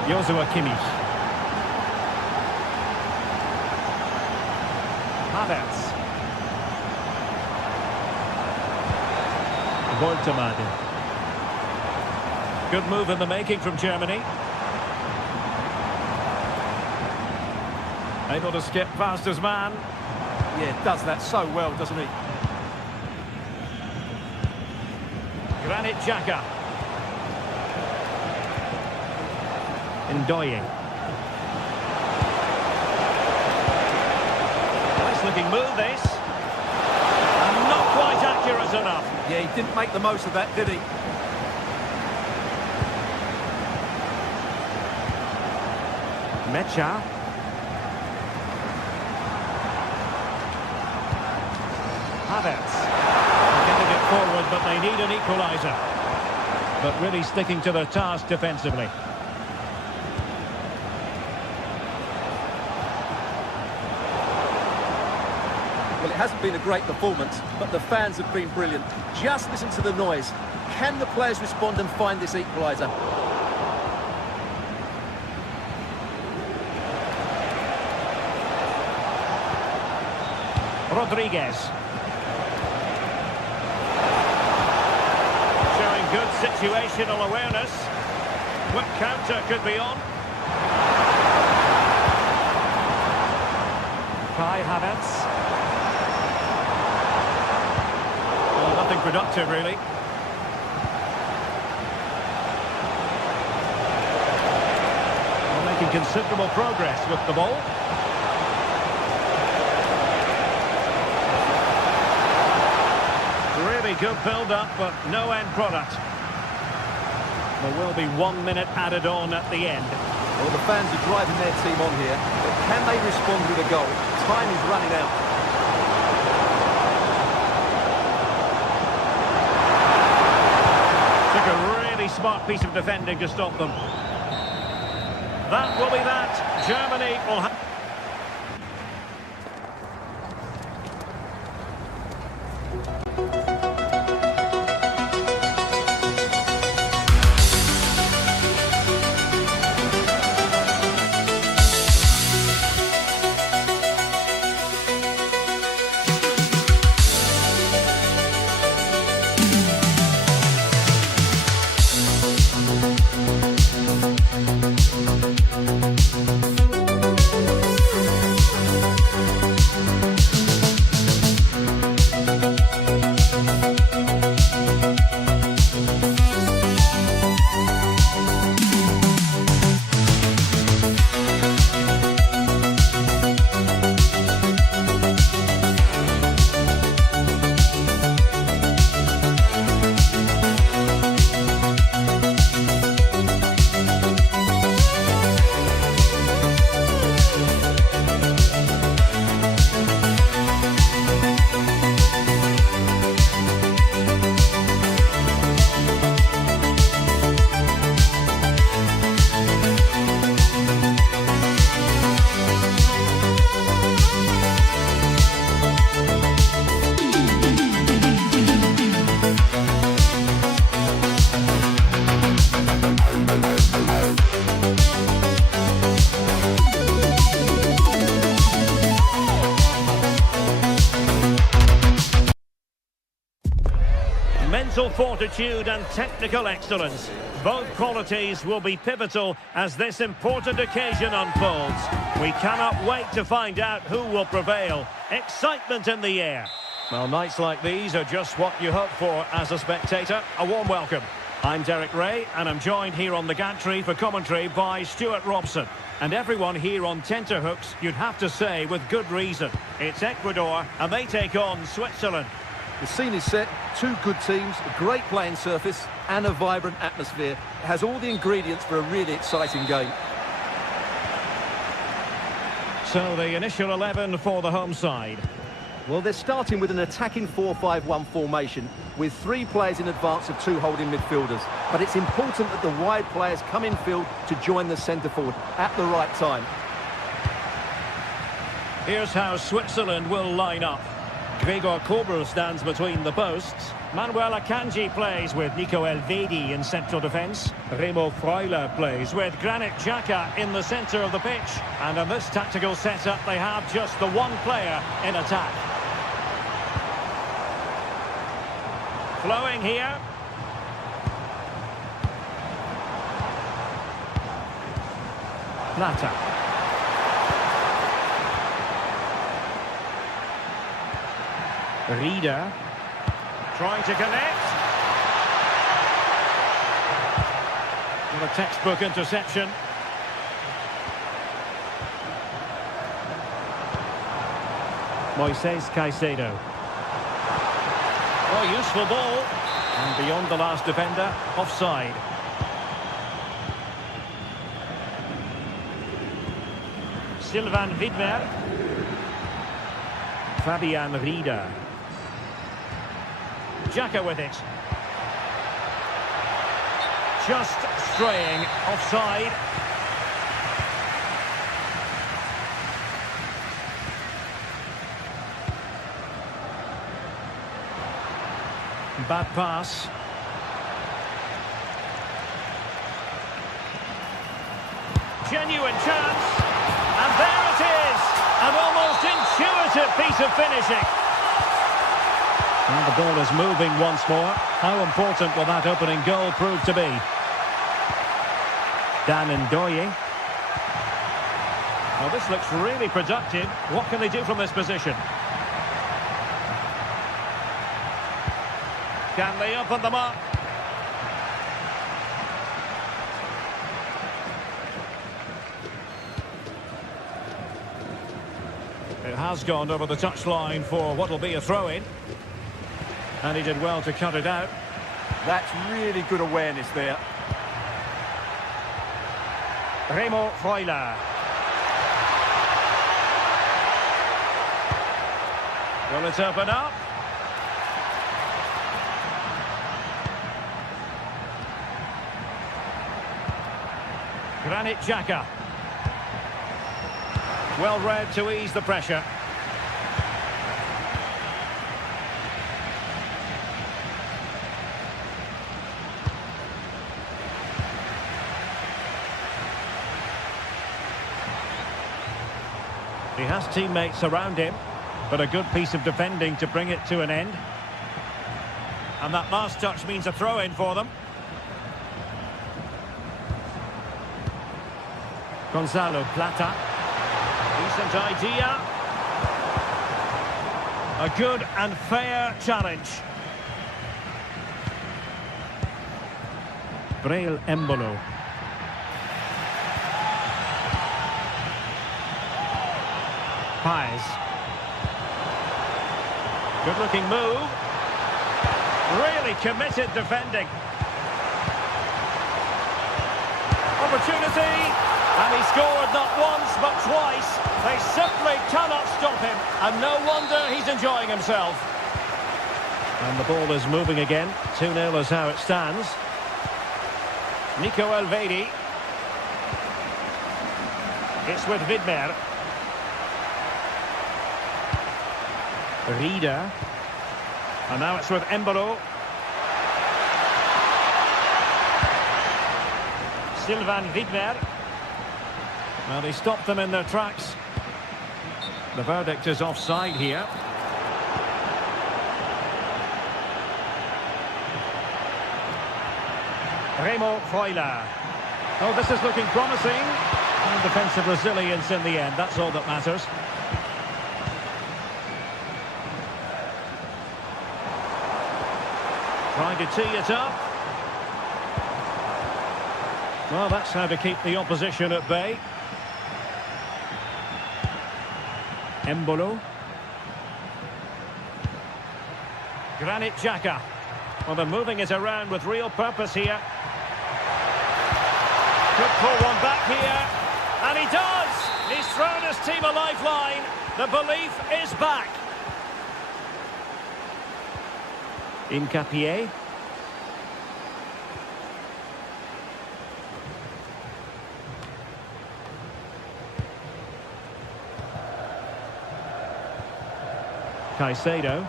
Joshua Kimmich. Havertz. Woltemade. Good move in the making from Germany. Able to skip past his man. Yeah, does that so well, doesn't he? Granit Xhaka. Ndoye. Nice looking move this. And not quite accurate enough. Yeah, he didn't make the most of that, did he? Mecha. Havertz. Getting it forward, but they need an equaliser. But really sticking to their task defensively. Well, it hasn't been a great performance, but the fans have been brilliant. Just listen to the noise. Can the players respond and find this equaliser? Rodriguez. Showing good situational awareness. Quick counter could be on. Kai Havertz. Well, nothing productive, really. Well, making considerable progress with the ball. Really good build-up, but no end product. There will be 1 minute added on at the end. Well, the fans are driving their team on here, but can they respond with a goal? Time is running out. Took a really smart piece of defending to stop them. That will be that. Germany will have... fortitude and technical excellence. Both qualities will be pivotal as this important occasion unfolds. We cannot wait to find out who will prevail. Excitement in the air. Well, nights like these are just what you hope for as a spectator. A warm welcome. I'm Derek Ray, and I'm joined here on the gantry for commentary by Stuart Robson. And everyone here on tenterhooks, you'd have to say, with good reason. It's Ecuador, and they take on Switzerland. The scene is set, two good teams, a great playing surface and a vibrant atmosphere. It has all the ingredients for a really exciting game. So the initial 11 for the home side. Well, they're starting with an attacking 4-5-1 formation with 3 players in advance of 2 holding midfielders. But it's important that the wide players come in field to join the centre forward at the right time. Here's how Switzerland will line up. Gregor Kobel stands between the posts. Manuel Akanji plays with Nico Elvedi in central defence. Remo Freuler plays with Granit Xhaka in the centre of the pitch. And in this tactical setup, they have just the one player in attack. Flowing here. Plata. Rieder. Trying to connect. What a textbook interception. Moises Caicedo. Oh, useful ball. And beyond the last defender, offside. Sylvain Widmer. Fabian Rieder. Xhaka with it. Just straying offside. Bad pass. Genuine chance. And there it is. An almost intuitive piece of finishing. And the ball is moving once more. How important will that opening goal prove to be? Dan Ndoye. Well, this looks really productive. What can they do from this position? Can they open them up? It has gone over the touchline for what will be a throw-in. And he did well to cut it out. That's really good awareness there. Remo Freuler. Will it open up? Granit Xhaka. Well read to ease the pressure. He has teammates around him, but a good piece of defending to bring it to an end. And that last touch means a throw-in for them. Gonzalo Plata. Decent idea. A good and fair challenge. Breel Embolo. Paes. Good looking move. Really committed defending. Opportunity. And he scored not once but twice. They simply cannot stop him. And no wonder he's enjoying himself. And the ball is moving again. 2-0 is how it stands. Nico Elvedi. It's with Widmer. Rieder. And now it's with Embolo. Sylvain Widmer. Well, he stopped them in their tracks. The verdict is offside here. Remo Freuler. Oh, this is looking promising. And defensive resilience in the end, that's all that matters. Trying to tee it up. Well, that's how to keep the opposition at bay. Embolo. Granit Xhaka. Well, they're moving it around with real purpose here. Could pull one back here. And he does! He's thrown his team a lifeline. The belief is back. Incapié. Caicedo.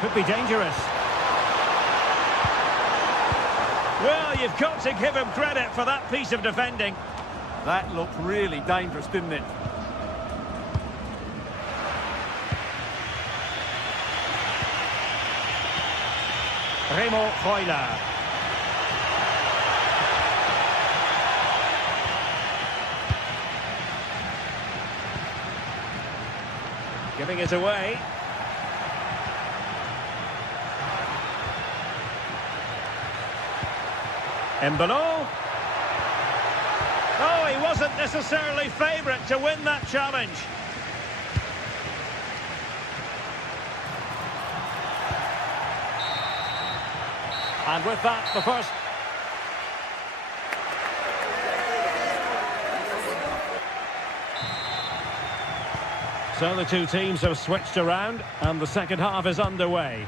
Could be dangerous. Well, you've got to give him credit for that piece of defending. That looked really dangerous, didn't it? Remo Freuler. Giving it away. Embolo. Oh, he wasn't necessarily favourite to win that challenge. And with that, the first... So the two teams have switched around, and the second half is underway.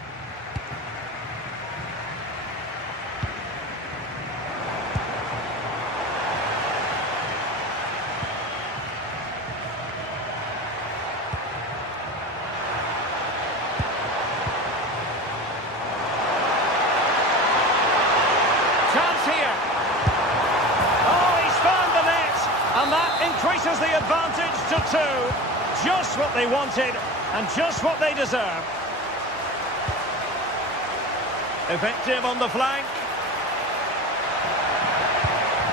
Increases the advantage to 2. Just what they wanted and just what they deserve. Effective on the flank.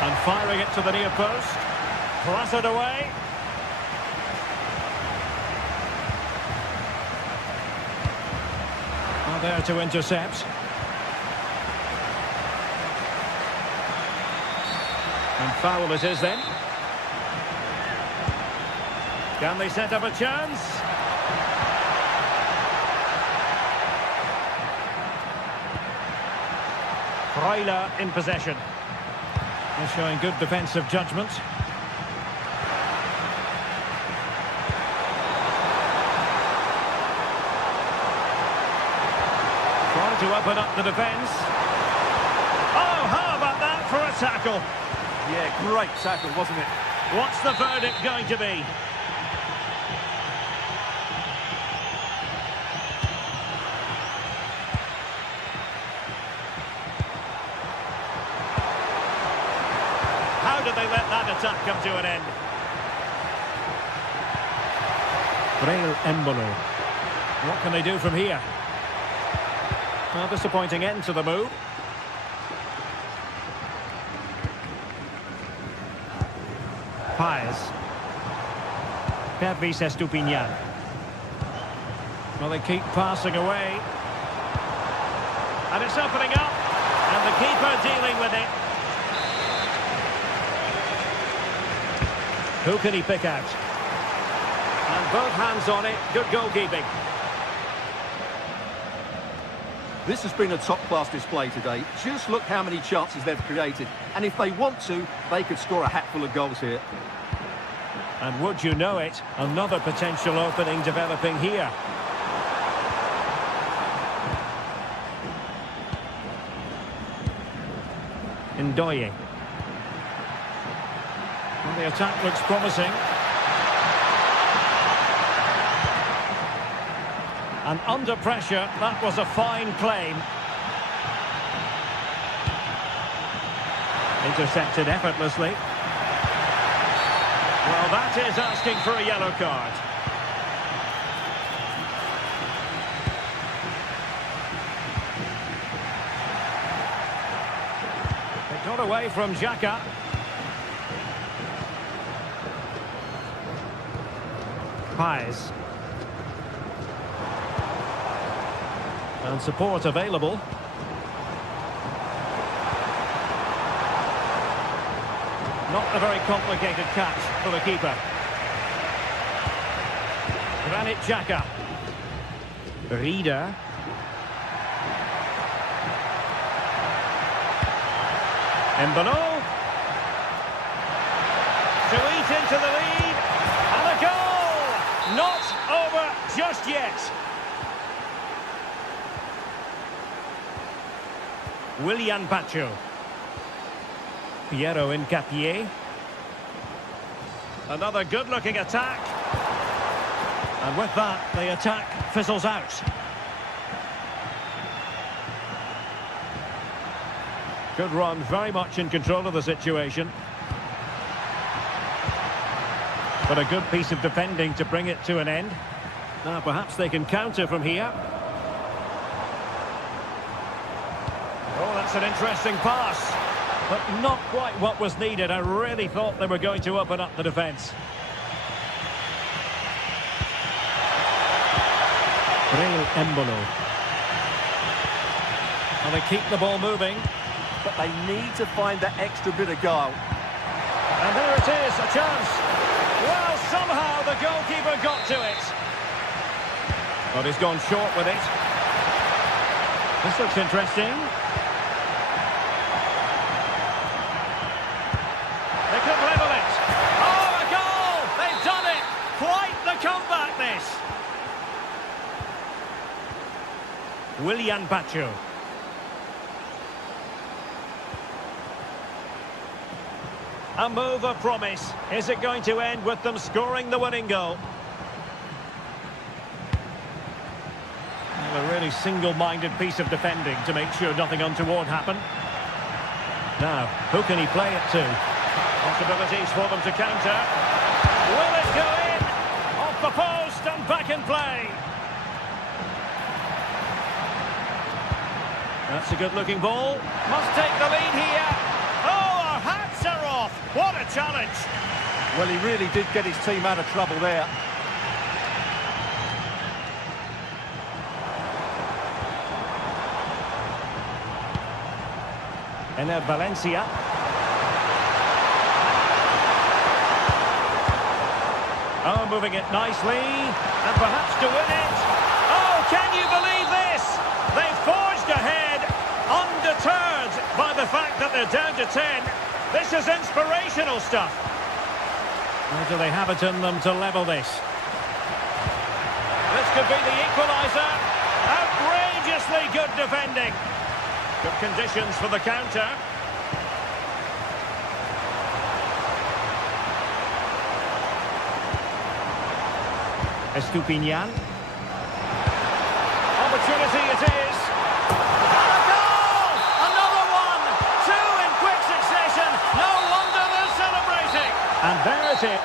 And firing it to the near post. Clattered away. Well, there to intercept. And foul it is then. Can they set up a chance? Freuler in possession. They're showing good defensive judgment. Trying to open up the defence. Oh, how about that for a tackle? Yeah, great tackle, wasn't it? What's the verdict going to be? How did they let that attack come to an end? Breel Embolo. What can they do from here? Well, disappointing end to the move. Paez. Pervis Estupiñán. Well, they keep passing away. And it's opening up. And the keeper dealing with it. Who can he pick out? And both hands on it. Good goalkeeping. This has been a top-class display today. Just look how many chances they've created. And if they want to, they could score a hatful of goals here. And would you know it, another potential opening developing here. Ndoye. Well, the attack looks promising. And under pressure, that was a fine claim. Intercepted effortlessly. Well, that is asking for a yellow card. Got away from Xhaka. Paez. And support available. Not a very complicated catch for the keeper. Granit Xhaka. Rieder. Embolo. To eat into the lead. And a goal! Not over just yet. Willian Pacho. Piero Incapié. Another good-looking attack. And with that, the attack fizzles out. Good run, very much in control of the situation. But a good piece of defending to bring it to an end. Now, perhaps they can counter from here. Oh, that's an interesting pass. But not quite what was needed. I really thought they were going to open up the defence. Embolo. And they keep the ball moving. But they need to find that extra bit of guile. And there it is, a chance. Well, somehow the goalkeeper got to it. But he's gone short with it. This looks interesting. They could level it. Oh, a goal! They've done it! Quite the comeback, this. Willian Pacho. A move of promise. Is it going to end with them scoring the winning goal? Well, a really single-minded piece of defending to make sure nothing untoward happened. Now, who can he play it to? Possibilities for them to counter. Will it go in? Off the post and back in play. That's a good-looking ball. Must take the lead here. Oh, our hats are off. What a challenge. Well, he really did get his team out of trouble there. Ener Valencia. Oh, moving it nicely. And perhaps to win it. Oh, can you believe this? They forged ahead, undeterred by the fact that they're down to 10. This is inspirational stuff. Or do they have it in them to level this? This could be the equaliser. Outrageously good defending. Good conditions for the counter. Estupinian. Opportunity it is. And a goal! Another one! Two in quick succession. No wonder they're celebrating. And there it is.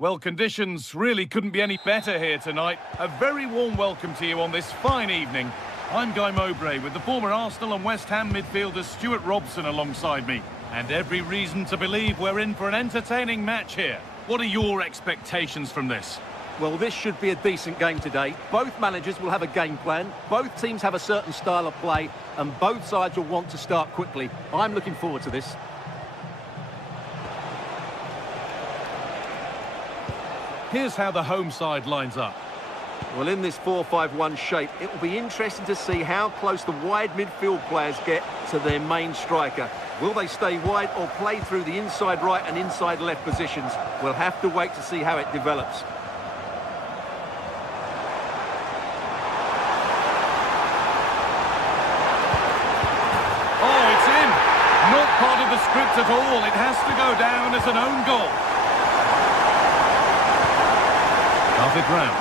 Well, conditions really couldn't be any better here tonight. A very warm welcome to you on this fine evening. I'm Guy Mowbray with the former Arsenal and West Ham midfielder Stuart Robson alongside me. And every reason to believe we're in for an entertaining match here. What are your expectations from this? Well, this should be a decent game today. Both managers will have a game plan. Both teams have a certain style of play, and both sides will want to start quickly. I'm looking forward to this. Here's how the home side lines up. Well, in this 4-5-1 shape, it will be interesting to see how close the wide midfield players get to their main striker. Will they stay wide or play through the inside right and inside left positions? We'll have to wait to see how it develops. Oh, it's in! Not part of the script at all. It has to go down as an own goal. David Brown.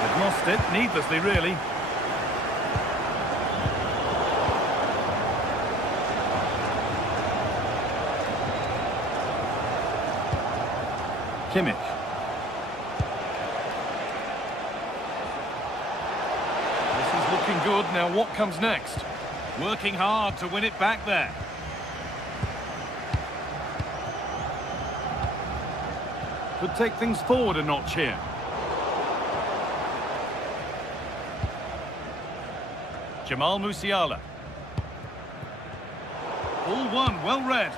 They've lost it, needlessly, really. Kimmich. Looking good. Now what comes next? Working hard to win it back there. Could take things forward a notch here. Jamal Musiala. All one, well read.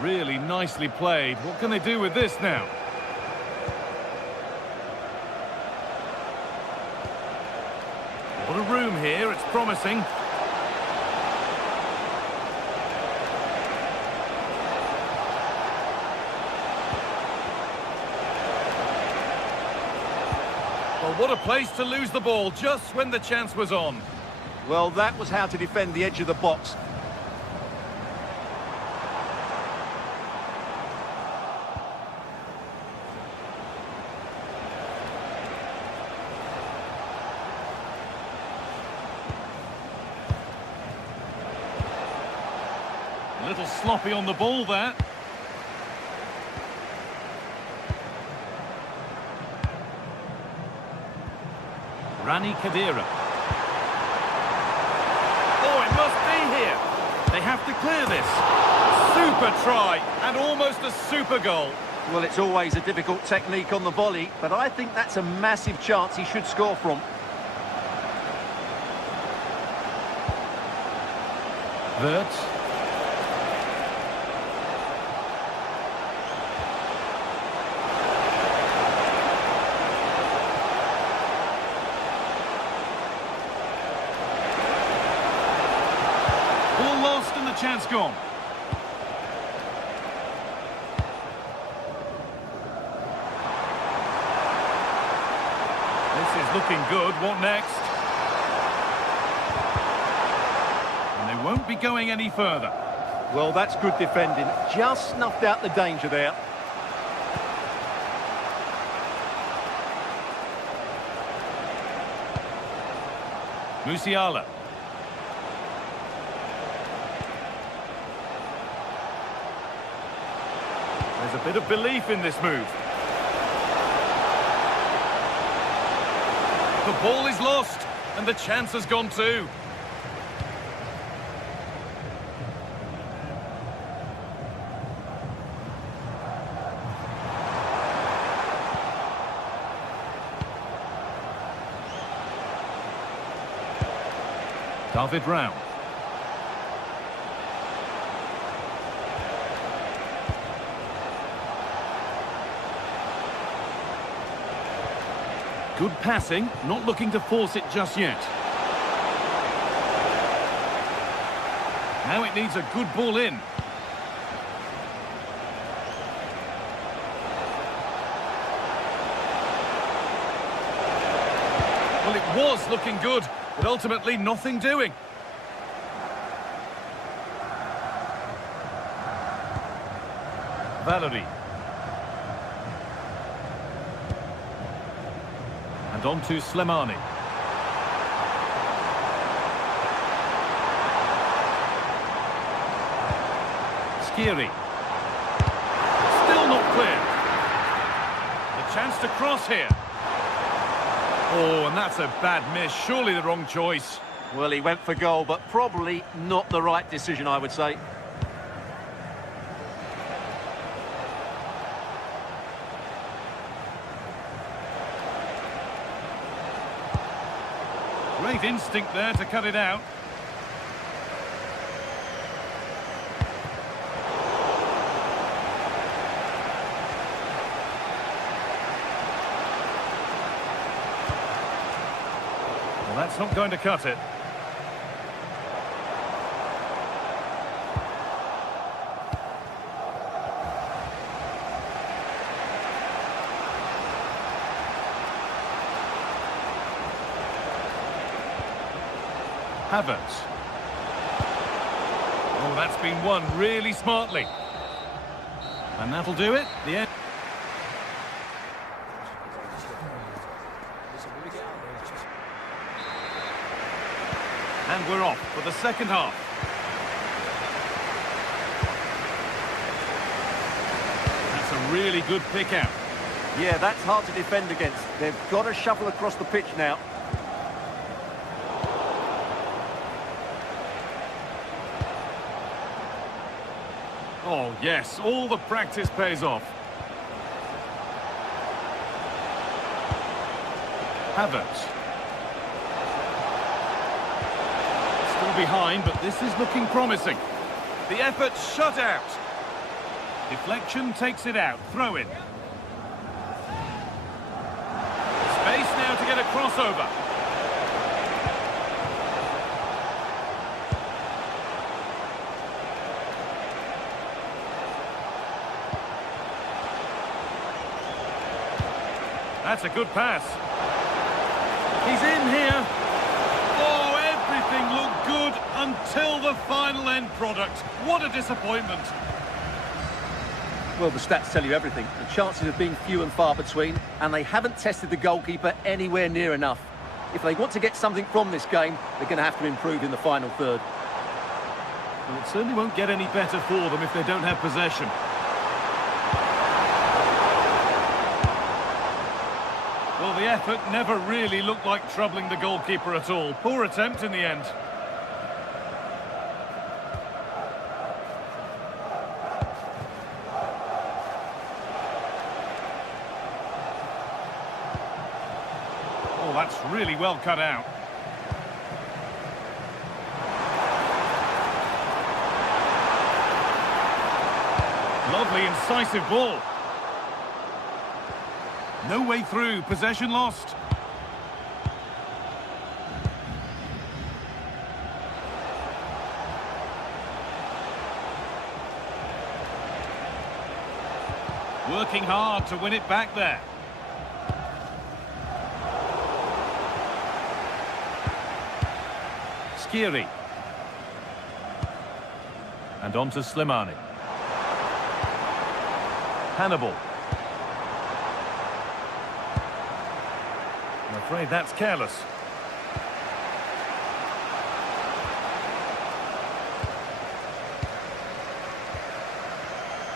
Really nicely played. What can they do with this now? What a room here, it's promising. Well, what a place to lose the ball just when the chance was on. Well, that was how to defend the edge of the box. A little sloppy on the ball there. Rani Khedira. Oh, it must be here. They have to clear this. Super try and almost a super goal. Well, it's always a difficult technique on the volley, but I think that's a massive chance he should score from. Wirtz. Ball lost and the chance gone. This is looking good. What next? And they won't be going any further. Well, that's good defending. Just snuffed out the danger there. Musiala. There's a bit of belief in this move. The ball is lost, and the chance has gone too. David Brown. Good passing, not looking to force it just yet. Now it needs a good ball in. Well, it was looking good, but ultimately nothing doing. Valerie. And on to Slimani. Skiri. Still not clear. The chance to cross here. Oh, and that's a bad miss. Surely the wrong choice. Well, he went for goal, but probably not the right decision, I would say. Great instinct there to cut it out. Well, that's not going to cut it. Havertz. Oh, that's been won really smartly. And that'll do it. The end. And we're off for the second half. That's a really good pick out. Yeah, that's hard to defend against. They've got to shuffle across the pitch now. Oh, yes, all the practice pays off. Havertz. Still behind, but this is looking promising. The effort shut out. Deflection takes it out. Throw in. Space now to get a crossover. That's a good pass. He's in here. Oh, everything looked good until the final end product. What a disappointment. Well, the stats tell you everything. The chances have been few and far between, and they haven't tested the goalkeeper anywhere near enough. If they want to get something from this game, they're going to have to improve in the final third. Well, it certainly won't get any better for them if they don't have possession. Well, the effort never really looked like troubling the goalkeeper at all. Poor attempt in the end. Oh, that's really well cut out. Lovely, incisive ball. No way through, possession lost. Working hard to win it back there. Skiri. And on to Slimani. Hannibal. I'm afraid that's careless.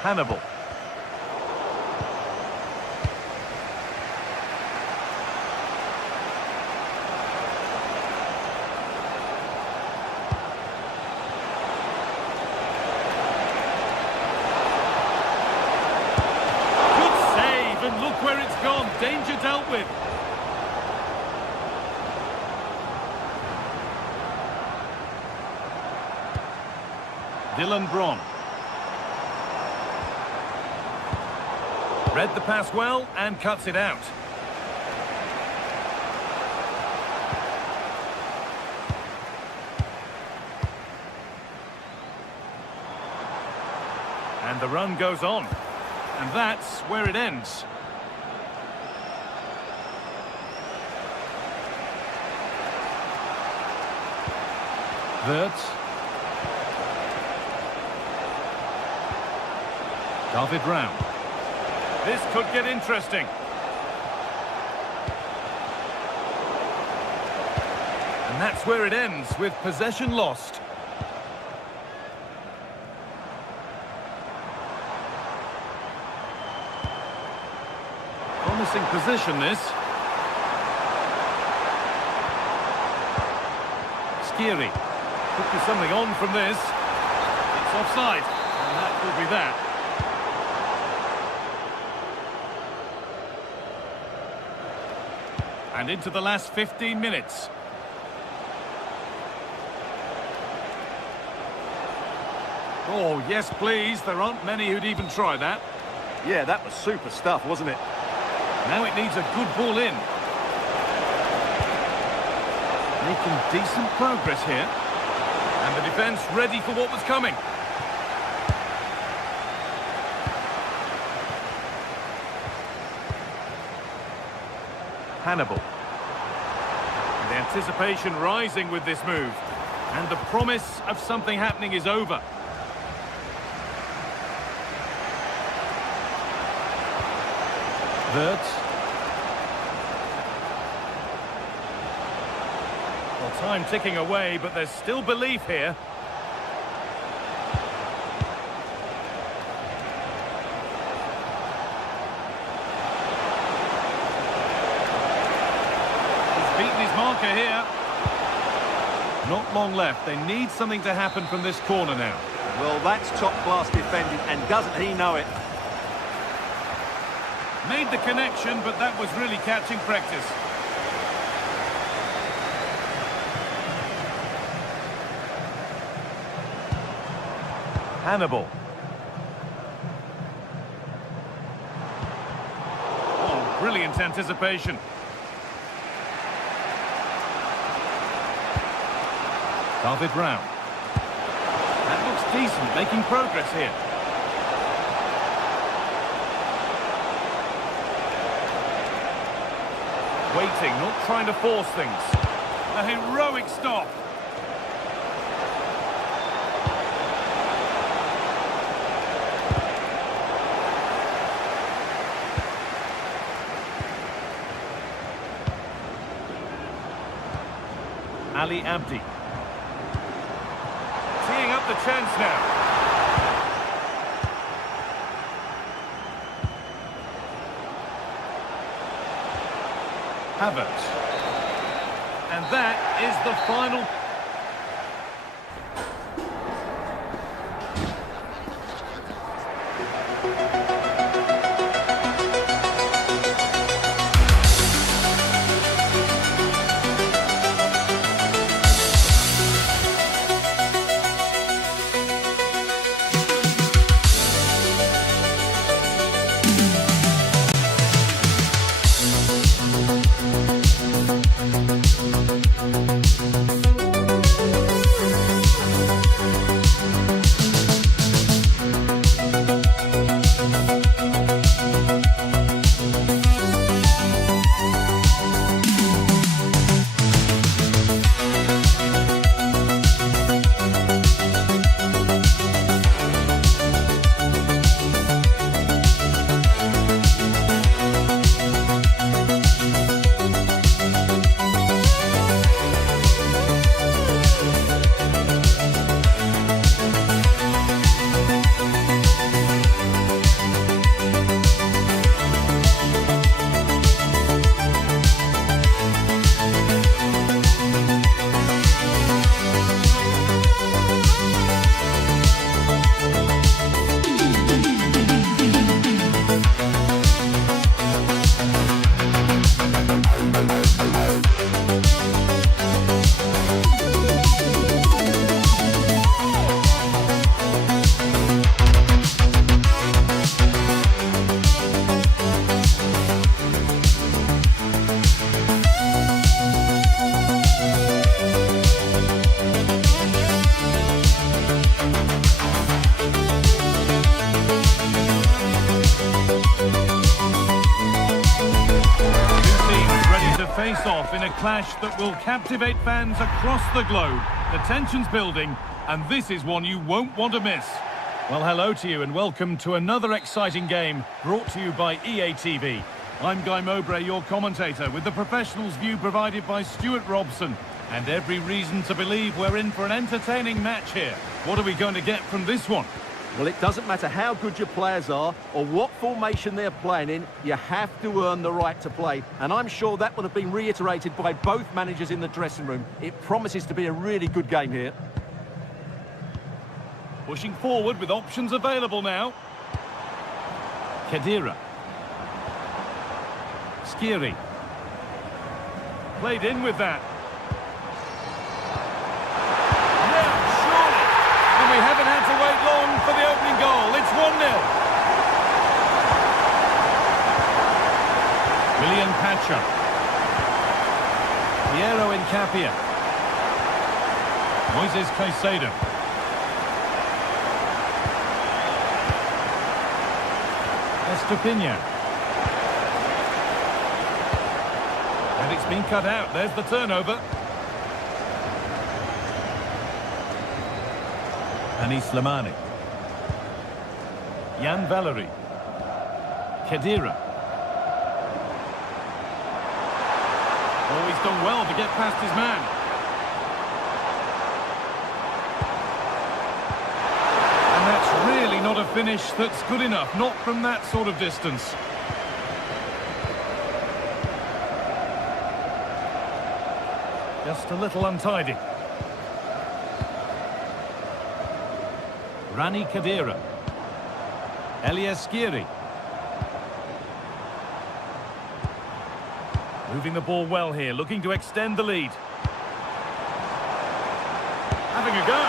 Hannibal. Good save, and look where it's gone. Danger dealt with. Dylan Bron. Read the pass well and cuts it out. And the run goes on. And that's where it ends. Wirtz. David round. This could get interesting. And that's where it ends, with possession lost. Promising position, this. Skiri. Could be something on from this. It's offside, and that could be that. And into the last 15 minutes. Oh, yes, please. There aren't many who'd even try that. Yeah, that was super stuff, wasn't it? Now it needs a good ball in. Making decent progress here. And the defence ready for what was coming. Hannibal. And the anticipation rising with this move. And the promise of something happening is over. Wirtz. Well, time ticking away, but there's still belief here. He's beaten his marker here. Not long left. They need something to happen from this corner now. Well, that's top-class defending, and doesn't he know it? Made the connection, but that was really catching practice. Hannibal. Oh, brilliant anticipation. David round. That looks decent, making progress here. Waiting, not trying to force things. A heroic stop. Ali Abdi. Teeing up the chance now. Havertz. And that is the final. Face off in a clash that will captivate fans across the globe. The tension's building, and this is one you won't want to miss. Well, hello to you and welcome to another exciting game brought to you by EA TV. I'm Guy Mowbray, your commentator, with the professionals' view provided by Stuart Robson. And every reason to believe we're in for an entertaining match here. What are we going to get from this one? Well, it doesn't matter how good your players are or what formation they're playing in, you have to earn the right to play. And I'm sure that will have been reiterated by both managers in the dressing room. It promises to be a really good game here. Pushing forward with options available now. Khedira. Skiri. Played in with that. Yeah, surely. And we haven't had to wait long for the opening goal. It's 1-0. William Pacha. Piero Incapia. Moises Caicedo. Estupinha. And it's been cut out. There's the turnover. Anis Slimani. Jan Valery. Khedira. Oh, he's done well to get past his man. And that's really not a finish that's good enough. Not from that sort of distance. Just a little untidy. Rani Khedira. Elias Skiri. Moving the ball well here, looking to extend the lead. Having a go.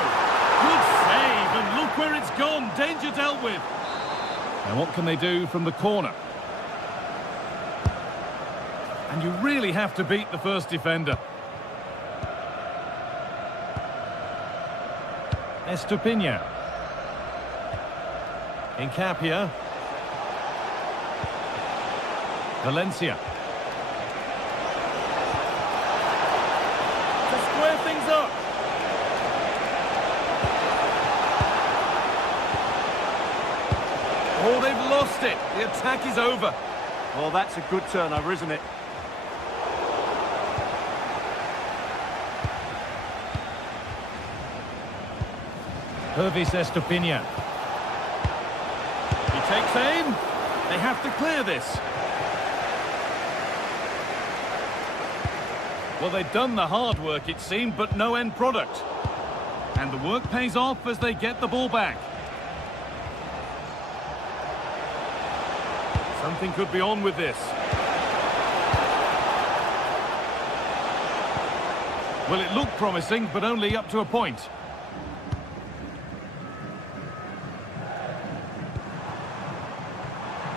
Good save, and look where it's gone. Danger dealt with. Now what can they do from the corner? And you really have to beat the first defender. Estupinha. Incapia. Valencia. To square things up. Oh, they've lost it. The attack is over. Well, that's a good turnover, isn't it? Pervis Estupinha. He takes aim. They have to clear this. Well, they've done the hard work, it seemed, but no end product. And the work pays off as they get the ball back. Something could be on with this. Well, it looked promising, but only up to a point.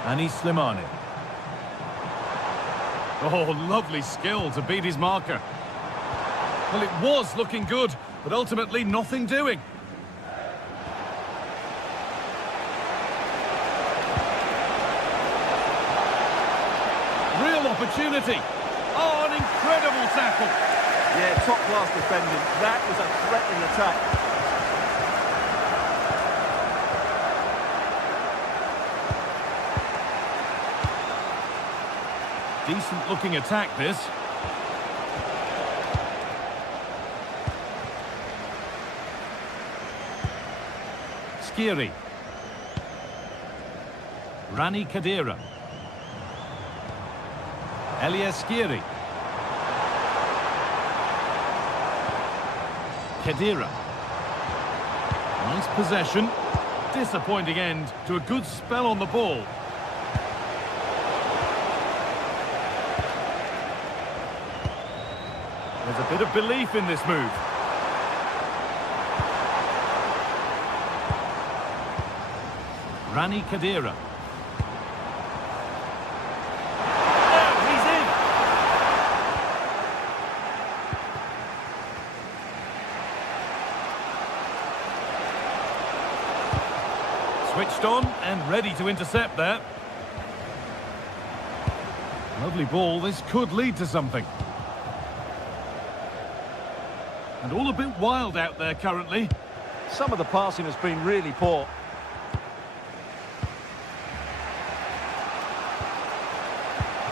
Anis Slimani. Oh, lovely skill to beat his marker. Well, it was looking good, but ultimately nothing doing. Real opportunity. Oh, an incredible tackle. Yeah, top-class defending. That was a threatening attack. Decent looking attack, this. Skiri. Rani Khedira. Elias Skiri. Khedira. Nice possession. Disappointing end to a good spell on the ball. There's a bit of belief in this move. Rani Khedira. Oh, he's in! Switched on and ready to intercept that. Lovely ball. This could lead to something. And all a bit wild out there currently. Some of the passing has been really poor.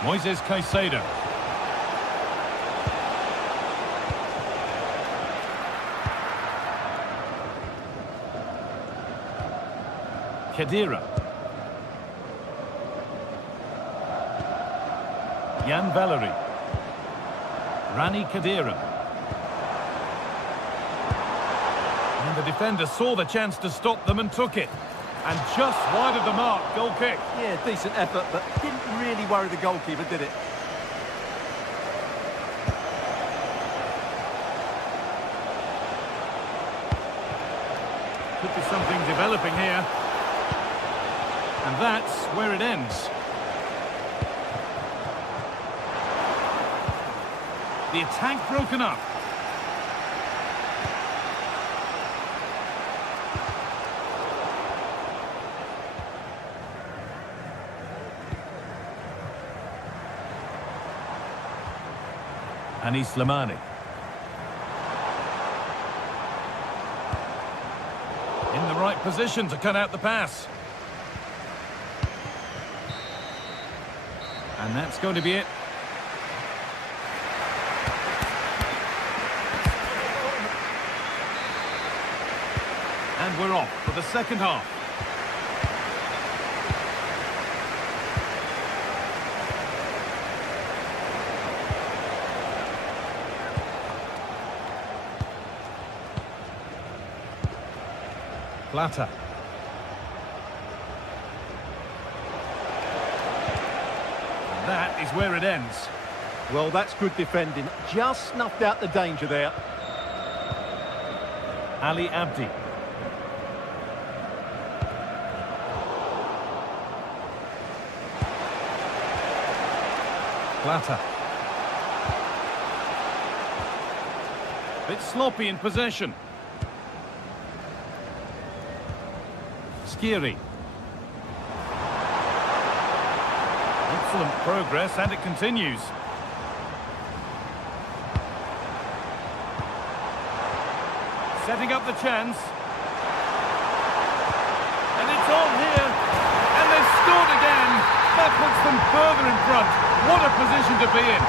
Moises Caicedo. Khedira. Jan Valery. Rani Khedira. And the defender saw the chance to stop them and took it. And just wide of the mark, goal kick. Yeah, decent effort, but didn't really worry the goalkeeper, did it? Could be something developing here. And that's where it ends. The attack broken up. Anis Slimani. In the right position to cut out the pass. And that's going to be it. And we're off for the second half. Plata. And that is where it ends. Well, that's good defending. Just snuffed out the danger there. Ali Abdi. Plata. Bit sloppy in possession. Skiri. Excellent progress, and it continues. Setting up the chance. And it's on here. And they've scored again. That puts them further in front. What a position to be in.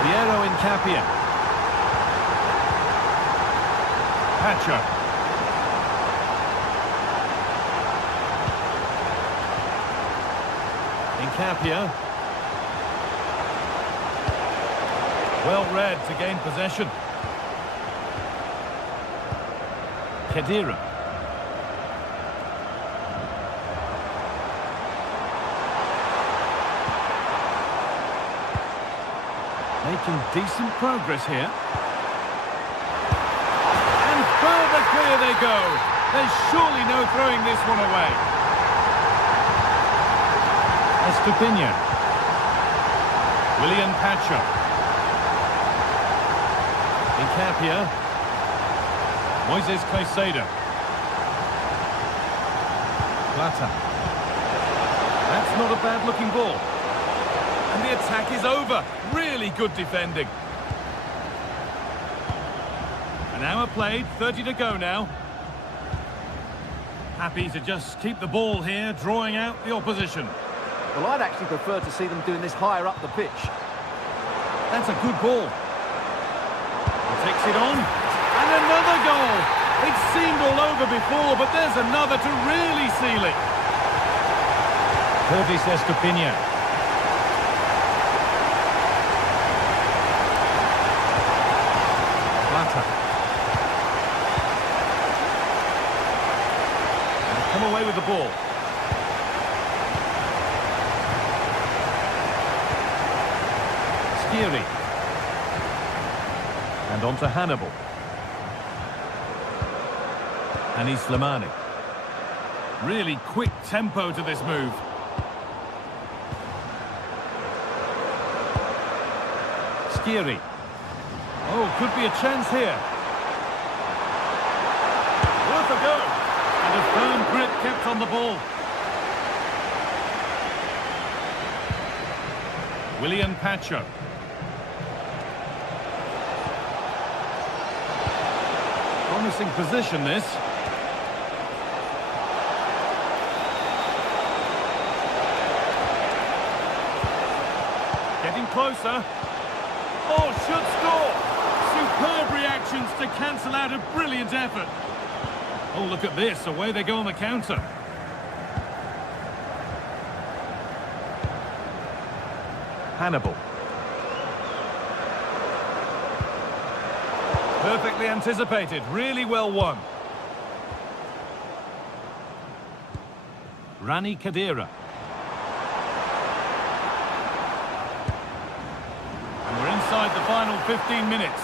Piero Incapia. Pacho. Incapia. Well read to gain possession. Khedira. Making decent progress here. And further clear they go. There's surely no throwing this one away. Estupinha. William Pacho. Incapia. Moises Caicedo. Plata. That's not a bad looking ball. And the attack is over. Really good defending. An hour played, 30 to go now. Happy to just keep the ball here, drawing out the opposition. Well, I'd actually prefer to see them doing this higher up the pitch. That's a good ball. He takes it on. And another goal. It seemed all over before, but there's another to really seal it. Pervis Estupinha. Plata. And come away with the ball. Skiri. And on to Hannibal. Anis Slimani. Really quick tempo to this move. Skiri. Oh, could be a chance here. Worth a go. And a firm grip kept on the ball. William Pacho. Promising position, this. closer. Oh, should score. Superb reactions to cancel out a brilliant effort. Oh, look at this. Away they go on the counter. Hannibal. Perfectly anticipated. Really well won. Rani Khedira. And we're inside the final 15 minutes.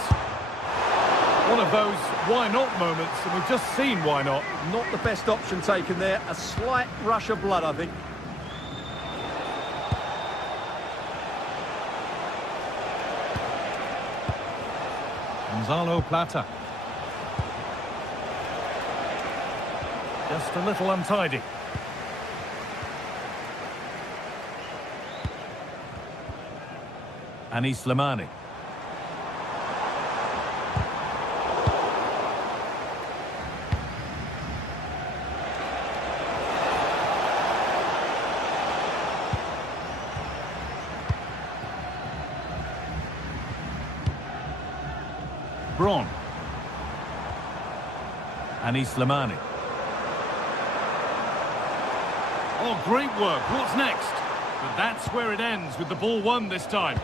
One of those why not moments, and we've just seen why not. Not the best option taken there. A slight rush of blood, I think. Gonzalo Plata. Just a little untidy. Anis Slimani. Braun. Anis Slimani. Oh, great work. What's next? But that's where it ends, with the ball won this time.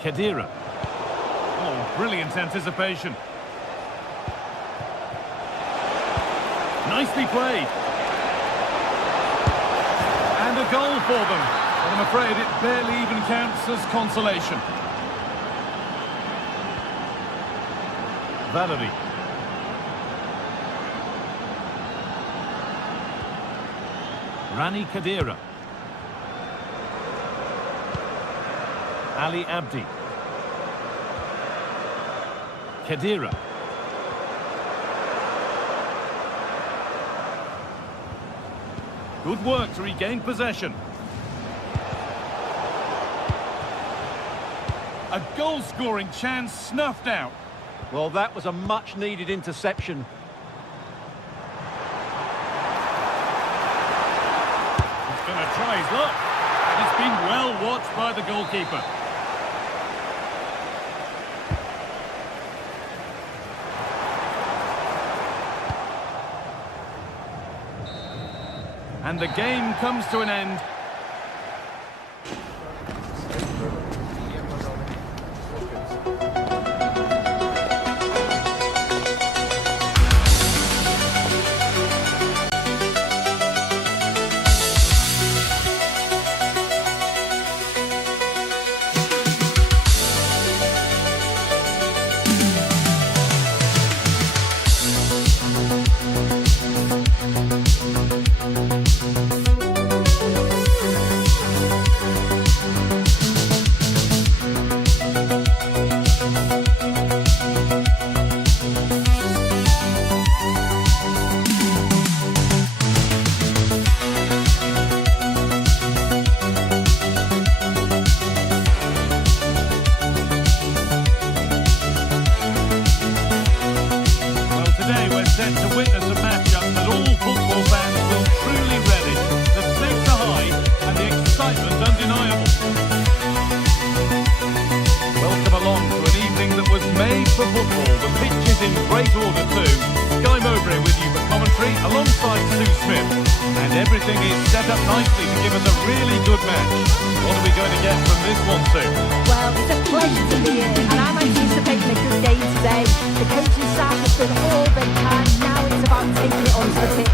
Khedira. Oh, brilliant anticipation. Nicely played. And a goal for them. But I'm afraid it barely even counts as consolation. Valerie. Rani Khedira. Ali Abdi. Khedira. Good work to regain possession. A goal-scoring chance snuffed out. Well, that was a much-needed interception. He's going to try his luck. And it's been well watched by the goalkeeper. And the game comes to an end. Set to witness a matchup that all football fans will truly relish. The stakes are high and the excitement undeniable. Welcome along to an evening that was made for football. The pitch is in great order too. Guy Mowbray with you for commentary alongside Sue Smith. And everything is set up nicely to give us a really good match. What are we going to get from this one, Sue? Well, it's a pleasure to be here, and I'm anticipating a good game today. The coaching staff has done all they can. Now it's about taking it onto the pitch.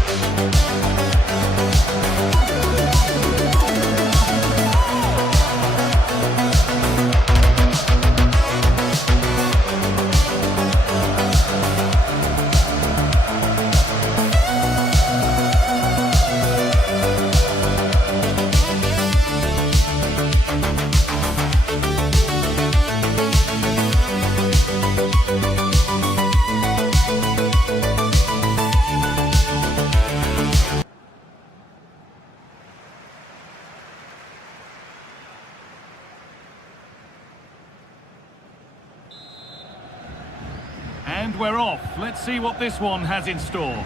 And we're off. Let's see what this one has in store.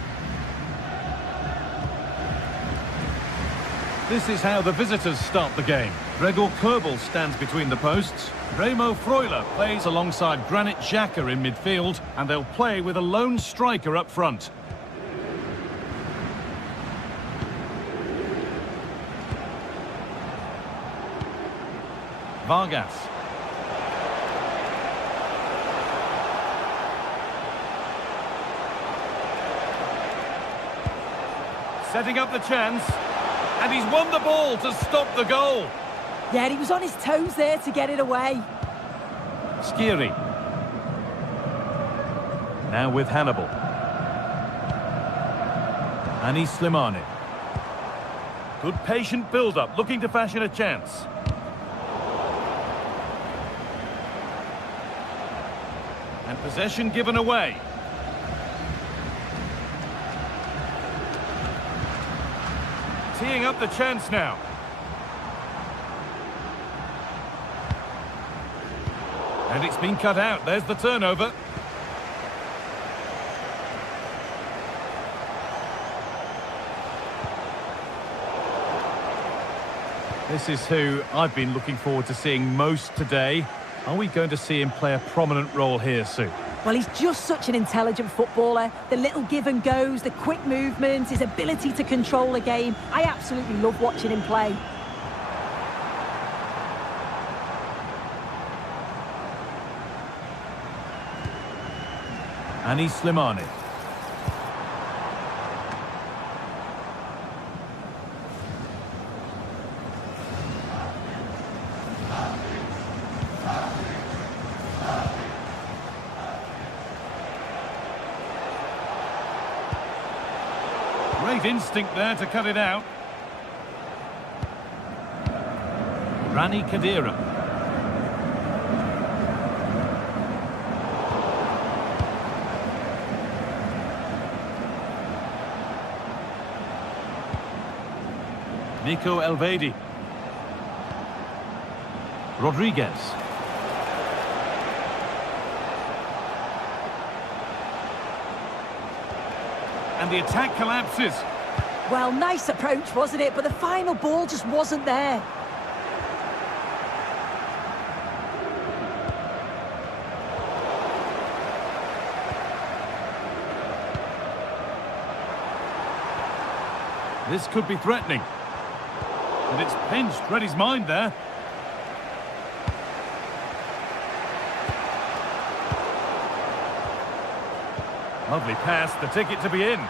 This is how the visitors start the game. Gregor Kerbel stands between the posts. Remo Freuler plays alongside Granit Xhaka in midfield, and they'll play with a lone striker up front. Vargas. Setting up the chance. And he's won the ball to stop the goal. Yeah, he was on his toes there to get it away. Skiri. Now with Hannibal. Anis Slimani. Good patient build-up, looking to fashion a chance. And possession given away. Teeing up the chance now. And it's been cut out. There's the turnover. This is who I've been looking forward to seeing most today. Are we going to see him play a prominent role here soon? Well, he's just such an intelligent footballer. The little give and goes, the quick movements, his ability to control a game. I absolutely love watching him play. Anis Slimani. Great instinct there to cut it out. Rani Khedira. Nico Elvedi. Rodriguez. And the attack collapses. Well, nice approach, wasn't it? But the final ball just wasn't there. This could be threatening. And it's pinched. Read his mind there. Lovely pass, the ticket to be in.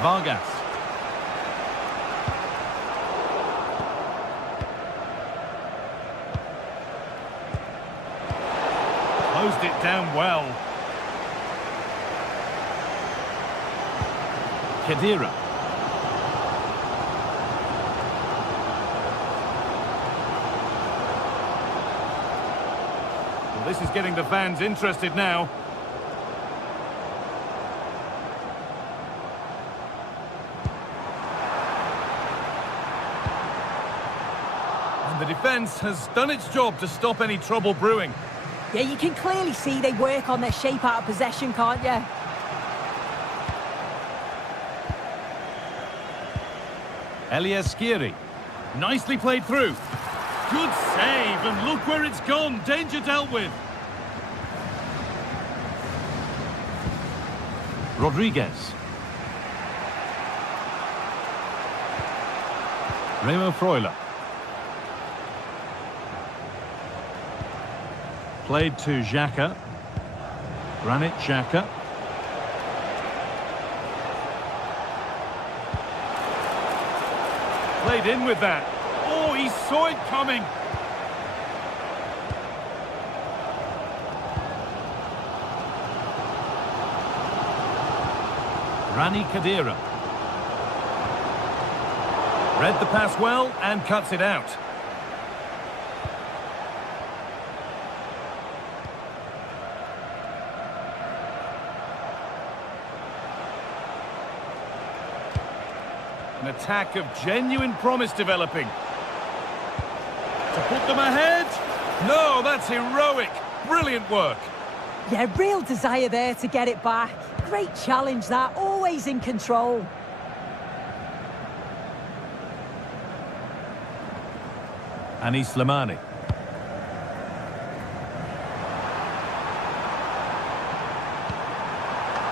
Vargas. Closed it down well. Khedira. Well, this is getting the fans interested now. And the defence has done its job to stop any trouble brewing. Yeah, you can clearly see they work on their shape out of possession, can't you? Elias Skiri. Nicely played through. Good save, and look where it's gone. Danger dealt with. Rodriguez. Remo Freuler. Played to Xhaka. Granit Xhaka. Played in with that. Oh, he saw it coming. Rani Khedira. Read the pass well and cuts it out. An attack of genuine promise developing. To put them ahead? No, that's heroic. Brilliant work. Yeah, real desire there to get it back. Great challenge that, always in control. Anis Slimani.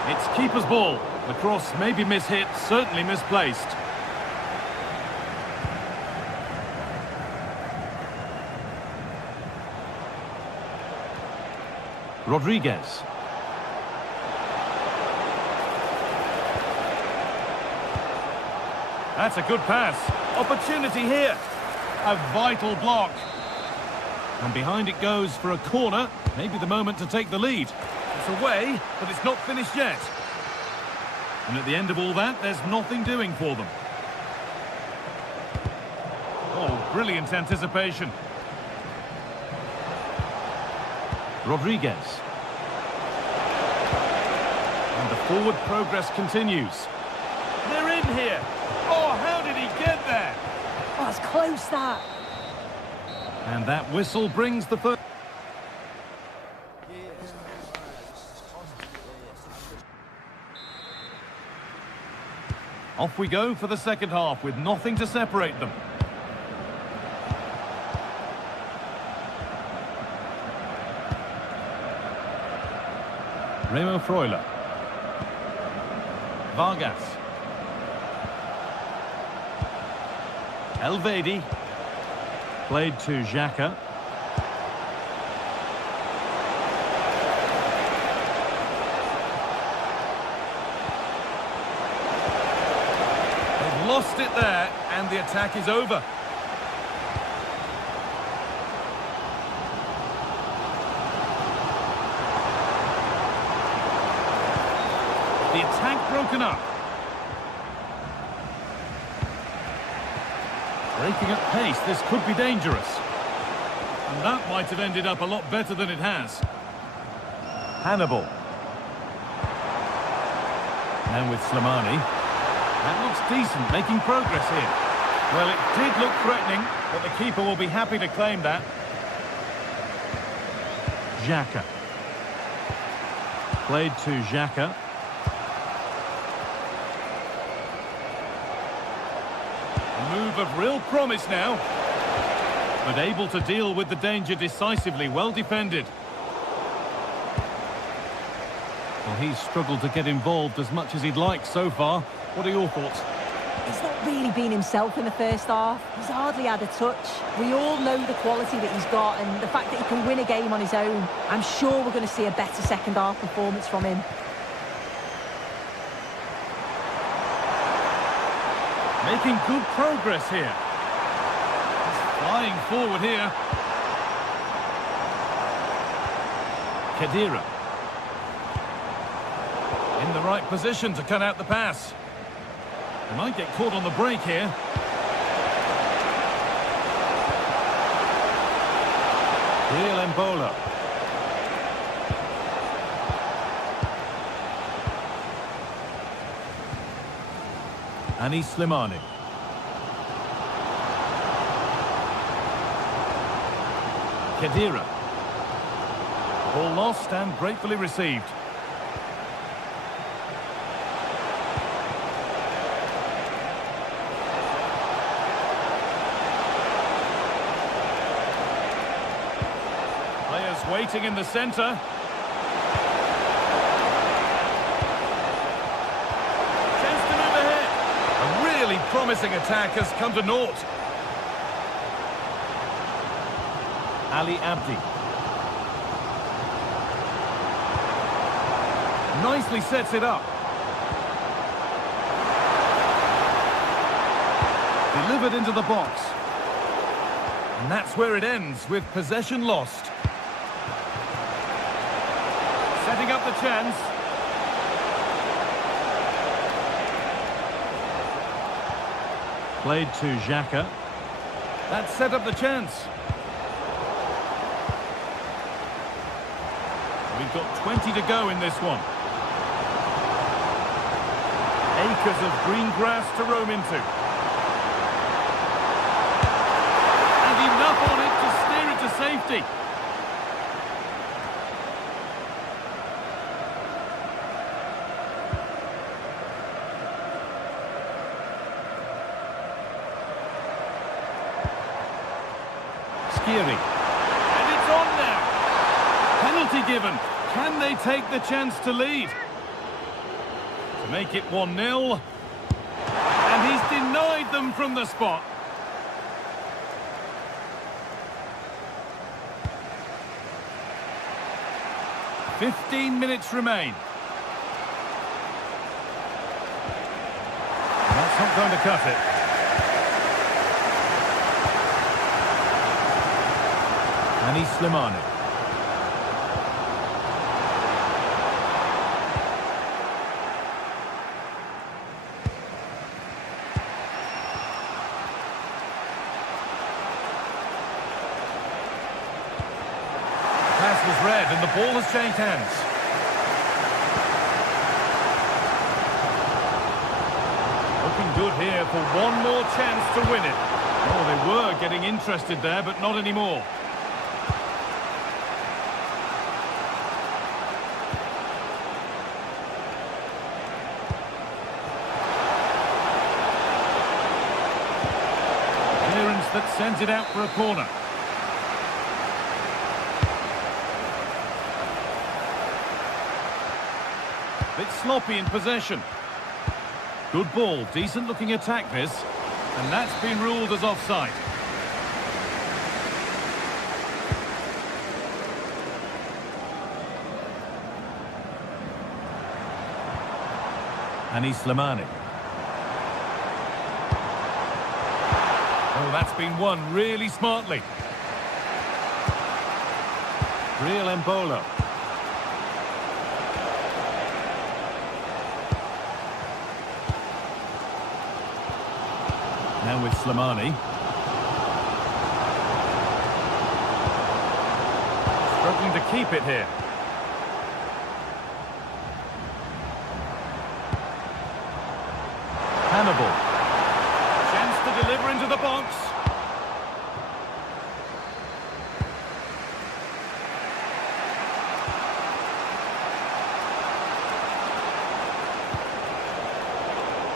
It's keeper's ball. The cross may be mishit, certainly misplaced. Rodriguez. That's a good pass. Opportunity here. A vital block. And behind it goes for a corner. Maybe the moment to take the lead. It's away, but it's not finished yet. And at the end of all that, there's nothing doing for them. Oh, brilliant anticipation. Rodriguez. And the forward progress continues. They're in here. Oh, how did he get there? Oh, it's close, that. And that whistle brings the first. Off we go for the second half with nothing to separate them. Remo Freuler. Vargas. Elvedi. Played to Xhaka. They've lost it there, and the attack is over. The attack broken up. Breaking at pace, this could be dangerous. And that might have ended up a lot better than it has. Hannibal. Now with Slimani. That looks decent, making progress here. Well, it did look threatening, but the keeper will be happy to claim that. Xhaka. Played to Xhaka. A move of real promise now. But able to deal with the danger decisively, well defended. Well, he's struggled to get involved as much as he'd like so far. What are your thoughts? He's not really been himself in the first half. He's hardly had a touch. We all know the quality that he's got and the fact that he can win a game on his own. I'm sure we're going to see a better second half performance from him. Making good progress here. He's flying forward here. Khedira. In the right position to cut out the pass. He might get caught on the break here. Real Mbola. Anis Slimani. Khedira. Ball lost and gratefully received. Players waiting in the centre. Promising attack has come to naught. Ali Abdi. Nicely sets it up. Delivered into the box. And that's where it ends, with possession lost. Setting up the chance. Played to Xhaka. That set up the chance. We've got 20 to go in this one. Acres of green grass to roam into. And enough on it to steer it to safety. Skiri. And it's on now. Penalty given. Can they take the chance to lead? To make it 1-0. And he's denied them from the spot. "15 minutes remain. That's not going to cut it. And Slimani. Pass was read and the ball has changed hands. Looking good here for one more chance to win it. Oh, they were getting interested there, but not anymore. Clearance that sends it out for a corner. Bit sloppy in possession. Good ball, decent looking attack this, and that's been ruled as offside. And Slimani. Oh, that's been won really smartly. Real Embolo. Now with Slimani. Struggling to keep it here. Hannibal. Chance to deliver into the box.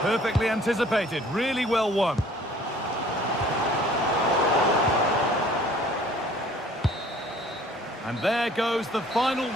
Perfectly anticipated, really well won. And there goes the final.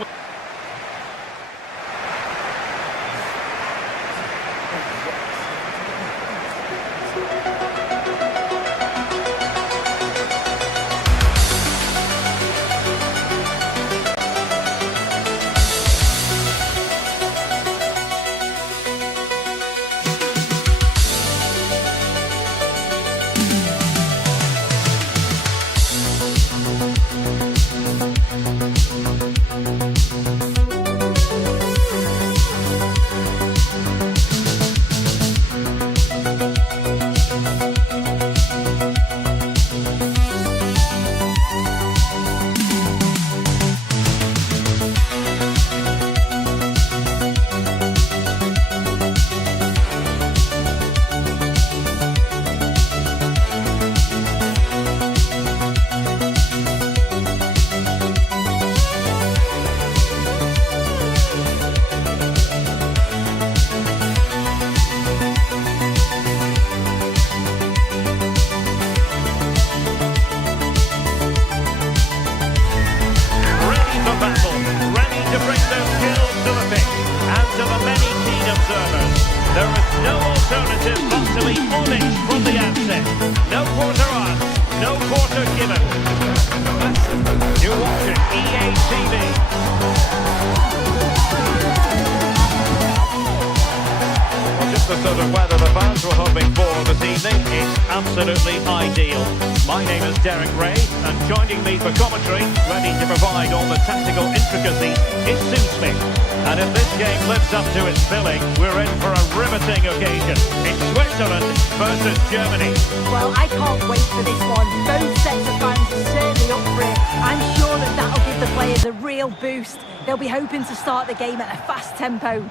The sort of weather the fans were hoping for this evening. It's absolutely ideal. My name is Derek Ray, and joining me for commentary, ready to provide all the tactical intricacies, is Sue Smith. And if this game lives up to its billing, we're in for a riveting occasion. It's Switzerland versus Germany. Well, I can't wait for this one. Both sets of fans are certainly up for it. I'm sure that that'll give the players a real boost. They'll be hoping to start the game at a fast tempo.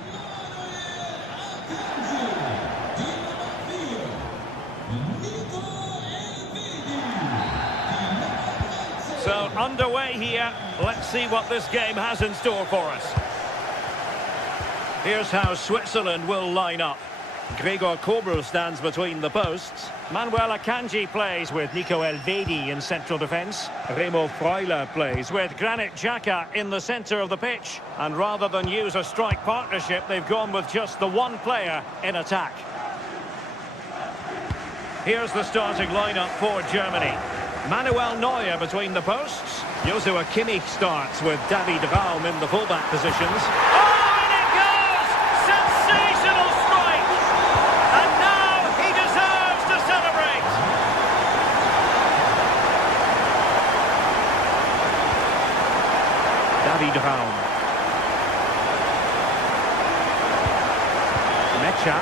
So, underway here. Let's see what this game has in store for us. Here's how Switzerland will line up. Gregor Kobel stands between the posts. Manuel Akanji plays with Nico Elvedi in central defence. Remo Freuler plays with Granit Xhaka in the centre of the pitch. And rather than use a strike partnership, they've gone with just the one player in attack. Here's the starting lineup for Germany. Manuel Neuer between the posts. Joshua Kimmich starts with David Raum in the fullback positions. David Raum. Mecha.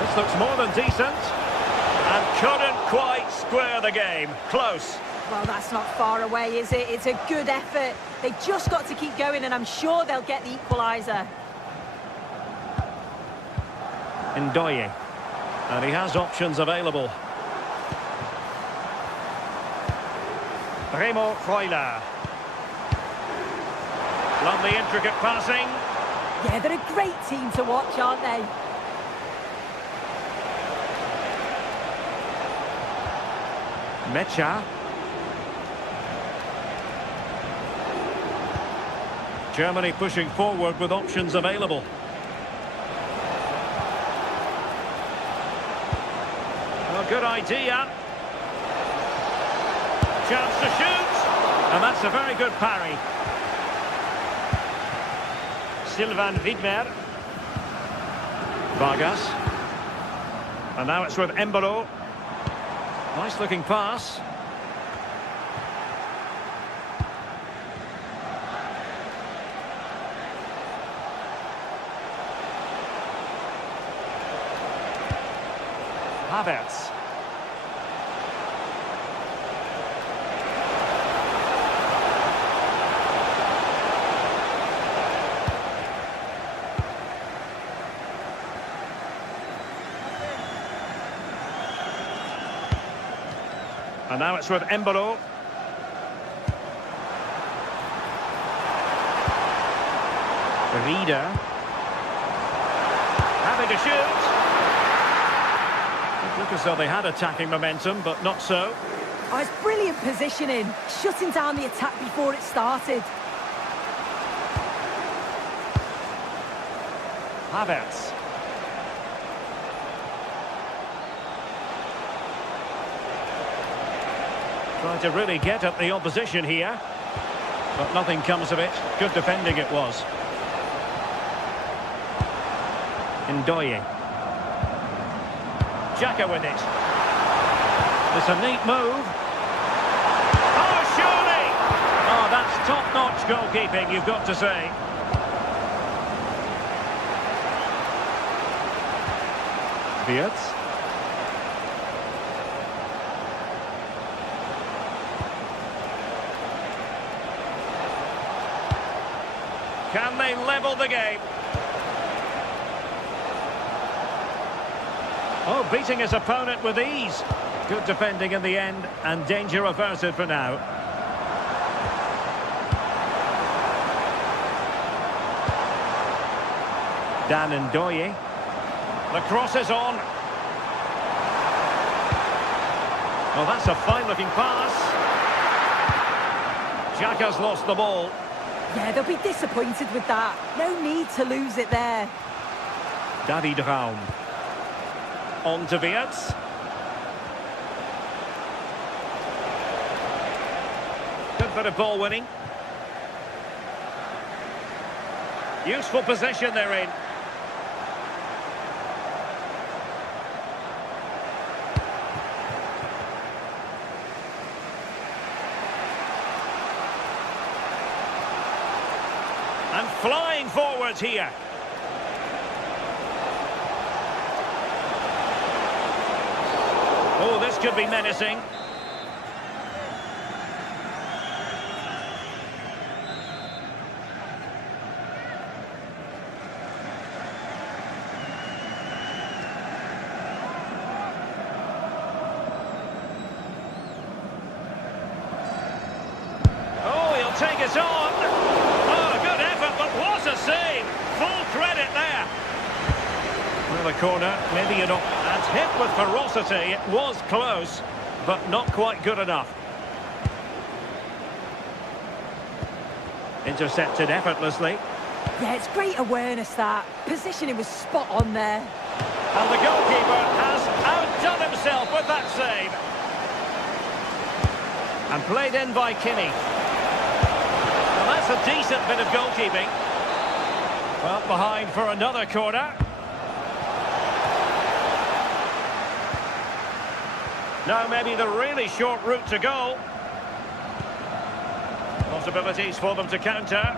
This looks more than decent. And couldn't quite square the game. Close. Well, that's not far away, is it? It's a good effort. They've just got to keep going, and I'm sure they'll get the equaliser. Ndoye. And he has options available. Remo Freuler. Lovely intricate passing. Yeah, they're a great team to watch, aren't they? Mecha. Germany pushing forward with options available. Well, good idea. Chance to shoot. And that's a very good parry. Sylvain Widmer. Vargas. And now it's with Embolo. Nice looking pass. Havertz. And now it's with Embolo. Reader. Having to shoot. It looked as though they had attacking momentum, but not so. Oh, it's brilliant positioning. Shutting down the attack before it started. Havertz. Trying to really get at the opposition here. But nothing comes of it. Good defending it was. Ndoye. Xhaka with it. It's a neat move. Oh, surely! Oh, that's top-notch goalkeeping, you've got to say. Wirtz. Can they level the game? Oh, beating his opponent with ease. Good defending in the end, and danger averted for now. Dan Ndoye. The cross is on. Well, that's a fine-looking pass. Xhaka's lost the ball. Yeah, they'll be disappointed with that. No need to lose it there. David Raum. On to Wirtz. Good bit of ball winning. Useful position they're in. And flying forwards here. Oh, this could be menacing. take it on. Oh, good effort, but what a save. Full credit there. Well, the corner, maybe you don't. And hit with ferocity. It was close, but not quite good enough. Intercepted effortlessly. Yeah, it's great awareness, that. Positioning was spot on there. And the goalkeeper has outdone himself with that save. And played in by Kinney. Well, that's a decent bit of goalkeeping. Well, behind for another corner. Now maybe the really short route to goal. Possibilities for them to counter.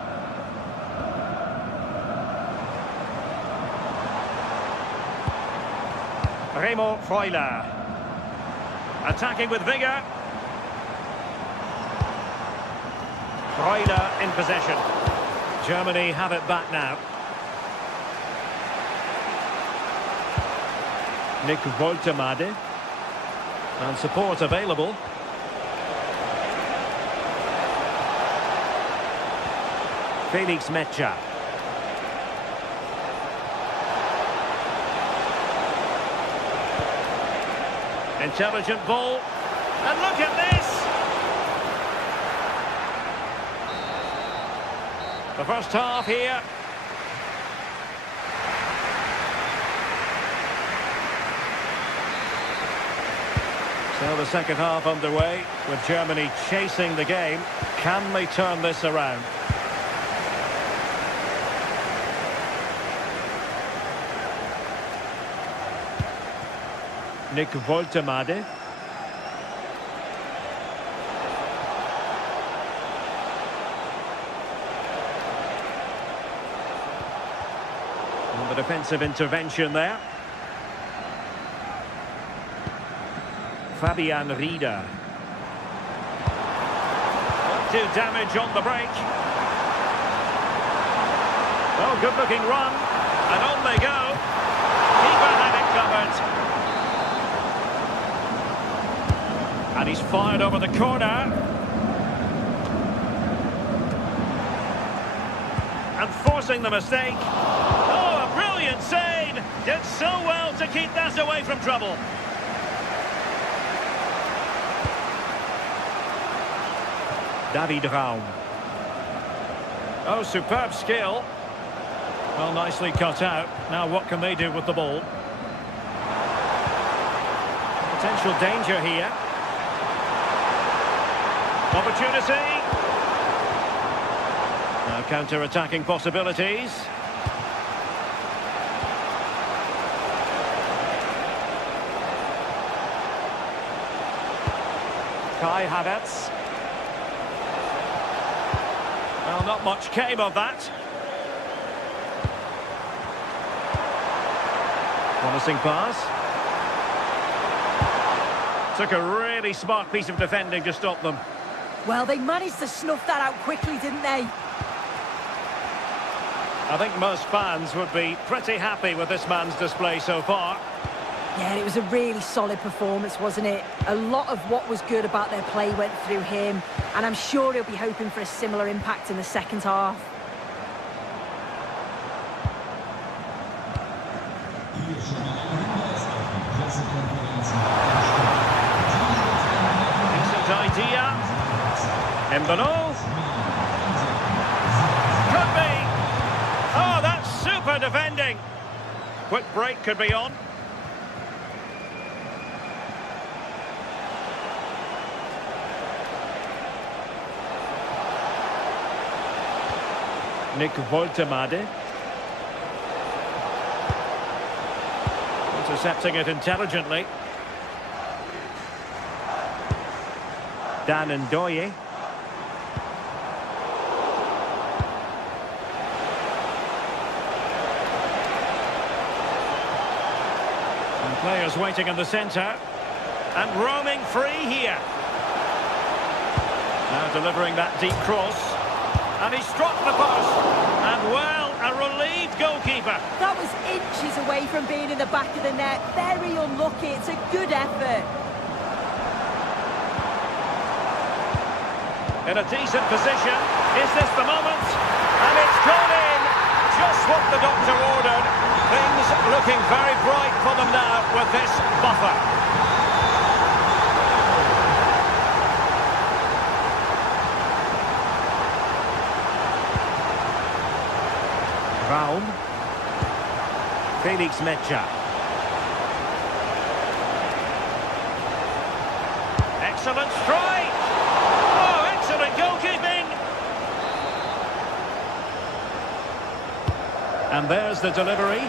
Remo Freuler. Attacking with vigour. Freuler in possession. Germany have it back now. Nick Woltemade. And support available. Felix Mecha. Intelligent ball. And look at this! The first half here. So the second half underway, with Germany chasing the game. Can they turn this around? Nick Woltemade. And the defensive intervention there. Fabian Rieder. Do damage on the break. Oh, good-looking run. And on they go. Keeper had it covered. And he's fired over the corner. And forcing the mistake. Oh, a brilliant save. Did so well to keep that away from trouble. David Raum. Oh, superb skill. Well, nicely cut out. Now what can they do with the ball? Potential danger here. Opportunity. Now counter-attacking possibilities. Kai Havertz. Well, not much came of that. Promising pass. Took a really smart piece of defending to stop them. Well, they managed to snuff that out quickly, didn't they? I think most fans would be pretty happy with this man's display so far. Yeah, it was a really solid performance, wasn't it? A lot of what was good about their play went through him, and I'm sure he'll be hoping for a similar impact in the second half. Decent idea. Mbano. Could be. Oh, that's super defending. Quick break could be on. Nick Woltemade. Intercepting it intelligently. Dan Ndoye. And players waiting in the centre. And roaming free here. Now delivering that deep cross. And he struck the post. And, well, a relieved goalkeeper. That was inches away from being in the back of the net. Very unlucky. It's a good effort. in a decent position. Is this the moment? And it's gone in. Just what the doctor ordered. Things looking very bright for them now with this buffer. Raum. Felix Mecha. Excellent strike! Oh, excellent goalkeeping! And there's the delivery.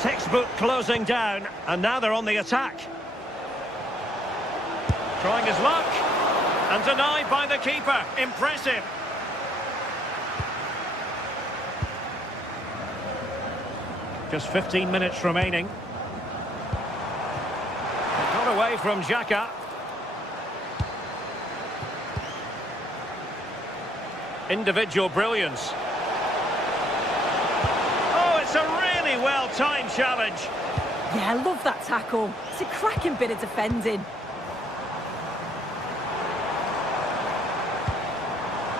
Textbook closing down, and now they're on the attack. Trying his luck, and denied by the keeper. Impressive. Just 15 minutes remaining. Got away from Xhaka. Individual brilliance. Oh, it's a really well-timed challenge. Yeah, I love that tackle. It's a cracking bit of defending.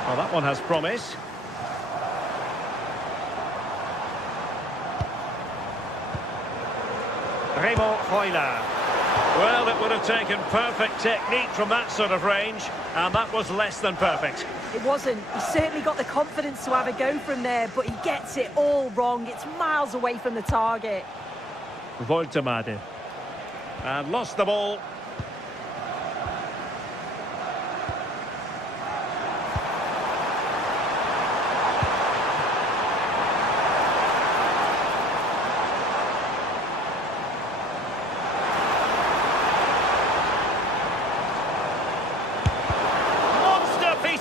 Well, that one has promise. Remo Freuler. Well, it would have taken perfect technique from that sort of range, and that was less than perfect. It wasn't. He certainly got the confidence to have a go from there, but he gets it all wrong. It's miles away from the target. Voltemade. And lost the ball.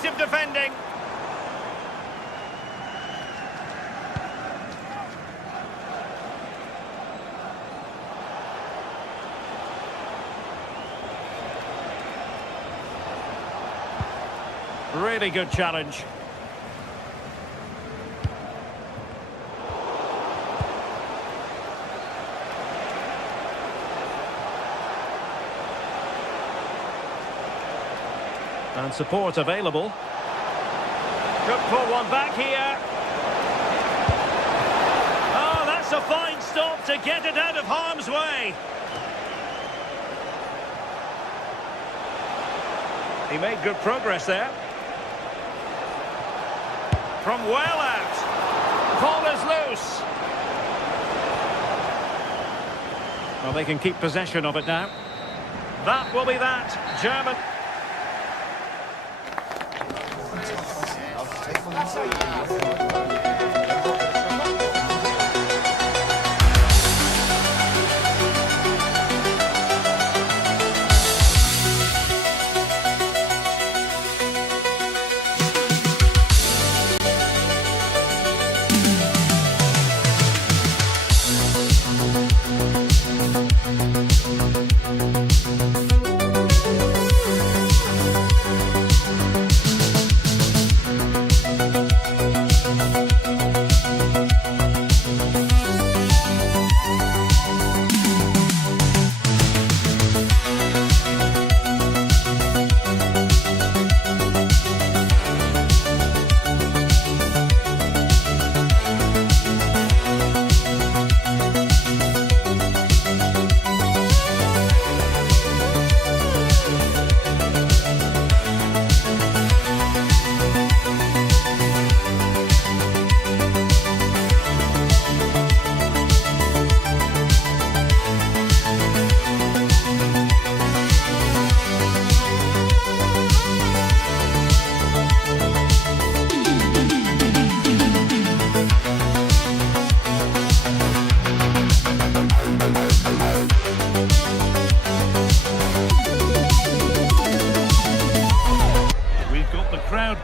Of defending. Really good challenge. And support available. Could pull one back here. Oh, that's a fine stop to get it out of harm's way. He made good progress there. From well out. Ball is loose. Well, they can keep possession of it now. That will be that. German.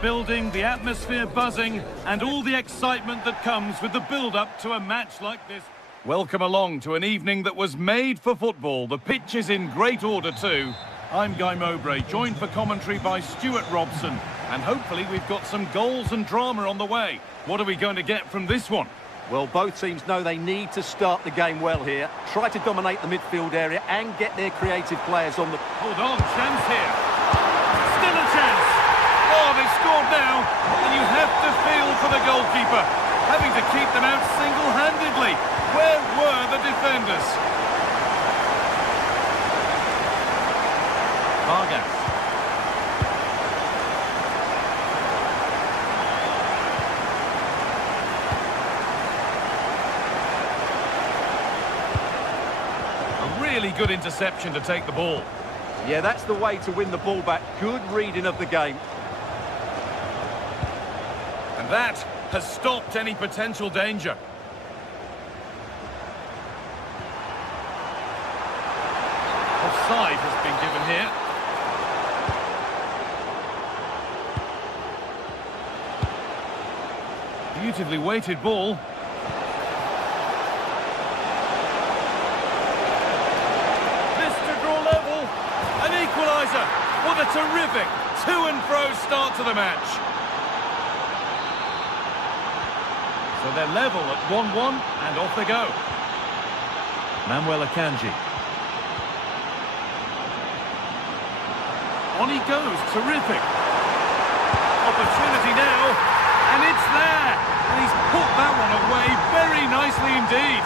Building, the atmosphere buzzing, and all the excitement that comes with the build-up to a match like this. Welcome along to an evening that was made for football. The pitch is in great order too. I'm Guy Mowbray, joined for commentary by Stuart Robson, and hopefully we've got some goals and drama on the way. What are we going to get from this one? Well, both teams know they need to start the game well here. Try to dominate the midfield area and get their creative players on the... Hold on, chance here. Still a chance. Oh, they've scored now. And you have to feel for the goalkeeper, having to keep them out single-handedly. Where were the defenders? Vargas. Really good interception to take the ball. Yeah, that's the way to win the ball back. Good reading of the game. And that has stopped any potential danger. Offside has been given here. Beautifully weighted ball. Equaliser. What a terrific to-and-fro start to the match. So they're level at 1-1 and off they go. Manuel Akanji. On he goes, terrific. Opportunity now, and it's there. And he's put that one away very nicely indeed.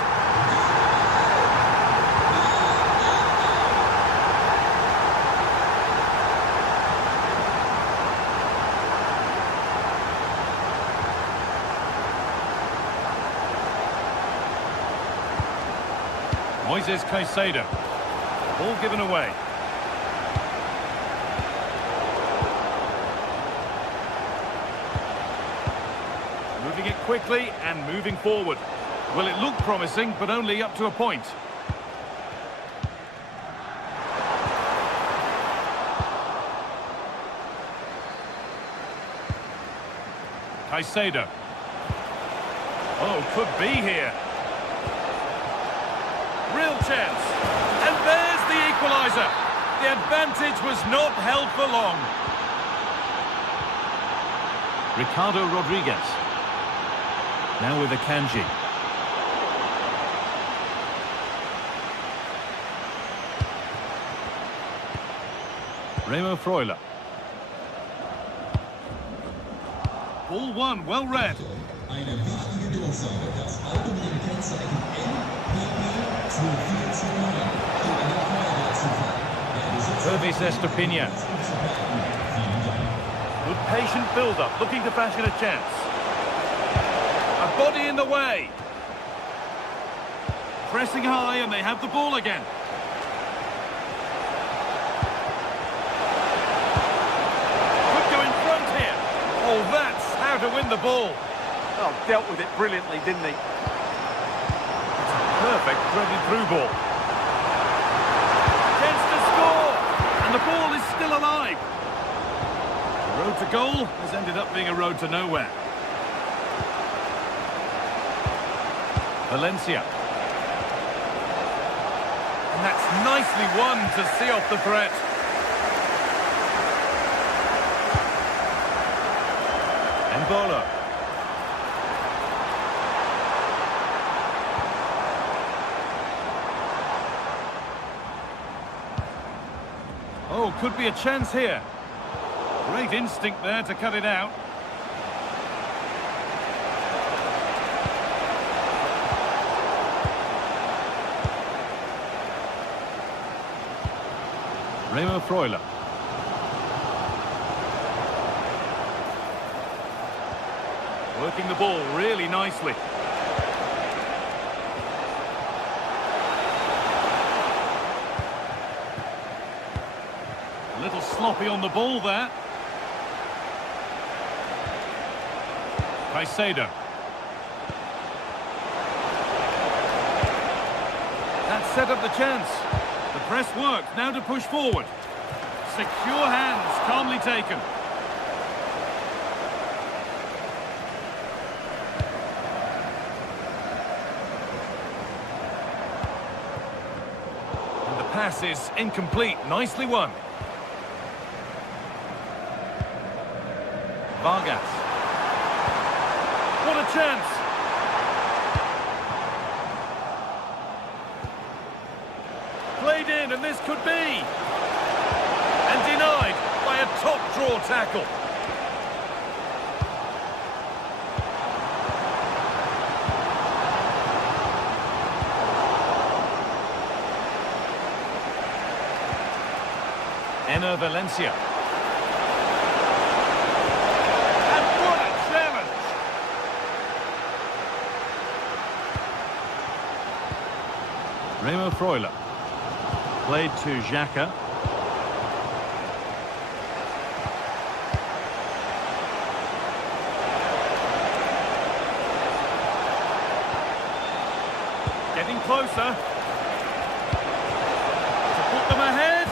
Moises Caicedo. Ball given away. Moving it quickly and moving forward. Well, it looked promising, but only up to a point. Caicedo. Oh, could be here. Real chance. And there's the equaliser. The advantage was not held for long. Ricardo Rodriguez. Now with Akanji. Remo Freuler. Ball one, well read. Eine wichtige Durchsage, das Auto mit dem Kennzeichen Hervis Estepinian. Good patient build-up, looking to fashion a chance. A body in the way. Pressing high and they have the ball again. Could go in front here. Oh, that's how to win the ball. Oh, dealt with it brilliantly, didn't he? Perfect threaded through ball. Chance to score, and the ball is still alive. The road to goal has ended up being a road to nowhere. Valencia. And that's nicely won to see off the threat. Embolo. Oh, could be a chance here. Great instinct there to cut it out. Remo Freuler. Working the ball really nicely. A little sloppy on the ball there. Caicedo. That set up the chance. The press worked, now to push forward. Secure hands, calmly taken. And the pass is incomplete, nicely won. Vargas. What a chance! and this could be. And denied by a top-draw tackle. Enner Valencia. And what a challenge! Remo Freuler. Played to Xhaka. Getting closer. To put them ahead.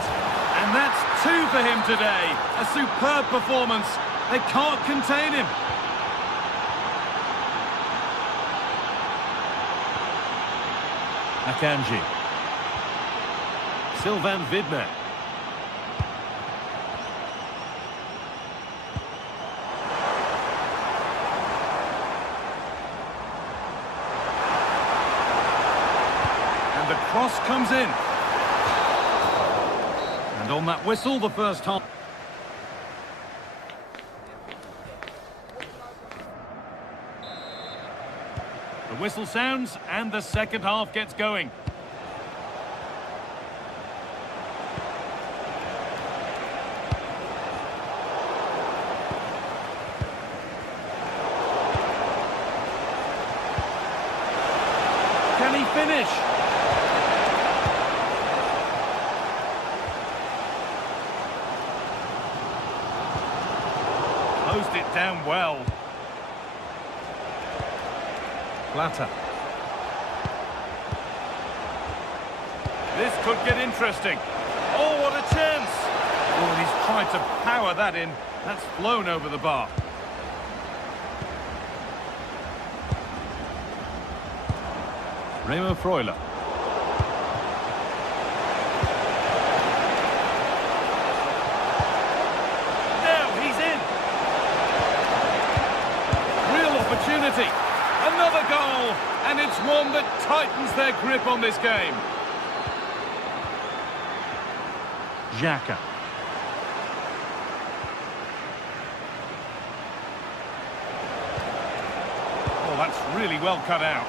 And that's 2 for him today. A superb performance. They can't contain him. Akanji. Sylvain Vidmer. And the cross comes in. And on that whistle, the first half. The whistle sounds, and the second half gets going. Can he finish? Closed it down well. Plata. This could get interesting. Oh, what a chance! Oh, and he's tried to power that in. That's flown over the bar. Remo Freuler. Now he's in. Real opportunity. Another goal, and it's one that tightens their grip on this game. Xhaka. Oh, that's really well cut out.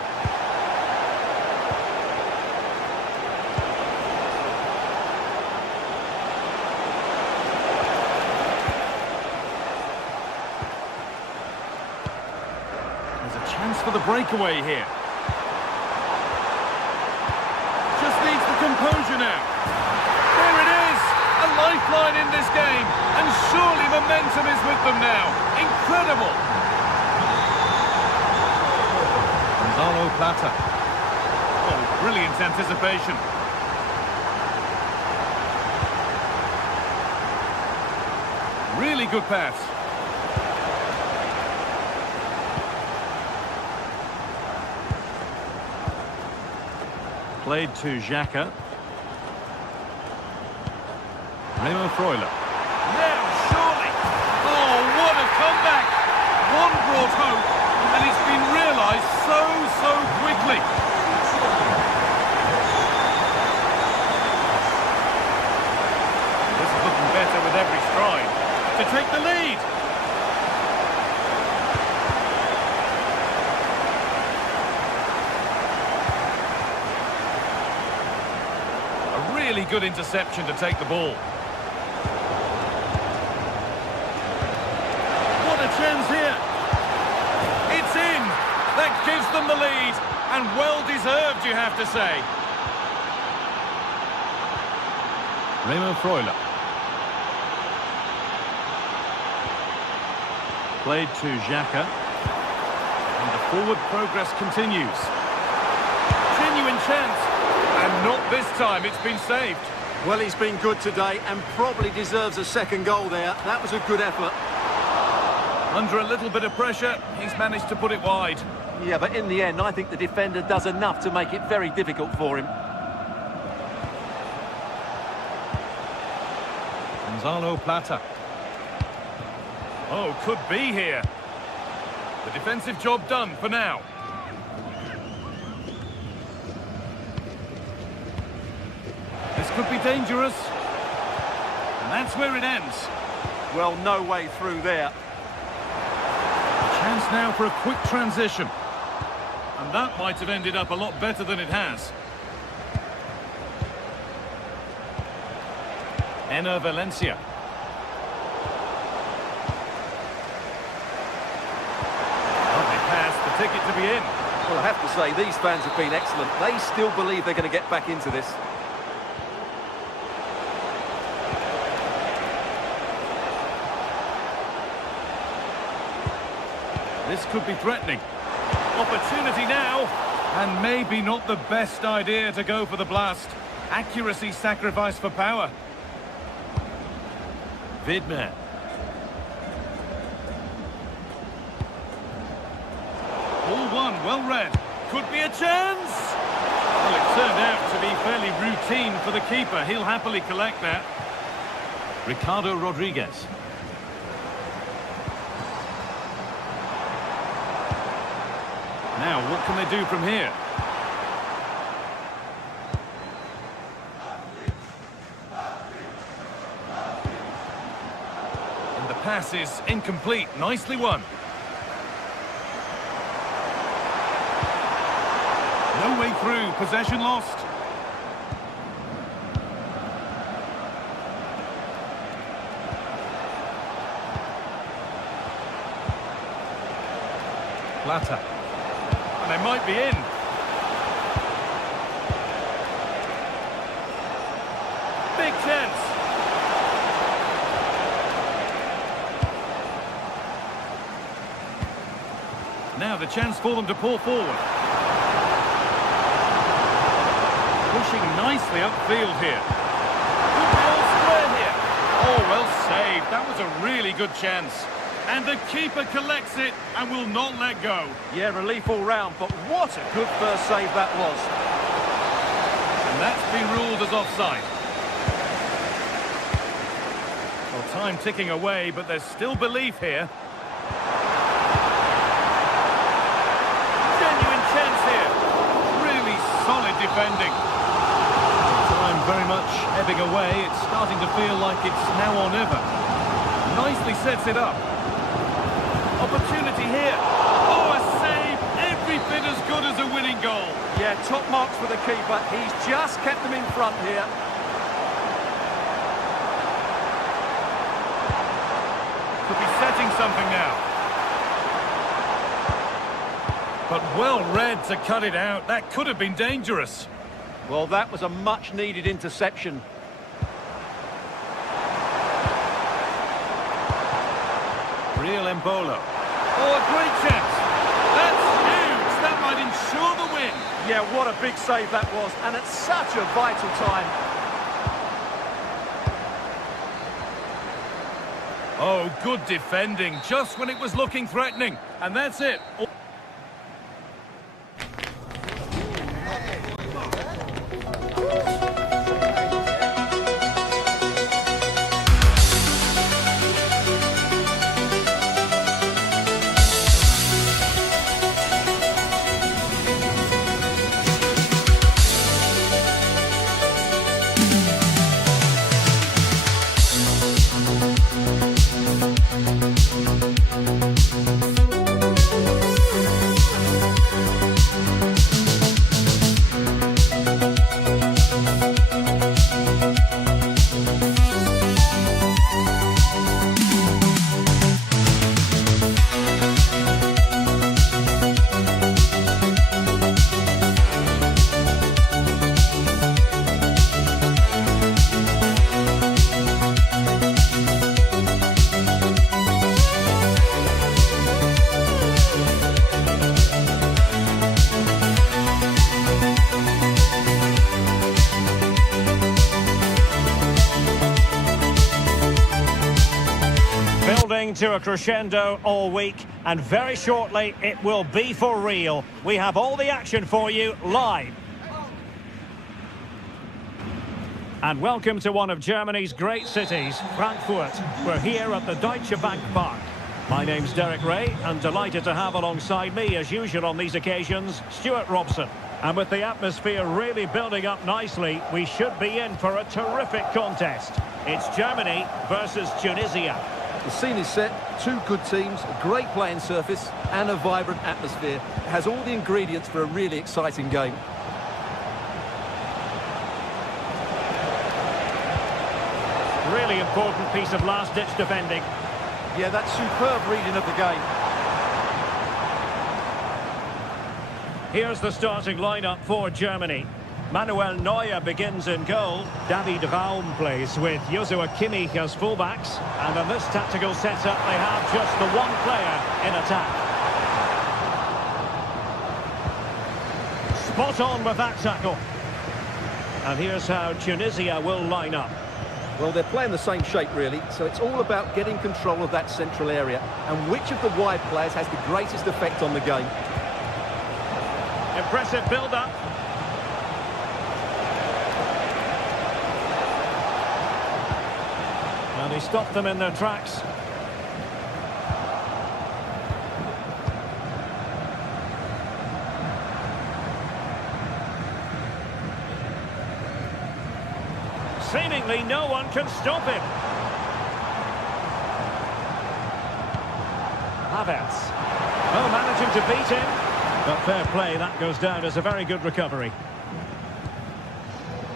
Chance for the breakaway here. Just needs the composure now. There it is! A lifeline in this game. And surely momentum is with them now. Incredible! Gonzalo Plata. Oh, brilliant anticipation. Really good pass. Played to Xhaka. Remo Freuler. Now, surely! Oh, what a comeback! One brought hope, and it's been realised so quickly. This is looking better with every stride. To take the lead! Really good interception to take the ball. What a chance here. It's in. That gives them the lead. And well deserved, you have to say. Remo Freuler. Played to Xhaka. And the forward progress continues. Genuine chance. And not this time, it's been saved. Well, he's been good today and probably deserves a second goal there. That was a good effort. Under a little bit of pressure, he's managed to put it wide. Yeah, but in the end, I think the defender does enough to make it very difficult for him. Gonzalo Plata. Oh, could be here. The defensive job done for now. This could be dangerous. And that's where it ends. Well, no way through there. Chance now for a quick transition. And that might have ended up a lot better than it has. Enner Valencia. Lovely pass, the ticket to be in. Well, I have to say, these fans have been excellent. They still believe they're going to get back into this. This could be threatening. Opportunity now. And maybe not the best idea to go for the blast. Accuracy sacrificed for power. Vidman. Ball one, well read. Could be a chance. Well, it turned out to be fairly routine for the keeper. He'll happily collect that. Ricardo Rodriguez. Now, what can they do from here? And the pass is incomplete. Nicely won. No way through. Possession lost. Plata. And they might be in. Big chance. Now the chance for them to pull forward. Pushing nicely upfield here. Good ball square here. Oh, well saved. That was a really good chance. And the keeper collects it and will not let go. Yeah, relief all round, but what a good first save that was. And that's been ruled as offside. Well, time ticking away, but there's still belief here. Genuine chance here. Really solid defending. Time very much ebbing away. It's starting to feel like it's now or never. Nicely sets it up. Opportunity here. Oh, a save. Every bit as good as a winning goal. Yeah, top marks for the keeper. He's just kept them in front here. Could be setting something now. But well read to cut it out. That could have been dangerous. Well, that was a much-needed interception. Real Embolo. Oh, a great chance. That's huge. That might ensure the win. Yeah, what a big save that was, and at such a vital time. Oh, good defending, just when it was looking threatening. And that's it. To a crescendo all week, and very shortly it will be for real. We have all the action for you live. And welcome to one of Germany's great cities, Frankfurt. We're here at the Deutsche Bank Park. My name's Derek Ray, and delighted to have alongside me, as usual on these occasions, Stuart Robson. And with the atmosphere really building up nicely, we should be in for a terrific contest. It's Germany versus Tunisia. The scene is set, two good teams, a great playing surface and a vibrant atmosphere. It has all the ingredients for a really exciting game. Really important piece of last-ditch defending. Yeah, that's superb reading of the game. Here's the starting lineup for Germany. Manuel Neuer begins in goal. David Raum plays with Joshua Kimmich as fullbacks. And in this tactical setup, they have just the one player in attack. Spot on with that tackle. And here's how Tunisia will line up. Well, they're playing the same shape, really, so it's all about getting control of that central area and which of the wide players has the greatest effect on the game. Impressive build-up. And he stopped them in their tracks. Seemingly no one can stop him. Havertz. Oh, managing to beat him. But fair play, that goes down as a very good recovery.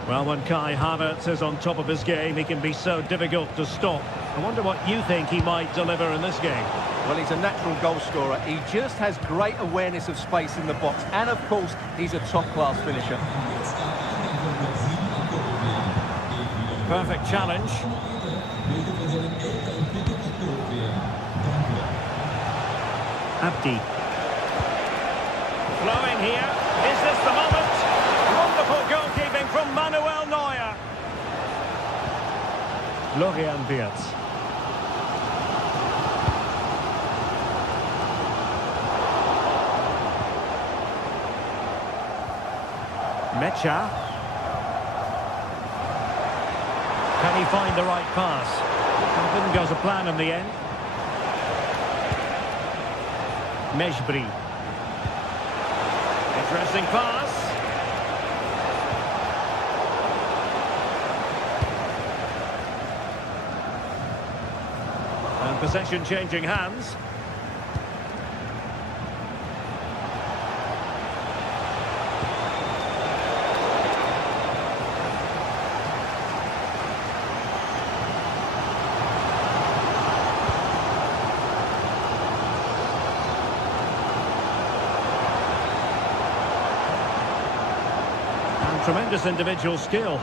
Well, when Kai Havertz is on top of his game, he can be so difficult to stop. I wonder what you think he might deliver in this game. Well, he's a natural goal scorer. He just has great awareness of space in the box. And, of course, he's a top-class finisher. Perfect challenge. Abdi. Flowing here. Is this the moment? Wonderful goalkeeping from Manuel Neuer. Florian Wirtz. Mecha. Can he find the right pass? It didn't go to plan in the end. Mejbri. Interesting pass. And possession changing hands. Tremendous individual skill.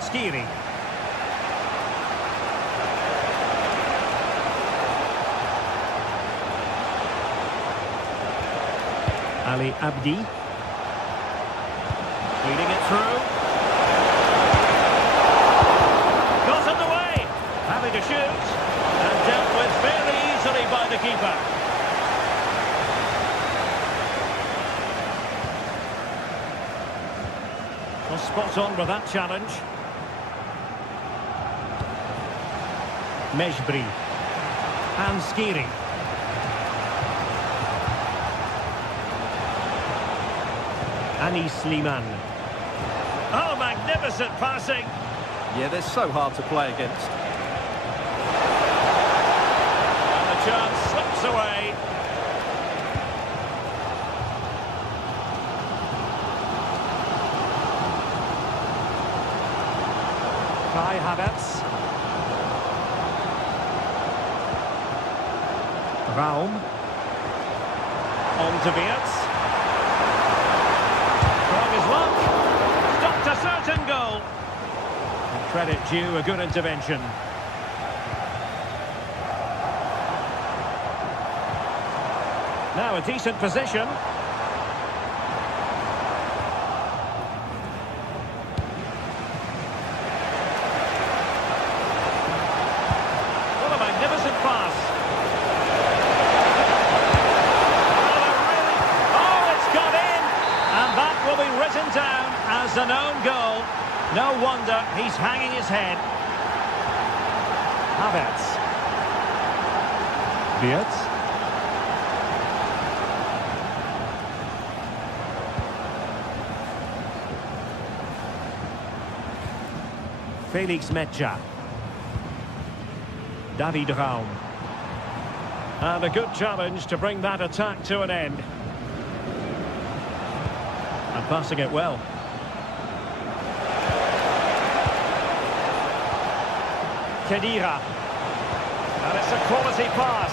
Skiri. Ali Abdi. Leading it through. Got on the way. Having to shoot. And dealt with very easily by the keeper. Well, spot on with that challenge. Mejbri. And Skiri. Anis Sliman. Oh, magnificent passing. Yeah, they're so hard to play against. Chance slips away. Kai Havertz. Raum. On to Wirtz. Trying his luck. Stopped a certain goal. And credit due, a good intervention. Now a decent position. What a magnificent pass. Oh, it's got in. And that will be written down as an own goal. No wonder he's hanging his head. Havertz. Wirtz. Felix Metscher. David Raum. And a good challenge to bring that attack to an end. And passing it well. Khedira. And it's a quality pass.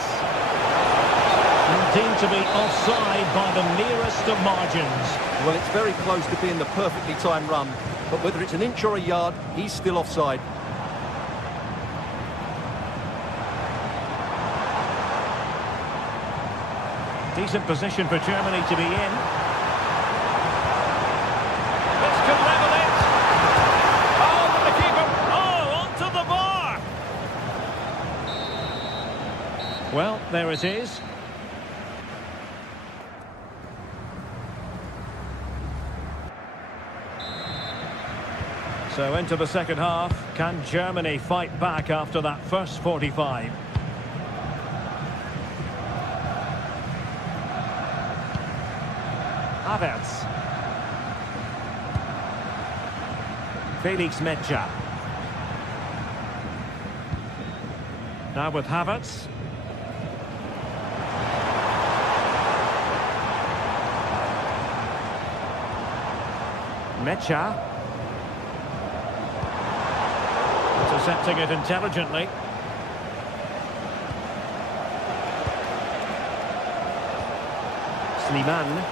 And deemed to be offside by the nearest of margins. Well, it's very close to being the perfectly timed run, but whether it's an inch or a yard, he's still offside. Decent position for Germany to be in. This could level it. Oh, but the keeper. Oh, onto the bar. Well, there it is. So into the second half. Can Germany fight back after that first 45? Havertz. Felix Metscher. Now with Havertz. Metscher. Intercepting it intelligently. Slimane.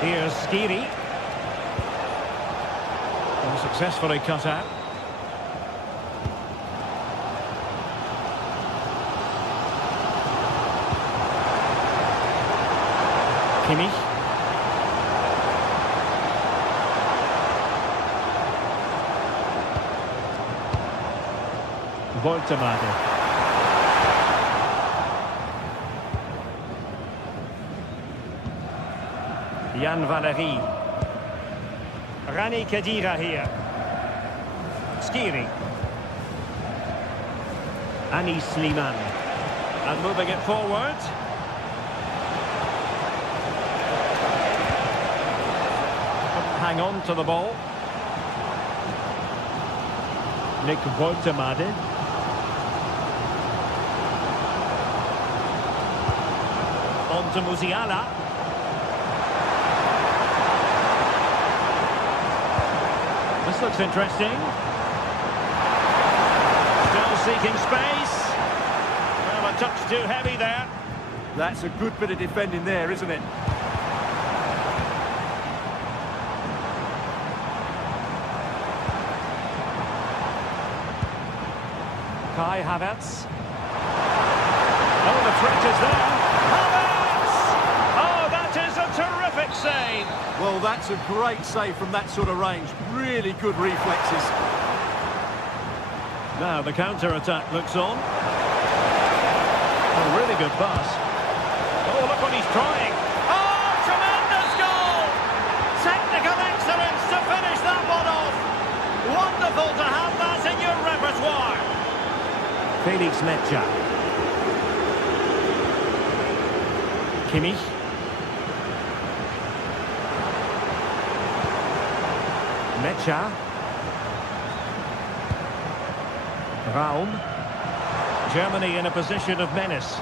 Here's Skiri. And successfully cut out. Kimmich. Woltemade. Jan Valery. Rani Khedira here. Skiri. Anis Slimane. And moving it forward. Couldn't hang on to the ball. Nick Woltemade. On to Musiala. This looks interesting. Still seeking space. Well, a touch too heavy there. That's a good bit of defending there, isn't it? Kai Havertz. Oh, the threat is there. Havertz! Oh, that is a terrific save. Well, that's a great save from that sort of range. Really good reflexes. Now the counter-attack looks on. A really good pass. Oh, look what he's trying. Oh, tremendous goal! Technical excellence to finish that one off. Wonderful to have that in your repertoire. Felix Metscher. Kimmich. Metscher. Raum. Germany in a position of menace.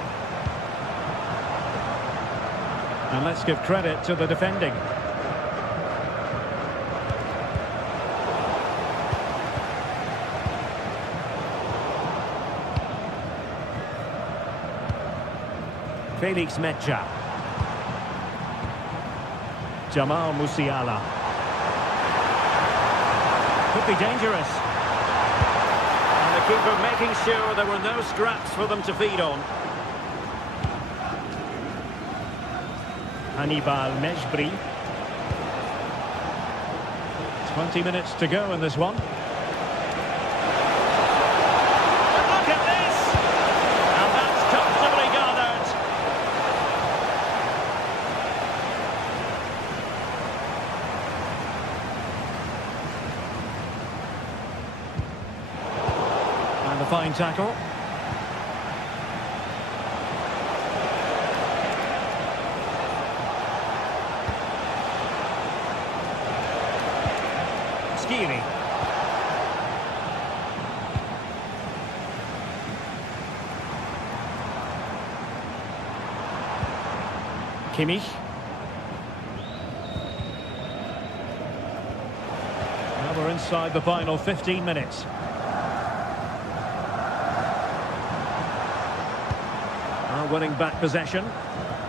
And let's give credit to the defending. Felix Metscher. Jamal Musiala. Could be dangerous. And the keeper making sure there were no scraps for them to feed on. Hannibal Mejbri. 20 minutes to go in this one. But look at this! And that's comfortably gathered. And a fine tackle. Kimmich. Now we're inside the final 15 minutes. Now winning back possession.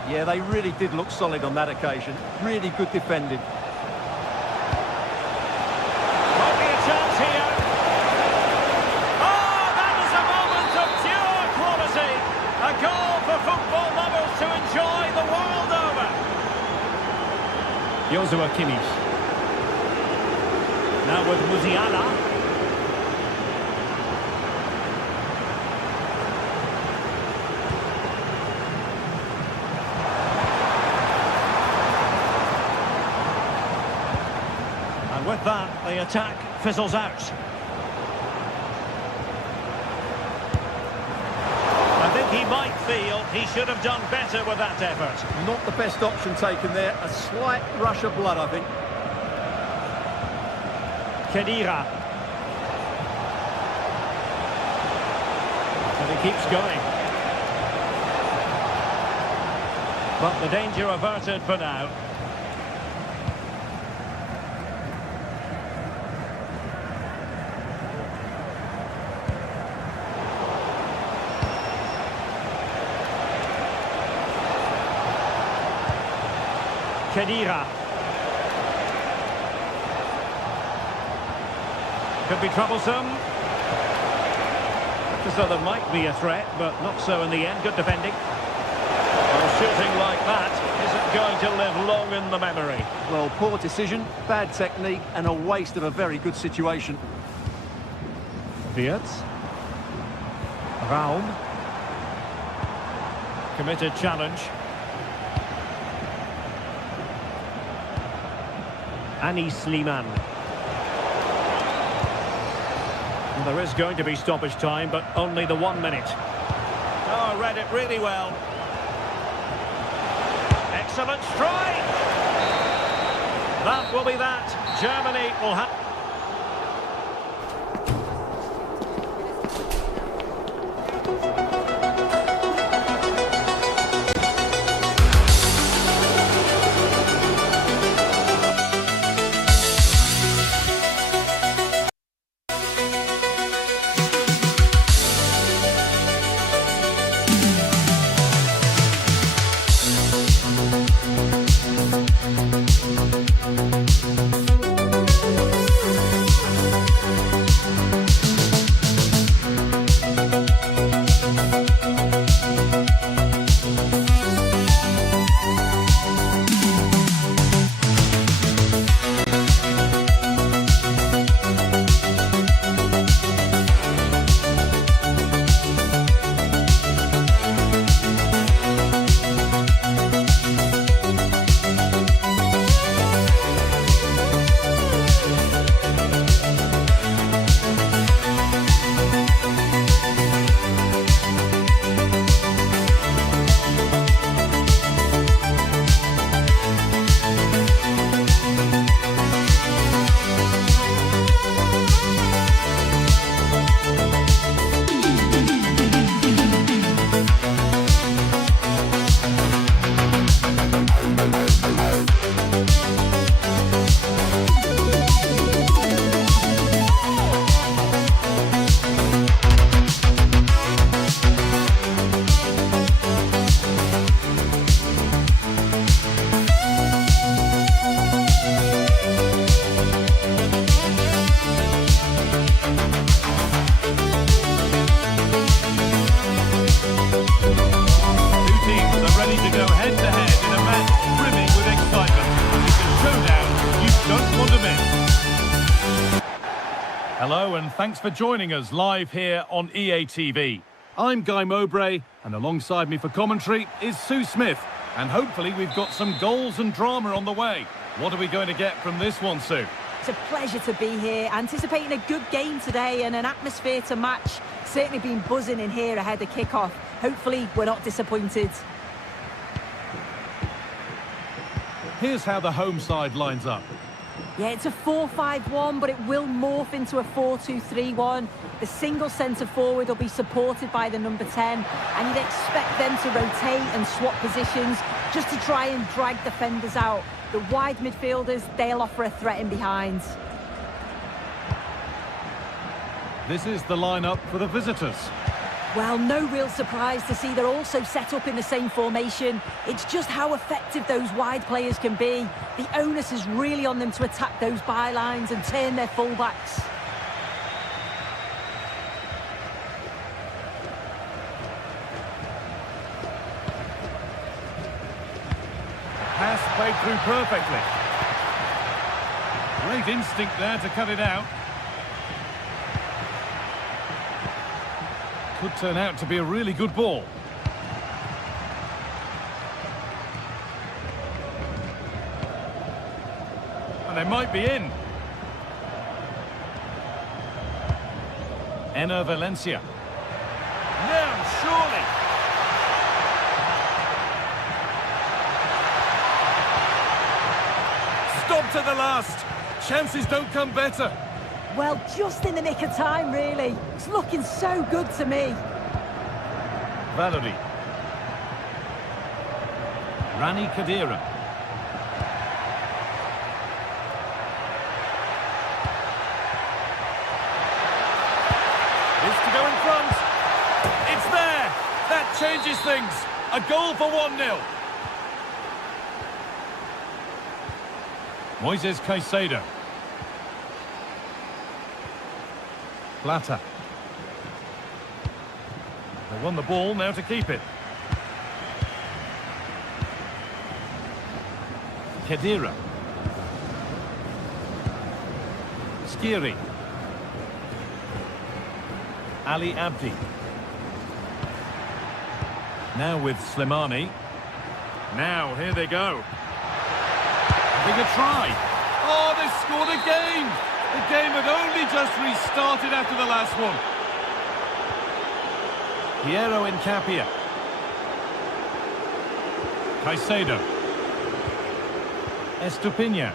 Yeah, they really did look solid on that occasion. Really good defending. Might be a chance here. Oh, that was a moment of pure quality. A goal for football lovers to enjoy the world over. Joshua Kimmich. Now with Musiala. And with that, the attack fizzles out. I think he might feel he should have done better with that effort. Not the best option taken there. A slight rush of blood, I think. Khedira. And he keeps going. But the danger averted for now. Khedira. Could be troublesome. So there might be a threat, but not so in the end. Good defending. Well, shooting like that isn't going to live long in the memory. Well, poor decision, bad technique, and a waste of a very good situation. Wirtz. Raum. Committed challenge. Anis Slimani. There is going to be stoppage time, but only the 1 minute. Oh, read it really well. Excellent strike. That will be that. Germany will have... Hello and thanks for joining us live here on EA TV. I'm Guy Mowbray and alongside me for commentary is Sue Smith. And hopefully we've got some goals and drama on the way. What are we going to get from this one, Sue? It's a pleasure to be here, anticipating a good game today and an atmosphere to match. Certainly been buzzing in here ahead of kick-off. Hopefully we're not disappointed. Here's how the home side lines up. Yeah, it's a 4-5-1, but it will morph into a 4-2-3-1. The single centre-forward will be supported by the number 10, and you'd expect them to rotate and swap positions just to try and drag defenders out. The wide midfielders, they'll offer a threat in behind. This is the lineup for the visitors. Well, no real surprise to see they're also set up in the same formation. It's just how effective those wide players can be. The onus is really on them to attack those bylines and turn their fullbacks. Pass played through perfectly. Great instinct there to cut it out. Could turn out to be a really good ball. And they might be in. Enner Valencia. Now, surely. Stop to the last. Chances don't come better. Well, just in the nick of time, really. It's looking so good to me. Valery. Rani Khedira. Is to go in front. It's there. That changes things. A goal for 1-0. Moises Caicedo. Plata. They won the ball, now to keep it. Khedira. Skiri. Ali Abdi. Now with Slimani. Now, here they go. Having a try. Oh, they scored again! The game had only just restarted after the last one. Piero Incapia. Caicedo. Estupiñán.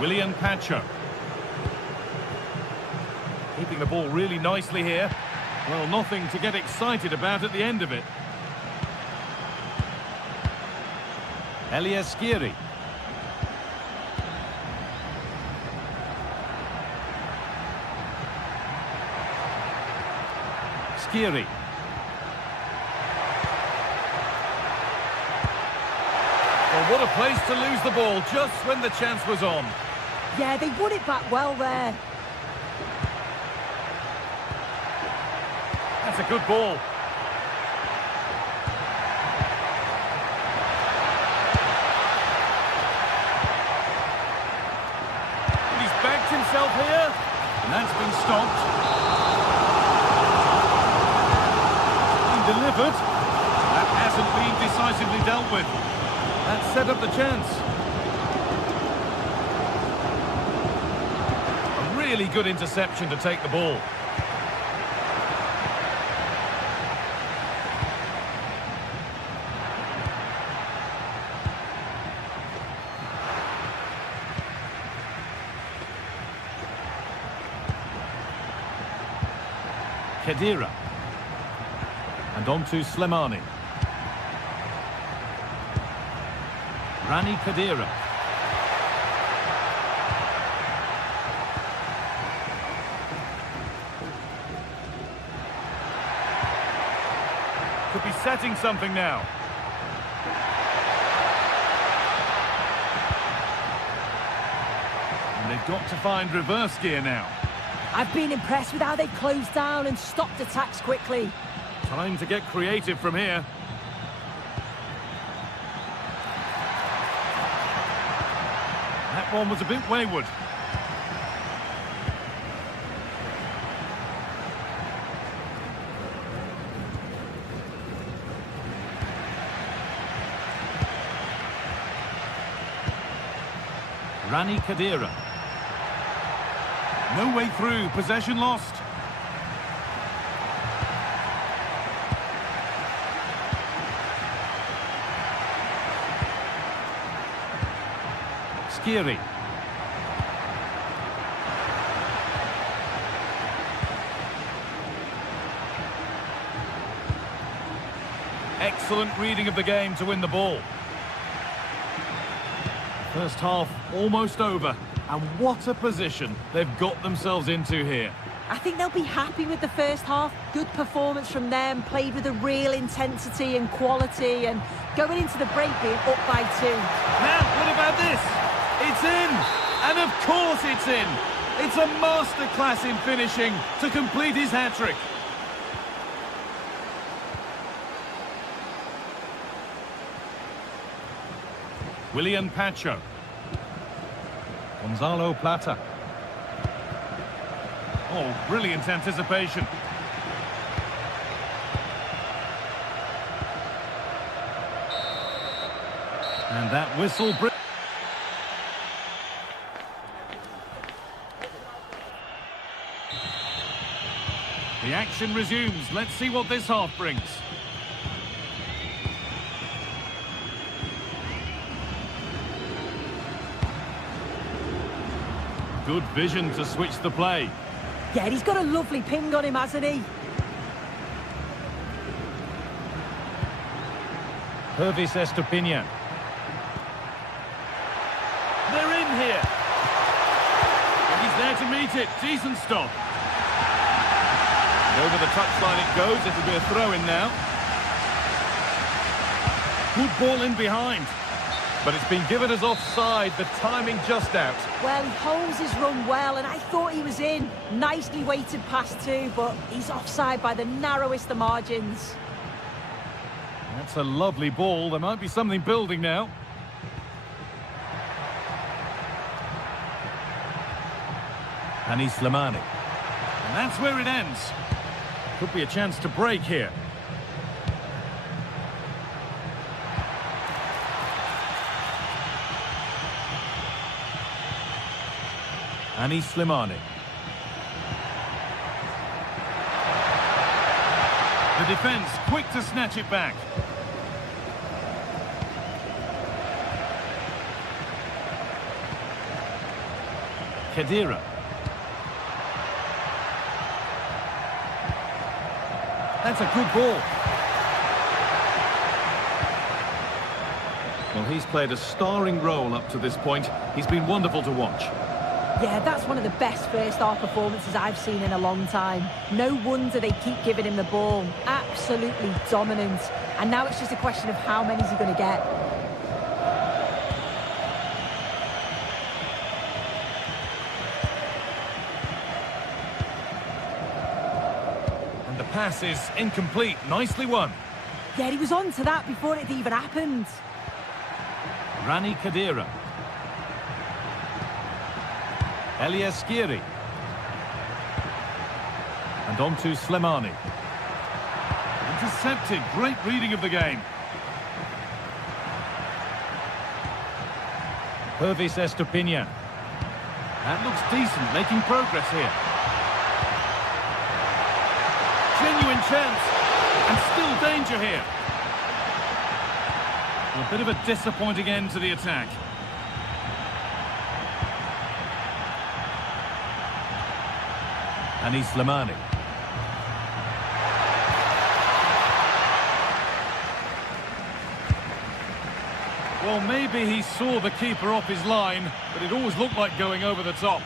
William Pacho. Keeping the ball really nicely here. Well, nothing to get excited about at the end of it. Elias Skiri. Skiri. Well, what a place to lose the ball just when the chance was on. Yeah, they won it back well there. That's a good ball. He's backed himself here, and that's been stopped. Delivered. That hasn't been decisively dealt with. That set up the chance. A really good interception to take the ball. Khedira. And on to Slimani. Rani Khedira. Could be setting something now. And they've got to find reverse gear now. I've been impressed with how they've closed down and stopped attacks quickly. Time to get creative from here. That one was a bit wayward. Rani Khedira. No way through, possession lost. Skiri. Excellent reading of the game to win the ball. First half almost over. And what a position they've got themselves into here. I think they'll be happy with the first half. Good performance from them, played with a real intensity and quality, and going into the break being up by 2. Now, what about this? It's in! And of course it's in! It's a masterclass in finishing to complete his hat-trick. William Pacho. Gonzalo Plata. Oh, brilliant anticipation. And that whistle... The action resumes. Let's see what this half brings. Good vision to switch the play. Yeah, he's got a lovely ping on him, hasn't he? Pervis Estupiñán. They're in here. And he's there to meet it. Decent stop. And over the touchline it goes. It'll be a throw-in now. Good ball in behind. But it's been given as offside, the timing just out. Well, he holds his run well, and I thought he was in. Nicely weighted pass too, but he's offside by the narrowest of margins. That's a lovely ball. There might be something building now. Anis Slimani. And that's where it ends. Could be a chance to break here. Anis Slimani. The defence quick to snatch it back. Khedira. That's a good ball. Well, he's played a starring role up to this point. He's been wonderful to watch. Yeah, that's one of the best first-half performances I've seen in a long time. No wonder they keep giving him the ball. Absolutely dominant. And now it's just a question of how many is he going to get. And the pass is incomplete. Nicely won. Yeah, he was on to that before it even happened. Rani Khedira. Elias Skiri. And on to Slimani. Intercepted. Great reading of the game. Pervis Estupiñán. That looks decent, making progress here. Genuine chance. And still danger here. A bit of a disappointing end to the attack. Anis Slimani. Well, maybe he saw the keeper off his line, but it always looked like going over the top.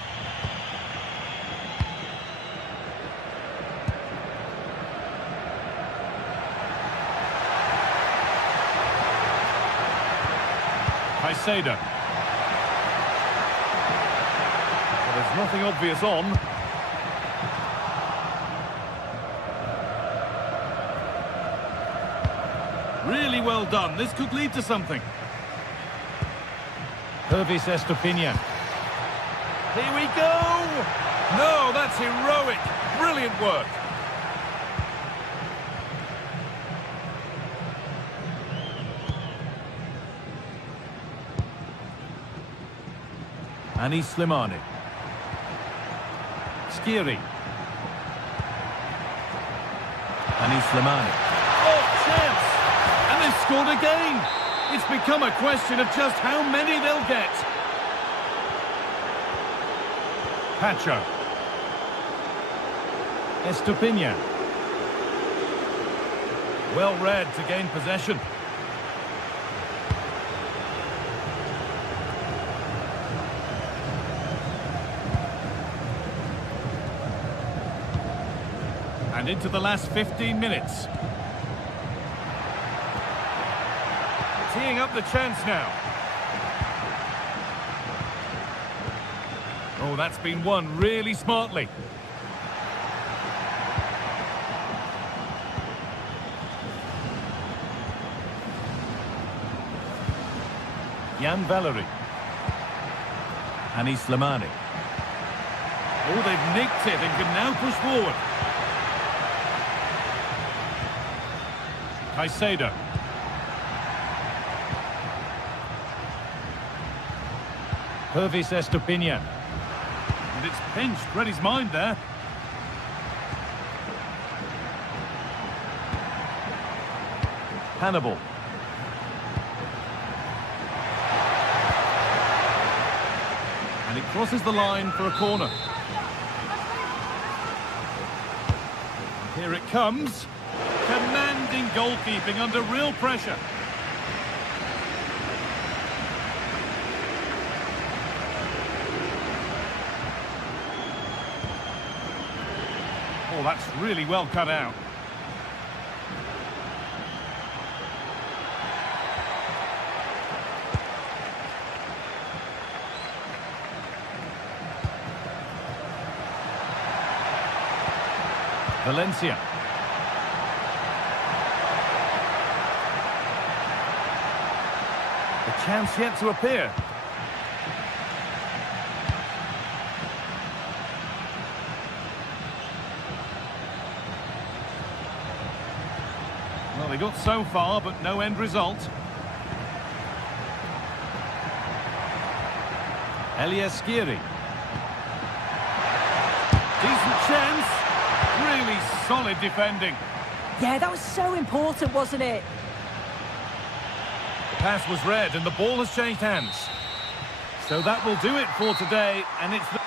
Caicedo. Well, there's nothing obvious on. Really well done. This could lead to something. Pervis Estupiñán. Here we go! No, that's heroic. Brilliant work. Anis Slimani. Skiri. Anis Slimani. Oh, chance! And they've scored again! It's become a question of just how many they'll get. Pacho. Estupiñán. Well read to gain possession. And into the last 15 minutes. Teeing up the chance now. Oh, that's been won really smartly. Jan Valery. Anis Slimani. Oh, they've nicked it and can now push forward. Caicedo. Pervis Estupiñán. And it's pinched, read his mind there. Hannibal. And it crosses the line for a corner. Here it comes. Commanding goalkeeping under real pressure. Oh, that's really well cut out. Valencia. The chance yet to appear. Well, they got so far, but no end result. Elias Skiri. Decent chance. Really solid defending. Yeah, that was so important, wasn't it? The pass was read and the ball has changed hands. So that will do it for today, and it's the